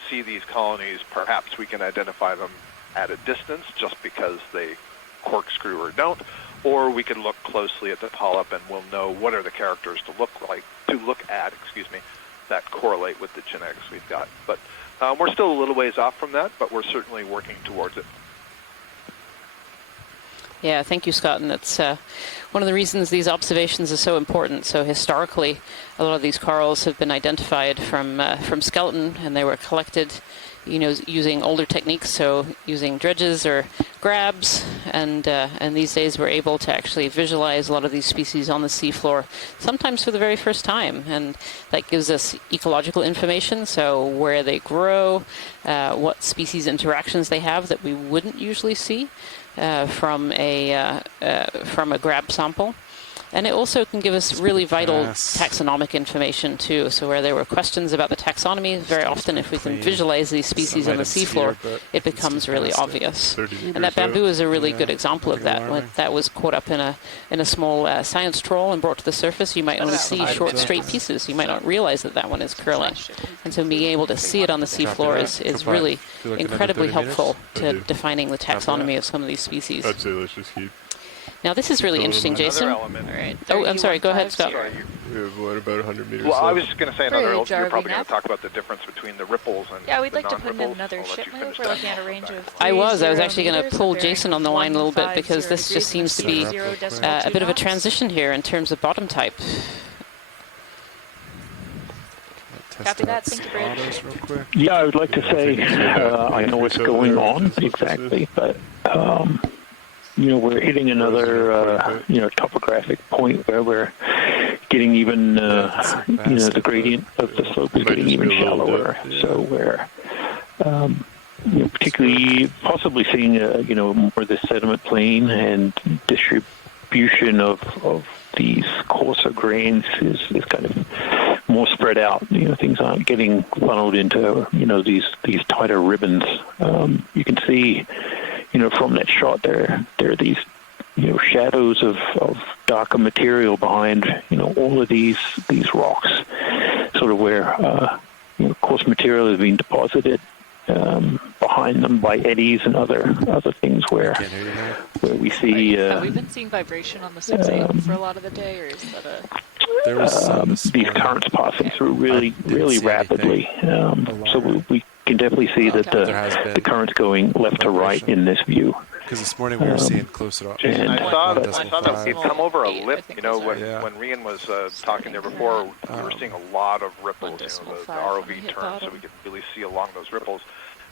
see these colonies, perhaps we can identify them at a distance just because they corkscrew or don't, or we can look closely at the polyp and we'll know what are the characters to look at, that correlate with the genetics we've got. But we're still a little ways off from that, but we're certainly working towards it. Yeah, thank you, Scott. And that's one of the reasons these observations are so important. So historically, a lot of these corals have been identified from skeleton, and they were collected, you know, using older techniques, so using dredges or grabs, and these days we're able to actually visualize a lot of these species on the seafloor, sometimes for the very first time, and that gives us ecological information, so where they grow, what species interactions they have that we wouldn't usually see from a grab sample. And it also can give us really vital taxonomic information, too. So where there were questions about the taxonomy, very often if we can visualize these species on the seafloor, it becomes really obvious. And that bamboo is a really good example of that. When that was caught up in a small science trawl and brought to the surface, you might only see short, straight pieces. You might not realize that that one is curling. And so being able to see it on the seafloor is really incredibly helpful to defining the taxonomy of some of these species. I'd say let's just keep. Now, this is really interesting, Jason. Another element. All right. Oh, I'm sorry. Go ahead, Scott. Sorry, We have, what, about 100 meters Well, I left? was just going to say Very another. You're jarvey probably going enough. to talk about the difference between the ripples and Yeah, we'd the like to put in non-ripples. another I'll let ship you move. finish We're that looking at a one. range of I was actually going to meters, pull a bearing Jason of on the line a little bit because 150 this just degrees seems to and be a speed 0.2 a bit of a knots. transition here in terms of bottom type. Copy that. Thank you, Bridge. Autos real quick. Yeah, I would like to say I know what's going on exactly, but we're hitting another topographic point where we're getting even the gradient of the slope is getting even shallower. So we're particularly possibly seeing more of the sediment plain and distribution of these coarser grains is kind of more spread out. Things aren't getting funneled into these tighter ribbons. You can see from that shot there are these shadows of darker material behind all of these rocks, sort of where coarse material is being deposited behind them by eddies and other things where we see. Have we been seeing vibration on the 6-8 for a lot of the day, or is that a? There was these currents passing through really rapidly, so we can definitely see that the current's going left to right in this view. Because this morning we were seeing closer to. And I saw that he'd come over a Eight, lip. I think was When it. when Rian was talking there before, we were seeing a lot of ripples. The 1.5 ROV when it hit turned, so bottom. we could really see along those ripples.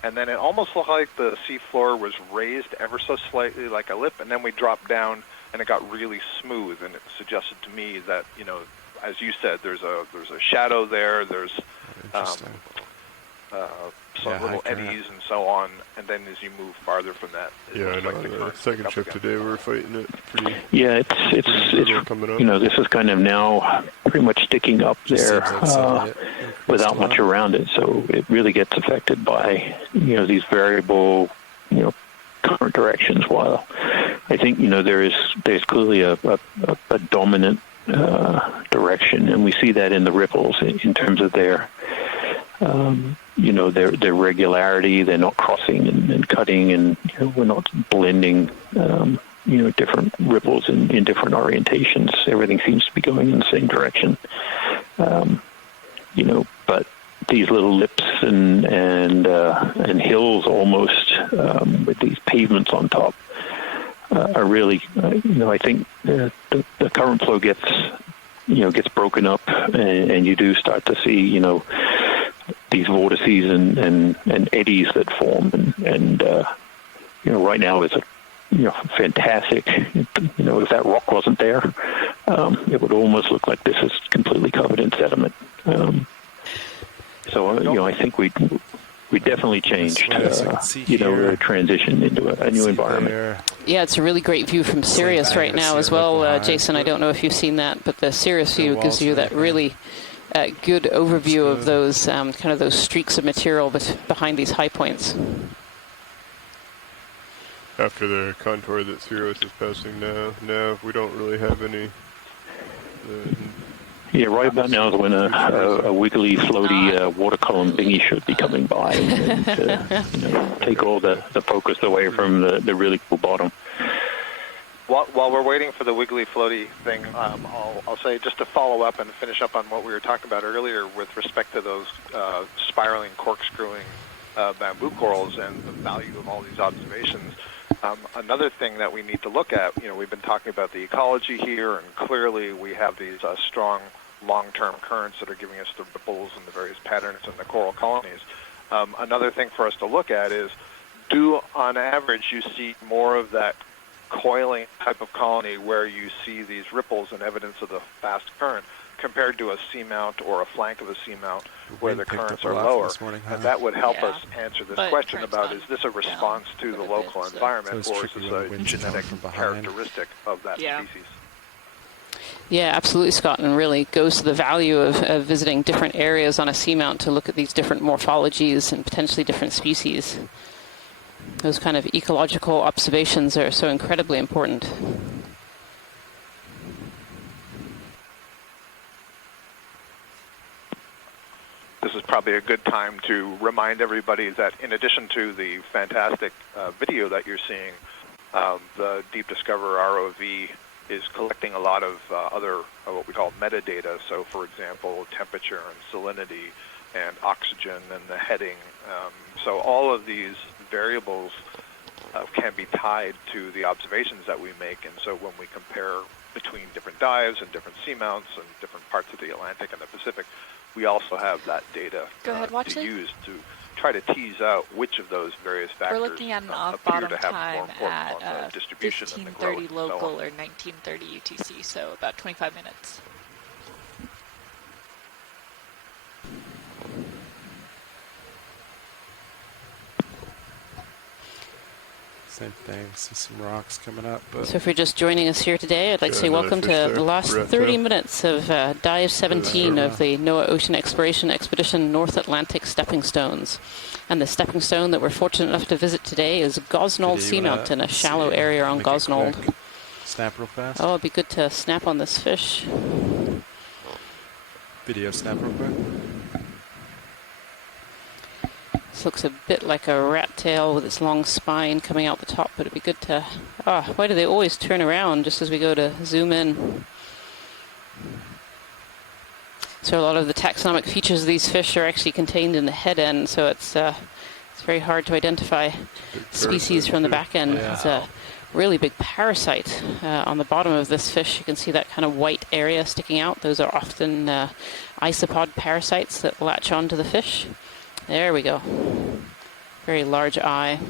And then it almost looked like the seafloor was raised ever so slightly, like a lip, and then we dropped down, and it got really smooth. And it suggested to me that as you said, there's a shadow there. There's some little eddies and so on, and then as you move farther from that, Yeah, I know. like The second trip today, we were fighting it pretty. Yeah, it's coming up. this is kind of now pretty much sticking up there without much around it, so it really gets affected by these variable current directions. While I think there's clearly a dominant direction, and we see that in the ripples in terms of their their regularity. They're not crossing and cutting, and we're not blending different ripples in different orientations. Everything seems to be going in the same direction. But these little lips and hills almost with these pavements on top are really I think the current flow gets broken up, and you do start to see these vortices and eddies that form, and right now is a fantastic. If that rock wasn't there, it would almost look like this is completely covered in sediment. So I think we definitely changed the transition into a new environment. Yeah, it's a really great view from Sirius right now as well, Jason. I don't know if you've seen that, but the Sirius view gives you that really good overview of those kind of those streaks of material behind these high points. After the contour that Sirius is passing now we don't really have any. Yeah, right about now is when a wiggly, floaty water column thingy should be coming by and take all the focus away from the really cool bottom. While we're waiting for the wiggly floaty thing, I'll say just to follow up and finish up on what we were talking about earlier with respect to those spiraling, corkscrewing bamboo corals and the value of all these observations. Another thing that we need to look at, we've been talking about the ecology here, and clearly we have these strong long-term currents that are giving us the ripples and the various patterns in the coral colonies. Another thing for us to look at is, on average, you see more of that coiling type of colony where you see these ripples and evidence of the fast current compared to a seamount or a flank of a seamount where the currents are lower. And that would help us answer this question about, is this a response to the local environment, or is this a genetic characteristic of that species? Yeah, absolutely, Scott, and really goes to the value of visiting different areas on a seamount to look at these different morphologies and potentially different species. Those kind of ecological observations are so incredibly important. This is probably a good time to remind everybody that in addition to the fantastic video that you're seeing, the Deep Discover ROV is collecting a lot of other what we call metadata. So, for example, temperature and salinity and oxygen and the heading. So all of these variables can be tied to the observations that we make. And so when we compare between different dives and different seamounts and different parts of the Atlantic and the Pacific, we also have that data to use to try to tease out which of those various factors We're looking at an appear off-bottom to have more time important on the at distribution and the growth 15:30 and so local on. or 19:30 UTC, so about 25 minutes. Same thing. See some rocks coming up. But So if you're just joining us here today, I'd like to say welcome to the last 30 minutes of Dive 17 of the NOAA Ocean Exploration Expedition North Atlantic Stepping Stones. And the stepping stone that we're fortunate enough to visit today is Gosnold Seamount in a shallow area on Gosnold. Snap real fast. Oh, it'd be good to snap on this fish. Video snap real quick. This looks a bit like a rat tail with its long spine coming out the top, but it'd be good to... why do they always turn around just as we go to zoom in? So a lot of the taxonomic features of these fish are actually contained in the head end, so it's very hard to identify species from the back end. Yeah. It's a really big parasite on the bottom of this fish. You can see that kind of white area sticking out. Those are often isopod parasites that latch onto the fish. There we go. Very large eye.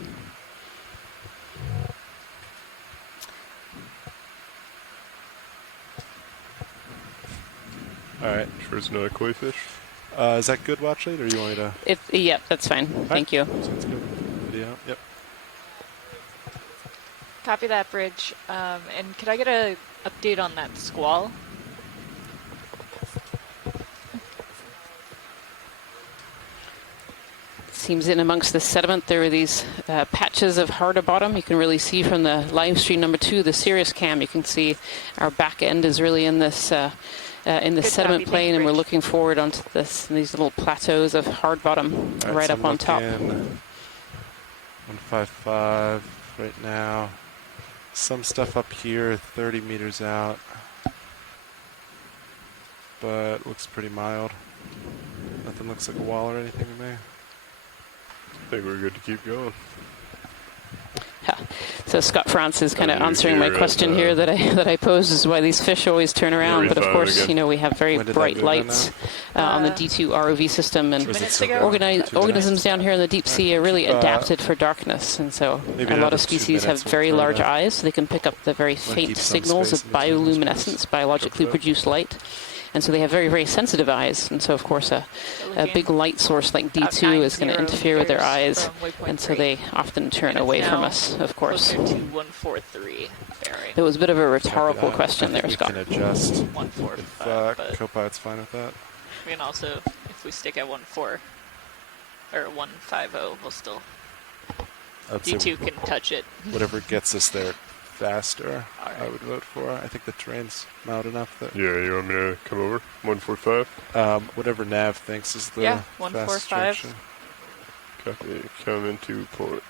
All right. Sure it's not a koi fish? Is that good, watch lead, or you want me to? Yep, that's fine. Thank you. Sounds good. Video. Yep. Copy that, Bridge. And could I get an update on that squall? Seems in amongst the sediment there are these patches of harder bottom. You can really see from the live stream number 2, the Sirius cam. You can see our back end is really in this sediment plane, and we're looking forward onto these little plateaus of hard bottom right up on top. 155 right now. Some stuff up here, 30 meters out, but looks pretty mild. Nothing looks like a wall or anything to me. I think we're good to keep going. So Scott France is kind of answering my question here that I posed, is why these fish always turn around. But of course, you know, we have very bright lights on the D2 ROV system, and organisms down here in the deep sea are really adapted for darkness, and so a lot of species have very large eyes, so they can pick up the very faint signals of bioluminescence, biologically produced light. And so they have very, very sensitive eyes. And so, of course, a big light source like D2 is going to interfere with their eyes. And so they often turn away from us, of course. Closer to 143 bearing. It was a bit of a rhetorical question there, Scott. We can adjust. 145. If Copilot's fine with that. We can also, if we stick at 150, we'll still... D2 can touch it. Whatever gets us there faster, I would vote for. I think the terrain's mild enough that... Yeah, you want me to come over? 145? Whatever Nav thinks is the fastest 145. Copy. Come into port.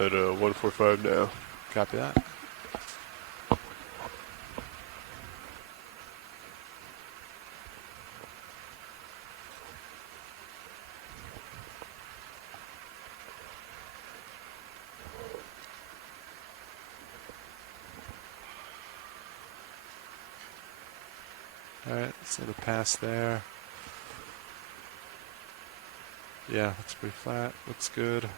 At 145 now. Copy that. Alright, so the pass there. Yeah, looks pretty flat. Looks good.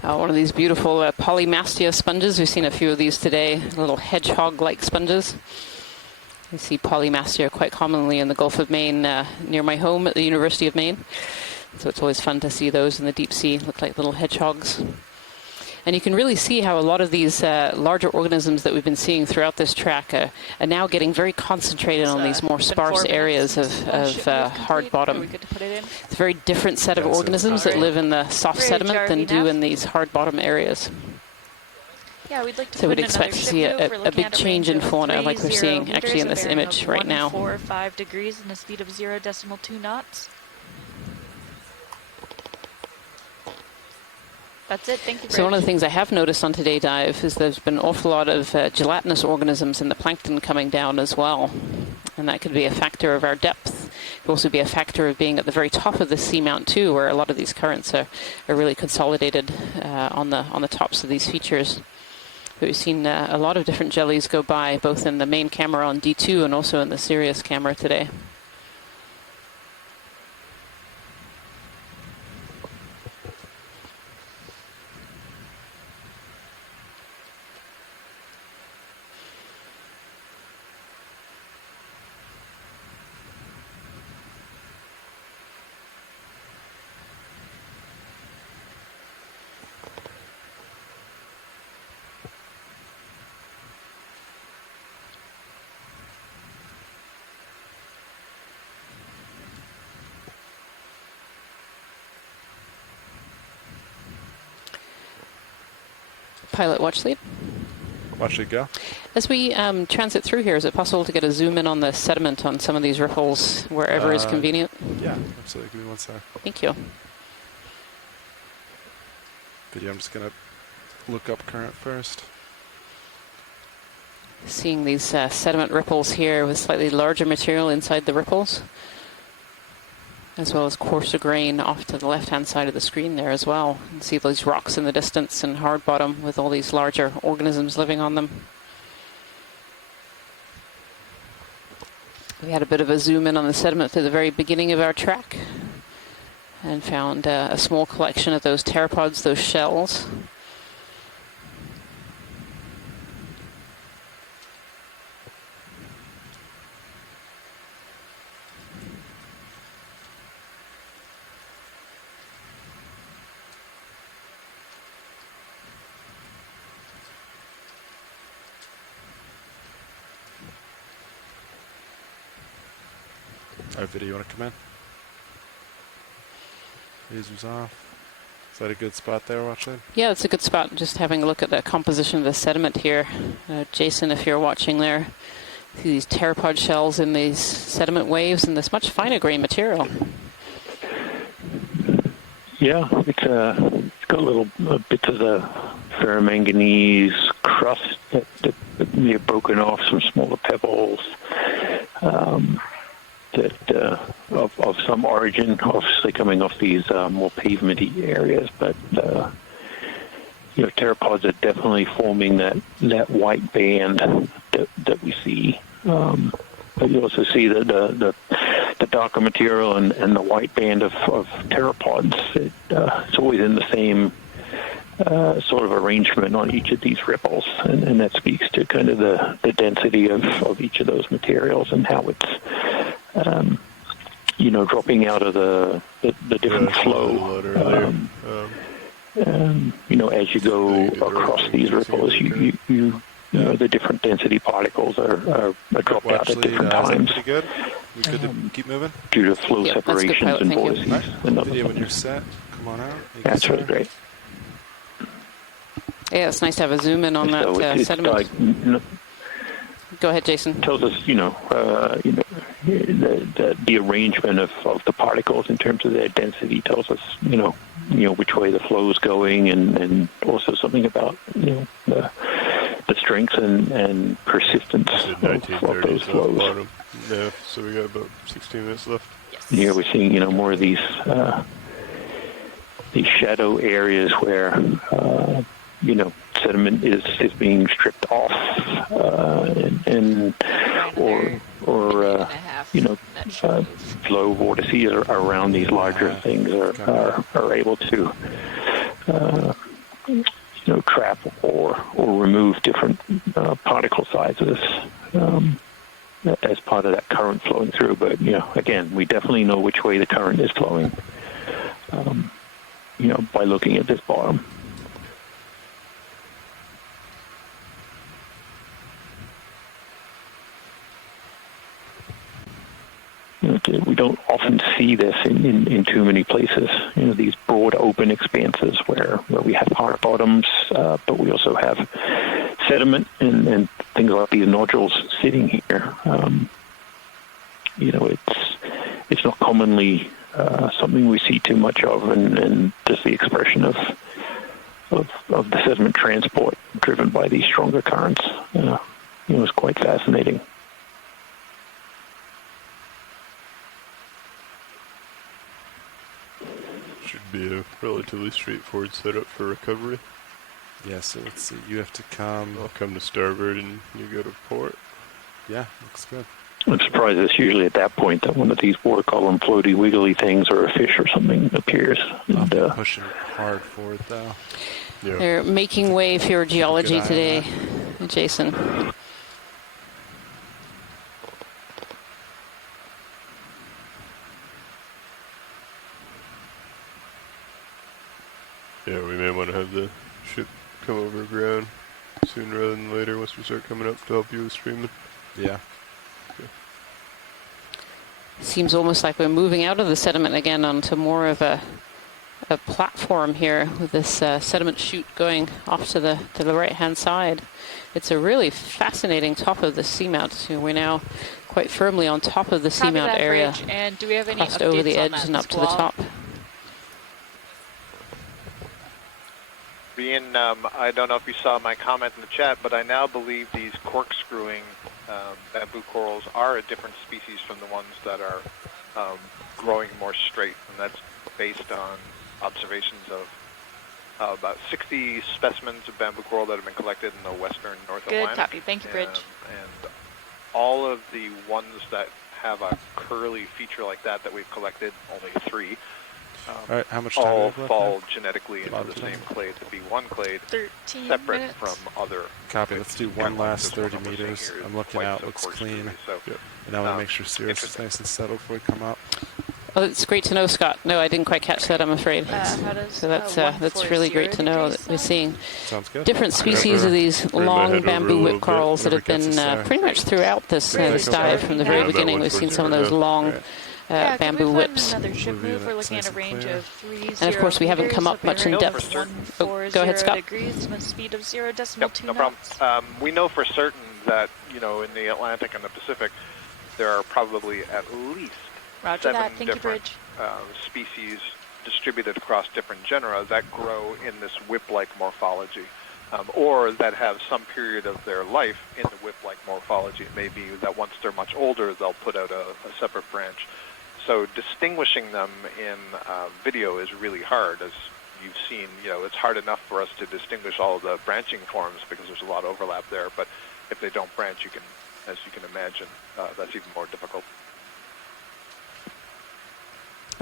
One of these beautiful polymastia sponges. We've seen a few of these today, little hedgehog-like sponges. You see polymastia quite commonly in the Gulf of Maine near my home at the University of Maine. So it's always fun to see those in the deep sea, look like little hedgehogs. And you can really see how a lot of these larger organisms that we've been seeing throughout this track are now getting very concentrated on these more sparse areas of hard bottom. It's a very different set of organisms that live in the soft sediment than do in these hard bottom areas. Yeah, we'd like to So we'd expect to see a big change in fauna like we're seeing actually in this image right now. 145 degrees and a speed of 0.2 knots. That's it. Thank you. So one of the things I have noticed on Today Dive is there's been an awful lot of gelatinous organisms in the plankton coming down as well. And that could be a factor of our depth. It could also be a factor of being at the very top of the seamount too, where a lot of these currents are really consolidated on the tops of these features. But we've seen a lot of different jellies go by, both in the main camera on D2 and also in the Sirius camera today. Pilot watch lead. Watch lead go. As we transit through here, is it possible to get a zoom in on the sediment on some of these ripples wherever is convenient? Yeah, absolutely. Give me 1 sec. Thank you. Video, I'm just going to look up current first. Seeing these sediment ripples here with slightly larger material inside the ripples, as well as coarser grain off to the left-hand side of the screen there as well. You can see those rocks in the distance and hard bottom with all these larger organisms living on them. We had a bit of a zoom in on the sediment at the very beginning of our track and found a small collection of those pteropods, those shells. All right, video, you want to come in? Lasers off. Is that a good spot there, Watchlead? Yeah, it's a good spot. Just having a look at the composition of the sediment here. Jason, if you're watching there, see these pteropod shells in these sediment waves and this much finer grain material. Yeah, it's got little bits of the ferromanganese crust that you've broken off, some smaller pebbles. That of some origin, obviously coming off these more pavementy areas, but pteropods are definitely forming that white band that we see. But you also see the darker material and the white band of pteropods. It's always in the same sort of arrangement on each of these ripples, and that speaks to kind of the density of each of those materials and how it's dropping out of the different flow. As you go across these ripples, you the different density particles are dropped out at different times. Pretty good. We good to keep moving? Due to flow separations and vortices. Right. And other video when things. you're set. Come on out. That's really great. Yeah, it's nice to have a zoom in on that it's sediment. like, Go ahead, Jason. Tells us, the arrangement of the particles in terms of their density tells us, which way the flow is going, and also something about, the strength and persistence of those flows. Yeah, so we got about 16 minutes left. Here we're seeing, more of these shadow areas where, sediment is being stripped off, flow vortices around these larger things are able to, trap or remove different particle sizes as part of that current flowing through. But again, we definitely know which way the current is flowing, by looking at this bottom. We don't often see this in too many places. These broad open expanses where we have hard bottoms, but we also have sediment and things like these nodules sitting here. It's not commonly something we see too much of, and just the expression of the sediment transport driven by these stronger currents, is quite fascinating. Should be a relatively straightforward setup for recovery. Yeah, so let's see. You have to come. I'll come to starboard and you go to port. Yeah, looks good. I'm surprised it's usually at that point that one of these water column floaty wiggly things or a fish or something appears. And, pushing hard forward though. Yeah. They're making way for your geology today, Jason. Yeah, we may want to have the ship come over ground sooner rather than later once we start coming up to help you with streaming. Yeah. Okay. Seems almost like we're moving out of the sediment again onto more of a platform here with this sediment chute going off to the right-hand side. It's a really fascinating top of the seamount. We're now quite firmly on top of the seamount area. Bridge. And do we have any crossed updates over the on edge that and up to the top. Ian, I don't know if you saw my comment in the chat, but I now believe these corkscrewing bamboo corals are a different species from the ones that are growing more straight, and that's based on observations of about 60 specimens of bamboo coral that have been collected in the western North Atlantic. Good copy. Thank you, Bridge. And all of the ones that have a curly feature like that we've collected, only 3, all right, how much time all do we have fall left genetically into the same clade, the B1 clade, 13 separate minutes. from other. Copy. Let's do one last 30 meters. I'm looking out. Looks clean. So, And I want to make sure Cirrus is nice and settled before we come up. Oh, it's great to know, Scott. No, I didn't quite catch that, I'm afraid. So that's really great to know that we're seeing different species of these long bamboo whip corals that have been pretty much throughout this dive from the very beginning. We've seen some of those long bamboo whips. Another ship move. We're looking at a range of 30 And of course, we haven't come up much in depth. Oh, go ahead, Scott. Degrees with a speed of 0.2 no problem. We know for certain that, in the Atlantic and the Pacific, there are probably at least 7 different species distributed across different genera that grow in this whip-like morphology, or that have some period of their life in the whip-like morphology. It may be that once they're much older, they'll put out a separate branch. So distinguishing them in video is really hard. As you've seen, it's hard enough for us to distinguish all of the branching forms because there's a lot of overlap there. But if they don't branch, as you can imagine, that's even more difficult.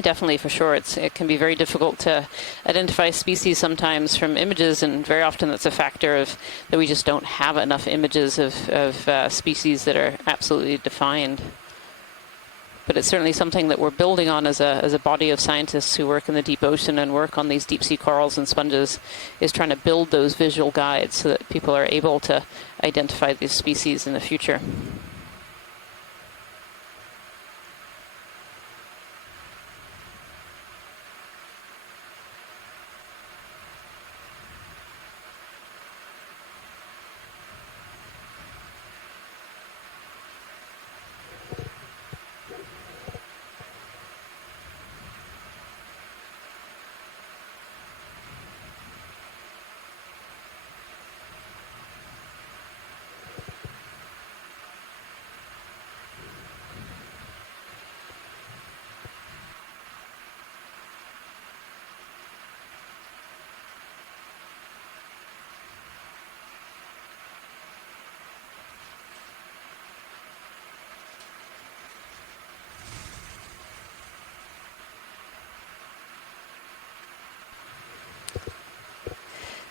Definitely, for sure. It can be very difficult to identify species sometimes from images, and very often that's a factor of that we just don't have enough images of species that are absolutely defined. But it's certainly something that we're building on as a body of scientists who work in the deep ocean and work on these deep sea corals and sponges, is trying to build those visual guides so that people are able to identify these species in the future.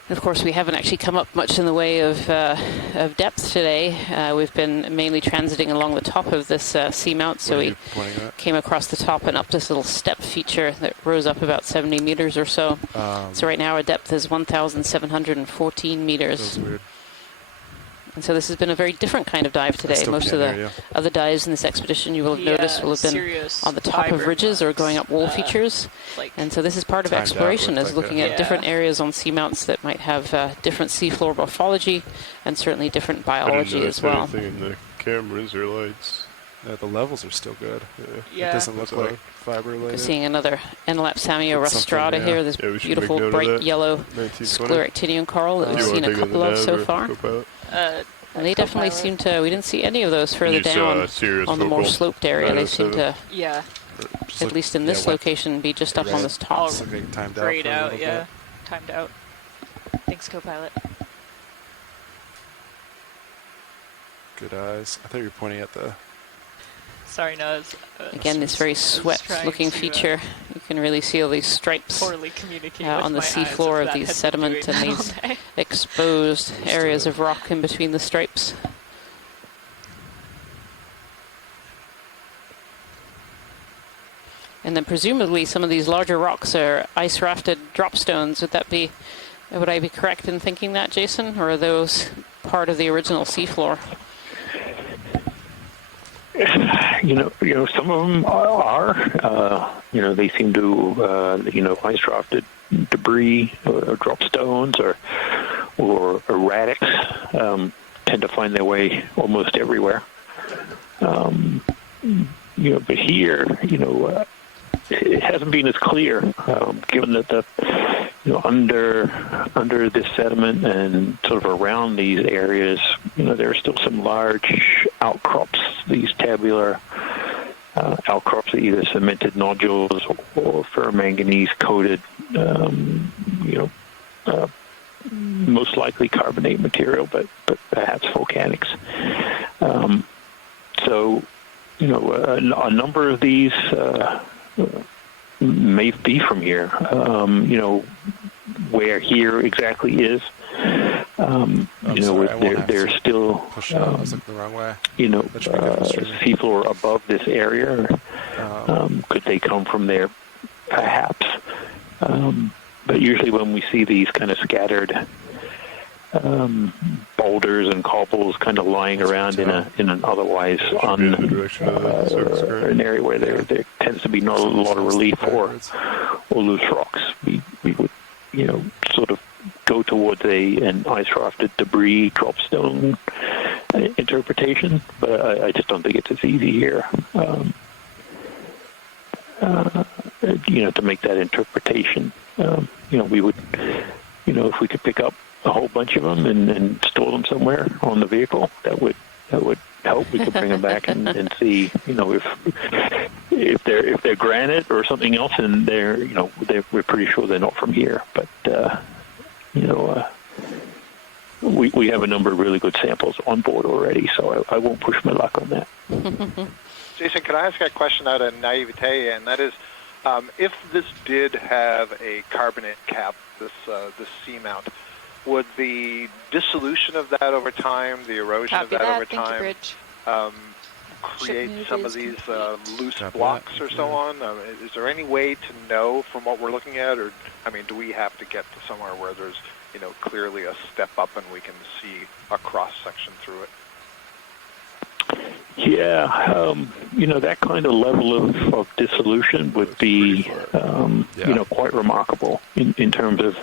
Of course, we haven't actually come up much in the way of depth today. We've been mainly transiting along the top of this seamount, so we came across the top and up this little step feature that rose up about 70 meters or so. So right now our depth is 1,714 meters. And so this has been a very different kind of dive today. Most of the other dives in this expedition you will have noticed will have been on the top of ridges or going up wall features. And so this is part of exploration, is looking at different areas on seamounts that might have different seafloor morphology and certainly different biology as well. Anything in the cameras or lights. Yeah, the levels are still good. It doesn't look like fiber related. We're seeing another Enelapsamia rostrata here, this beautiful bright yellow scleractinian coral that we've seen a couple of so far. And they definitely seem to, we didn't see any of those further down on the more sloped area. They seem to, at least in this location, be just up on this top. Grayed out, timed out. Thanks, co-pilot. Good eyes. I thought you were pointing at the... Sorry, no. Again, this very swept-looking feature. You can really see all these stripes on the seafloor of these sediment and these exposed areas of rock in between the stripes. And then presumably some of these larger rocks are ice-rafted drop stones. Would I be correct in thinking that, Jason? Or are those part of the original seafloor? Some of them are. They seem to, ice-rafted debris or drop stones or erratics tend to find their way almost everywhere. But here, it hasn't been as clear, given that under this sediment and sort of around these areas, there are still some large outcrops, these tabular outcrops of either cemented nodules or ferromanganese coated, most likely carbonate material, but perhaps volcanics. A number of these may be from here. Where here exactly is, there's still, seafloor above this area. Could they come from there? Perhaps. But usually when we see these kind of scattered boulders and cobbles kind of lying around in an otherwise an area where there tends to be not a lot of relief or loose rocks, we would sort of go towards an ice-rafted debris drop stone interpretation, but I just don't think it's as easy here to make that interpretation. We would if we could pick up a whole bunch of them and store them somewhere on the vehicle, that would help. We could bring them back and see, if they're granite or something else, and we're pretty sure they're not from here. But we have a number of really good samples on board already, so I won't push my luck on that. Jason, can I ask a question out of naivete, and that is, if this did have a carbonate cap, this Seamount, would the dissolution of that over time, the erosion of that over time, create some of these loose blocks or so on? Is there any way to know from what we're looking at, or do we have to get to somewhere where there's clearly a step up and we can see a cross section through it? Yeah, that kind of level of dissolution would be, quite remarkable in terms of,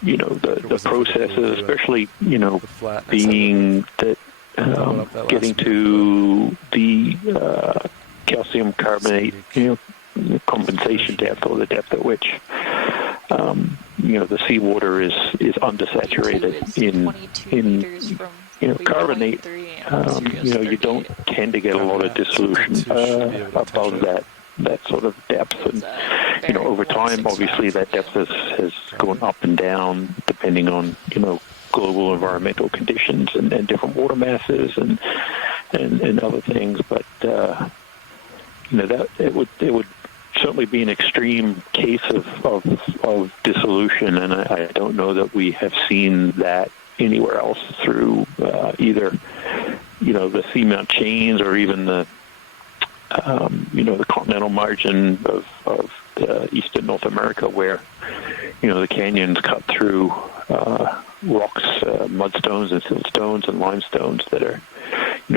the processes, especially, being that, getting to the calcium carbonate, compensation depth, or the depth at which, the seawater is undersaturated in carbonate. You don't tend to get a lot of dissolution above that sort of depth, and over time, obviously, that depth has gone up and down depending on global environmental conditions and different water masses and other things. But that it would certainly be an extreme case of dissolution, and I don't know that we have seen that anywhere else through either the Seamount chains or even the continental margin of eastern North America, where the canyons cut through rocks, mudstones and siltstones and limestones that are,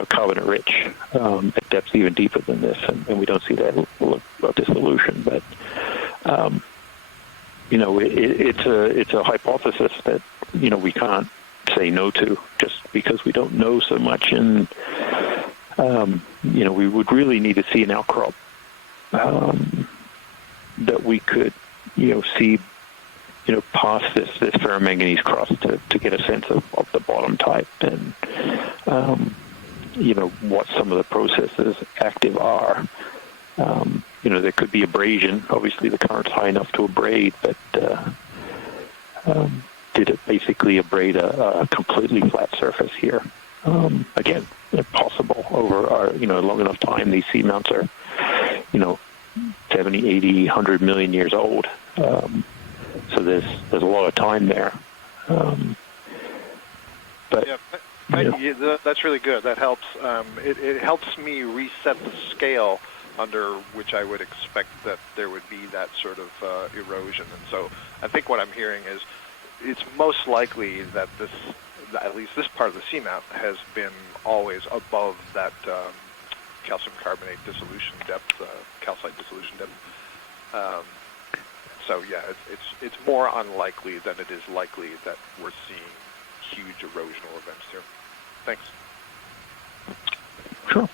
carbonate rich at depths even deeper than this, and we don't see that dissolution. But it's a hypothesis that we can't say no to just because we don't know so much, and we would really need to see an outcrop that we could see past this ferromanganese crust to get a sense of the bottom type and what some of the processes active are. There could be abrasion. Obviously, the current's high enough to abrade, but did it basically abrade a completely flat surface here? Again, possible over a long enough time. These seamounts are 70, 80, 100 million years old. So there's a lot of time there. But yeah, that's really good. That helps. It helps me reset the scale under which I would expect that there would be that sort of erosion. And so I think what I'm hearing is it's most likely that at least this part of the seamount has been always above that calcium carbonate dissolution depth, calcite dissolution depth. So yeah, it's more unlikely than it is likely that we're seeing huge erosional events here. Thanks. Sure.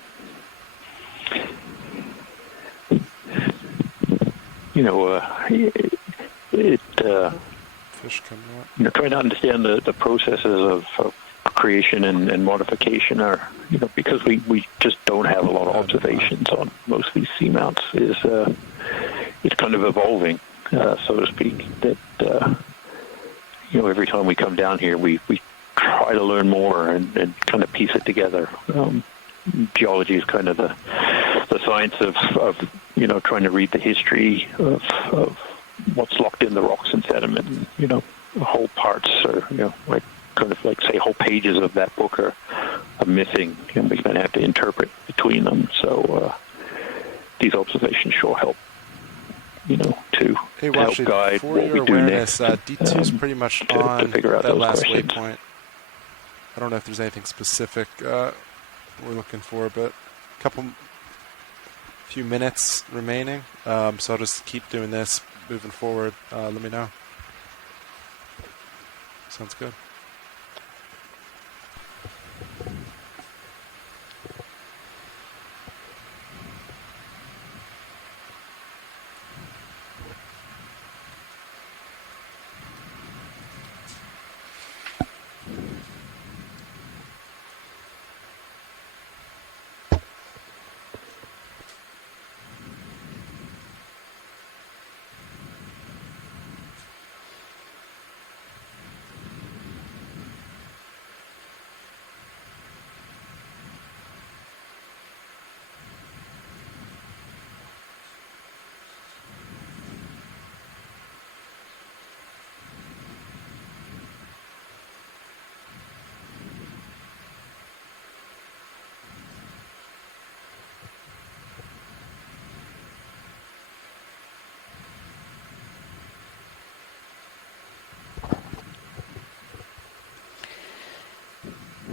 Fish coming up. Trying to understand the processes of creation and modification are, because we just don't have a lot of observations on most of these seamounts, it's kind of evolving, so to speak. That every time we come down here, we try to learn more and kind of piece it together. Geology is kind of the science of trying to read the history of what's locked in the rocks and sediment. And, whole parts are, say whole pages of that book are missing, and we kind of have to interpret between them. So these observations sure help, to help guide for what your we do awareness, next. D2 is pretty much to on figure out that those last questions. waypoint. I don't know if there's anything specific we're looking for, but few minutes remaining. So I'll just keep doing this moving forward. Let me know. Sounds good.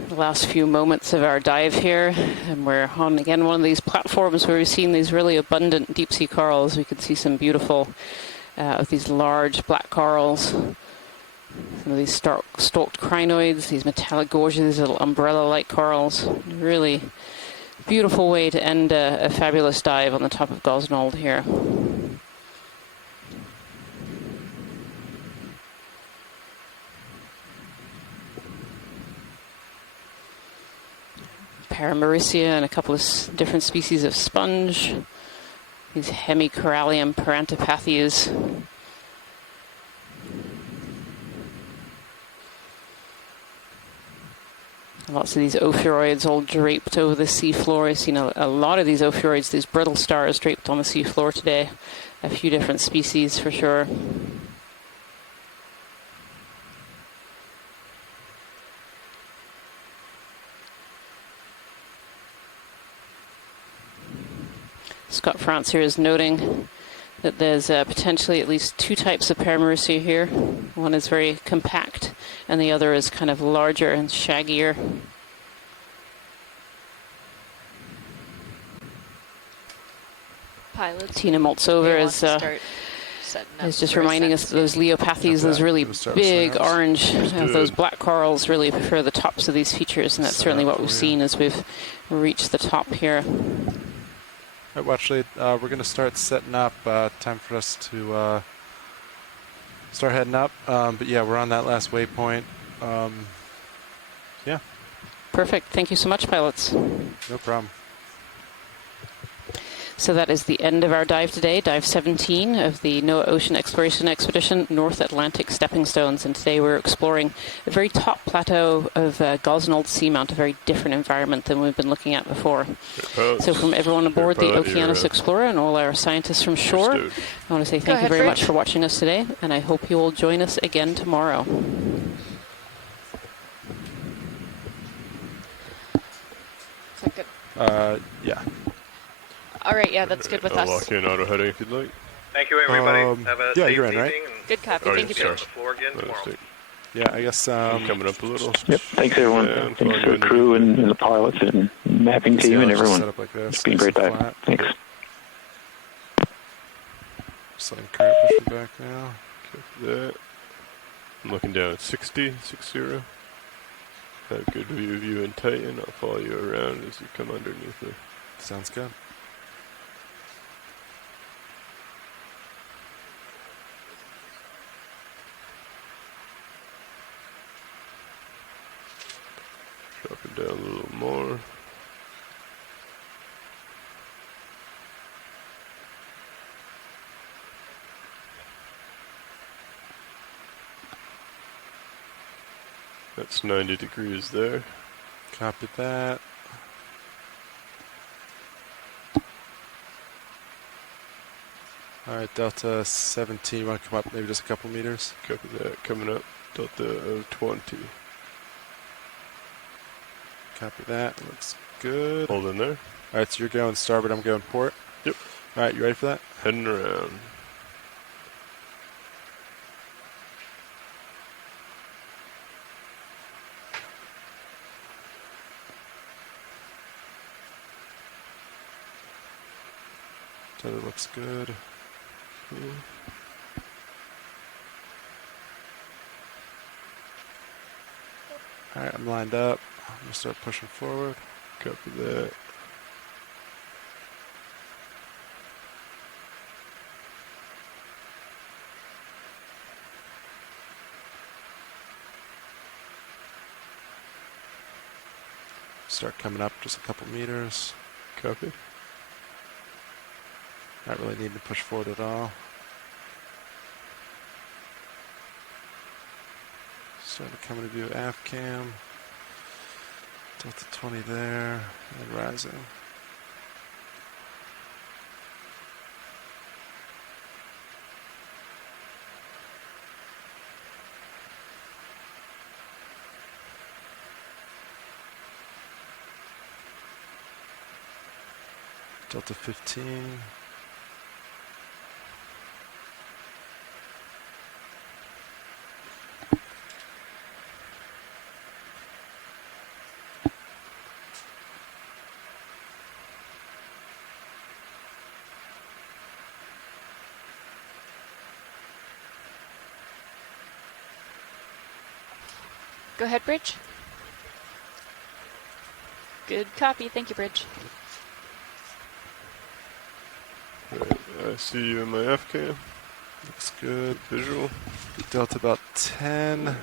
The last few moments of our dive here, and we're on again one of these platforms where we've seen these really abundant deep sea corals. We can see some beautiful of these large black corals, some of these stalked crinoids, these metallic gorges, these little umbrella-like corals. Really beautiful way to end a fabulous dive on the top of Gosnold here. Paramaricia and a couple of different species of sponge. These Hemicorallium parantipathes. Lots of these ophiuroids all draped over the seafloor. I've seen a lot of these ophiuroids, these brittle stars draped on the seafloor today. A few different species for sure. Scott France here is noting that there's potentially at least two types of Paramaricia here. One is very compact and the other is kind of larger and shaggier. Pilots. Tina Moltzover is just reminding us that those Leopathes, those really big orange, those black corals really prefer the tops of these features, and that's certainly what we've seen as we've reached the top here. All right, Watchley, we're going to start setting up. Time for us to start heading up. But yeah, we're on that last waypoint. Yeah. Perfect. Thank you so much, pilots. No problem. So that is the end of our dive today, dive 17 of the NOAA Ocean Exploration Expedition North Atlantic Stepping Stones. And today we're exploring the very top plateau of Gosnold Seamount, a very different environment than we've been looking at before. So from everyone aboard the Okeanos Explorer and all our scientists from shore, I want to say thank you very much for watching us today, and I hope you will join us again tomorrow. Is that good? Yeah. All right, yeah, that's good with us. I'll lock in auto heading if you'd like. Thank you, everybody. Have a safe you're in, right? Good copy. Thank you, George. Floor again tomorrow. Yeah, I guess. Coming up a little. Yep. Thanks, everyone. Thanks to the crew and the pilots and mapping team and everyone. It's been a great dive. Thanks. Just letting current push me back now. Copy that. I'm looking down at 60. Have a good view of you and Titan. I'll follow you around as you come underneath me. Sounds good. Dropping down a little more. That's 90 degrees there. Copy that. All right, Delta 17, you want to come up maybe just a couple meters? Copy that. Coming up, Delta 20. Copy that. Looks good. Hold in there. All right, so you're going starboard, I'm going port. Yep. All right, you ready for that? Heading around. Tether looks good. Cool. All right, I'm lined up. I'm going to start pushing forward. Copy that. Start coming up just a couple meters. Copy. Not really needing to push forward at all. Starting to come into view aft cam. Delta 20 there, and rising. Delta 15. Go ahead, Bridge. Good copy. Thank you, Bridge. Right, I see you in my F cam. Looks good. Visual. Delta about 10. All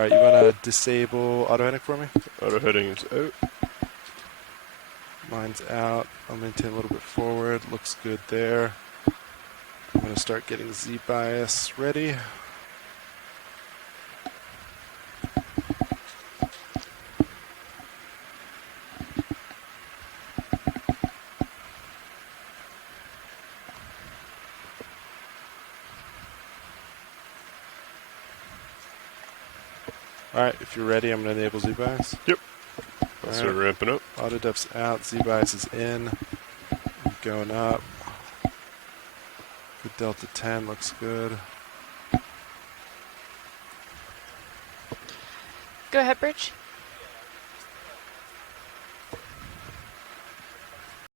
right, you want to disable auto heading for me? Auto heading is out. Mine's out. I'll maintain a little bit forward. Looks good there. I'm going to start getting Z bias ready. Alright, if you're ready, I'm going to enable Z-Bias. Yep. I'll start ramping up. Auto depth's out, Z-Bias is in. I'm going up. Good Delta 10, looks good. Go ahead, Bridge.